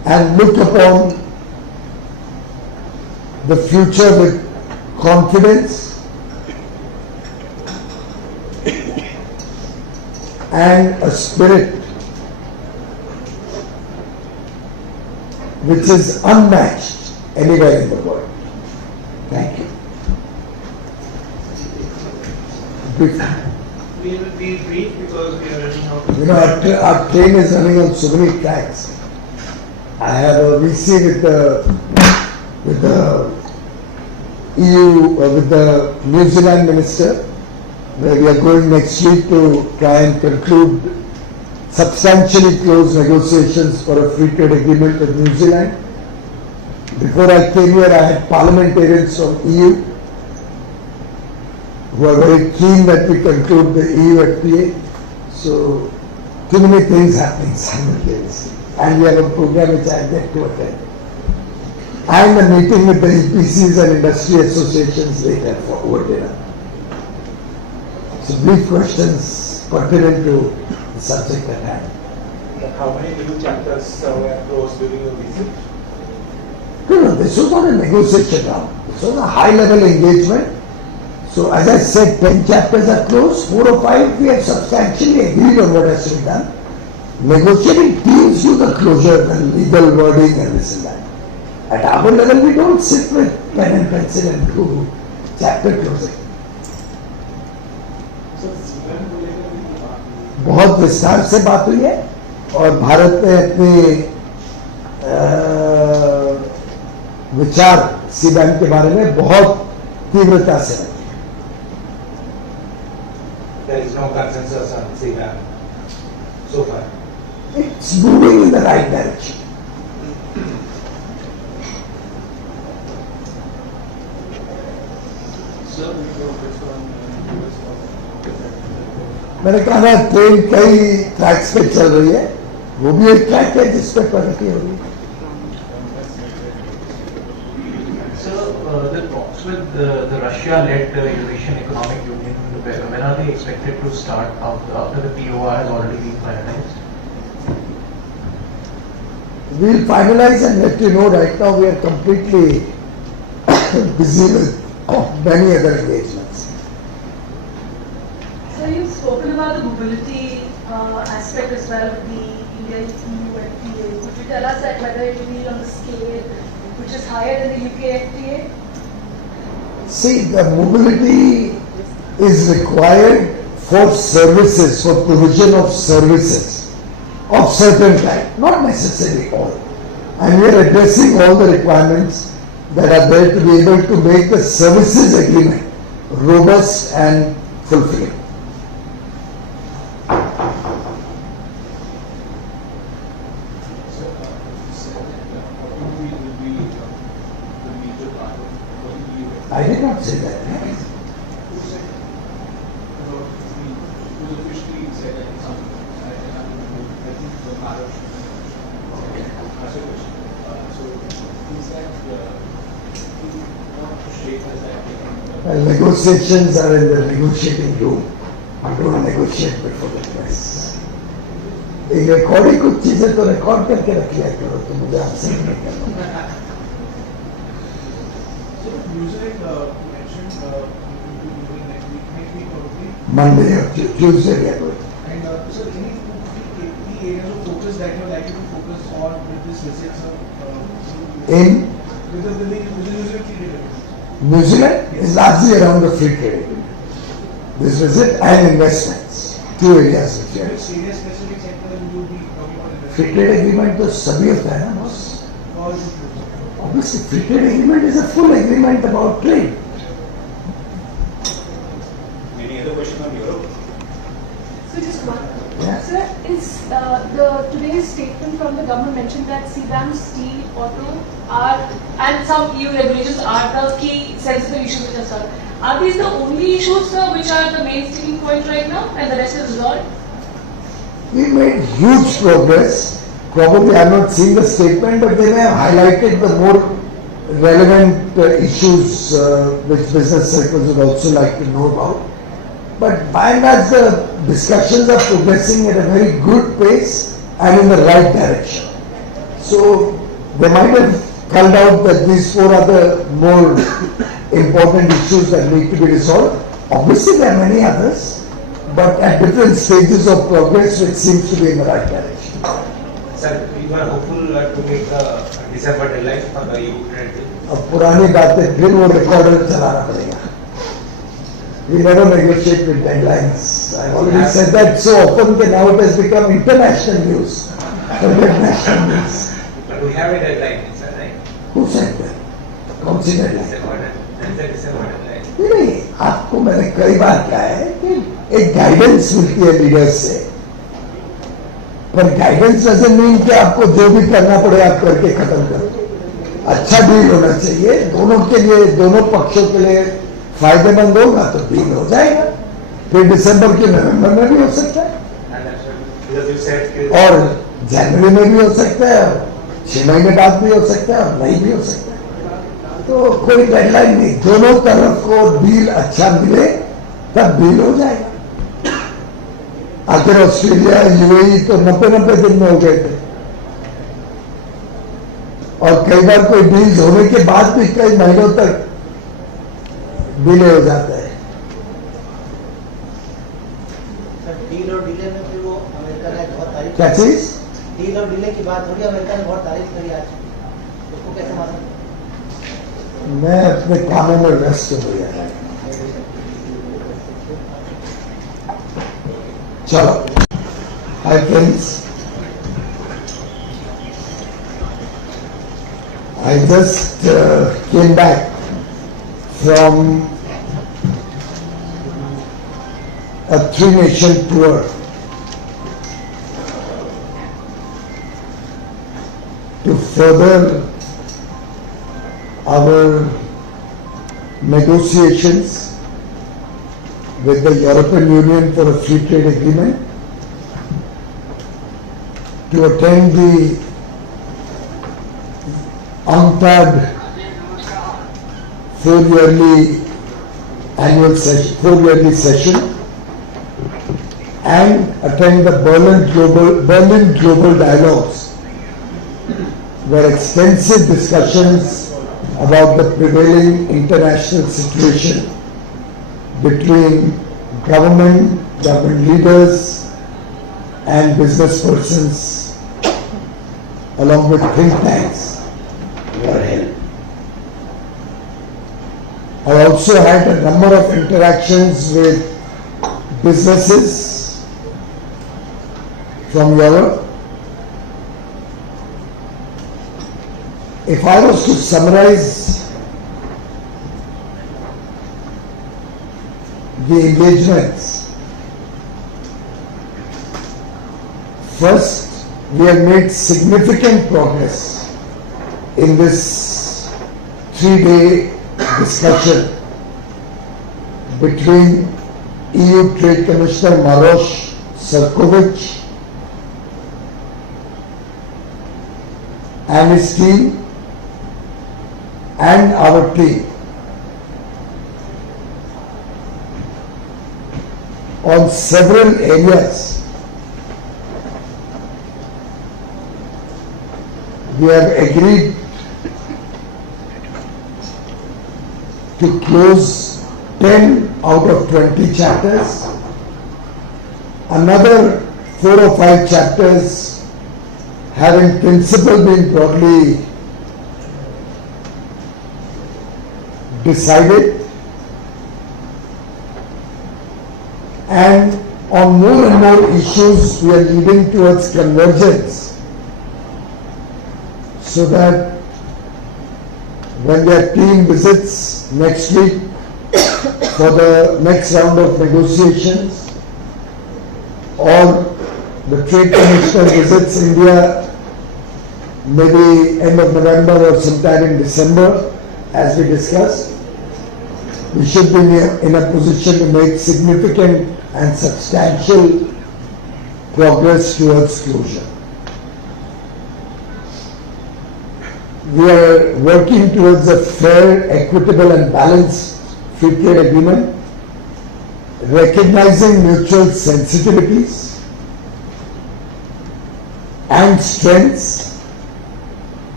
and look upon the future with confidence and a spirit which is unmatched anywhere in the world. Thank you. Brief. We will be brief because we are running out of You know, our train is running on so many tracks. I have a VC with the EU, with the New Zealand minister, where we are going next week to try and conclude substantially close negotiations for a free trade agreement with New Zealand. Before I came here, I had parliamentarians from EU who are very keen that we conclude the EU FTA. So, too many things happening simultaneously. And we have a program which I get to attend. And a meeting with the EPCs and industry associations later for over dinner. So, brief questions pertinent to the subject at hand. How many new chapters were closed during your visit? No, this was not a negotiation round. This was a high-level engagement. So, as I said, 10 chapters are closed, 4 or 5 we have substantially agreed on what has to be done. Negotiating teams do the closure, the legal wording and this and that. At our level, we don't sit with pen and pencil and do chapter closing. बहुत विस्तार से बात हुई है और भारत ने अपने विचार सीबैन के बारे में बहुत तीव्रता से रखे. There is no consensus on CBAM so far. It's moving in the right direction. Sir, we focus on US मैंने कहा ना ट्रेन कई ट्रैक्स पे चल रही है, वो भी एक ट्रैक है जिस पे प्रगति हो रही है. So, the talks with the Russia-led Eurasian Economic Union, when are they expected to start after the POR has already been finalized? We'll finalize and let you know. Right now we are completely busy with many other engagements. So you've spoken about the mobility aspect as well of the India-EU FTA. Could you tell us that whether it will be on the scale which is higher than the UK FTA? See, the mobility is required for services, for provision of services of certain type, not necessarily all. And we are addressing all the requirements that are there to be able to make the services agreement robust and fulfilling. I did not say that. Well, negotiations are in the negotiating room. We don't negotiate before the press. एक recording कुछ चीजें तो record करके रख लिया करो, तो मुझे आपसे नहीं करना. Monday or Tuesday we are going. And sir, any key areas of focus that you are likely to focus on with this visit, sir? In With the New Zealand free trade agreement. New Zealand is largely around the free trade agreement. This visit and investments, 2 areas which we are. Which area specific sector you will be talking about investment? Free trade agreement तो सभी होता है ना boss. Or Obviously, free trade agreement is a full agreement about trade. Any other question on Europe? So just one. Yeah. Sir, is today's statement from the government mentioned that CBAM, steel, auto and some EU regulations are the key sensitive issues which are solved. Are these the only issues, sir, which are the main sticking point right now and the rest is resolved? We made huge progress. Probably I have not seen the statement, but they may have highlighted the more relevant issues which business circles would also like to know about. But by and large, the discussions are progressing at a very good pace and in the right direction. So they might have culled out that these 4 other more important issues that need to be resolved. Obviously there are many others, but at different stages of progress, which seems to be in the right direction. Sir, you are hopeful to make the December deadline for the EU trade deal? अब पुरानी बातें फिर वो recorder चलाना पड़ेगा. We never negotiate with deadlines. I've already said that so often that now it has become international news. Forget national news. But we have a deadline, sir, right? Who said that? कौन सी deadline? December deadline. नहीं, आपको मैंने कई बार कहा है कि एक guidance मिलती है लीडर्स से, पर गाइडेंस डजंट मीन कि आपको जो भी करना पड़े आप करके खत्म करो. अच्छा डील होना चाहिए, दोनों के लिए, दोनों पक्षों के लिए फायदेमंद होगा तो डील हो जाएगा. फिर दिसंबर के नवंबर में भी हो सकता है और जनवरी में भी हो सकता है और 6 महीने बाद भी हो सकता है और नहीं भी हो सकता है. तो कोई डेडलाइन नहीं, दोनों तरफ को डील अच्छा मिले तब डील हो जाएगा. आखिर ऑस्ट्रेलिया यूएई तो 90 दिन में हो गए थे और कई बार कोई डील होने के बाद भी कई महीनों तक डिले हो जाता है. डील और डिले में फिर वो अमेरिका ने बहुत तारीफ. क्या चीज? डील और डिले की बात हो रही है, अमेरिका ने बहुत तारीफ करी आज, उसको कैसे मालूम? मैं अपने कामों में व्यस्त हो गया. चलो, hi friends, I just came back from a 3-nation tour to further our negotiations with the European Union for a free trade agreement, to attend the UNCTAD 4-yearly session and attend the Berlin Global Dialogues, where extensive discussions about the prevailing international situation between government leaders and business persons along with think tanks were held. I also had a number of interactions with businesses from Europe. If I was to summarize the engagements, first, we have made significant progress in this 3-day discussion between EU Trade Commissioner Maroš Sefcovic and his team and our team on several areas. We have agreed to close 10 out of 20 chapters. Another 4 or 5 chapters have in principle been broadly decided, and on more and more issues we are leading towards convergence, so that when their team visits next week for the next round of negotiations, or the Trade Commissioner visits India maybe end of November or sometime in December, as we discussed, we should be in a position to make significant and substantial progress towards closure. We are working towards a fair, equitable and balanced free trade agreement, recognizing mutual sensitivities and strengths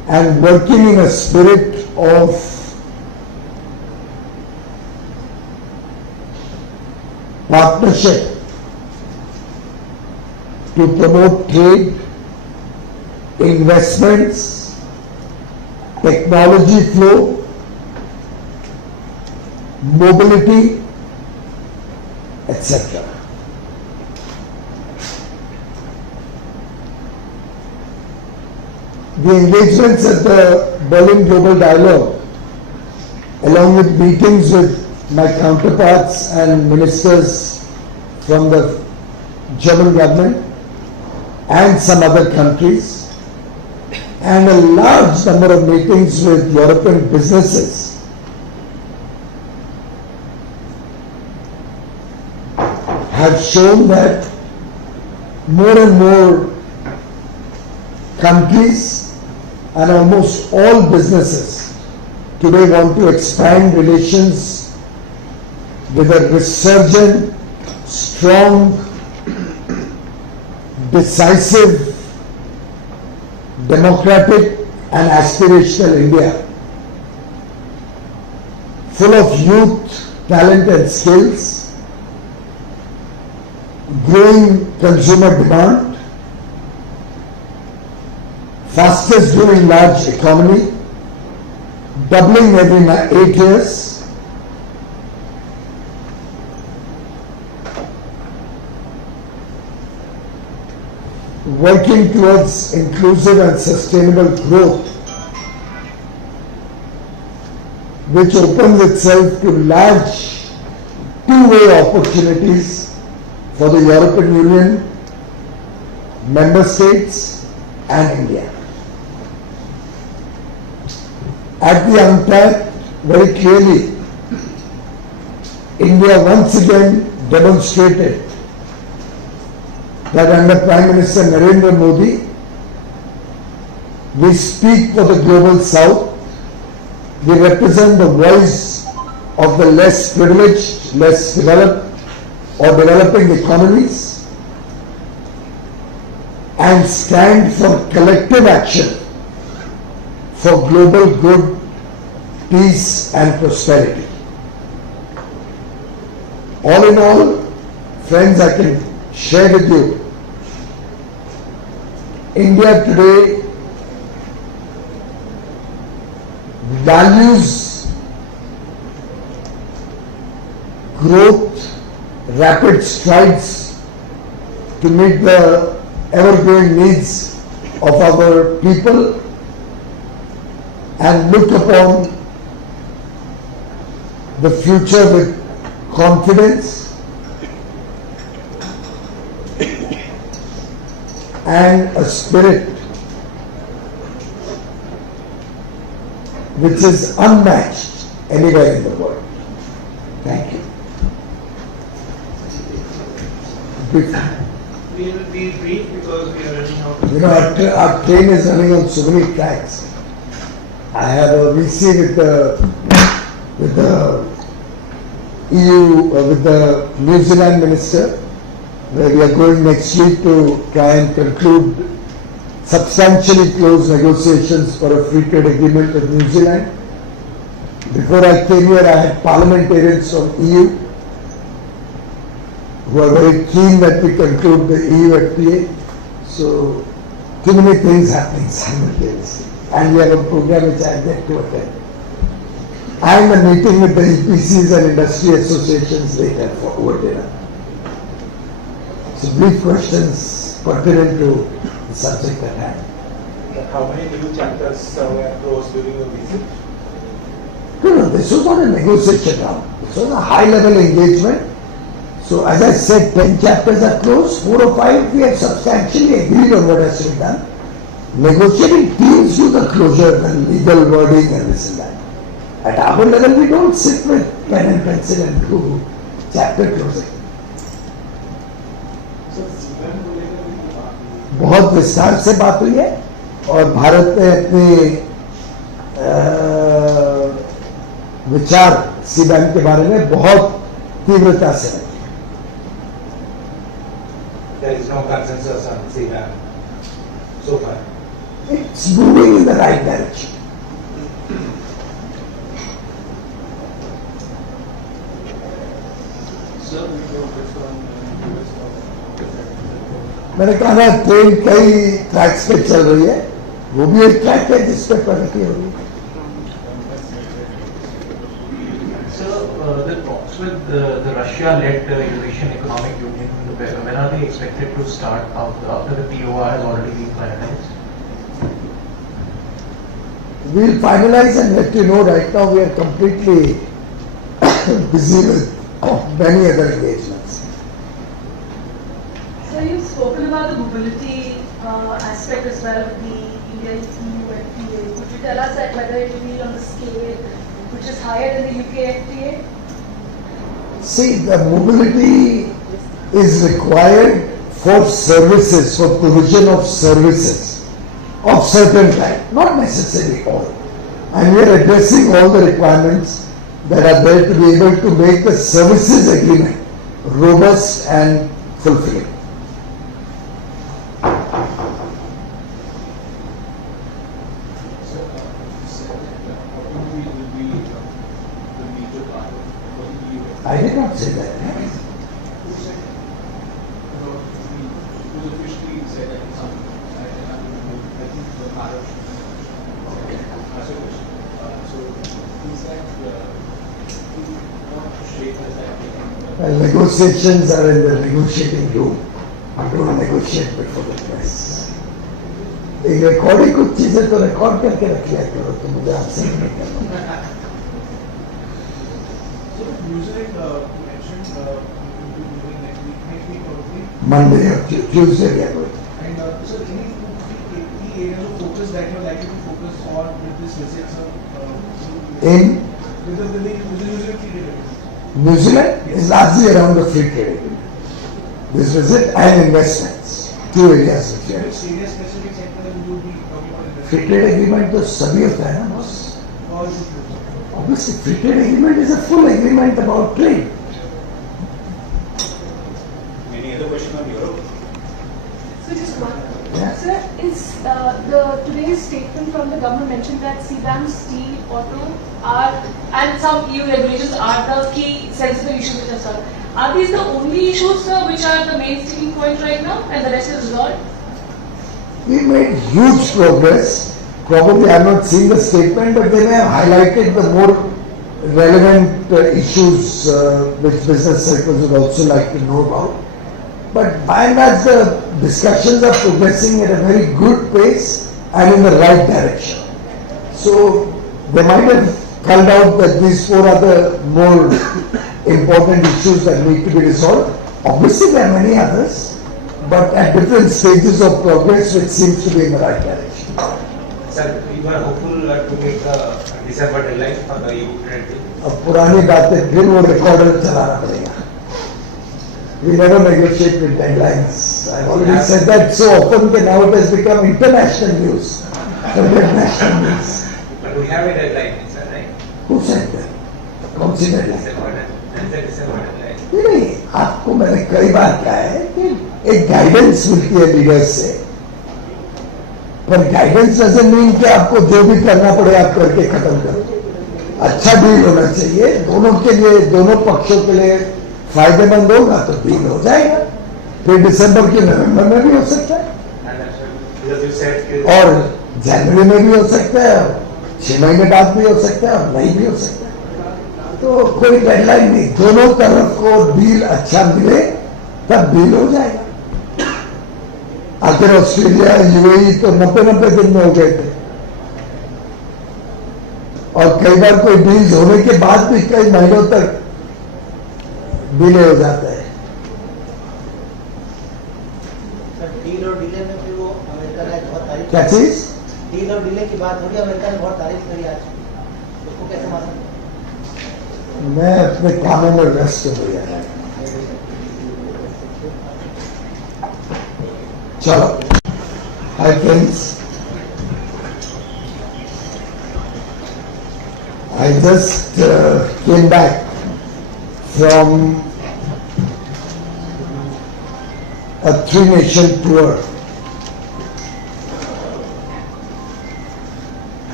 and working in a spirit of partnership to promote trade, investments, technology flow, mobility, etc. The engagements at the Berlin Global Dialogue, along with meetings with my counterparts and ministers from the German government and some other countries, and a large number of meetings with European businesses, have shown that more and more countries and almost all businesses today want to expand relations with a resurgent, strong, decisive, democratic and aspirational India, full of youth, talent and skills, growing consumer demand, fastest growing large economy, doubling every 8 years, working towards inclusive and sustainable growth, which opens itself to large two-way opportunities for the European Union, member states and India. At the UNCTAD, very clearly, India once again demonstrated that under Prime Minister Narendra Modi, we speak for the global South, we represent the voice of the less privileged, less developed or developing economies, and stand for collective action for global good, peace and prosperity. All in all, friends, I can share with you, India today values growth, rapid strides to meet the ever-growing needs of our people, and look upon the future with confidence and a spirit which is unmatched anywhere in the world. Thank you. We will be brief because we are running out of You know, our train is running on so many tracks. I have a VC with the EU, with the New Zealand minister, where we are going next week to try and conclude substantially close negotiations for a free trade agreement with New Zealand. Before I came here, I had parliamentarians from EU who are very keen that we conclude the EU FTA. So, too many things happening simultaneously. And we have a program which I get to attend. And a meeting with the EPCs and industry associations later for over dinner. So, brief questions pertinent to the subject at hand. How many new chapters were closed during your visit? No, this was not a negotiation round. This was a high-level engagement. So, as I said, 10 chapters are closed, 4 or 5 we have substantially agreed on what has to be done. Negotiating teams do the closure and legal wording and this and that. At our level, we don't sit with pen and pencil and do chapter closing. बहुत विस्तार से बात हुई है और भारत ने अपने विचार सीबैन के बारे में बहुत तीव्रता से रखे. There is no consensus on CBAM so far. It's moving in the right direction. Sir, we focus on US of मैंने कहा ना ट्रेन कई ट्रैक्स पे चल रही है, वो भी एक ट्रैक है जिस पे प्रगति हो रही है. So, the talks with the Russia-led Eurasian Economic Union, when are they expected to start after the POR has already been finalized? We'll finalize and let you know. Right now we are completely busy with many other engagements. So you've spoken about the mobility aspect as well with the India EU FTA. Could you tell us that whether it will be on the scale which is higher than the UK FTA? See, the mobility is required for services, for provision of services of certain type, not necessarily all. And we are addressing all the requirements that are there to be able to make the services agreement robust and fulfilling. Sir, said that automobile will be the major part of the EU. I did not say that. Who said about who officially said that some I think the Tariffs. So is that what shape has that taken? Well, negotiations are in the negotiating room. I don't negotiate before the press. एक recording कुछ चीजें तो record करके रख लिया करो, तो मुझे आपसे नहीं करना. So New Zealand mentioned next week probably. Monday or Tuesday we are going. And so any key areas of focus that you are likely to focus on with this visit, sir? In With the New Zealand free trade agreement. New Zealand is largely around the free trade agreement. This visit and investments, two areas which are. Which area specific sector will you be talking about investment? Free trade agreement तो सभी होता है ना boss. Or is it close? Obviously, free trade agreement is a full agreement about trade. Any other question on Europe? So just one. Yeah. Sir, is today's statement from the government mentioned that CBAM, steel, auto and some EU regulations are the key sensitive issues which are solved. Are these the only issues, sir, which are the main sticking point right now, and the rest is resolved? We made huge progress. Probably I have not seen the statement, but they may have highlighted the more relevant issues which business circles would also like to know about. But by and large, the discussions are progressing at a very good pace and in the right direction. So they might have called out that these four are the more important issues that need to be resolved. Obviously, there are many others, but at different stages of progress, which seems to be in the right direction. Sir, you are hopeful to meet the December deadline for the EU trade deal? अब पुरानी बातें फिर वो recorder चलाना पड़ेगा. We never negotiate with deadlines. I've already said that so often that now it has become international news. Forget national news. But we have a deadline, sir, right? Who said that? कौन सी deadline? December deadline. नहीं, आपको मैंने कई बार कहा है कि एक guidance मिलती है लीडर्स से, पर गाइडेंस डजंट मीन कि आपको जो भी करना पड़े आप करके खत्म करो. अच्छा डील होना चाहिए, दोनों के लिए, दोनों पक्षों के लिए फायदेमंद होगा तो डील हो जाएगा. फिर दिसंबर के नवंबर में भी हो सकता है Because you said और जनवरी में भी हो सकता है, 6 महीने बाद भी हो सकता है और नहीं भी हो सकता है. तो कोई डेडलाइन नहीं, दोनों तरफ को डील अच्छा मिले तब डील हो जाएगा. आखिर ऑस्ट्रेलिया यूएई तो 90 दिन में हो गए थे और कई बार कोई डील होने के बाद भी कई महीनों तक डिले हो जाता है. सर डील और डिले में भी वो अमेरिका ने बहुत तारीफ. क्या चीज? डील और डिले की बात हो रही है, अमेरिका ने बहुत तारीफ करी आज. उसको कैसे मालूम? मैं अपने कामों में व्यस्त हो गया. चलो, hi friends, I just came back from a 3-nation tour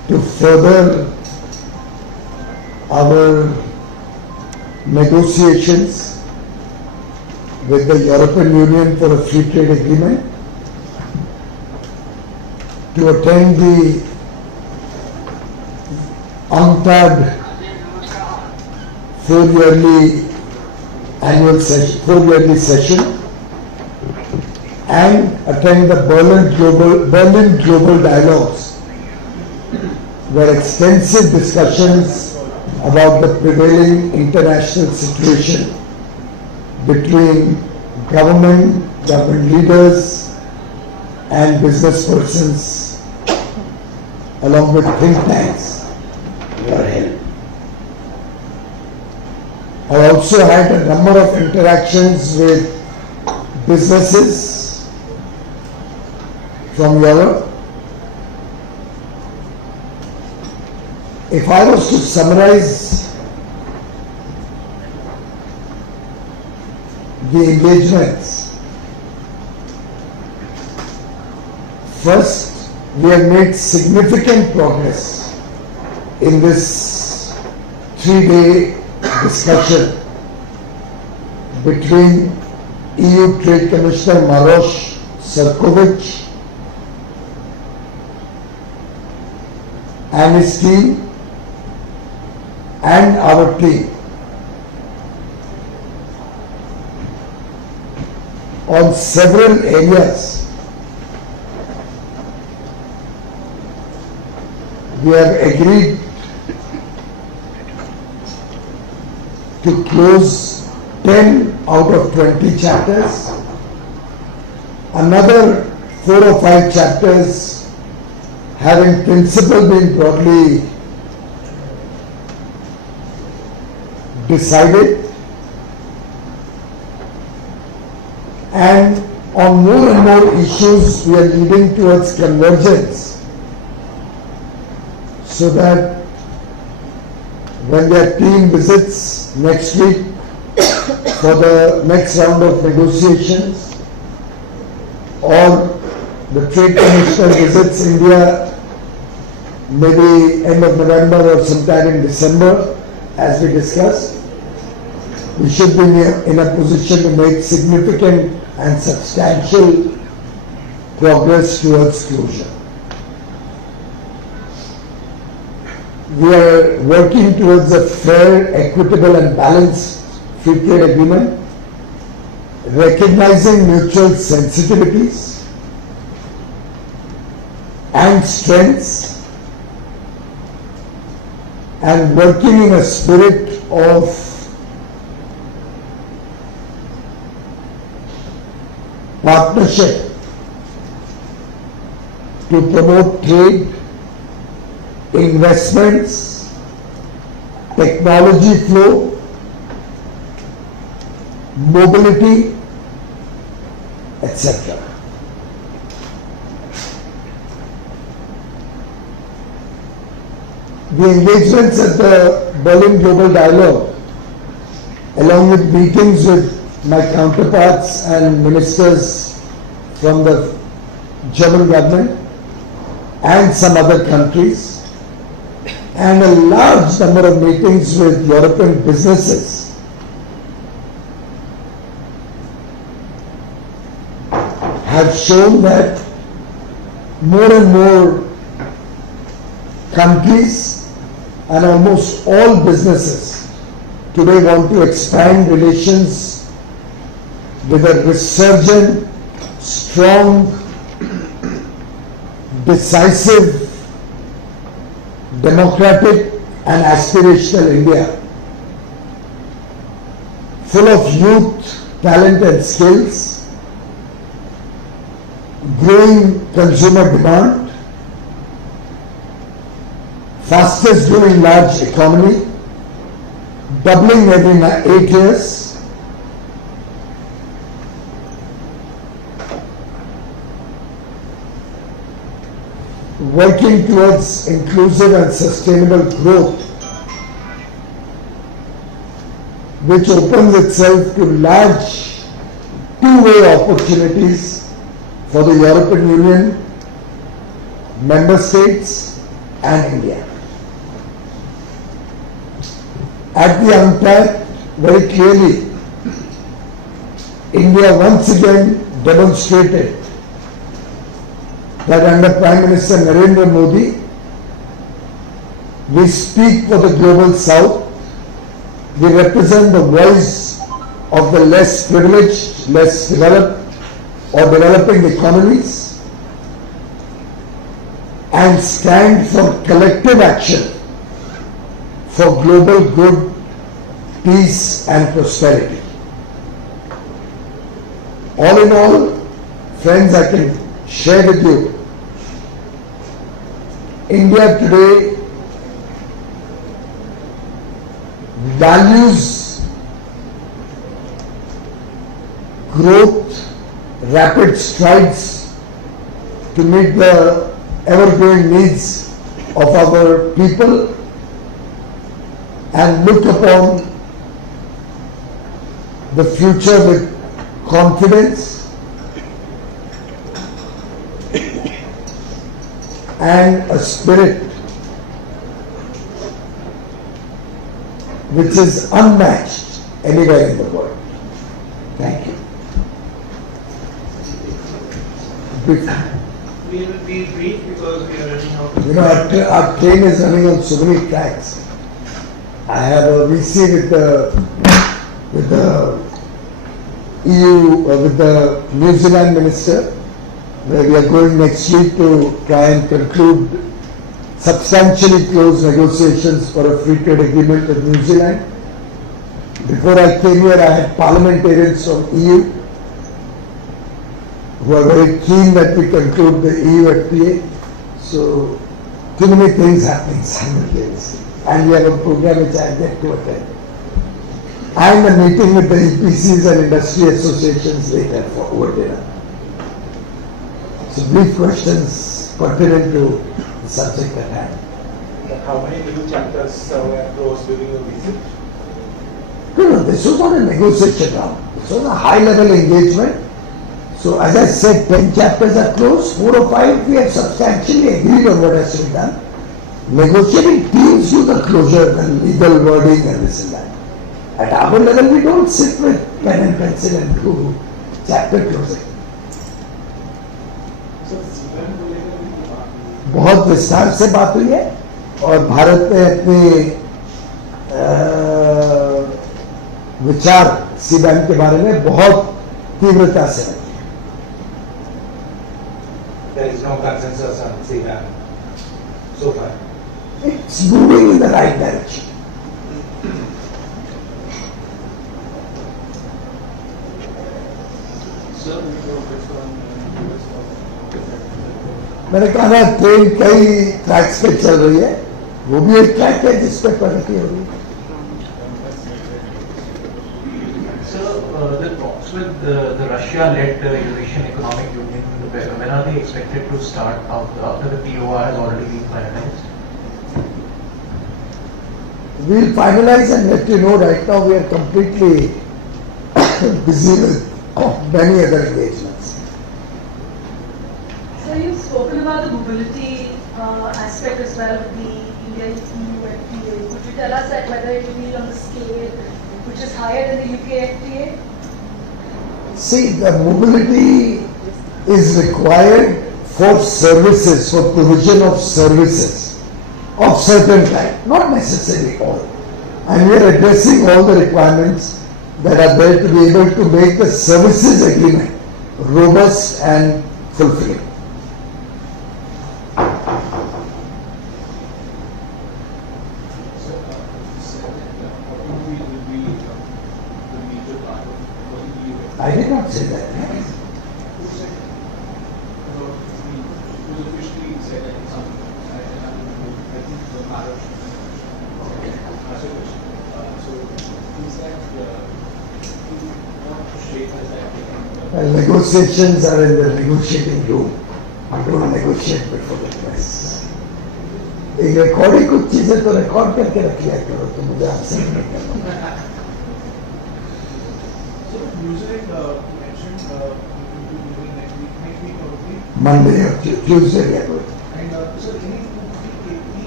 to further our negotiations with the European Union for a free trade agreement, to attend the UNCTAD four-yearly session, and attend the Berlin Global Dialogues, where extensive discussions about the prevailing international situation between government leaders and business persons, along with think tanks, were held. I also had a number of interactions with businesses from Europe. If I was to summarize the engagements, first, we have made significant progress in this 3-day discussion between EU Trade Commissioner Maroš Sefcovic and his team and our team on several areas. We have agreed to close 10 out of 20 chapters. Another 4 or 5 chapters have in principle been broadly decided, and on more and more issues we are leading towards convergence, so that when their team visits next week for the next round of negotiations, or the Trade Commissioner visits India maybe end of November or sometime in December, as we discussed, we should be in a position to make significant and substantial progress towards closure. We are working towards a fair, equitable and balanced free trade agreement, recognizing mutual sensitivities and strengths, and working in a spirit of partnership to promote trade, investments, technology flow, mobility, etc. The engagements at the Berlin Global Dialogue, along with meetings with my counterparts and ministers from the German government and some other countries, and a large number of meetings with European businesses, have shown that more and more countries and almost all businesses today want to expand relations with a resurgent, strong, decisive, democratic and aspirational India, full of youth, talent and skills, growing consumer demand, fastest growing large economy, doubling every 8 years, working towards inclusive and sustainable growth, which opens itself to large two-way opportunities for the European Union, member states and India. At the UNCTAD, very clearly, India once again demonstrated that under Prime Minister Narendra Modi, we speak for the global South, we represent the voice of the less privileged, less developed or developing economies, and stand for collective action for global good, peace and prosperity. All in all, friends, I can share with you, India today values growth, rapid strides to meet the ever-growing needs of our people, and look upon the future with confidence and a spirit which is unmatched anywhere in the world. Thank you. Brief. We will be brief because we are running out of You know, our train is running on so many tracks. I have a VC with the EU, with the New Zealand minister, where we are going next week to try and conclude substantially close negotiations for a free trade agreement with New Zealand. Before I came here, I had parliamentarians from EU who are very keen that we conclude the EU FTA. So, too many things happening simultaneously. And we have a program which I get to attend. And a meeting with the EPCs and industry associations later for over dinner. So, brief questions pertinent to the subject at hand. How many new chapters were closed during your visit? No, this was not a negotiation round. This was a high-level engagement. So, as I said, 10 chapters are closed, 4 or 5 we have substantially agreed on what has to be done. Negotiating teams do the closure, the legal wording and this and that. At our level, we don't sit with pen and pencil and do chapter closing. बहुत विस्तार से बात हुई है और भारत ने अपने विचार सीबैन के बारे में बहुत तीव्रता से रखे. There is no consensus on CBAM so far. It's moving in the right direction. Sir, we go first on US. मैंने कहा ना ट्रेन कई ट्रैक्स पे चल रही है, वो भी एक ट्रैक है जिस पे प्रगति हो रही है. So, the talks with the Russia-led Eurasian Economic Union, when are they expected to start after the POR has already been finalized? We'll finalize and let you know. Right now we are completely busy with many other engagements. So you've spoken about the mobility aspect as well of the India-EU FTA. Could you tell us that whether it will be on the scale which is higher than the UK FTA? See, the mobility is required for services, for provision of services of certain type, not necessarily all. And we are addressing all the requirements that are there to be able to make the services agreement robust and fulfilling. I did not say that. Well, negotiations are in the negotiating room. We don't negotiate before the press. एक recording कुछ चीजें तो record करके रख लिया करो, तो मुझे आपसे नहीं करना. So, New Zealand mentioned next week or week. Monday or Tuesday we are going. And sir, any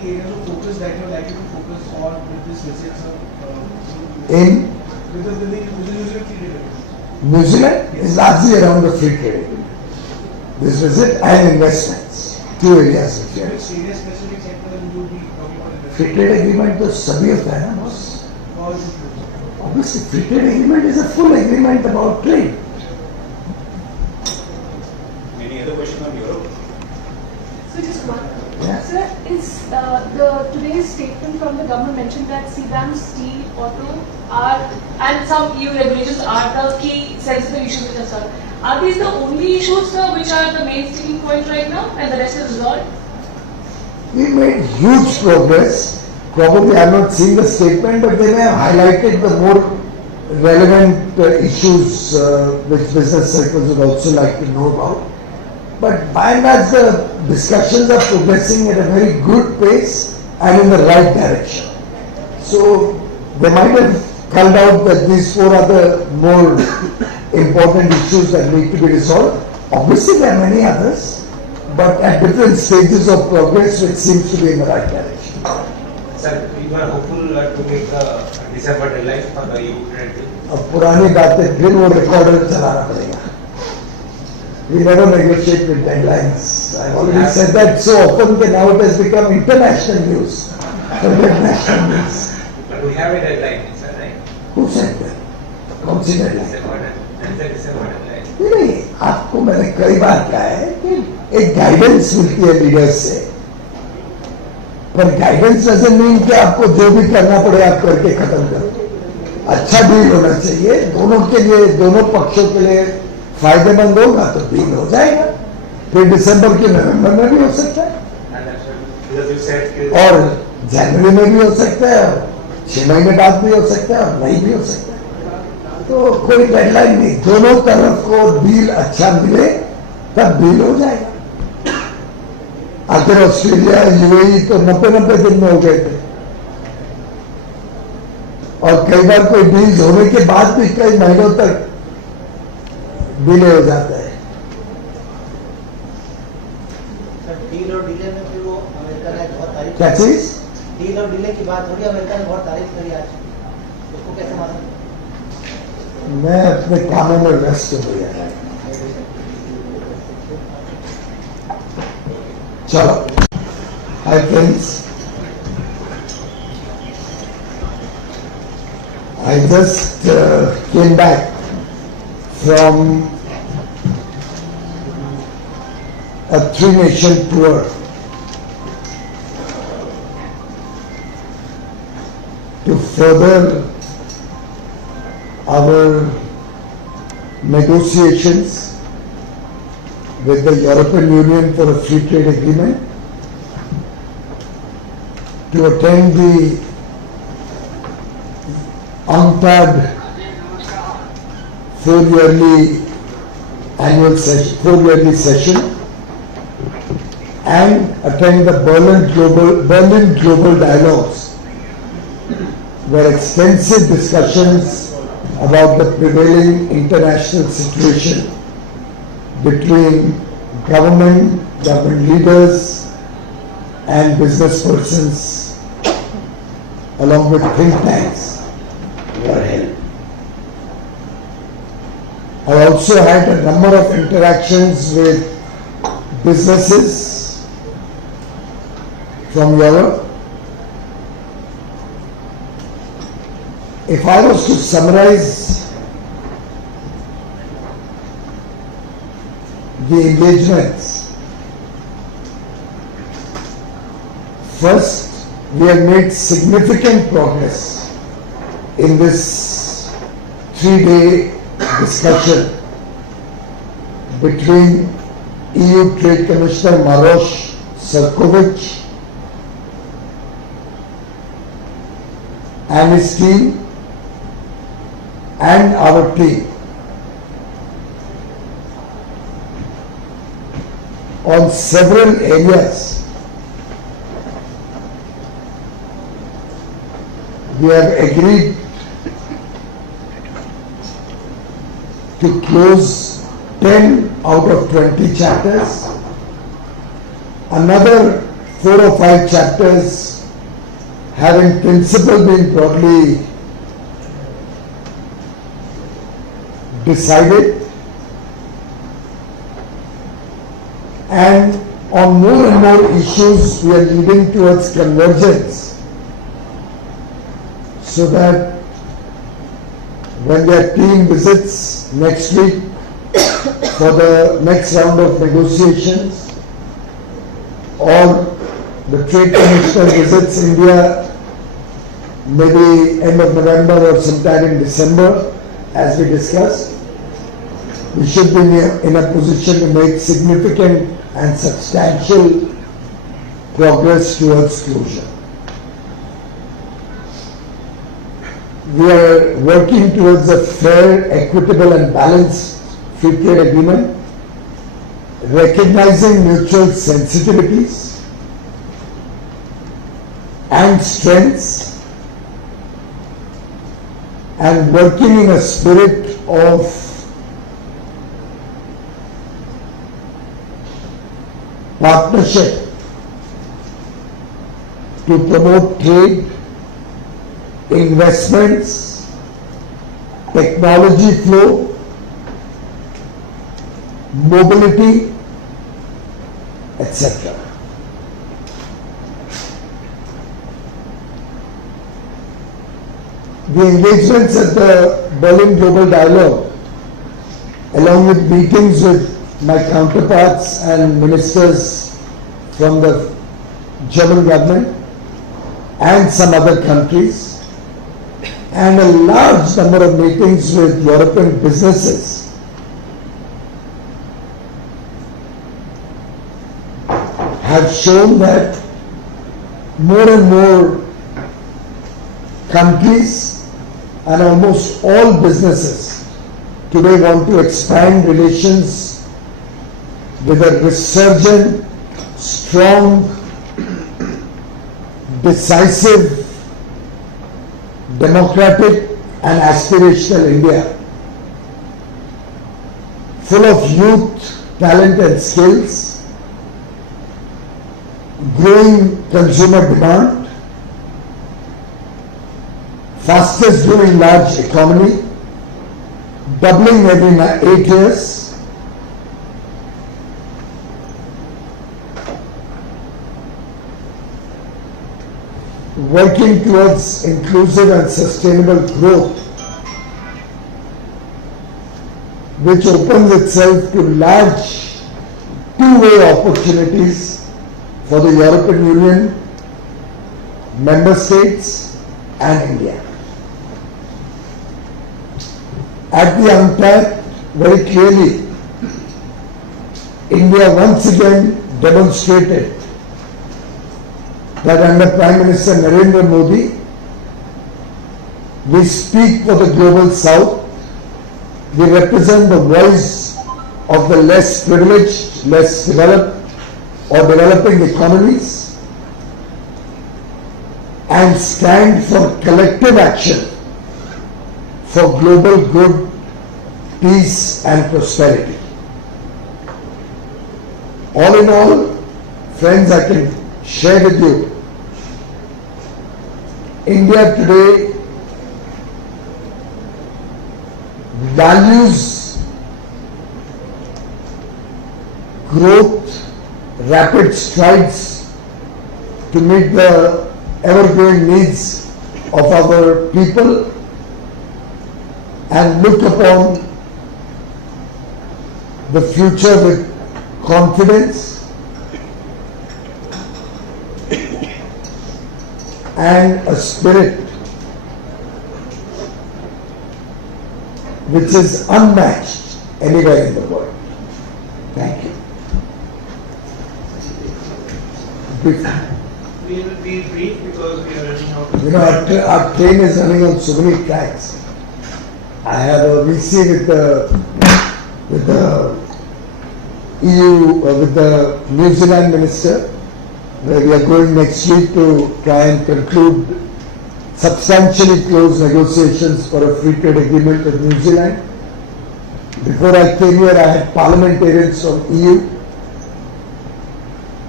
areas of focus that you are likely to focus on with this visit, sir? In With the New Zealand free trade agreement? New Zealand is largely around the free trade agreement. This visit and investments, two areas which are. Which area specific sector you will be talking about investment? Free trade agreement तो सभी होता है ना boss. Or is it- Obviously, free trade agreement is a full agreement about trade. Any other question on Europe? So just one. Yeah. Sir, is the today's statement from the government mentioned that CBAM, steel, auto are and some EU regulations are the key sensitive issues which are solved. Are these the only issues, sir, which are the main sticking point right now, and the rest is resolved? We made huge progress. Probably I have not seen the statement, but they may have highlighted the more relevant issues which business circles would also like to know about. But by and large, the discussions are progressing at a very good pace and in the right direction. So they might have called out that these four are the more important issues that need to be resolved. Obviously, there are many others, but at different stages of progress, which seems to be in the right direction. Sir, you are hopeful to make the December deadline for the EU trade deal? अब पुरानी बातें फिर वो recorder चलाना पड़ेगा. We never negotiate with deadlines. I've already said that so often that now it has become international news. Forget national news. But we have a deadline, sir, right? Who said that? कौन सी deadline? December, that's the December deadline. नहीं, आपको मैंने कई बार कहा है कि एक guidance मिलती है लीडर्स से, पर गाइडेंस डजंट मीन कि आपको जो भी करना पड़े आप करके खत्म करो. अच्छा डील होना चाहिए, दोनों के लिए, दोनों पक्षों के लिए फायदेमंद होगा तो डील हो जाएगा. फिर दिसंबर के नवंबर में भी हो सकता है And that's what, because you said और जनवरी में भी हो सकता है और 6 महीने बाद भी हो सकता है और नहीं भी हो सकता है. तो कोई डेडलाइन नहीं, दोनों तरफ को डील अच्छा मिले तब डील हो जाएगा. आखिर ऑस्ट्रेलिया यूएई तो 90 दिन में हो गए थे और कई बार कोई डील होने के बाद भी कई महीनों तक डिले हो जाता है. सर, डील और डिले में फिर वो अमेरिका ने बहुत तारीफ क्या चीज? डील और डिले की बात हो रही है, अमेरिका ने बहुत तारीफ करी आज, उसको कैसे मालूम? मैं अपने कामों में व्यस्त हो गया. चलो, hi friends, I just came back from a 3-nation tour to further our negotiations with the European Union for a free trade agreement, to attend the UNCTAD 4-yearly session, and attend the Berlin Global Dialogues, where extensive discussions about the prevailing international situation between government leaders and business persons, along with think tanks, were held. I also had a number of interactions with businesses from Europe. If I was to summarize the engagements, first, we have made significant progress in this 3-day discussion between EU Trade Commissioner Maroš Sefcovic and his team and our team on several areas. We have agreed to close 10 out of 20 chapters. Another 4 or 5 chapters have in principle been broadly decided, and on more and more issues we are leading towards convergence, so that when their team visits next week for the next round of negotiations, or the trade commissioner visits India maybe end of November or sometime in December, as we discussed, we should be in a position to make significant and substantial progress towards closure. We are working towards a fair, equitable and balanced free trade agreement, recognizing mutual sensitivities and strengths, and working in a spirit of partnership to promote trade, investments, technology flow, mobility, etc. The engagements at the Berlin Global Dialogue, along with meetings with my counterparts and ministers from the German government and some other countries, and a large number of meetings with European businesses, have shown that more and more countries and almost all businesses today want to expand relations with a resurgent, strong, decisive, democratic and aspirational India, full of youth, talent and skills, growing consumer demand, fastest growing large economy, doubling every 8 years, working towards inclusive and sustainable growth, which opens itself to large two-way opportunities for the European Union, member states and India. At the UNCTAD, very clearly, India once again demonstrated that under Prime Minister Narendra Modi, we speak for the global South, we represent the voice of the less privileged, less developed or developing economies, and stand for collective action for global good, peace and prosperity. All in all, friends, I can share with you, India today values growth, rapid strides to meet the ever-growing needs of our people, and look upon the future with confidence and a spirit which is unmatched anywhere in the world. Thank you. We will be brief because we are running out of You know, our train is running on so many tracks. I have a VC with the EU, with the New Zealand minister, where we are going next week to try and conclude substantially close negotiations for a free trade agreement with New Zealand. Before I came here, I had parliamentarians from EU,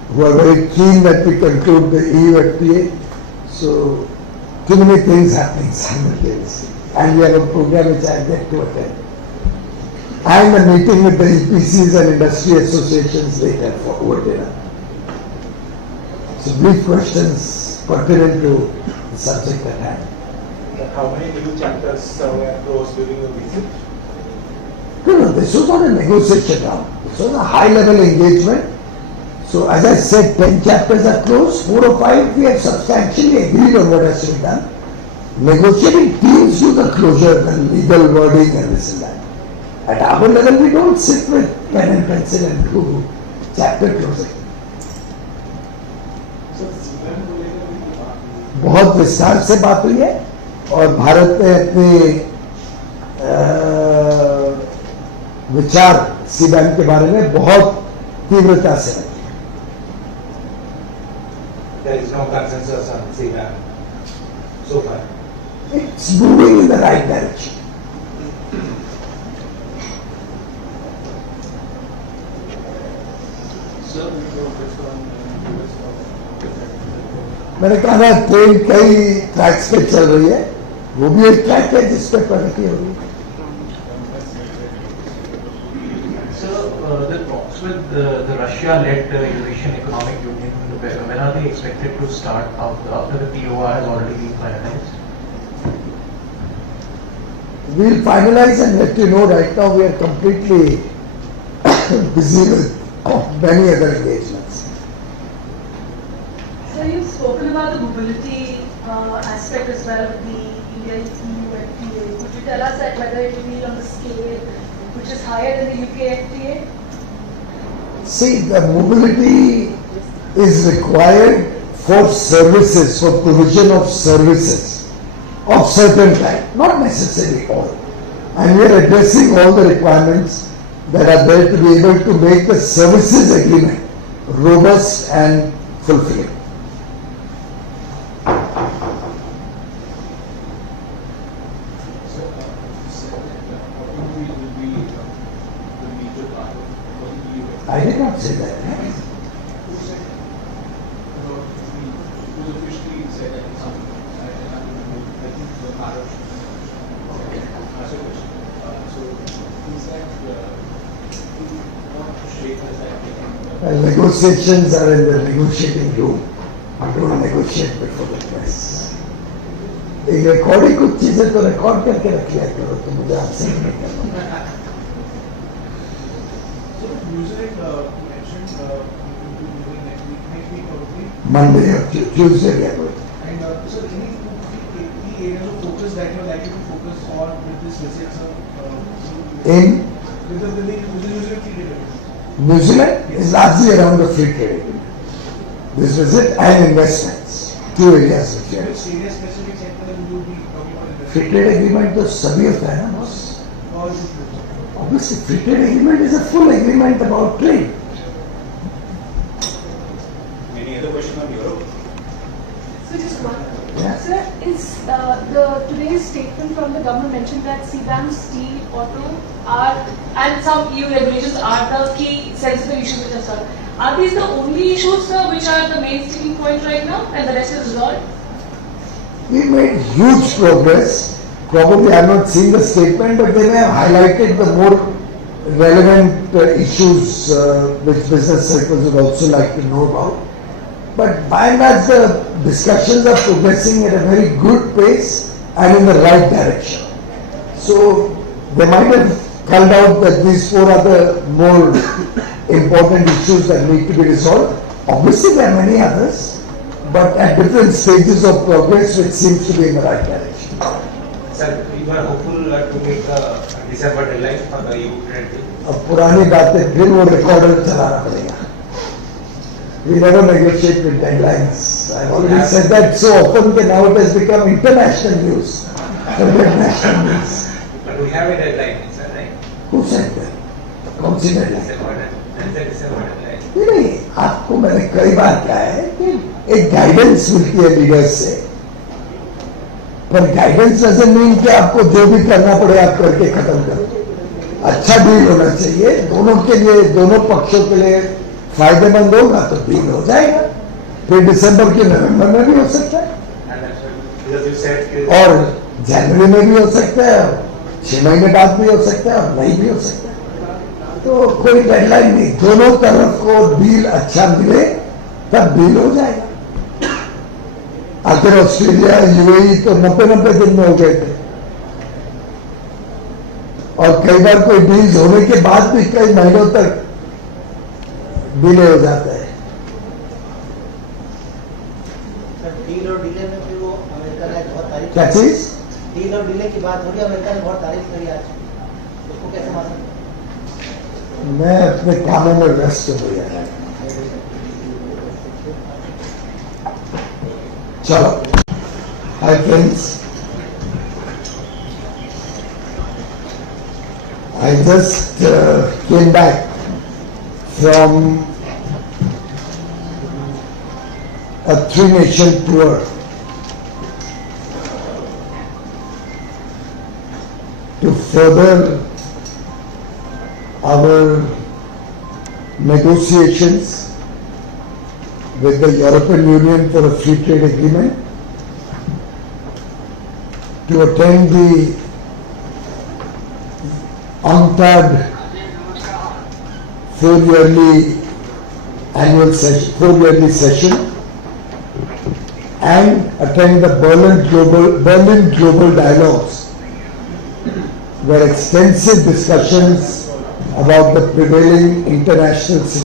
who are very keen that we conclude the EU FTA. So, too many things happening simultaneously. And we have a program which I get to attend. And a meeting with the EPCs and industry associations later for over dinner. So, brief questions pertinent to the subject at hand. How many new chapters were closed during your visit? No, this was not a negotiation round. This was a high-level engagement. So, as I said, 10 chapters are closed, 4 or 5 we have substantially agreed on what has to be done. Negotiating teams do the closure, the legal wording and this and that. At our level, we don't sit with pen and pencil and do chapter closing. बहुत विस्तार से बात हुई है और भारत ने अपने विचार सीबैन के बारे में बहुत तीव्रता से रखे. There is no consensus on CBAM so far. It's moving in the right direction. Sir, we go first on US मैंने कहा ना ट्रेन कई ट्रैक्स पे चल रही है, वो भी एक ट्रैक है जिस पे प्रगति हो रही है. So, the talks with the Russia-led Eurasian Economic Union, when are they expected to start after the POR has already been finalized? We'll finalize and let you know. Right now we are completely busy with many other engagements. So you've spoken about the mobility aspect as well of the India-EU FTA. Could you tell us that whether it will be on the scale which is higher than the UK FTA? See, the mobility is required for services, for provision of services of certain type, not necessarily all. And we are addressing all the requirements that are there to be able to make the services agreement robust and fulfilling. I did not say that. Well, negotiations are in the negotiating room. I don't negotiate before the press. एक recording कुछ चीजें तो record करके रख लिया करो, तो मुझे आपसे नहीं करना. Monday or Tuesday we are going. And so any key areas of focus that you are likely to focus on with this visit, sir? In With the New Zealand free trade agreement. New Zealand is largely around the free trade agreement. This visit and investments, two areas which we are. Which area specific sector will you be talking about investment? Free trade agreement तो सभी होता है ना boss. Or is it? Obviously, free trade agreement is a full agreement about trade. Any other question on Europe? So just one. Yeah. Sir, is today's statement from the government mentioned that CBAM, steel, auto and some EU regulations are the key sensitive issues which are solved. Are these the only issues, sir, which are the main sticking point right now and the rest is resolved? We made huge progress. Probably I have not seen the statement, but they may have highlighted the more relevant issues which business circles would also like to know about. But by and large, the discussions are progressing at a very good pace and in the right direction. So they might have called out that these 4 are the more important issues that need to be resolved. Obviously, there are many others, but at different stages of progress, which seems to be in the right direction. Sir, you are hopeful to meet the December deadline for the EU trade deal? अब पुरानी बातें फिर वो recorder चलाना पड़ेगा. We never negotiate with deadlines. I've already said that so often that now it has become international news. Forget national news. But we have a deadline, sir, right? Who said that? कौन सी deadline? December deadline. नहीं, आपको मैंने कई बार कहा है कि एक guidance मिलती है लीडर्स से, पर गाइडेंस डजंट मीन कि आपको जो भी करना पड़े आप करके खत्म करो. अच्छा डील होना चाहिए दोनों के लिए, दोनों पक्षों के लिए फायदेमंद होगा तो डील हो जाएगा, फिर दिसंबर के नवंबर में भी हो सकता है Because you said कि और जनवरी में भी हो सकता है और 6 महीने बाद भी हो सकता है और मई भी हो सकता है। तो कोई डेडलाइन नहीं, दोनों तरफ को डील अच्छा मिले तब डील हो जाएगा। आखिर ऑस्ट्रेलिया यूएई तो 90 दिन में हो गए थे और कई बार कोई डील होने के बाद भी कई महीनों तक डिले हो जाता है। सर डील और डिले में भी वो अमेरिका ने बहुत तारीफ क्या चीज? डील और डिले की बात हो रही है, अमेरिका ने बहुत तारीफ करी आज, उसको कैसे मान सकते हैं? मैं अपने कामों में व्यस्त हो गया। चलो, hi friends, I just came back from a 3-nation tour to further our negotiations with the European Union for a free trade agreement, to attend the UNCTAD 4-yearly session and attend the Berlin Global Dialogues, where extensive discussions about the prevailing international situation